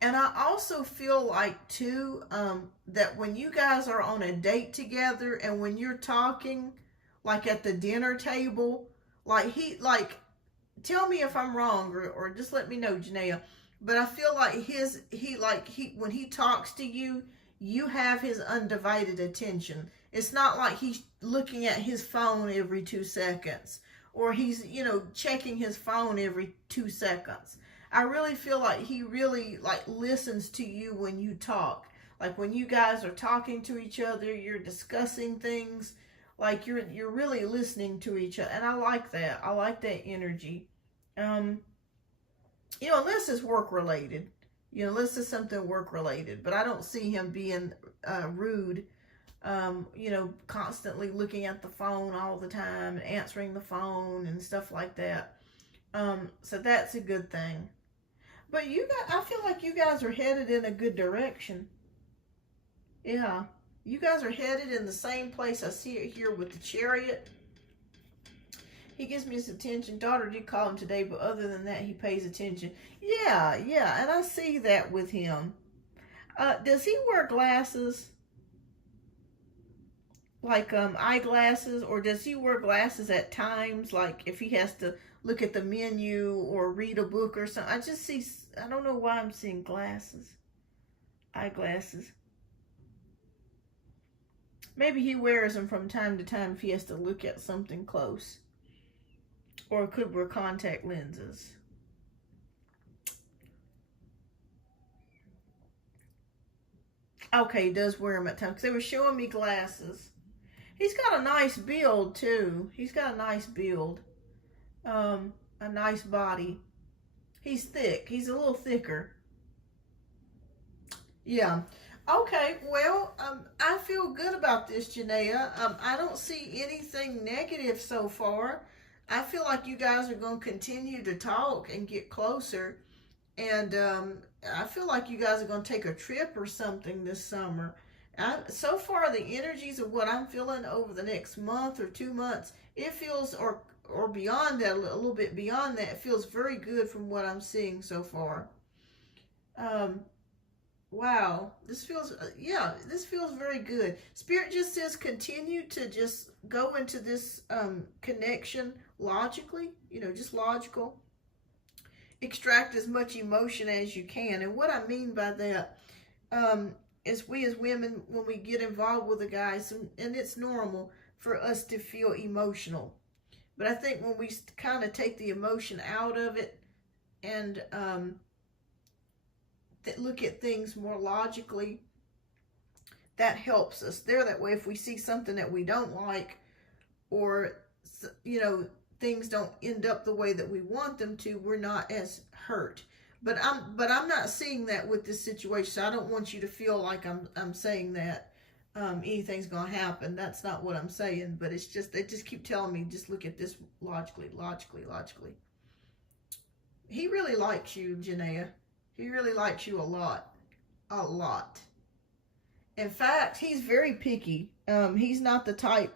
And I also feel like, too, that when you guys are on a date together and when you're talking, like at the dinner table, tell me if I'm wrong or just let me know, Janaea. But I feel like when he talks to you, you have his undivided attention. It's not like he's looking at his phone every 2 seconds or he's, checking his phone every 2 seconds. I really feel like he really listens to you when you talk. Like when you guys are talking to each other, you're discussing things, like you're really listening to each other. And I like that. I like that energy. Unless it's work related. Unless it's something work related. But I don't see him being rude. Constantly looking at the phone all the time, answering the phone and stuff like that. So that's a good thing. But I feel like you guys are headed in a good direction. Yeah. You guys are headed in the same place. I see it here with the Chariot. He gives me his attention. Daughter did call him today, but other than that, he pays attention. Yeah. And I see that with him. Does he wear glasses? Like eyeglasses, or does he wear glasses at times, like if he has to look at the menu or read a book or something? I just see, I don't know why I'm seeing glasses, eyeglasses. Maybe he wears them from time to time if he has to look at something close, or could wear contact lenses. Okay, he does wear them at times, because they were showing me glasses. He's got a nice build too. He's got a nice build. A nice body. He's thick. He's a little thicker. Yeah. Okay, well, I feel good about this, Janaea. I don't see anything negative so far. I feel like you guys are going to continue to talk and get closer. And I feel like you guys are going to take a trip or something this summer. So far, the energies of what I'm feeling over the next month or 2 months, it feels, or beyond that, a little bit beyond that, it feels very good from what I'm seeing so far. Wow, this feels, yeah, this feels very good. Spirit just says continue to just go into this connection logically, just logical. Extract as much emotion as you can. And what I mean by that, is we as women, when we get involved with a guy, and it's normal for us to feel emotional. But I think when we kind of take the emotion out of it and look at things more logically, that helps us. That way, if we see something that we don't like, or, things don't end up the way that we want them to, we're not as hurt. But I'm not seeing that with this situation, so I don't want you to feel like I'm saying that anything's gonna happen. That's not what I'm saying. But it's just, they just keep telling me, just look at this logically. He really likes you, Janaea. He really likes you a lot. In fact, he's very picky. He's not the type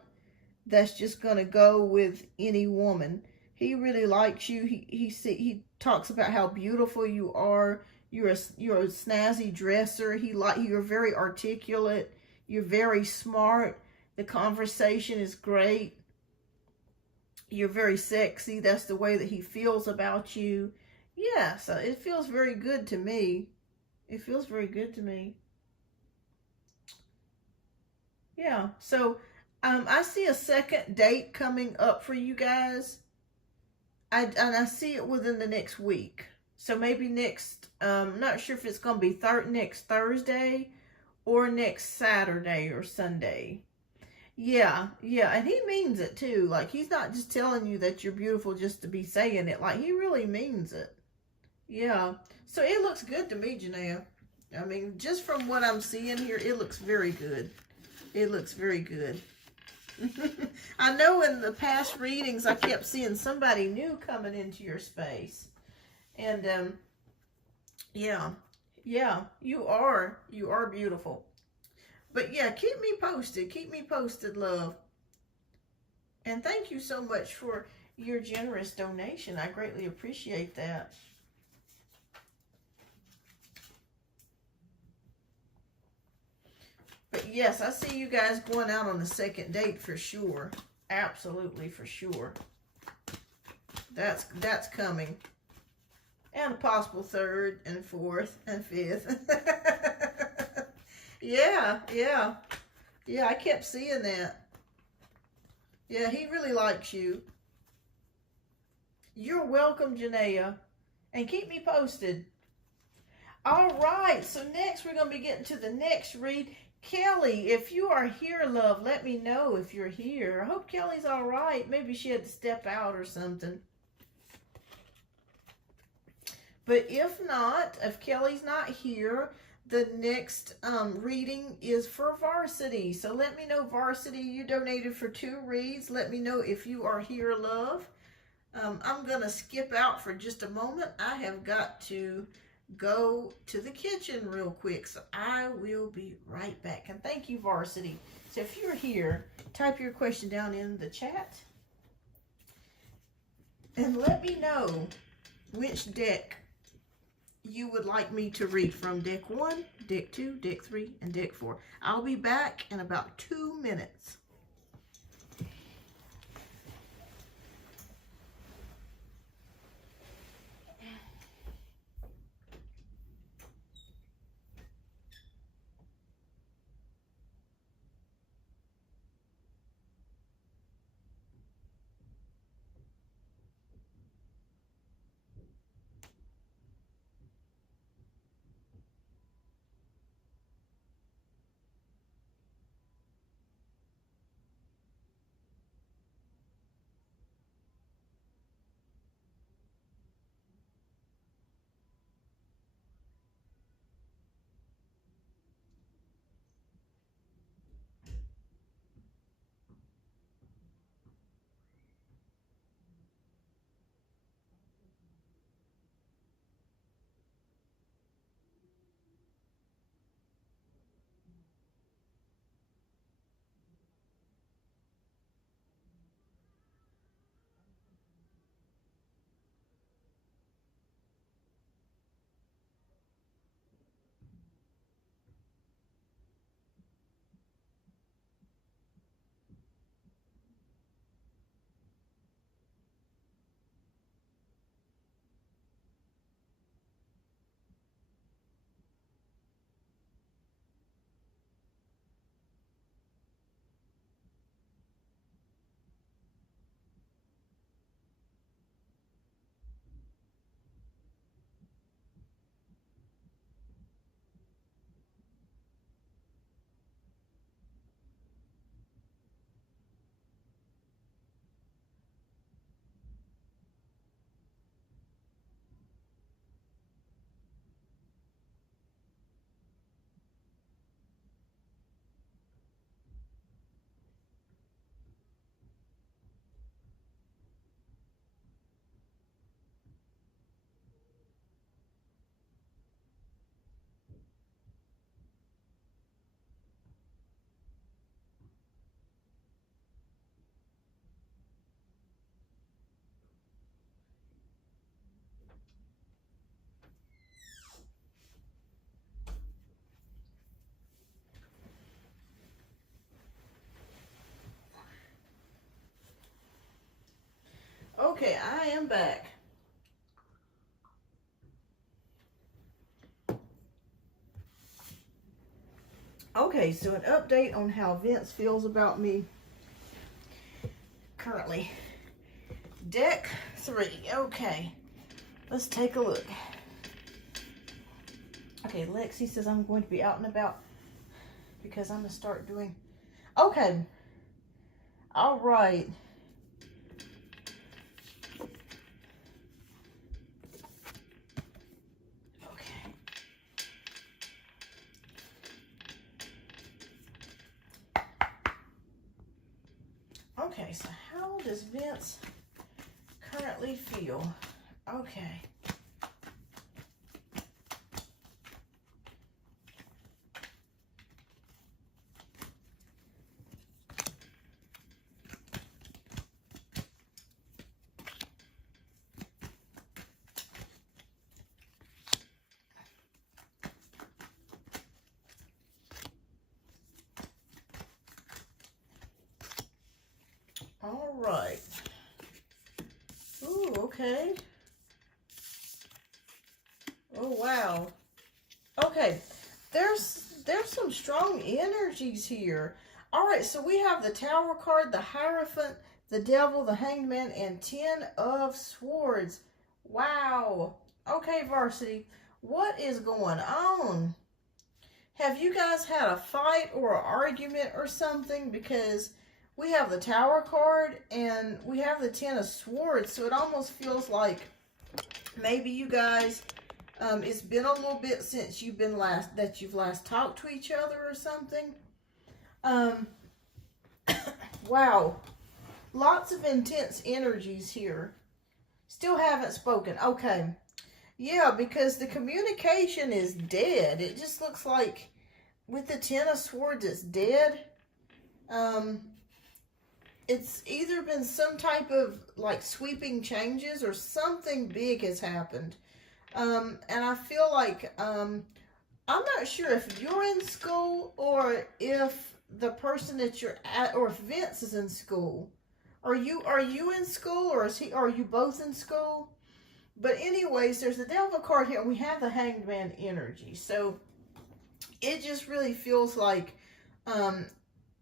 that's just gonna go with any woman. He really likes you. He talks about how beautiful you are. You're a snazzy dresser. You're very articulate. You're very smart. The conversation is great. You're very sexy. That's the way that he feels about you. Yeah, so it feels very good to me. It feels very good to me. Yeah, so I see a second date coming up for you guys. And I see it within the next week. So maybe next, not sure if it's going to be next Thursday or next Saturday or Sunday. Yeah, and he means it too. Like, he's not just telling you that you're beautiful just to be saying it. Like, he really means it. Yeah, so it looks good to me, Janaea. I mean, just from what I'm seeing here, it looks very good. It looks very good. I know in the past readings, I kept seeing somebody new coming into your space. And, yeah, you are beautiful. But yeah, keep me posted, love. And thank you so much for your generous donation. I greatly appreciate that. But yes, I see you guys going out on the second date for sure. Absolutely, for sure. That's coming. And a possible third and fourth and fifth. Yeah, I kept seeing that. Yeah, he really likes you. You're welcome, Janaea. And keep me posted. All right, so next we're going to be getting to the next read. Kelly, if you are here, love, let me know if you're here. I hope Kelly's all right. Maybe she had to step out or something. But if not, if Kelly's not here, the next reading is for Varsity. So let me know, Varsity, you donated for 2 reads. Let me know if you are here, love. I'm going to skip out for just a moment. I have got to go to the kitchen real quick, so I will be right back. And thank you, Varsity. So if you're here, type your question down in the chat and let me know which deck you would like me to read from deck 1, deck 2, deck 3, and deck 4. I'll be back in about 2 minutes. Okay, I am back. Okay, so an update on how Vince feels about me currently. Deck 3. Okay, let's take a look. Okay, Lexi says I'm going to be out and about because I'm going to start doing... Okay. All right. Okay, so how does Vince currently feel? Okay. All right. Ooh, okay. Oh, wow. Okay, there's some strong energies here. All right, so we have the Tower card, the Hierophant, the Devil, the Hanged Man, and 10 of Swords. Wow. Okay, Varsity, what is going on? Have you guys had a fight or an argument or something? Because we have the Tower card and we have the 10 of Swords, so it almost feels like maybe you guys, it's been a little bit since you've last talked to each other or something. Wow, lots of intense energies here. Still haven't spoken. Okay, yeah, because the communication is dead. It just looks like with the 10 of Swords, it's dead. It's either been some type of like sweeping changes or something big has happened. And I feel like, I'm not sure if you're in school or if the person that you're at, or if Vince is in school. Are you in school, or are you both in school? But anyways, there's the Devil card here, and we have the Hanged Man energy. So it just really feels like um,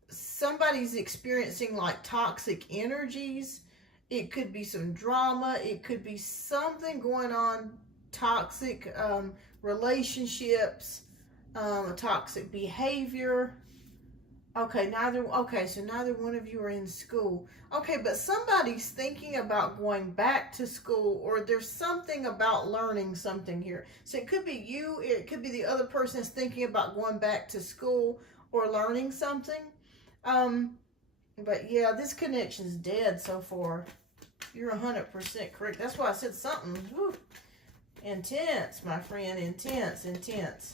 somebody's experiencing like toxic energies. It could be some drama. It could be something going on, toxic relationships, toxic behavior. Okay, so neither one of you are in school. Okay, but somebody's thinking about going back to school, or there's something about learning something here. So it could be you, it could be the other person is thinking about going back to school or learning something. Um, but yeah, this connection's dead so far. You're 100% correct. That's why I said something. Whew, intense, my friend. Intense, intense.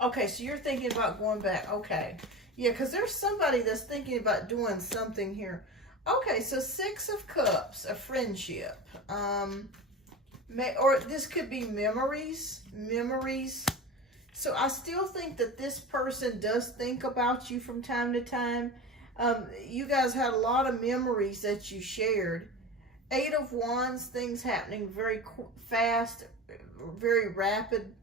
Okay, so you're thinking about going back. Okay. Yeah, because there's somebody that's thinking about doing something here. Okay, so Six of Cups, a friendship. Or this could be memories. Memories. So I still think that this person does think about you from time to time. You guys had a lot of memories that you shared. Eight of Wands, things happening very fast, very rapid.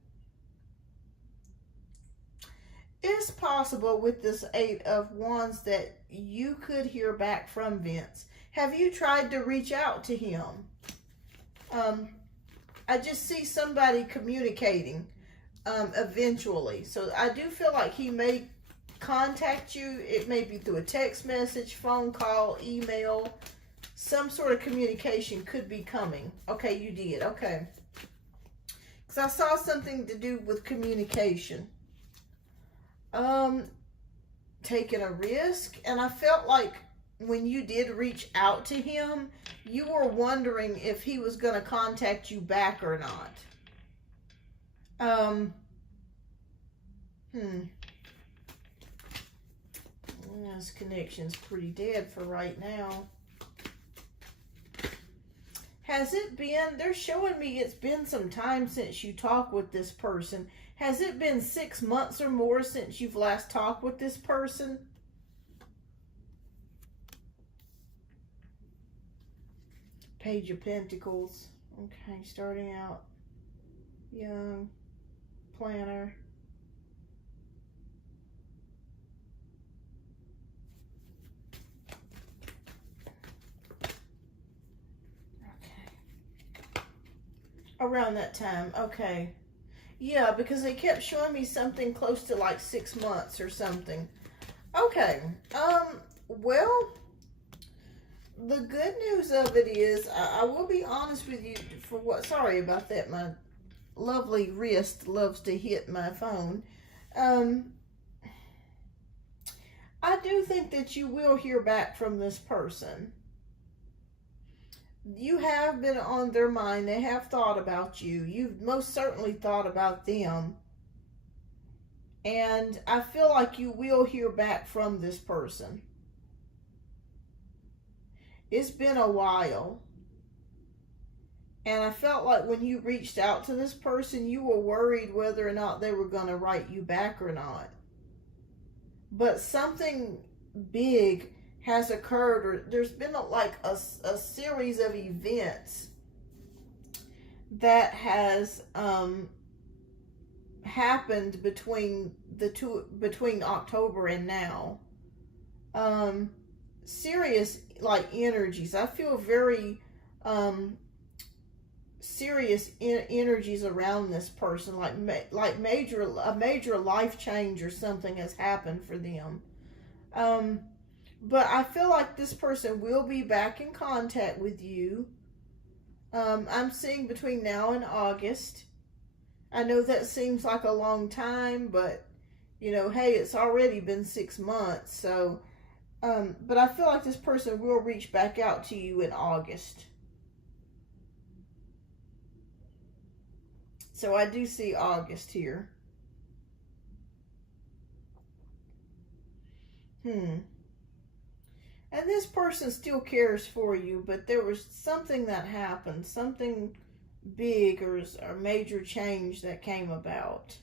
It's possible with this Eight of Wands that you could hear back from Vince. Have you tried to reach out to him? I just see somebody communicating eventually. So I do feel like he may contact you. It may be through a text message, phone call, email. Some sort of communication could be coming. Okay, you did. Okay. Because I saw something to do with communication. Taking a risk, and I felt like when you did reach out to him, you were wondering if he was going to contact you back or not. This connection's pretty dead for right now. Has it been, they're showing me it's been some time since you talked with this person. Has it been 6 months or more since you've last talked with this person? Page of Pentacles. Okay, starting out young, planner. Okay. Around that time, okay. Yeah, because they kept showing me something close to like 6 months or something. Okay. Well, the good news of it is, I will be honest with you for what, sorry about that, my lovely wrist loves to hit my phone. I do think that you will hear back from this person. You have been on their mind. They have thought about you. You've most certainly thought about them. And I feel like you will hear back from this person. It's been a while. And I felt like when you reached out to this person, you were worried whether or not they were going to write you back or not. But something big has occurred, or there's been a series of events that has happened between October and now. Serious energies. I feel very serious energies around this person, like a major life change or something has happened for them. But I feel like this person will be back in contact with you. I'm seeing between now and August. I know that seems like a long time, but, you know, hey, it's already been 6 months. So, but I feel like this person will reach back out to you in August. So I do see August here. And this person still cares for you, but there was something that happened, something big or major change that came about.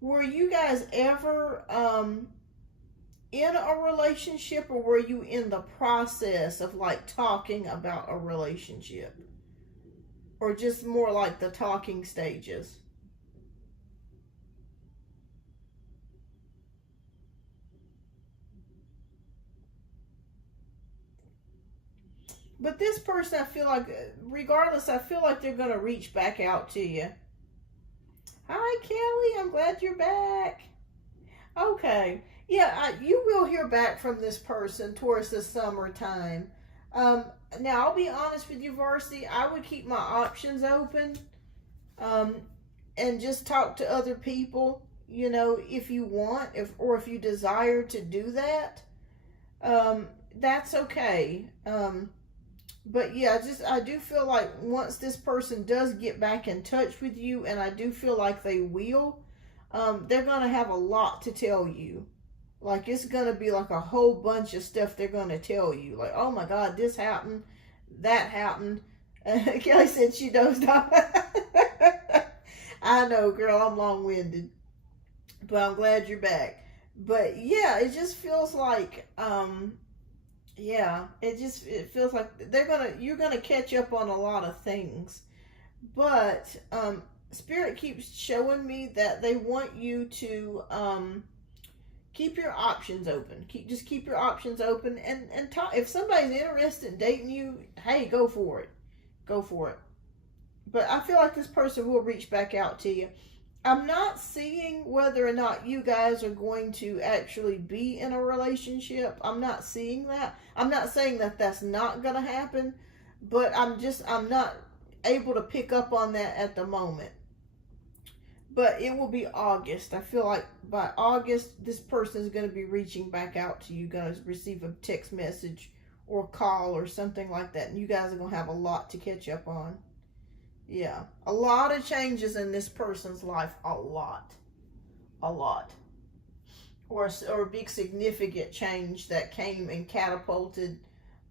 Were you guys ever in a relationship, or were you in the process of like talking about a relationship? Or just more like the talking stages? But this person, I feel like, regardless, I feel like they're going to reach back out to you. Hi, Kelly. I'm glad you're back. Okay. Yeah, you will hear back from this person towards the summertime. Um, Now, I'll be honest with you, Varsity. I would keep my options open, um, and just talk to other people, if you want, if you desire to do that. That's okay. But yeah, I do feel like once this person does get back in touch with you, and I do feel like they will, they're gonna have a lot to tell you. Like, it's gonna be like a whole bunch of stuff they're gonna tell you. Like, oh my God, this happened, that happened. Kelly said she dozed off. I know, girl, I'm long-winded, but I'm glad you're back. But yeah, it just feels like, yeah, it feels like you're gonna catch up on a lot of things. But Spirit keeps showing me that they want you to keep your options open. Keep your options open, and talk. If somebody's interested in dating you, hey, go for it. Go for it. But I feel like this person will reach back out to you. I'm not seeing whether or not you guys are going to actually be in a relationship. I'm not seeing that. I'm not saying that that's not going to happen, but I'm not able to pick up on that at the moment. But it will be August. I feel like by August, this person is going to be reaching back out to you. Going to receive a text message or call or something like that. And you guys are going to have a lot to catch up on. Yeah, a lot of changes in this person's life. A lot. Or a big significant change that came and catapulted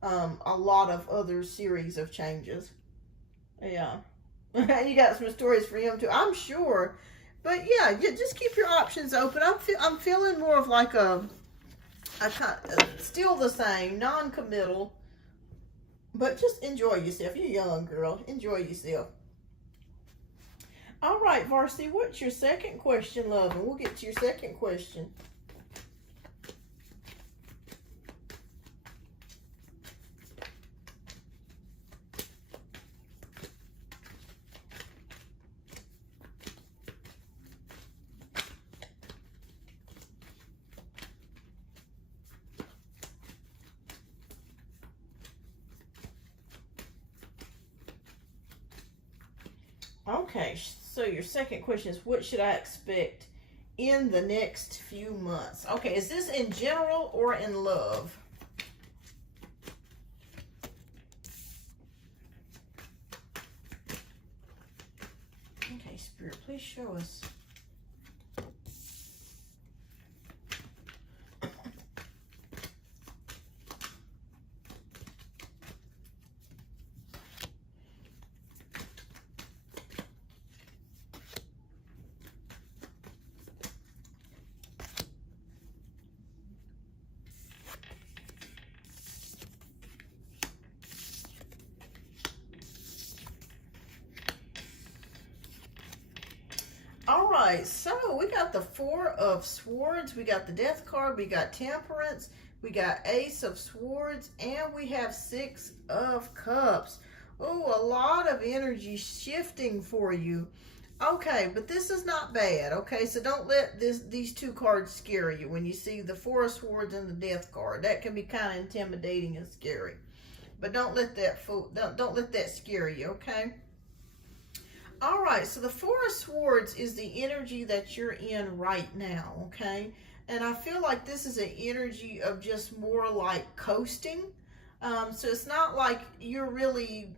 a lot of other series of changes. Yeah. You got some stories for him too, I'm sure. But yeah, just keep your options open. I'm feeling more of like still the same, non-committal. But just enjoy yourself. You're young, girl. Enjoy yourself. All right, Varsity, what's your second question, love? And we'll get to your second question. Okay, so your second question is, what should I expect in the next few months? Okay, is this in general or in love? Okay, Spirit, please show us. All right, so we got the Four of Swords, we got the Death card, we got Temperance, we got Ace of Swords, and we have Six of Cups. Oh, a lot of energy shifting for you. Okay, but this is not bad, okay? So don't let these two cards scare you when you see the Four of Swords and the Death card. That can be kind of intimidating and scary. But don't let that scare you, okay? All right, so the Four of Swords is the energy that you're in right now, okay? And I feel like this is an energy of just more like coasting. So it's not like you're really,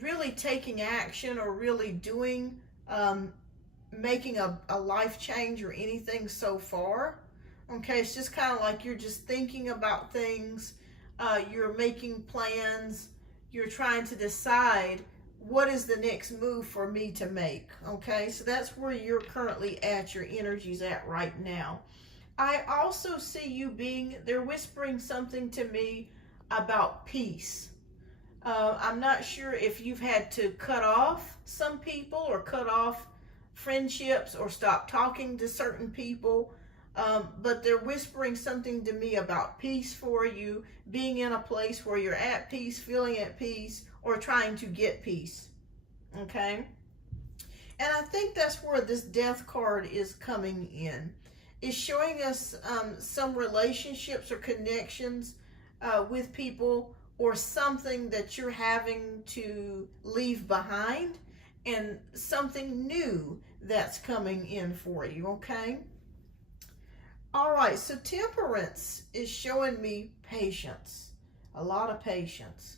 really taking action or really doing making a life change or anything so far. Okay, it's just kind of like you're just thinking about things. You're making plans. You're trying to decide what is the next move for me to make. Okay, so that's where you're currently at, your energy's at right now. I also see you they're whispering something to me about peace. I'm not sure if you've had to cut off some people or cut off friendships or stop talking to certain people, but they're whispering something to me about peace for you, being in a place where you're at peace, feeling at peace, or trying to get peace. Okay? And I think that's where this death card is coming in. It's showing us some relationships or connections with people, or something that you're having to leave behind, and something new that's coming in for you, okay? All right, so Temperance is showing me patience, a lot of patience.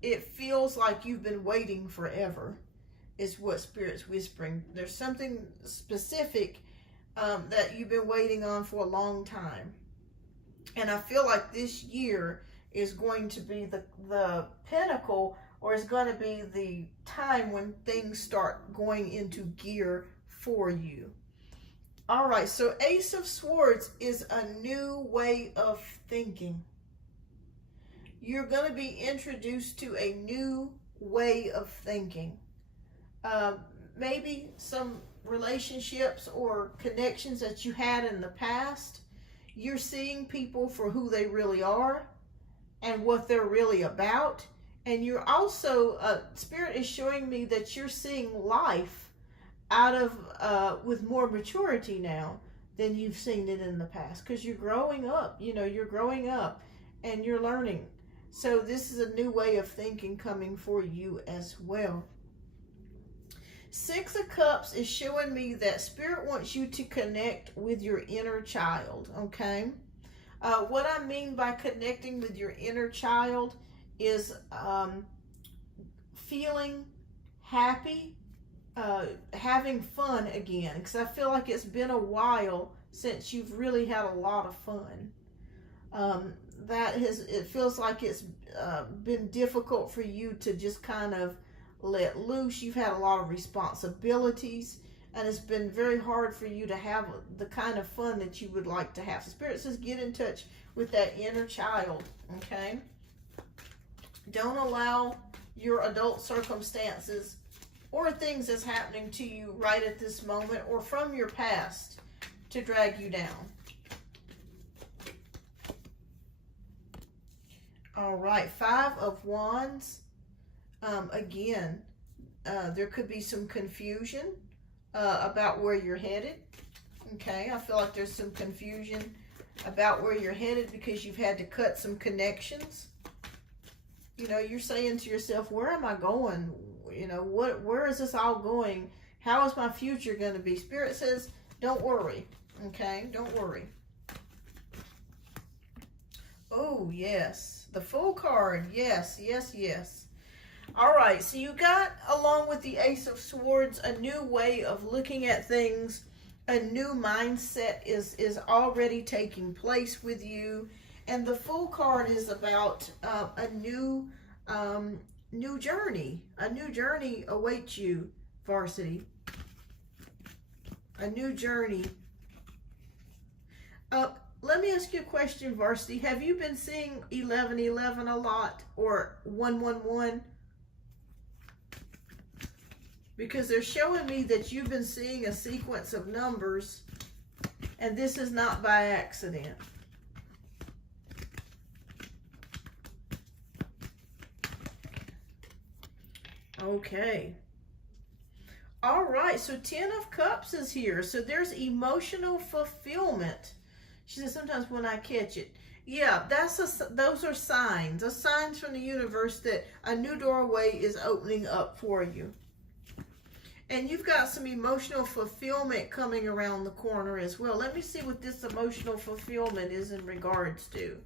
It feels like you've been waiting forever, is what Spirit's whispering. There's something specific that you've been waiting on for a long time. And I feel like this year is going to be the pinnacle, or is going to be the time when things start going into gear for you. All right, so Ace of Swords is a new way of thinking. You're going to be introduced to a new way of thinking. Maybe some relationships or connections that you had in the past, you're seeing people for who they really are and what they're really about. And you're also, Spirit is showing me that you're seeing life out of, with more maturity now than you've seen it in the past. Because you're growing up, you're growing up and you're learning. So this is a new way of thinking coming for you as well. Six of Cups is showing me that Spirit wants you to connect with your inner child, okay? What I mean by connecting with your inner child is feeling happy, having fun again, because I feel like it's been a while since you've really had a lot of fun. It feels like it's been difficult for you to just kind of let loose. You've had a lot of responsibilities, and it's been very hard for you to have the kind of fun that you would like to have. So Spirit says get in touch with that inner child, okay? Don't allow your adult circumstances or things that's happening to you right at this moment or from your past to drag you down. All right, Five of Wands. Again, there could be some confusion about where you're headed. Okay, I feel like there's some confusion about where you're headed because you've had to cut some connections. You're saying to yourself, where am I going? Where is this all going? How is my future going to be? Spirit says, don't worry. Okay, don't worry. Oh, yes. The Fool card. Yes, yes, yes. All right, so you got, along with the Ace of Swords, a new way of looking at things. A new mindset is already taking place with you. And the Fool card is about a new journey. A new journey awaits you, Varsity. A new journey. Let me ask you a question, Varsity. Have you been seeing 1111 a lot, or 111? Because they're showing me that you've been seeing a sequence of numbers, and this is not by accident. Okay. All right, so 10 of Cups is here. So there's emotional fulfillment. She says, sometimes when I catch it. Yeah, those are signs. Those signs from the universe that a new doorway is opening up for you. And you've got some emotional fulfillment coming around the corner as well. Let me see what this emotional fulfillment is in regards to.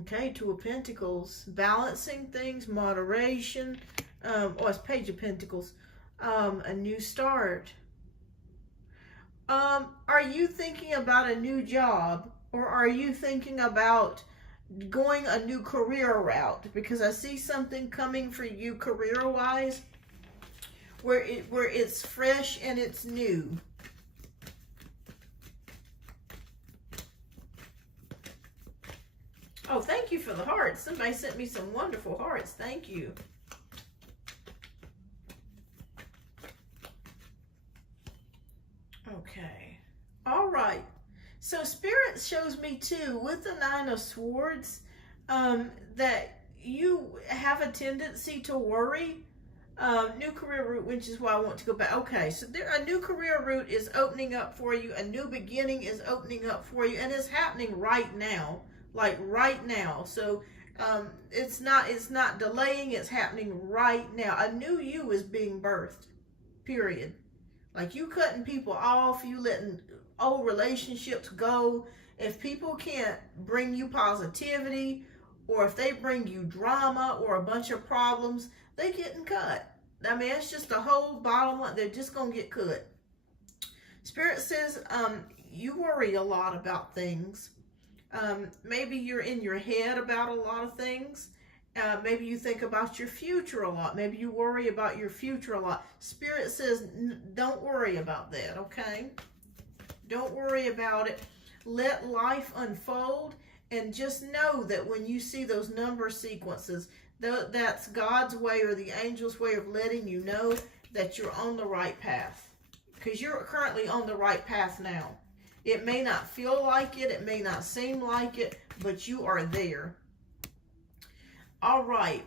Okay, Two of Pentacles. Balancing things, moderation. It's Page of Pentacles. A new start. Are you thinking about a new job, or are you thinking about going a new career route? Because I see something coming for you career-wise, where it's fresh and it's new. Oh, thank you for the hearts. Somebody sent me some wonderful hearts. Thank you. Okay. All right. So Spirit shows me too, with the Nine of Swords, that you have a tendency to worry. New career route, which is why I want to go back. Okay, so a new career route is opening up for you. A new beginning is opening up for you, and it's happening right now, like right now. So it's not delaying. It's happening right now. A new you is being birthed. Period. Like, you cutting people off, you letting old relationships go. If people can't bring you positivity, or if they bring you drama or a bunch of problems, they getting cut. I mean, it's just the whole bottom line. They're just going to get cut. Spirit says, you worry a lot about things. Maybe you're in your head about a lot of things. Maybe you think about your future a lot. Maybe you worry about your future a lot. Spirit says, don't worry about that, okay? Don't worry about it. Let life unfold, and just know that when you see those number sequences, that's God's way or the angel's way of letting you know that you're on the right path. Because you're currently on the right path now. It may not feel like it. It may not seem like it, but you are there. All right.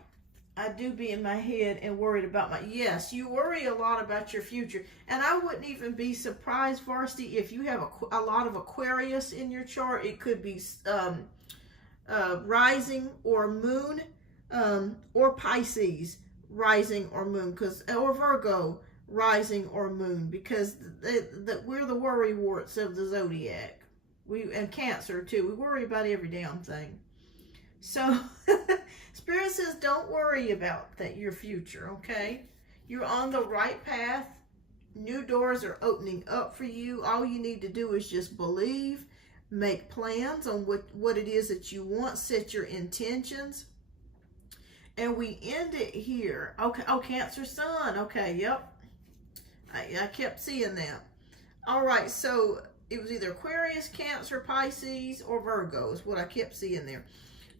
I do be in my head and worried about yes, you worry a lot about your future. And I wouldn't even be surprised, Varsity, if you have a lot of Aquarius in your chart. It could be rising or moon, or Pisces rising or moon, or Virgo rising or moon, because we're the worry warts of the zodiac. And Cancer too. We worry about every damn thing. So Spirit says, don't worry about your future, okay? You're on the right path. New doors are opening up for you. All you need to do is just believe, make plans on what it is that you want, set your intentions. And we end it here. Okay, oh, Cancer Sun. Okay, yep. I kept seeing that. All right, so it was either Aquarius, Cancer, Pisces, or Virgo is what I kept seeing there.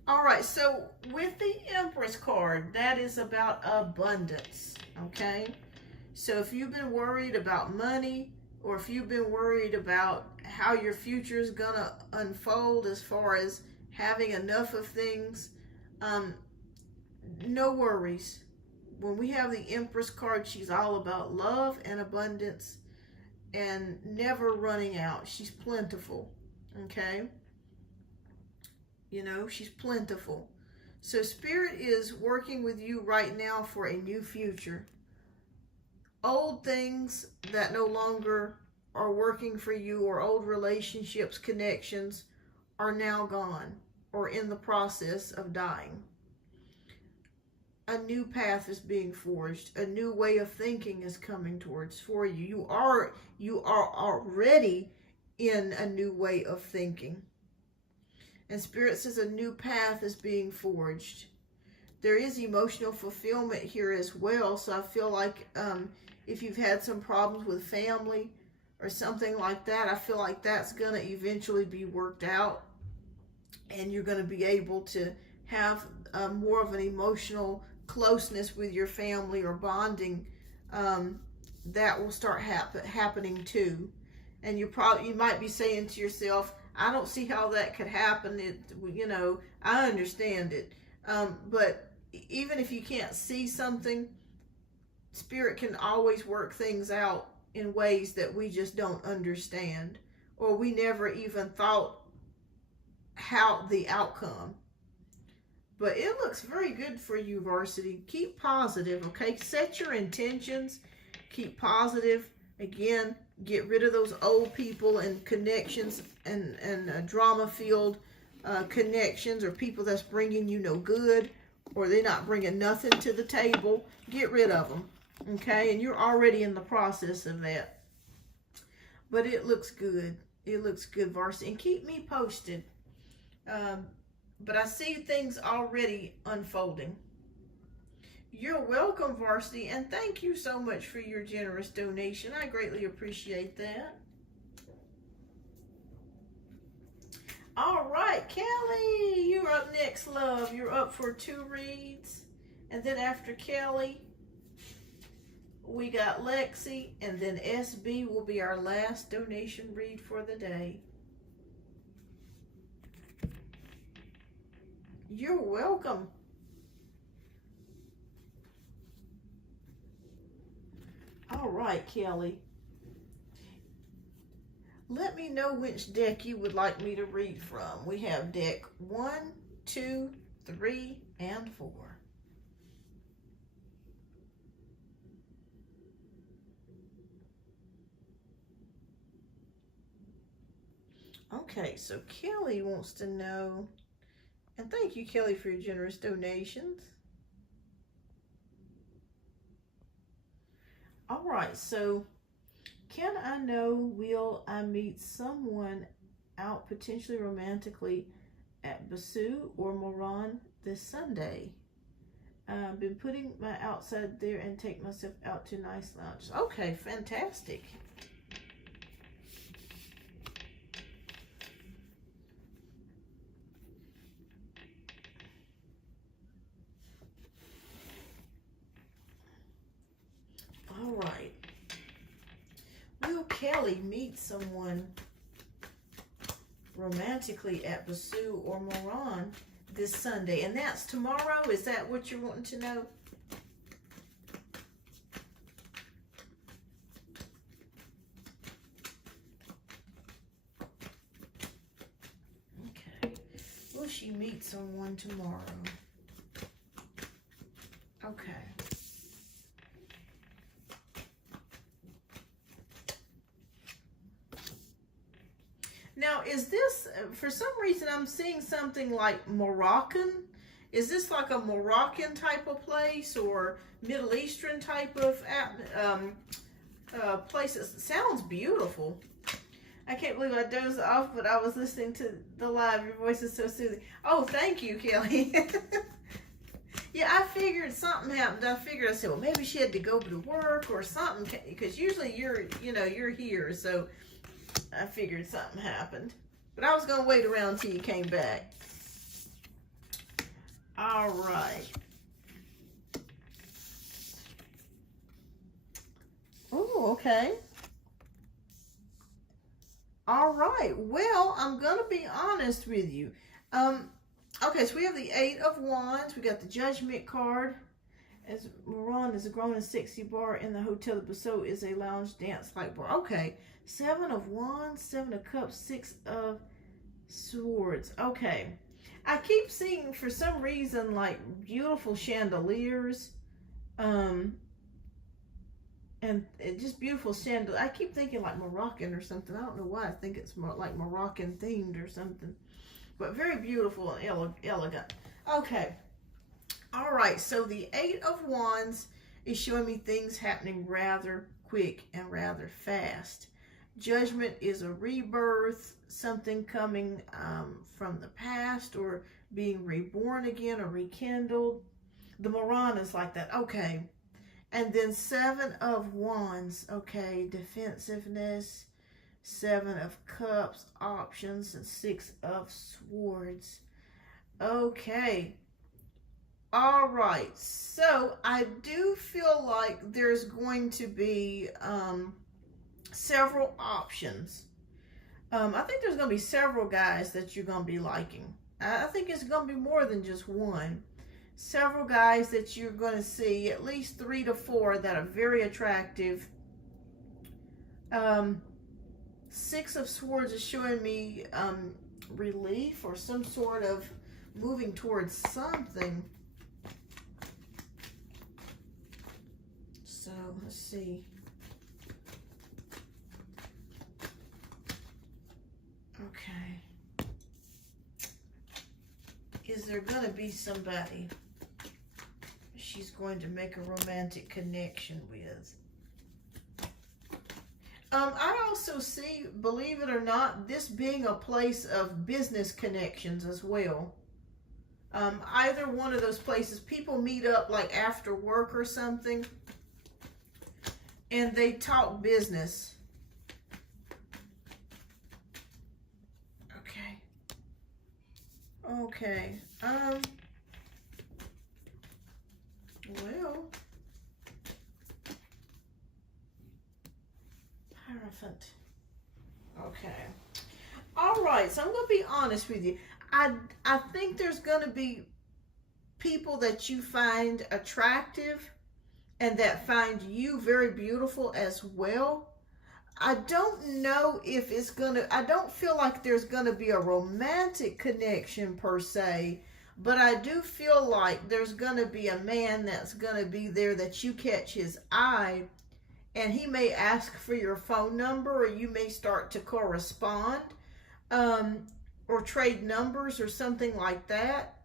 All right, so with the Empress card, that is about abundance, okay? So if you've been worried about money, or if you've been worried about how your future is going to unfold as far as having enough of things, no worries. When we have the Empress card, she's all about love and abundance and never running out. She's plentiful, okay? You know, she's plentiful. So Spirit is working with you right now for a new future. Old things that no longer are working for you, or old relationships, connections, are now gone or in the process of dying. A new path is being forged. A new way of thinking is coming towards for you. You are already in a new way of thinking. And Spirit says a new path is being forged. There is emotional fulfillment here as well. So I feel like if you've had some problems with family or something like that, I feel like that's going to eventually be worked out. And you're going to be able to have more of an emotional closeness with your family, or bonding. That will start happening too. And you might be saying to yourself, I don't see how that could happen. I understand it. But even if you can't see something, Spirit can always work things out in ways that we just don't understand, or we never even thought how the outcome. But it looks very good for you, Varsity. Keep positive, okay? Set your intentions. Keep positive. Again, get rid of those old people and connections and drama-filled connections, or people that's bringing you no good, or they're not bringing nothing to the table, get rid of them. Okay, and you're already in the process of that. But it looks good. It looks good, Varsity. And keep me posted. But I see things already unfolding. You're welcome, Varsity. And thank you so much for your generous donation. I greatly appreciate that. All right, Kelly, you're up next, love. You're up for 2 reads. And then after Kelly, we got Lexi, and then SB will be our last donation read for the day. You're welcome. All right, Kelly. Let me know which deck you would like me to read from. We have deck 1, 2, 3, and 4. Okay, so Kelly wants to know, and thank you, Kelly, for your generous donations. All right, so can I know, will I meet someone out potentially romantically at Basu or Moran this Sunday? I've been putting my outside there and take myself out to nice lounges. Okay, fantastic. All right. Will Kelly meet someone romantically at Basu or Moran this Sunday? And that's tomorrow? Is that what you're wanting to know? Okay. Will she meet someone tomorrow? Okay. Now, is this, for some reason, I'm seeing something like Moroccan. Is this like a Moroccan type of place or Middle Eastern type of place? It sounds beautiful. I can't believe I dozed off, but I was listening to the live. Your voice is so soothing. Oh, thank you, Kelly. Yeah, I figured something happened. I said, well, maybe she had to go to work or something, because usually you're here, so I figured something happened. But I was going to wait around until you came back. All right. Oh, okay. All right. Well, I'm going to be honest with you. Okay, so we have the 8 of Wands. We got the Judgment card. As Moran is a grown and sexy bar in the Hotel de Basso is a lounge dance-like bar. Okay. 7 of Wands, 7 of Cups, 6 of Swords. Okay. I keep seeing, for some reason, like beautiful chandeliers. And just beautiful chandeliers. I keep thinking like Moroccan or something. I don't know why I think it's more like Moroccan themed or something. But very beautiful and elegant. Okay. All right. So the 8 of Wands is showing me things happening rather quick and rather fast. Judgment is a rebirth, something coming from the past or being reborn again or rekindled. The Moran is like that. Okay. And then 7 of Wands. Okay. Defensiveness. 7 of Cups. Options. And 6 of Swords. Okay. All right. So I do feel like there's going to be several options. I think there's going to be several guys that you're going to be liking. I think it's going to be more than just one. Several guys that you're going to see, at least 3 to 4 that are very attractive. 6 of Swords is showing me relief or some sort of moving towards something. So let's see. Okay. Is there going to be somebody she's going to make a romantic connection with. I also see, believe it or not, this being a place of business connections as well. Either one of those places, people meet up like after work or something, and they talk business. Okay. Okay. Well, Hierophant. Okay. All right, so I'm going to be honest with you. I think there's going to be people that you find attractive and that find you very beautiful as well. I don't know if it's going to, I don't feel like there's going to be a romantic connection per se, but I do feel like there's going to be a man that's going to be there that you catch his eye, and he may ask for your phone number, or you may start to correspond, or trade numbers or something like that.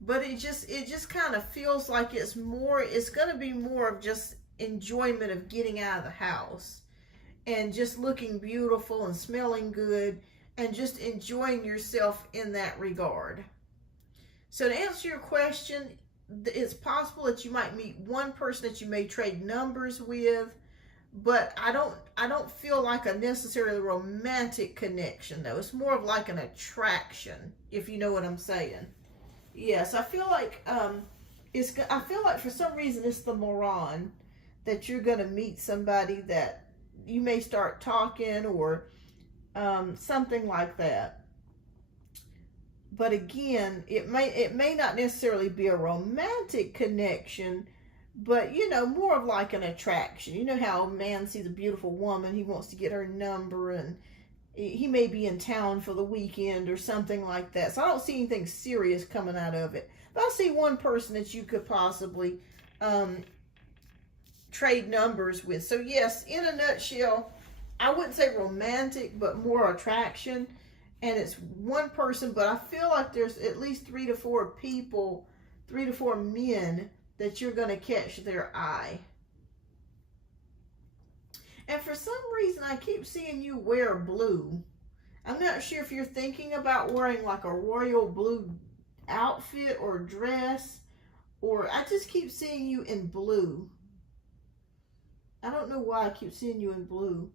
But it just kind of feels like it's going to be more of just enjoyment of getting out of the house and just looking beautiful and smelling good and just enjoying yourself in that regard. So to answer your question, it's possible that you might meet one person that you may trade numbers with, but I don't feel like a necessarily romantic connection though. It's more of like an attraction, if you know what I'm saying. Yes, I feel like I feel like for some reason it's the moron that you're gonna meet somebody that you may start talking or something like that. But again, it may not necessarily be a romantic connection, but you know, more of like an attraction. You know how a man sees a beautiful woman, he wants to get her number, and he may be in town for the weekend or something like that. So I don't see anything serious coming out of it. But I see one person that you could possibly trade numbers with. So yes, in a nutshell, I wouldn't say romantic, but more attraction. And it's one person, but I feel like there's at least 3 to 4 people, 3 to 4 men that you're going to catch their eye. And for some reason, I keep seeing you wear blue. I'm not sure if you're thinking about wearing like a royal blue outfit or dress, or I just keep seeing you in blue. I don't know why I keep seeing you in blue.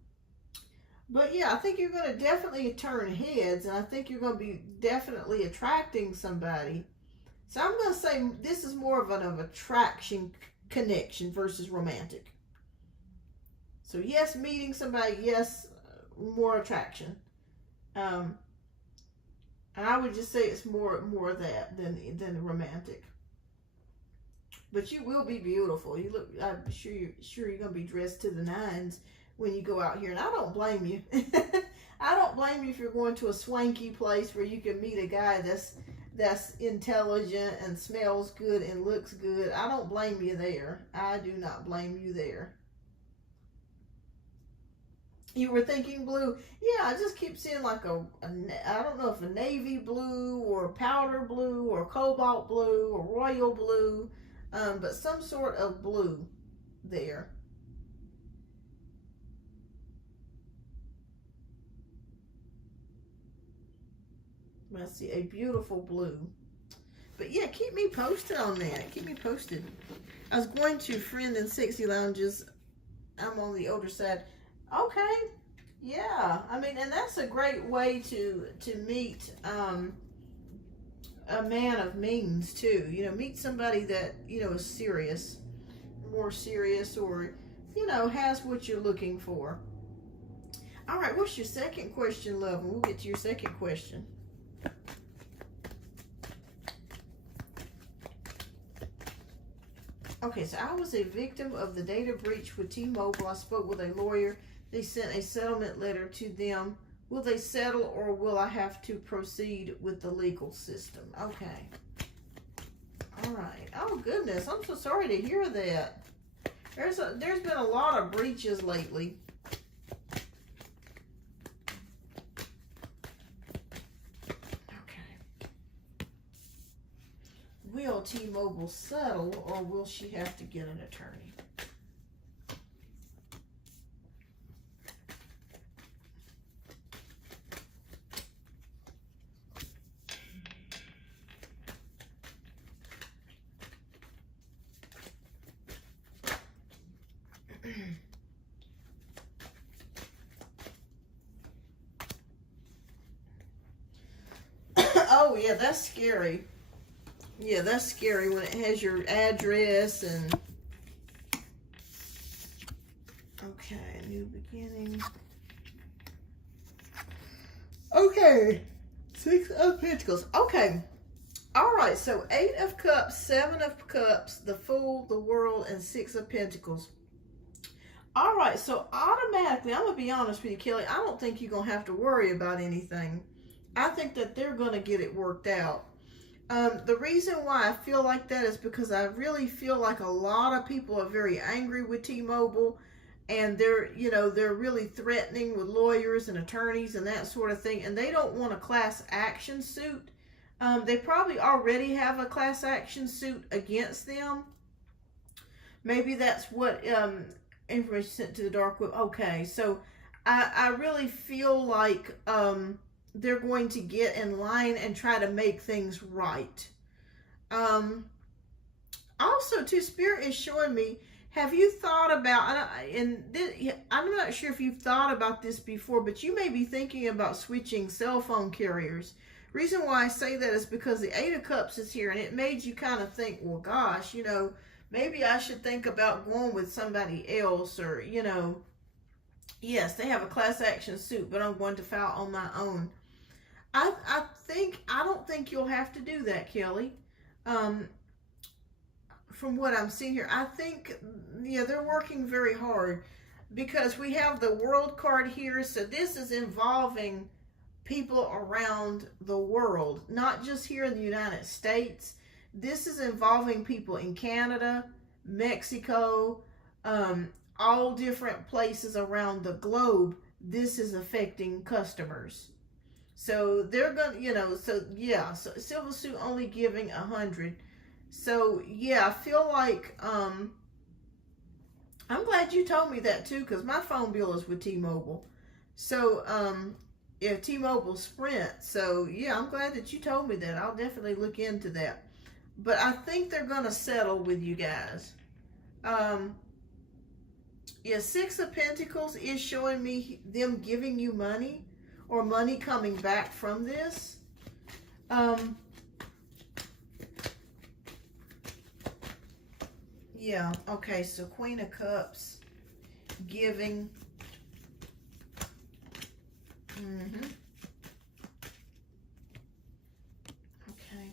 But yeah, I think you're going to definitely turn heads, and I think you're going to be definitely attracting somebody. So I'm going to say this is more of an attraction connection versus romantic. So yes, meeting somebody, yes, more attraction. And I would just say it's more of that than romantic. But you will be beautiful. You look, I'm sure you're going to be dressed to the nines when you go out here, and I don't blame you. I don't blame you if you're going to a swanky place where you can meet a guy that's intelligent and smells good and looks good. I don't blame you there. I do not blame you there. You were thinking blue. Yeah, I just keep seeing like I don't know if a navy blue or powder blue or cobalt blue or royal blue, but some sort of blue there. I see a beautiful blue. But yeah, keep me posted on that. Keep me posted. I was going to Friend and Sexy Lounges. I'm on the older side. Okay. Yeah. I mean, and that's a great way to meet a man of means too. You know, meet somebody that, you know, is serious. More serious, or, you know, has what you're looking for. All right, what's your second question, love? And we'll get to your second question. Okay, so I was a victim of the data breach with T-Mobile. I spoke with a lawyer. They sent a settlement letter to them. Will they settle, or will I have to proceed with the legal system? Okay. All right. Oh, goodness. I'm so sorry to hear that. There's been a lot of breaches lately. We'll T-Mobile settle, or will she have to get an attorney? Oh yeah, that's scary. Yeah, that's scary when it has your address and... Okay, new beginning. Okay, 6 of Pentacles. Okay, all right, so 8 of Cups, 7 of Cups, the Fool, the World, and 6 of Pentacles. All right, so automatically, I'm going to be honest with you, Kelly, I don't think you're going to have to worry about anything. I think that they're going to get it worked out. The reason why I feel like that is because I really feel like a lot of people are very angry with T-Mobile, and they're, you know, they're really threatening with lawyers and attorneys and that sort of thing, and they don't want a class action suit. They probably already have a class action suit against them. Maybe that's what information sent to the dark web. Okay, so I really feel like they're going to get in line and try to make things right. Also, too, Spirit is showing me, have you thought about, I'm not sure if you've thought about this before, but you may be thinking about switching cell phone carriers. Reason why I say that is because the 8 of Cups is here, and it made you kind of think, well, gosh, you know, maybe I should think about going with somebody else, or, you know, yes, they have a class action suit, but I'm going to file on my own. I don't think you'll have to do that, Kelly. From what I'm seeing here, I think, yeah, they're working very hard, because we have the World card here. So this is involving people around the world, not just here in the United States. This is involving people in Canada, Mexico, all different places around the globe. This is affecting customers. So they're going to, you know, so yeah, so civil suit only giving 100. So yeah, I feel like, I'm glad you told me that too, because my phone bill is with T-Mobile. So, yeah, T-Mobile Sprint. So yeah, I'm glad that you told me that. I'll definitely look into that. But I think they're going to settle with you guys. Yeah, 6 of Pentacles is showing me them giving you money, or money coming back from this. Yeah, okay, so Queen of Cups, giving. Okay.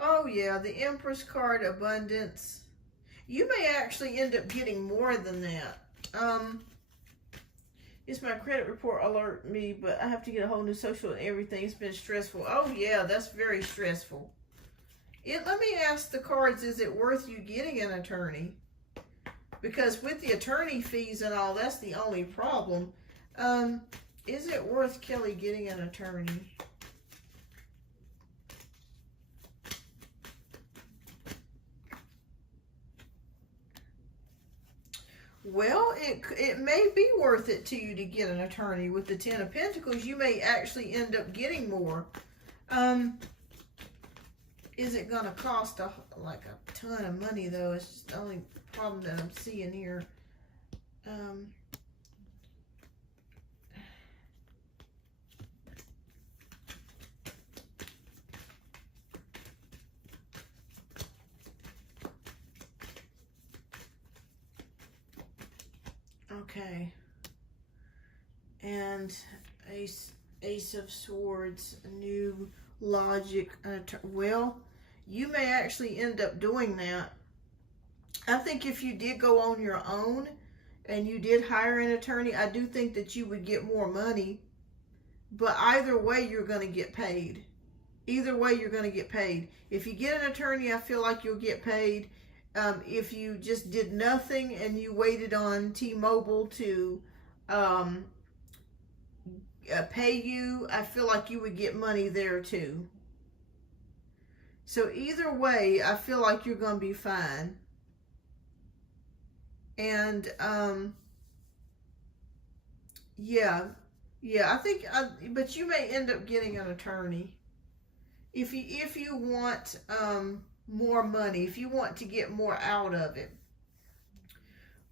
Oh yeah, the Empress card, abundance. You may actually end up getting more than that. It's my credit report alert me, but I have to get a whole new social and everything. It's been stressful. Oh yeah, that's very stressful. Let me ask the cards, is it worth you getting an attorney? Because with the attorney fees and all, that's the only problem. Is it worth Kelly getting an attorney? Well, it may be worth it to you to get an attorney. With the 10 of Pentacles, you may actually end up getting more. Is it going to cost like a ton of money, though? It's just the only problem that I'm seeing here. Okay. And Ace of Swords, new logic. Well, you may actually end up doing that. I think if you did go on your own and you did hire an attorney, I do think that you would get more money. But either way, you're going to get paid. Either way, you're going to get paid. If you get an attorney, I feel like you'll get paid. If you just did nothing and you waited on T-Mobile to pay you, I feel like you would get money there too. So either way, I feel like you're going to be fine. And, yeah, I think, but you may end up getting an attorney. If you want, more money, if you want to get more out of it.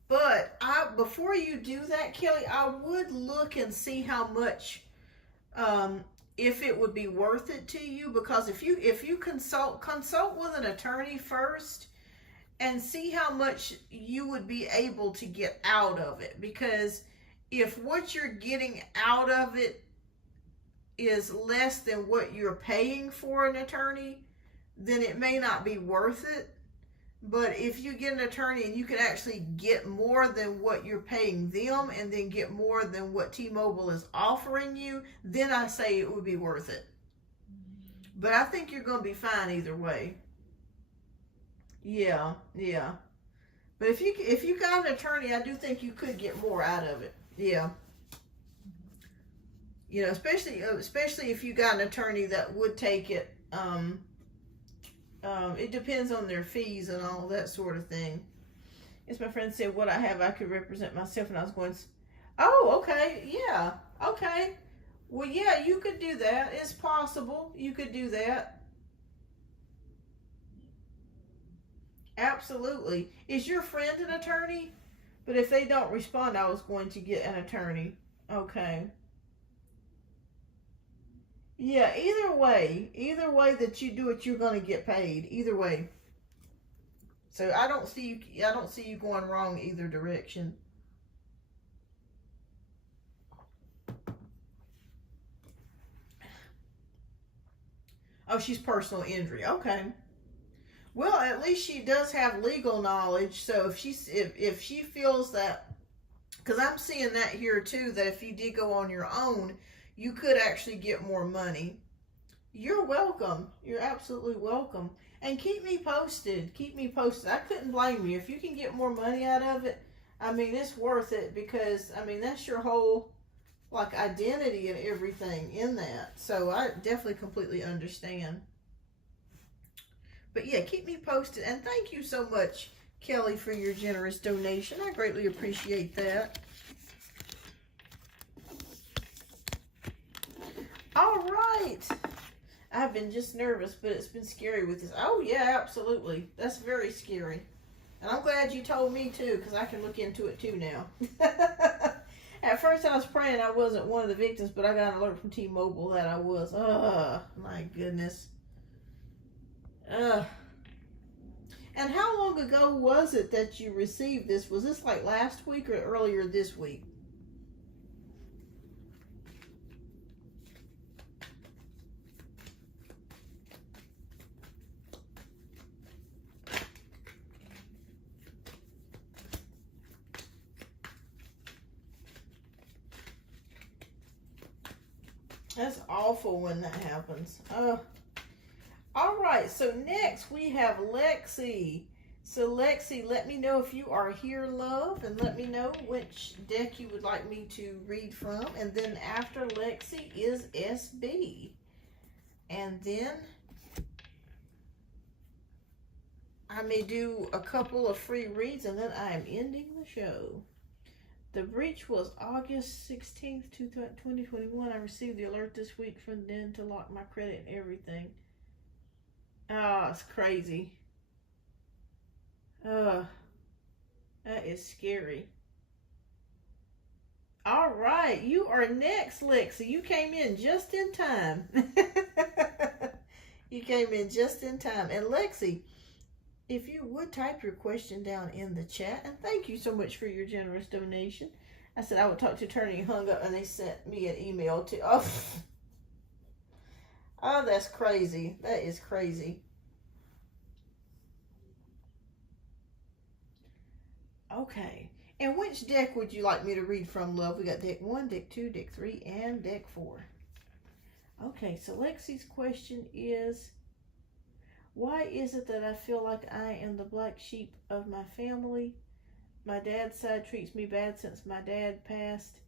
But before you do that, Kelly, I would look and see how much, if it would be worth it to you, because if you consult with an attorney first and see how much you would be able to get out of it, because if what you're getting out of it is less than what you're paying for an attorney, then it may not be worth it. But if you get an attorney and you can actually get more than what you're paying them and then get more than what T-Mobile is offering you, then I say it would be worth it. But I think you're going to be fine either way. Yeah. But if you got an attorney, I do think you could get more out of it. Yeah. You know, especially if you got an attorney that would take it. It depends on their fees and all that sort of thing. As my friend said, what I have, I could represent myself. And I was going, oh, okay, yeah, okay. Well, yeah, you could do that. It's possible. You could do that. Absolutely. Is your friend an attorney? But if they don't respond, I was going to get an attorney. Okay. Yeah, either way that you do it, you're going to get paid. Either way. So I don't see you going wrong either direction. Oh, she's personal injury. Okay. Well, at least she does have legal knowledge. So if she feels that, because I'm seeing that here too, that if you did go on your own, you could actually get more money. You're welcome. You're absolutely welcome. And keep me posted. Keep me posted. I couldn't blame you. If you can get more money out of it, I mean, it's worth it, because, I mean, that's your whole, like, identity and everything in that. So I definitely completely understand. But yeah, keep me posted. And thank you so much, Kelly, for your generous donation. I greatly appreciate that. All right. I've been just nervous, but it's been scary with this. Oh, yeah, absolutely. That's very scary. And I'm glad you told me, too, because I can look into it, too, now. At first, I was praying I wasn't one of the victims, but I got an alert from T-Mobile that I was. Oh, my goodness. And how long ago was it that you received this? Was this like last week or earlier this week? That's awful when that happens. All right, so next we have Lexi. So Lexi, let me know if you are here, love, and let me know which deck you would like me to read from. And then after Lexi is SB. And then I may do a couple of free reads, and then I am ending the show. The breach was August 16th, 2021. I received the alert this week from them to lock my credit and everything. Oh, it's crazy. That is scary. All right, you are next, Lexi. You came in just in time. You came in just in time. And Lexi, if you would type your question down in the chat, and thank you so much for your generous donation. I said I would talk to attorney, hung up, and they sent me an email to. Oh, that's crazy. That is crazy. Okay. And which deck would you like me to read from, love? We got deck 1, deck 2, deck 3, and deck 4. Okay, so Lexi's question is, why is it that I feel like I am the black sheep of my family? My dad's side treats me bad since my dad passed,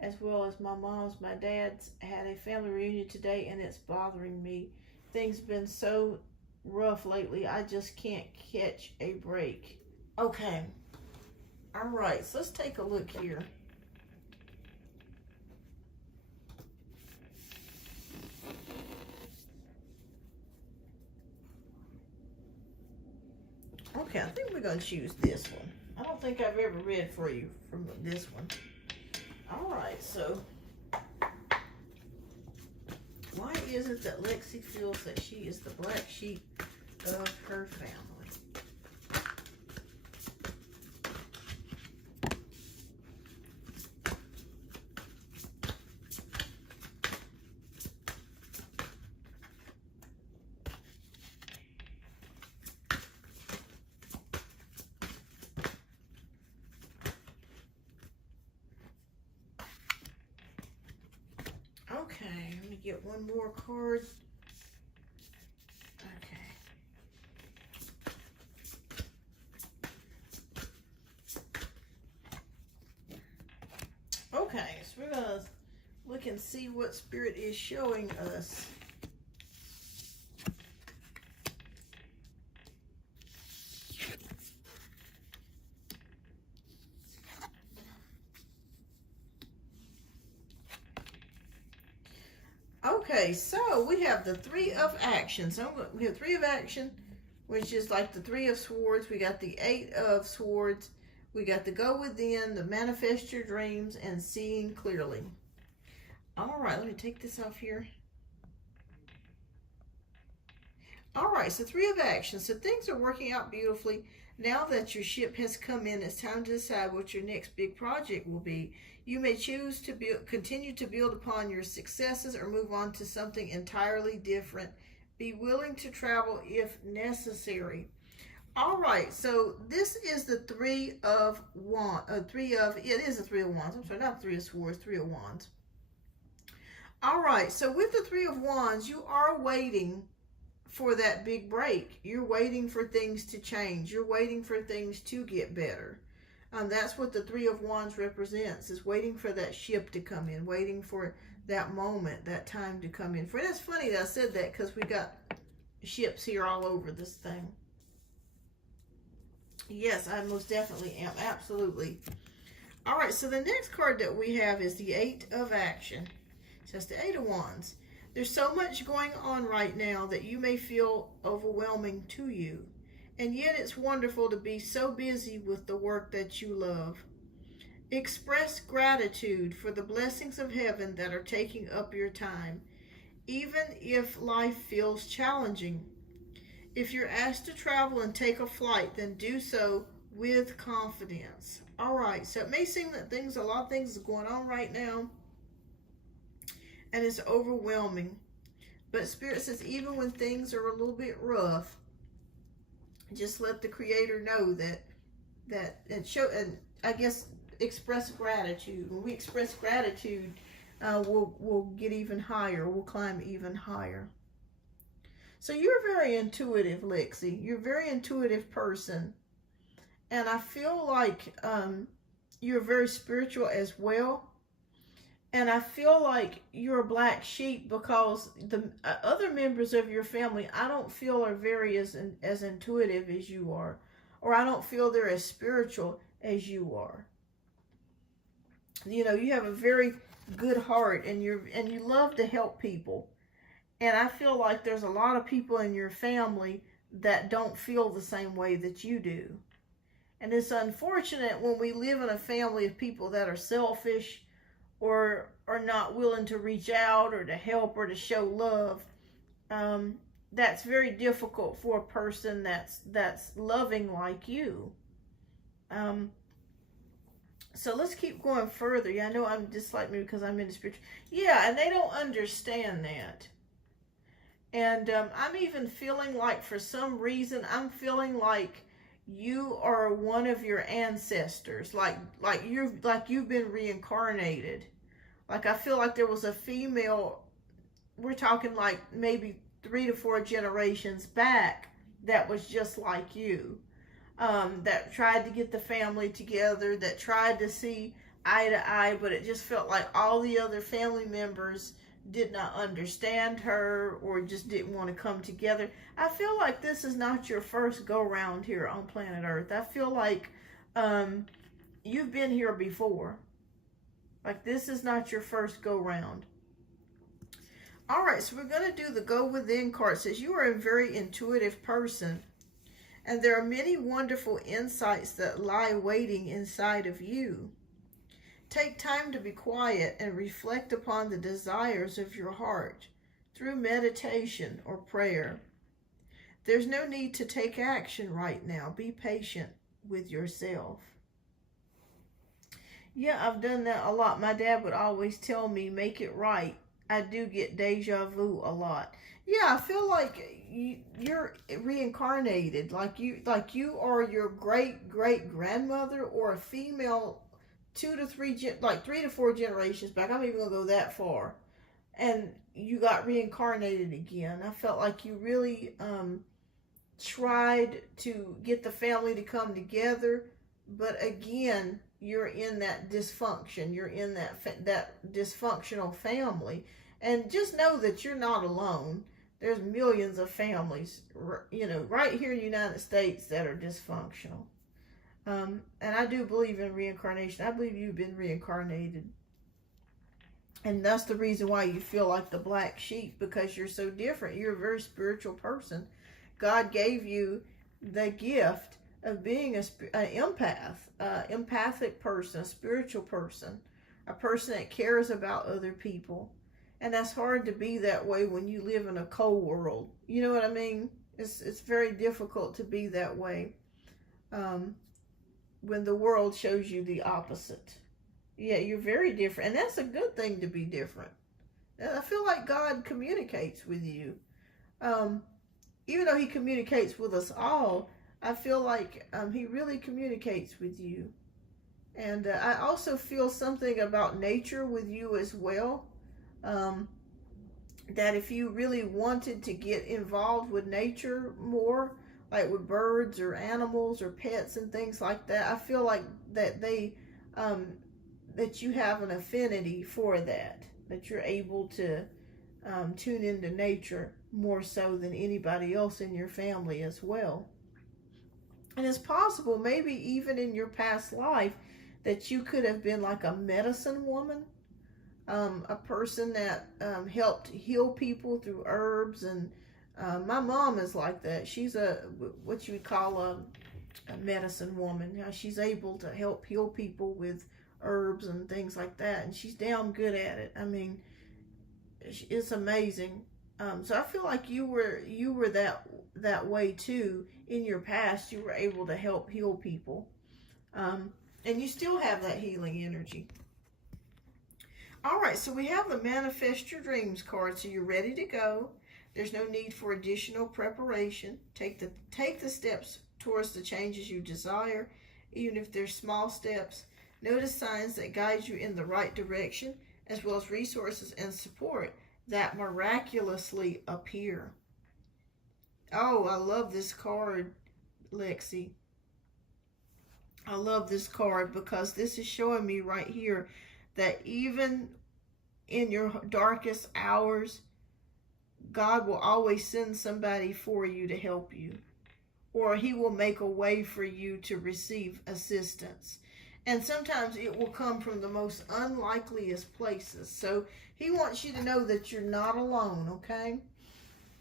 as well as my mom's. My dad's had a family reunion today, and it's bothering me. Things been so rough lately. I just can't catch a break. Okay. All right. So let's take a look here. Okay, I think we're going to choose this one. I don't think I've ever read for you from this one. All right, so why is it that Lexi feels that she is the black sheep of her family? Okay, let me get one more card. Okay, so we're going to look and see what Spirit is showing us. Okay, so we have the Three of Action. So we have Three of Action, which is like the Three of Swords. We got the Eight of Swords. We got the Go Within, the Manifest Your Dreams, and Seeing Clearly. All right, let me take this off here. All right, so Three of Action. So things are working out beautifully. Now that your ship has come in, it's time to decide what your next big project will be. You may choose to continue to build upon your successes or move on to something entirely different. Be willing to travel if necessary. All right, so this is the Three of Wands. It is the Three of Wands. I'm sorry, not Three of Swords, Three of Wands. All right, so with the Three of Wands, you are waiting for that big break. You're waiting for things to change. You're waiting for things to get better. That's what the Three of Wands represents, is waiting for that ship to come in, waiting for that moment, that time to come in. For that's funny that I said that, because we got ships here all over this thing. Yes, I most definitely am. Absolutely. All right, so the next card that we have is the Eight of Action. So that's the Eight of Wands. There's so much going on right now that you may feel overwhelming to you. And yet it's wonderful to be so busy with the work that you love. Express gratitude for the blessings of heaven that are taking up your time, even if life feels challenging. If you're asked to travel and take a flight, then do so with confidence. All right, so it may seem that a lot of things are going on right now, and it's overwhelming. But Spirit says even when things are a little bit rough, just let the Creator know and I guess express gratitude. When we express gratitude, we'll get even higher. We'll climb even higher. So you're very intuitive, Lexi. You're a very intuitive person. And I feel like you're very spiritual as well. And I feel like you're a black sheep because the other members of your family, I don't feel are very as intuitive as you are. Or I don't feel they're as spiritual as you are. You know, you have a very good heart, and you love to help people. And I feel like there's a lot of people in your family that don't feel the same way that you do. And it's unfortunate when we live in a family of people that are selfish or are not willing to reach out or to help or to show love. That's very difficult for a person that's loving like you. So let's keep going further. Yeah, I know I'm just like me because I'm in the spiritual. Yeah, and they don't understand that. And I'm even feeling like, for some reason, I'm feeling like you are one of your ancestors, like you've been reincarnated. Like I feel like there was a female, we're talking like maybe 3 to 4 generations back, that was just like you, that tried to get the family together, that tried to see eye to eye, but it just felt like all the other family members did not understand her or just didn't want to come together. I feel like this is not your first go round here on planet Earth. I feel like you've been here before. Like this is not your first go round. All right, so we're going to do the Go Within card. It says you are a very intuitive person, and there are many wonderful insights that lie waiting inside of you. Take time to be quiet and reflect upon the desires of your heart through meditation or prayer. There's no need to take action right now. Be patient with yourself. Yeah, I've done that a lot. My dad would always tell me, make it right. I do get deja vu a lot. Yeah, I feel like you're reincarnated. Like you are your great-great-grandmother or a female 2 to 3, like 3 to 4 generations back. I'm even going to go that far. And you got reincarnated again. I felt like you really tried to get the family to come together. But again, you're in that dysfunction. You're in that dysfunctional family. And just know that you're not alone. There's millions of families, you know, right here in the United States that are dysfunctional. And I do believe in reincarnation. I believe you've been reincarnated. And that's the reason why you feel like the black sheep, because you're so different. You're a very spiritual person. God gave you the gift of being an empath, empathic person, a spiritual person, a person that cares about other people. And that's hard to be that way when you live in a cold world. You know what I mean? It's very difficult to be that way when the world shows you the opposite. Yeah, you're very different. And that's a good thing to be different. And I feel like God communicates with you. Even though he communicates with us all, I feel like he really communicates with you. And I also feel something about nature with you as well. That if you really wanted to get involved with nature more, like with birds or animals or pets and things like that, I feel like that that you have an affinity for that you're able to tune into nature more so than anybody else in your family as well. And it's possible, maybe even in your past life, that you could have been like a medicine woman, a person that helped heal people through herbs. And my mom is like that. She's what you would call a medicine woman. She's able to help heal people with herbs and things like that. And she's damn good at it. I mean, it's amazing. So I feel like you were that way too. In your past, you were able to help heal people. And you still have that healing energy. All right, so we have the Manifest Your Dreams card, so you're ready to go. There's no need for additional preparation. Take the steps towards the changes you desire, even if they're small steps. Notice signs that guide you in the right direction, as well as resources and support that miraculously appear. Oh, I love this card, Lexi. I love this card because this is showing me right here that even in your darkest hours, God will always send somebody for you to help you, or he will make a way for you to receive assistance. And sometimes it will come from the most unlikeliest places. So he wants you to know that you're not alone, okay?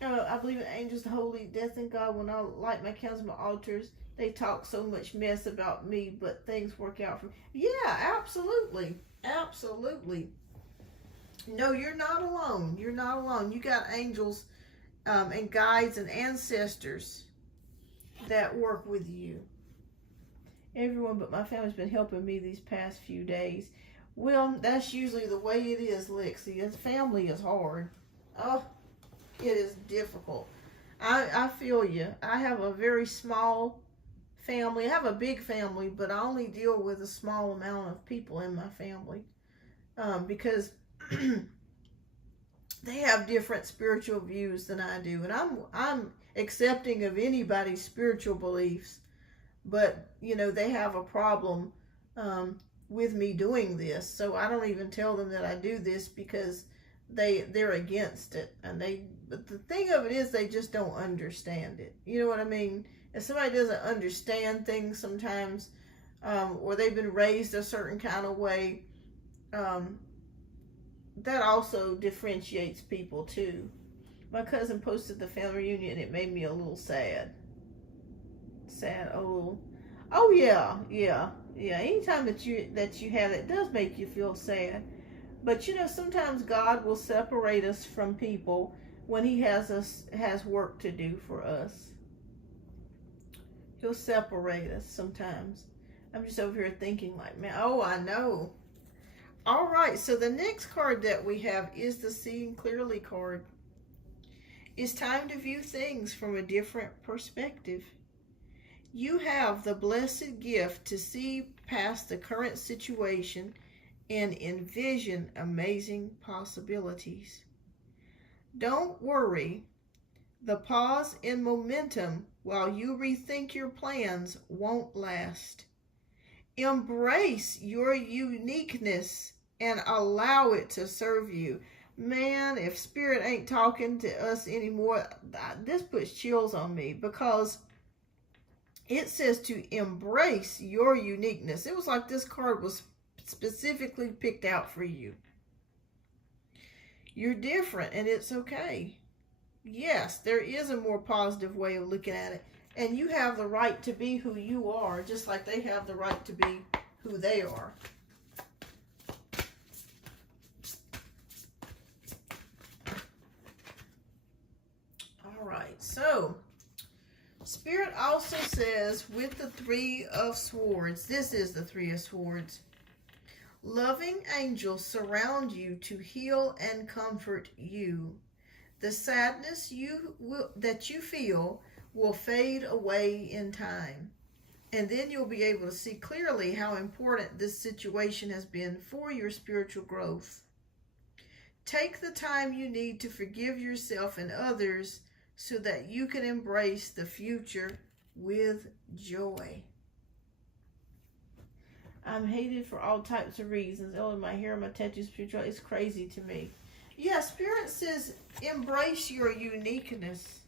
I believe in angels, the holy, death, and God. When I light my candles, my altars, they talk so much mess about me, but things work out for me. Yeah, absolutely. Absolutely. No, you're not alone. You're not alone. You got angels and guides and ancestors that work with you. Everyone but my family's been helping me these past few days. Well, that's usually the way it is, Lexi. Family is hard. Oh, it is difficult. I feel you. I have a very small family. I have a big family, but I only deal with a small amount of people in my family because they have different spiritual views than I do, and I'm accepting of anybody's spiritual beliefs, but you know, they have a problem with me doing this, so I don't even tell them that I do this because they're against it, and but the thing of it is they just don't understand it. You know what I mean? If somebody doesn't understand things sometimes, or they've been raised a certain kind of way, that also differentiates people too. My cousin posted the family reunion, and it made me a little sad. Oh yeah. Anytime that you have it does make you feel sad. But sometimes God will separate us from people when He has work to do for us. He'll separate us sometimes. I'm just over here thinking like, man, oh, I know. All right, so the next card that we have is the Seeing Clearly card. It's time to view things from a different perspective. You have the blessed gift to see past the current situation and envision amazing possibilities. Don't worry. The pause in momentum while you rethink your plans won't last. Embrace your uniqueness and allow it to serve you. Man, if Spirit ain't talking to us anymore, this puts chills on me, because it says to embrace your uniqueness. It was like this card was specifically picked out for you. You're different, and it's okay. Yes, there is a more positive way of looking at it, and you have the right to be who you are, just like they have the right to be who they are. All right, so Spirit also says with the Three of Swords, this is the Three of Swords, loving angels surround you to heal and comfort you. The sadness that you feel will fade away in time. And then you'll be able to see clearly how important this situation has been for your spiritual growth. Take the time you need to forgive yourself and others so that you can embrace the future with joy. I'm hated for all types of reasons. Oh, my hair, my tattoos, spiritual, it's crazy to me. Yeah, Spirit says embrace your uniqueness,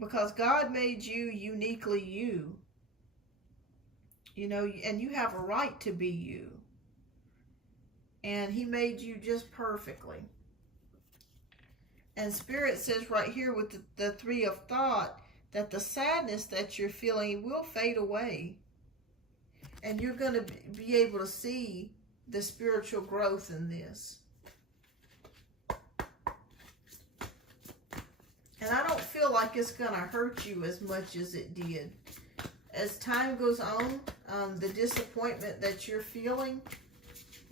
because God made you uniquely you. And you have a right to be you. And He made you just perfectly. And Spirit says right here with the Three of Thought that the sadness that you're feeling will fade away. And you're going to be able to see the spiritual growth in this. And I don't feel like it's going to hurt you as much as it did. As time goes on, the disappointment that you're feeling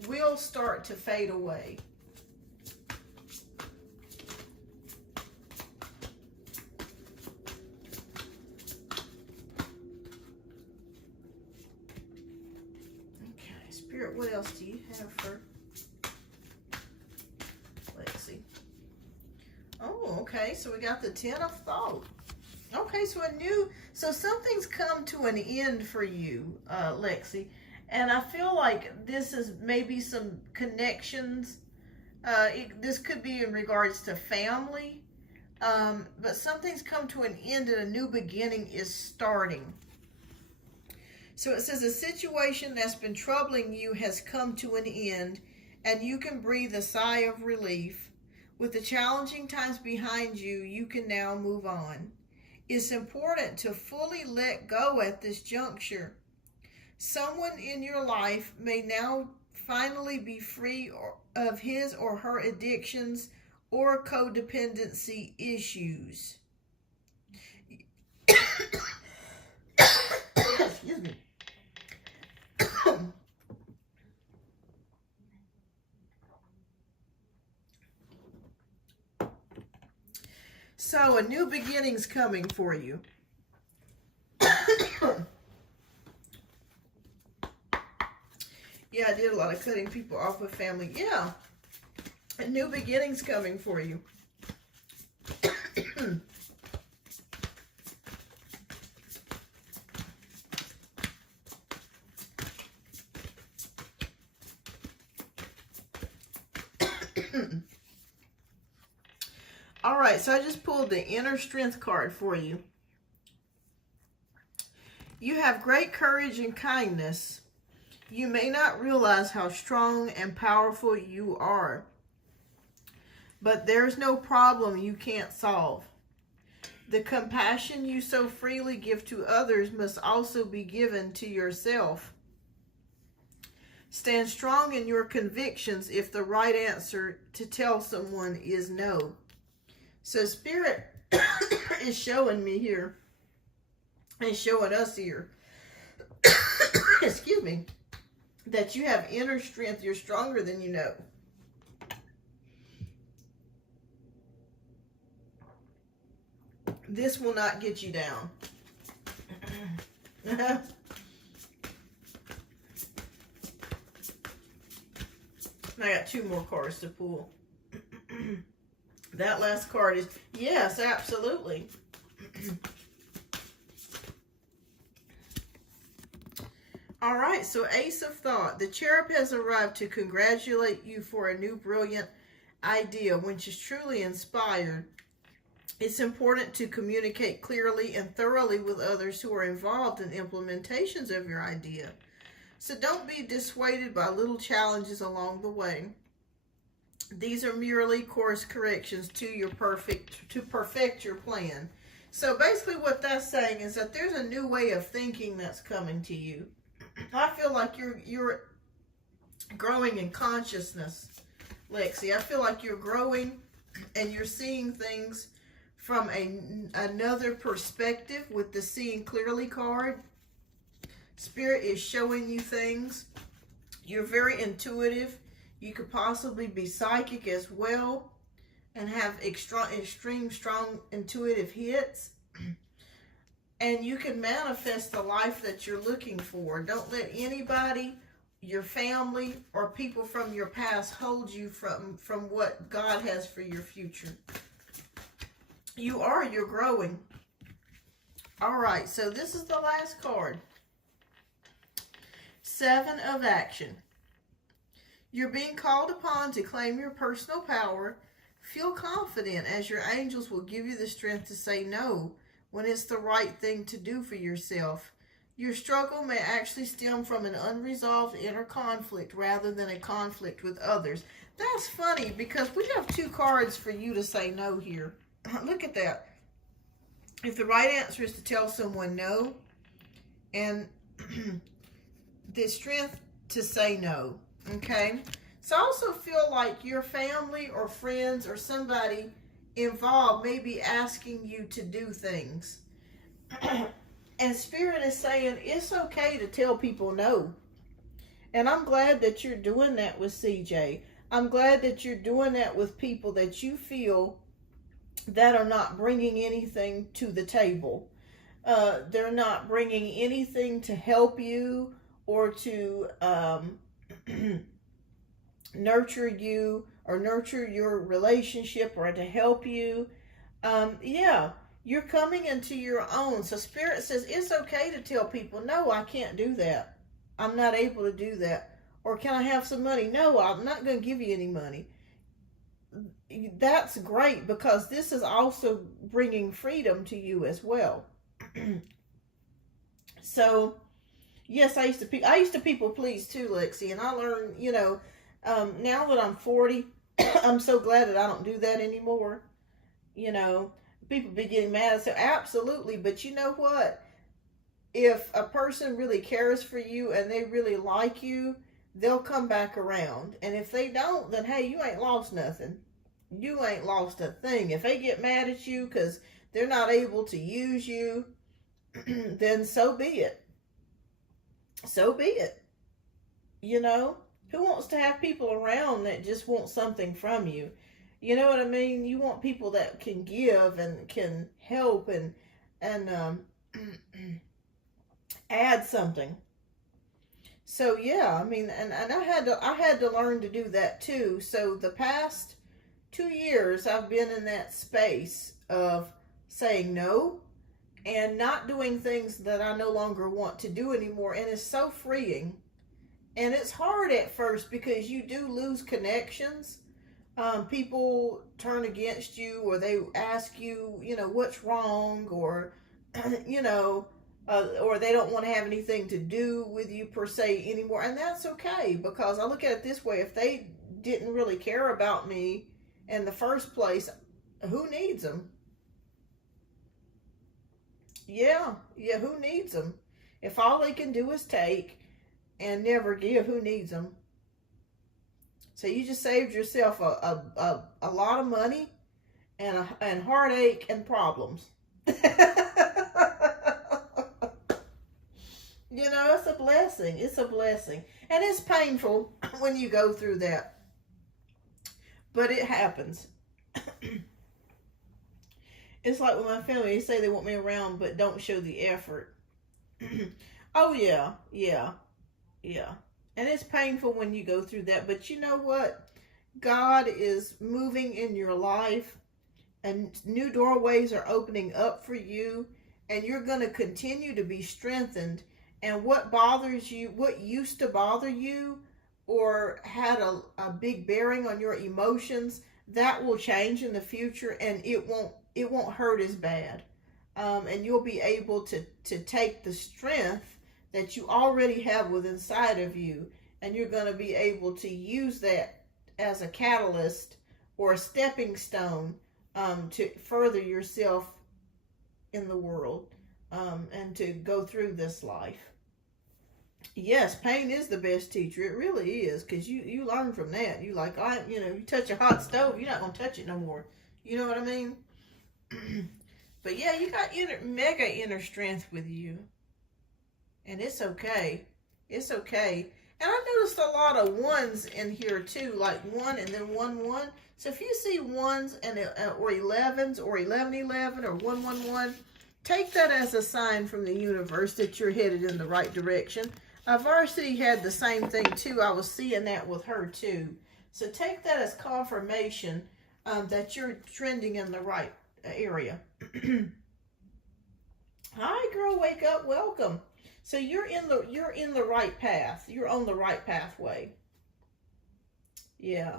will start to fade away. Okay, Spirit, what else do you have for... Oh, okay, so we got the Ten of Thought. Okay, so something's come to an end for you, Lexi. And I feel like this is maybe some connections. This could be in regards to family. But something's come to an end and a new beginning is starting. So it says a situation that's been troubling you has come to an end, and you can breathe a sigh of relief. With the challenging times behind you, you can now move on. It's important to fully let go at this juncture. Someone in your life may now finally be free of his or her addictions or codependency issues. Excuse me. So a new beginning's coming for you. Yeah, I did a lot of cutting people off with family. Yeah, a new beginning's coming for you. All right, so I just pulled the inner strength card for you. You have great courage and kindness. You may not realize how strong and powerful you are, but there's no problem you can't solve. The compassion you so freely give to others must also be given to yourself. Stand strong in your convictions if the right answer to tell someone is no. So Spirit is showing me here and showing us here, excuse me, that you have inner strength. You're stronger than you know. This will not get you down. I got 2 more cards to pull. That last card is, yes, absolutely. All right, so Ace of Thought. The cherub has arrived to congratulate you for a new brilliant idea, which is truly inspired. It's important to communicate clearly and thoroughly with others who are involved in implementations of your idea. So don't be dissuaded by little challenges along the way. These are merely course corrections to perfect your plan. So basically what that's saying is that there's a new way of thinking that's coming to you. I feel like you're growing in consciousness, Lexi. I feel like you're growing and you're seeing things from another perspective with the Seeing Clearly card. Spirit is showing you things. You're very intuitive. You could possibly be psychic as well and have extreme strong intuitive hits. And you can manifest the life that you're looking for. Don't let anybody, your family, or people from your past hold you from what God has for your future. You're growing. All right, so this is the last card. 7 of Action. You're being called upon to claim your personal power. Feel confident as your angels will give you the strength to say no when it's the right thing to do for yourself. Your struggle may actually stem from an unresolved inner conflict rather than a conflict with others. That's funny because we have 2 cards for you to say no here. Look at that. If the right answer is to tell someone no, and the strength to say no, okay? So I also feel like your family or friends or somebody involved may be asking you to do things. And Spirit is saying it's okay to tell people no. And I'm glad that you're doing that with CJ. I'm glad that you're doing that with people that you feel that are not bringing anything to the table. They're not bringing anything to help you or to nurture you or nurture your relationship or to help you. Yeah, you're coming into your own. So Spirit says it's okay to tell people, no, I can't do that. I'm not able to do that. Or can I have some money? No, I'm not going to give you any money. That's great because this is also bringing freedom to you as well. So, yes, I used to people please too, Lexi, and I learned, now that I'm 40, I'm so glad that I don't do that anymore. People be getting mad. So absolutely, but you know what? If a person really cares for you and they really like you, they'll come back around. And if they don't, then hey, you ain't lost nothing. You ain't lost a thing. If they get mad at you because they're not able to use you, then so be it. So be it. Who wants to have people around that just want something from you? You know what I mean? You want people that can give and can help and add something. So yeah, I mean, and I had to learn to do that too. So the past 2 years, I've been in that space of saying no and not doing things that I no longer want to do anymore. And it's so freeing. And it's hard at first because you do lose connections People turn against you, or they ask you, what's wrong, or, you know, or they don't want to have anything to do with you per se anymore. And that's okay, because I look at it this way: if they didn't really care about me in the first place, who needs them? Yeah, yeah, who needs them? If all they can do is take and never give, who needs them? So you just saved yourself a lot of money and heartache and problems. It's a blessing. It's a blessing. And it's painful when you go through that. But it happens. It's like with my family, they say they want me around but don't show the effort. Oh yeah, yeah, yeah. And it's painful when you go through that, but you know what? God is moving in your life, and new doorways are opening up for you, and you're going to continue to be strengthened. And what bothers you, what used to bother you or had a big bearing on your emotions, that will change in the future, and it won't hurt as bad. And you'll be able to take the strength that you already have within inside of you, and you're going to be able to use that as a catalyst or a stepping stone to further yourself in the world, and to go through this life. Yes, pain is the best teacher. It really is, because you learn from that. You like, you touch a hot stove, you're not going to touch it no more. You know what I mean? But yeah, you got mega inner strength with you. And it's okay. It's okay. And I noticed a lot of ones in here too, like 1 and then 1 1. So if you see ones and or 11s or 11 or 1 1 1, take that as a sign from the universe that you're headed in the right direction. Varsity had the same thing too. I was seeing that with her too. So take that as confirmation that you're trending in the right area. Hi, girl, wake up, welcome. So you're in the right path. You're on the right pathway. Yeah.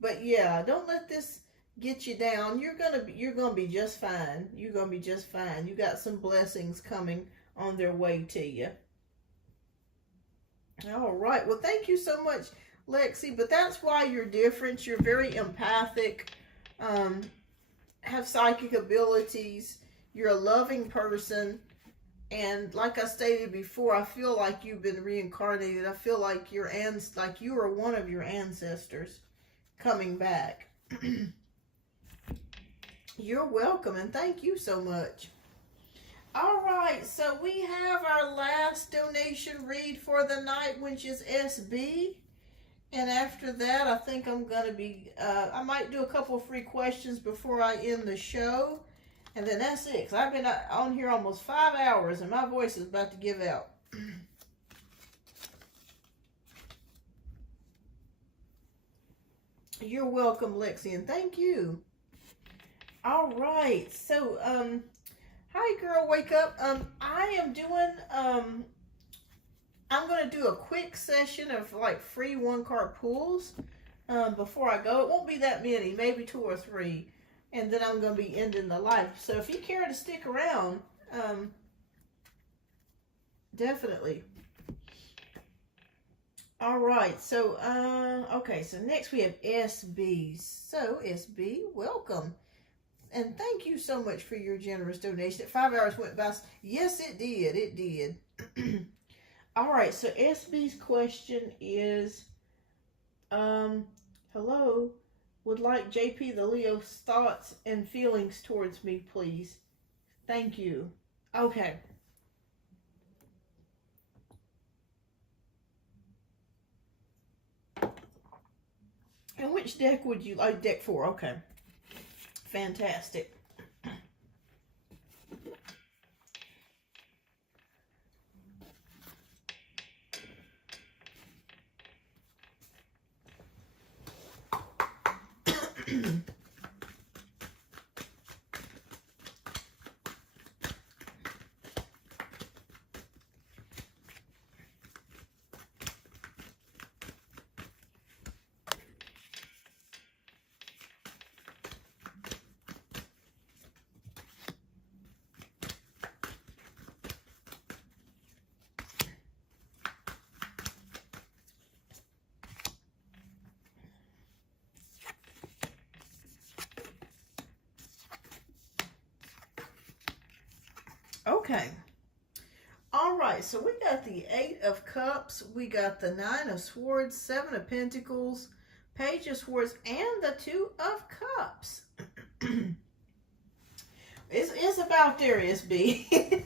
But yeah, don't let this get you down. You're gonna be just fine. You're gonna be just fine. You got some blessings coming on their way to you. All right. Well, thank you so much, Lexi. But that's why you're different. You're very empathic. Have psychic abilities. You're a loving person. And like I stated before, I feel like you've been reincarnated. I feel like you are one of your ancestors coming back. You're welcome, and thank you so much. All right, so we have our last donation read for the night, which is SB. And after that, I think I'm going to be, I might do a couple of free questions before I end the show. And then that's it, because I've been on here almost 5 hours, and my voice is about to give out. You're welcome, Lexi, and thank you. All right, so, hi, girl, wake up. I am doing, I'm going to do a quick session of, like, free one-card pulls before I go. It won't be that many, maybe 2 or 3. And then I'm going to be ending the live. So if you care to stick around, definitely. All right. So, okay. So next we have SB. So SB, welcome. And thank you so much for your generous donation. 5 hours went by. Yes, it did. It did. All right. So SB's question is, hello. Would like JP the Leo's thoughts and feelings towards me, please. Thank you. Okay. And which deck would you like? Deck 4. Okay. Fantastic. Okay. All right, so we got the Eight of Cups, we got the Nine of Swords, Seven of Pentacles, Page of Swords, and the Two of Cups. It's about there, SB.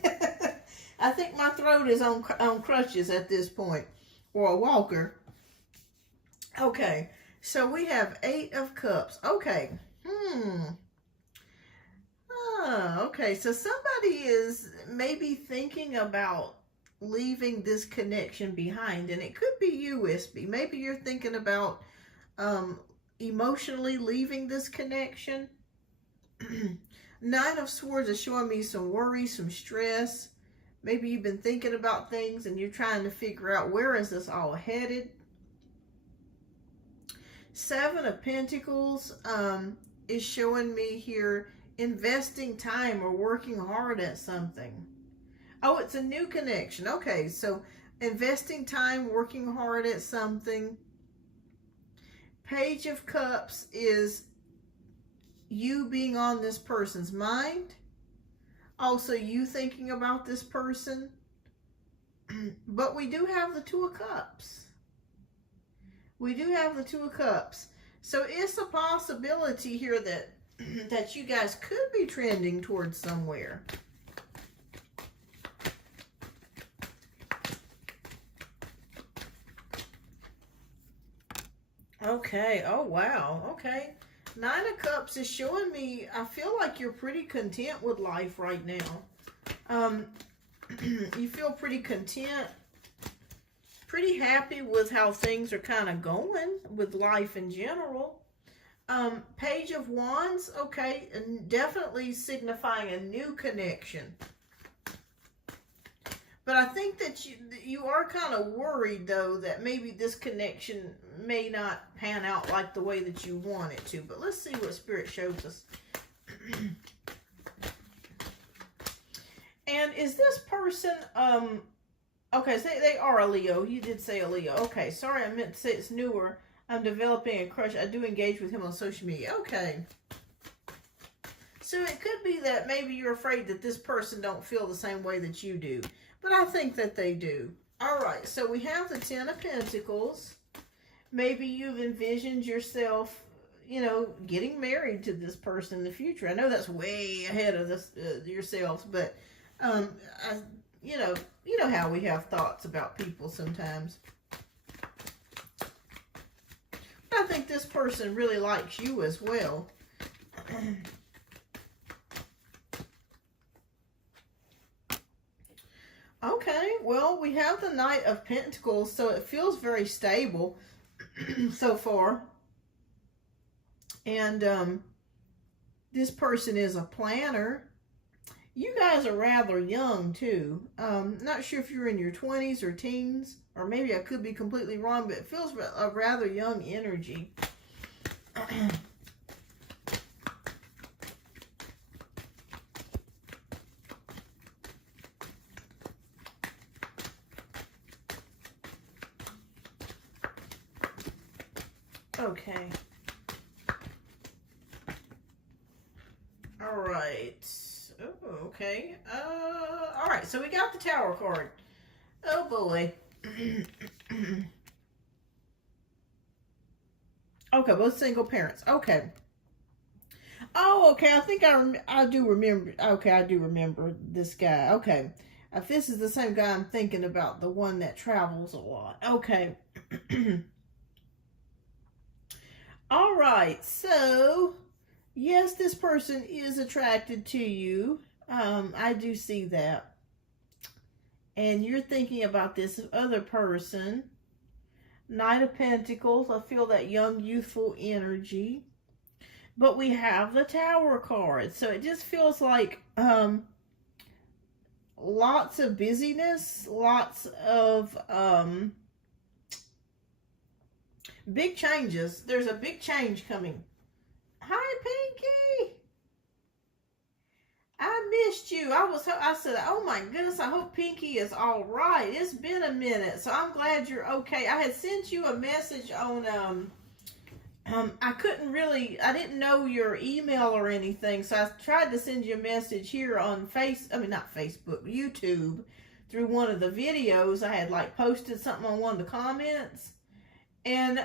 I think my throat is on crutches at this point, or a walker. Okay, so we have Eight of Cups. Okay. Okay, so somebody is maybe thinking about leaving this connection behind, and it could be you, SB. Maybe you're thinking about emotionally leaving this connection. Nine of Swords is showing me some worry, some stress. Maybe you've been thinking about things and you're trying to figure out where is this all headed. Seven of Pentacles is showing me here investing time or working hard at something. Oh, it's a new connection. Okay, so investing time, working hard at something. Page of Cups is you being on this person's mind. Also, you thinking about this person. But we do have the Two of Cups. We do have the Two of Cups. So it's a possibility here that that you guys could be trending towards somewhere. Okay. Oh, wow. Okay. Nine of Cups is showing me, I feel like you're pretty content with life right now. You feel pretty content, pretty happy with how things are kind of going with life in general. Page of Wands, okay, and definitely signifying a new connection. But I think that you are kind of worried, though, that maybe this connection may not pan out like the way that you want it to. But let's see what Spirit shows us. And is this person, okay, so they are a Leo. You did say a Leo. Okay, sorry, I meant to say it's newer. I'm developing a crush. I do engage with him on social media. Okay. So it could be that maybe you're afraid that this person don't feel the same way that you do. But I think that they do. All right, so we have the Ten of Pentacles. Maybe you've envisioned yourself, you know, getting married to this person in the future. I know that's way ahead of this yourselves, but you know how we have thoughts about people sometimes. But I think this person really likes you as well. Okay, well, we have the Knight of Pentacles, so it feels very stable so far. And this person is a planner. You guys are rather young, too. Not sure if you're in your 20s or teens, or maybe I could be completely wrong, but it feels a rather young energy. Okay. All right. Oh, okay. All right. So we got the Tower card. Oh boy. Okay, both single parents. Okay. Oh, okay. I think I do remember. Okay, I do remember this guy. Okay. If this is the same guy I'm thinking about, the one that travels a lot. Okay. All right, so yes, this person is attracted to you. I do see that. And you're thinking about this other person. Knight of Pentacles, I feel that young, youthful energy. But we have the Tower card. So it just feels like lots of busyness, lots of big changes. There's a big change coming. Hi, Pinky. I missed you. I said, oh my goodness, I hope Pinky is all right. It's been a minute, so I'm glad you're okay. I had sent you a message on I didn't know your email or anything, so I tried to send you a message here on not Facebook, YouTube, through one of the videos. I had like posted something on one of the comments, and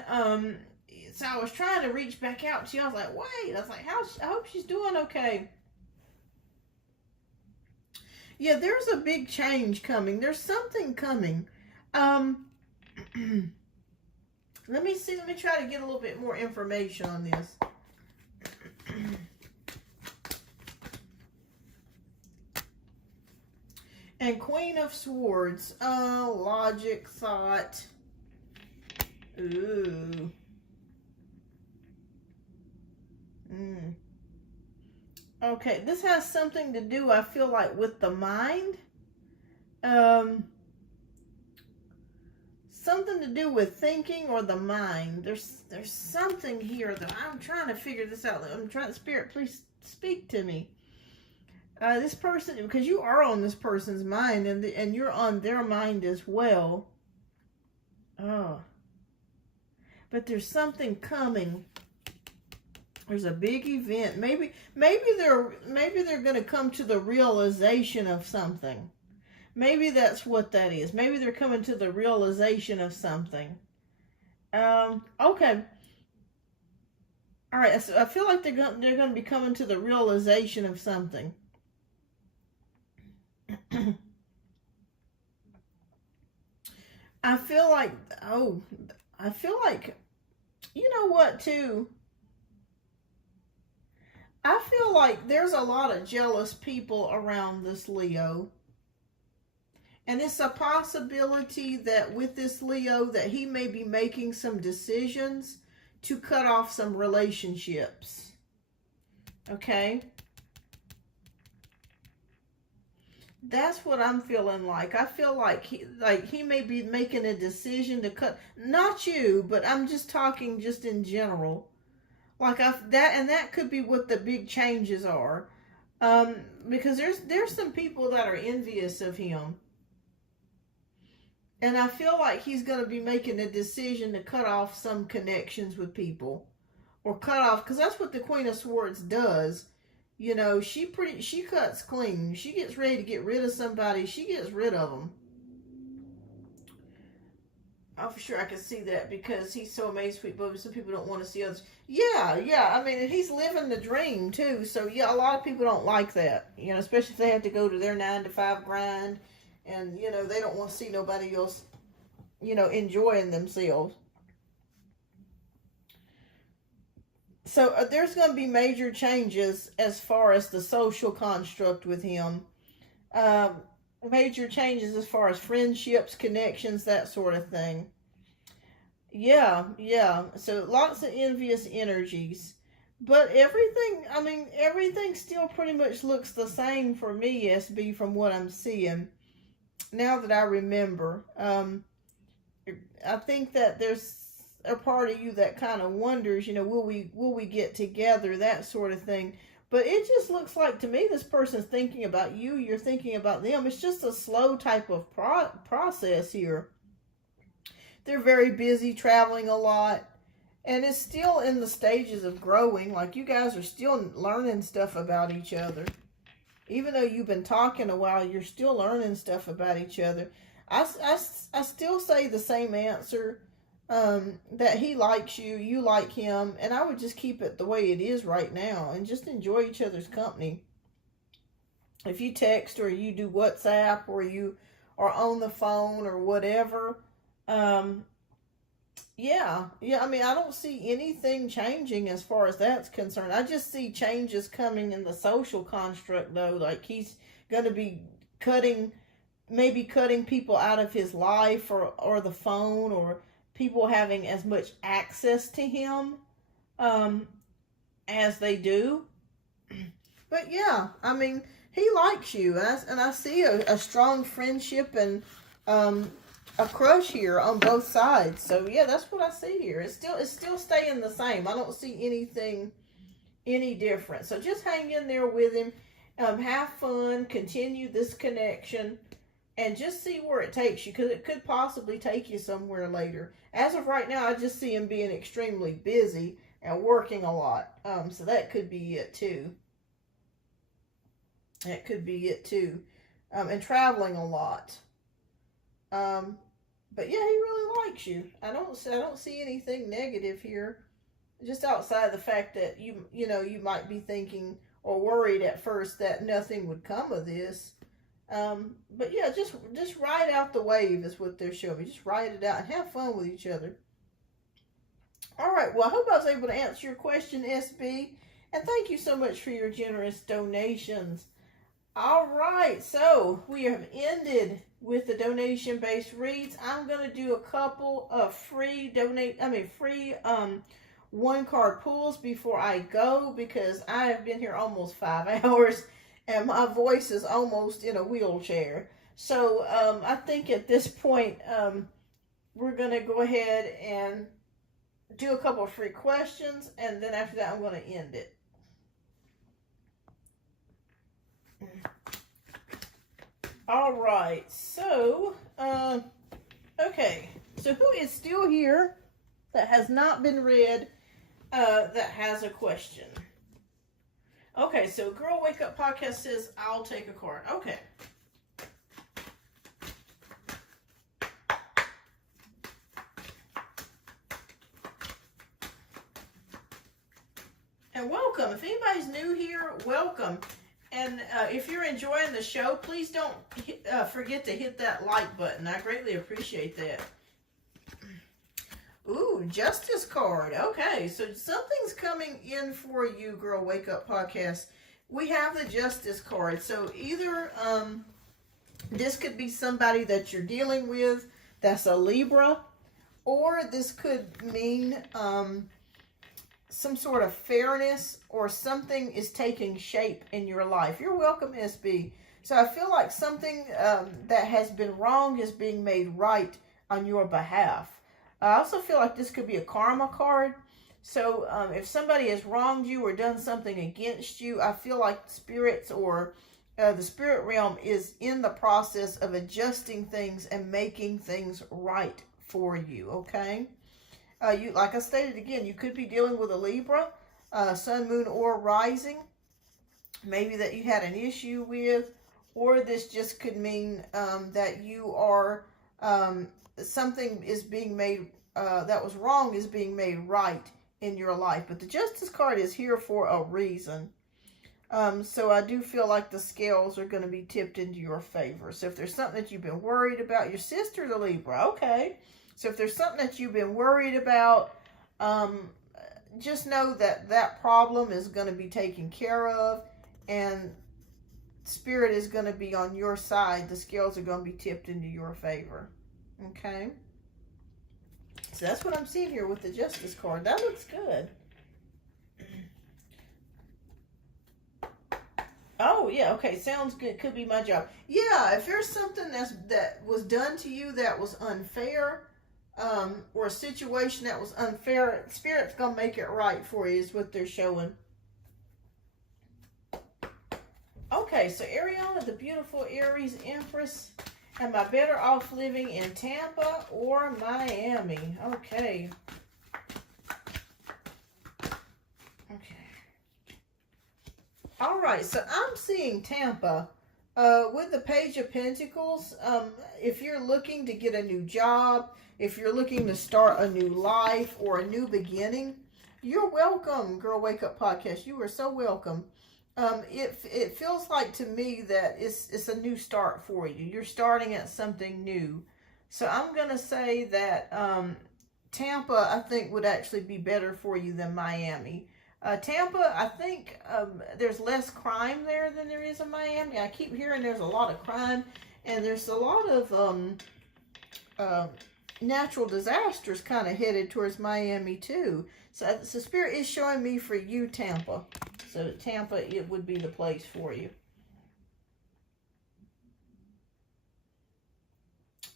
so I was trying to reach back out to you. I was like, wait, I was like, I hope she's doing okay. Yeah, there's a big change coming. There's something coming. Let me see. Let me try to get a little bit more information on this. And Queen of Swords. Oh, logic, thought. Ooh. Okay, this has something to do, I feel like, with the mind. Something to do with thinking or the mind. There's something here that I'm trying to figure this out. I'm trying, Spirit, please speak to me. This person, because you are on this person's mind, and you're on their mind as well. Oh. But there's something coming. There's a big event. Maybe they're going to come to the realization of something. Maybe that's what that is. Maybe they're coming to the realization of something. Okay. All right. So I feel like they're going to be coming to the realization of something. I feel like, you know what, too? I feel like there's a lot of jealous people around this Leo. And it's a possibility that with this Leo that he may be making some decisions to cut off some relationships. Okay? That's what I'm feeling like. I feel like he may be making a decision to cut, not you, but I'm just talking just in general. Like that could be what the big changes are. Because there's some people that are envious of him. And I feel like he's going to be making a decision to cut off some connections with people. Or cut off, because that's what the Queen of Swords does. You know, she cuts clean. She gets ready to get rid of somebody. She gets rid of them. Oh, for sure I can see that because he's so amazed people. Some people don't want to see others. Yeah. I mean, he's living the dream too. So yeah, a lot of people don't like that. You know, especially if they have to go to their 9-to-5 grind, and you know they don't want to see nobody else, you know, enjoying themselves. So there's going to be major changes as far as the social construct with him. Major changes as far as friendships, connections, that sort of thing. Yeah. So lots of envious energies. But everything still pretty much looks the same for me, SB, from what I'm seeing. Now that I remember. I think that there's a part of you that kind of wonders, you know, will we get together, that sort of thing. But it just looks like to me this person's thinking about you, you're thinking about them. It's just a slow type of process here. They're very busy, traveling a lot, and it's still in the stages of growing. Like you guys are still learning stuff about each other. Even though you've been talking a while, you're still learning stuff about each other. I still say the same answer. That he likes you, you like him, and I would just keep it the way it is right now and just enjoy each other's company. If you text or you do WhatsApp or you are on the phone or whatever, yeah, I mean, I don't see anything changing as far as that's concerned. I just see changes coming in the social construct, though. Like he's going to be maybe cutting people out of his life or the phone, or people having as much access to him as they do. But yeah, I mean, he likes you, and I see a strong friendship and a crush here on both sides. So yeah, that's what I see here. It's still staying the same. I don't see anything any different. So just hang in there with him. Have fun. Continue this connection. And just see where it takes you, because it could possibly take you somewhere later. As of right now, I just see him being extremely busy. and working a lot. So that could be it too. That could be it too. And traveling a lot. But yeah, he really likes you. I don't see anything negative here. Just outside the fact that you might be thinking or worried at first that nothing would come of this. But yeah, just ride out the wave is what they're showing me. Just ride it out and have fun with each other. All right. Well, I hope I was able to answer your question, SB. And thank you so much for your generous donations. All right. So we have ended with the donation-based reads. I'm going to do a couple of free one-card pulls before I go, because I have been here almost 5 hours and my voice is almost in a wheelchair. So I think at this point we're going to go ahead and do a couple of free questions, and then after that I'm going to end it. All right, so okay, so who is still here that has not been read, that has a question? Okay, so Girl Wake Up Podcast says, I'll take a card. Okay. And welcome. If anybody's new here, welcome. And if you're enjoying the show, please don't forget to hit that like button. I greatly appreciate that. Ooh, Justice card. Okay, so something's coming in for you, Girl Wake Up Podcast. We have the Justice card. So either this could be somebody that you're dealing with that's a Libra, or this could mean some sort of fairness, or something is taking shape in your life. You're welcome, SB. So I feel like something that has been wrong is being made right on your behalf. I also feel like this could be a karma card. So if somebody has wronged you or done something against you, I feel like spirits or the spirit realm is in the process of adjusting things and making things right for you, okay? Like I stated again, you could be dealing with a Libra, sun, moon, or rising, maybe that you had an issue with, or this just could mean that you are, something is being made, that was wrong is being made right in your life. But the Justice card is here for a reason. So I do feel like the scales are going to be tipped into your favor. So if there's something that you've been worried about, your sister's a Libra, okay. So if there's something that you've been worried about, just know that that problem is going to be taken care of, and Spirit is going to be on your side. The scales are going to be tipped into your favor. Okay? So that's what I'm seeing here with the Justice card. That looks good. Oh, yeah, okay, sounds good. Could be my job. Yeah, if there's something that was done to you that was unfair, or a situation that was unfair, Spirit's going to make it right for you is what they're showing. Okay, so Ariana, the beautiful Aries Empress, am I better off living in Tampa or Miami? Okay. All right, so I'm seeing Tampa with the Page of Pentacles. If you're looking to get a new job, if you're looking to start a new life or a new beginning, you're welcome, Girl Wake Up Podcast. You are so welcome. It feels like to me that it's a new start for you. You're starting at something new. So I'm going to say that Tampa, I think, would actually be better for you than Miami. Tampa, I think there's less crime there than there is in Miami. I keep hearing there's a lot of crime, and there's a lot of natural disasters kind of headed towards Miami too. So Spirit is showing me for you Tampa. So Tampa, it would be the place for you.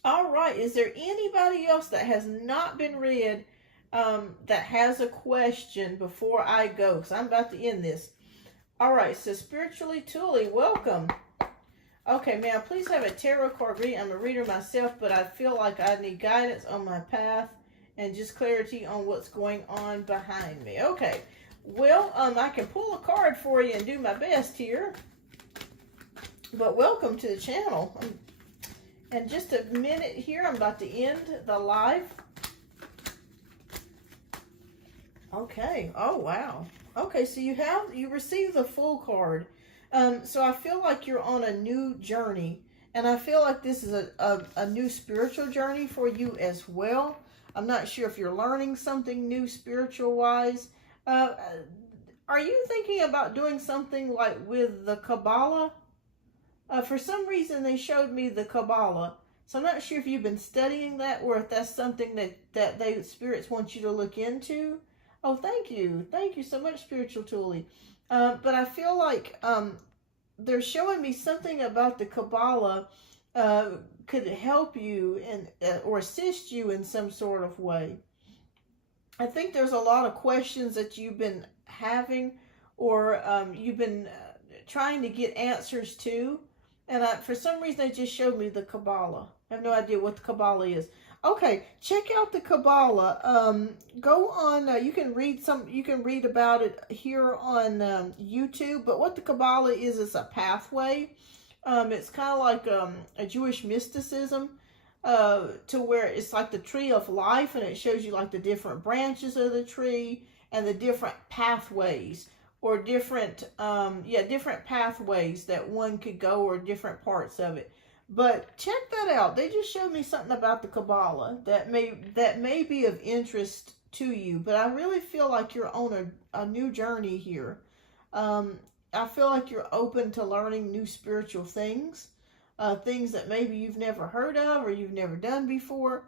All right, is there anybody else that has not been read that has a question before I go? Because I'm about to end this. All right, so Spiritually Tully, welcome. Okay, may I please have a tarot card reading? I'm a reader myself, but I feel like I need guidance on my path and just clarity on what's going on behind me. Okay, well, I can pull a card for you and do my best here, but welcome to the channel. In just a minute here, I'm about to end the live. Okay, oh wow. Okay, so you received the Fool card. So I feel like you're on a new journey, and I feel like this is a new spiritual journey for you as well. I'm not sure if you're learning something new spiritual-wise. Are you thinking about doing something like with the Kabbalah? For some reason, they showed me the Kabbalah. So I'm not sure if you've been studying that or if that's something that they spirits want you to look into. Oh, thank you. Thank you so much, Spiritual Toolie. But I feel like they're showing me something about the Kabbalah could help you or assist you in some sort of way. I think there's a lot of questions that you've been having or you've been trying to get answers to. And for some reason, they just showed me the Kabbalah. I have no idea what the Kabbalah is. Okay, check out the Kabbalah. Go on. You can read about it here on YouTube. But what the Kabbalah is a pathway. It's kind of like a Jewish mysticism, to where it's like the tree of life, and it shows you like the different branches of the tree and the different pathways, or different pathways that one could go, or different parts of it. But check that out. They just showed me something about the Kabbalah that may be of interest to you. But I really feel like you're on a new journey here. I feel like you're open to learning new spiritual things. Things that maybe you've never heard of or you've never done before.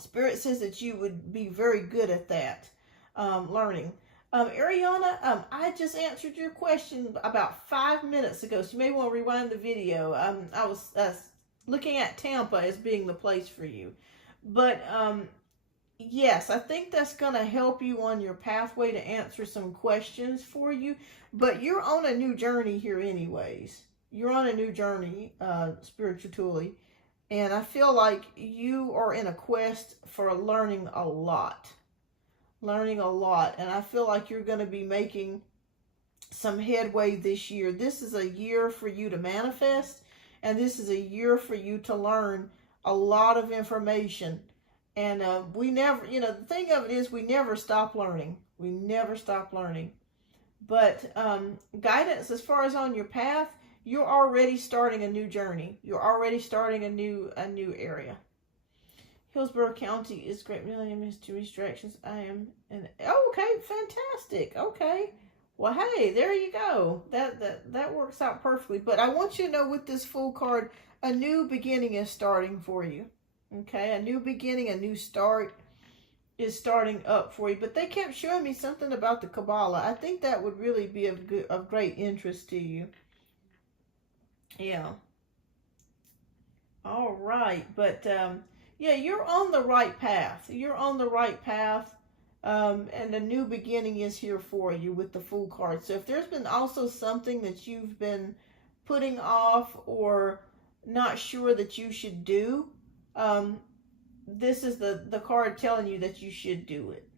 Spirit says that you would be very good at that, learning. Ariana, I just answered your question about 5 minutes ago, so you may want to rewind the video. I was looking at Tampa as being the place for you. But, yes, I think that's going to help you on your pathway to answer some questions for you. But you're on a new journey here anyways. You're on a new journey, Spiritual Toolie. And I feel like you are in a quest for learning a lot. And I feel like you're going to be making some headway this year. This is a year for you to manifest, and this is a year for you to learn a lot of information. And we never, the thing of it is, we never stop learning. We never stop learning. But guidance as far as on your path, you're already starting a new journey. You're already starting a new area. Hillsborough County is great. Really, I missed 2 distractions. I am in. Oh, okay, fantastic. Okay, well, hey, there you go. That works out perfectly. But I want you to know, with this Fool card, a new beginning is starting for you. Okay, a new beginning, a new start is starting up for you. But they kept showing me something about the Kabbalah. I think that would really be of great interest to you. Yeah. All right, but yeah, you're on the right path. You're on the right path, and a new beginning is here for you with the Fool card. So if there's been also something that you've been putting off or not sure that you should do, this is the card telling you that you should do it.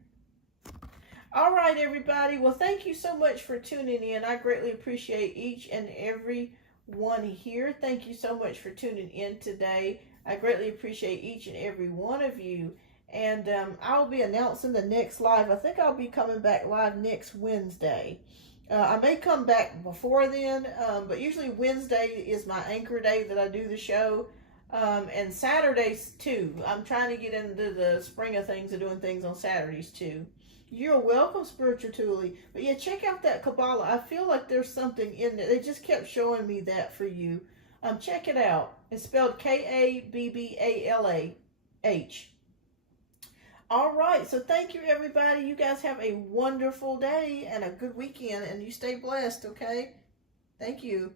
All right, everybody. Well, thank you so much for tuning in. I greatly appreciate each and every one here. Thank you so much for tuning in today. I greatly appreciate each and every one of you. And I'll be announcing the next live. I think I'll be coming back live next Wednesday. I may come back before then, but usually Wednesday is my anchor day that I do the show. And Saturdays too. I'm trying to get into the spring of things and doing things on Saturdays too. You're welcome, Spiritual Toolie. But yeah, check out that Kabbalah. I feel like there's something in there. They just kept showing me that for you. Check it out. It's spelled Kabbalah. All right, so thank you, everybody. You guys have a wonderful day and a good weekend, and you stay blessed, okay? Thank you.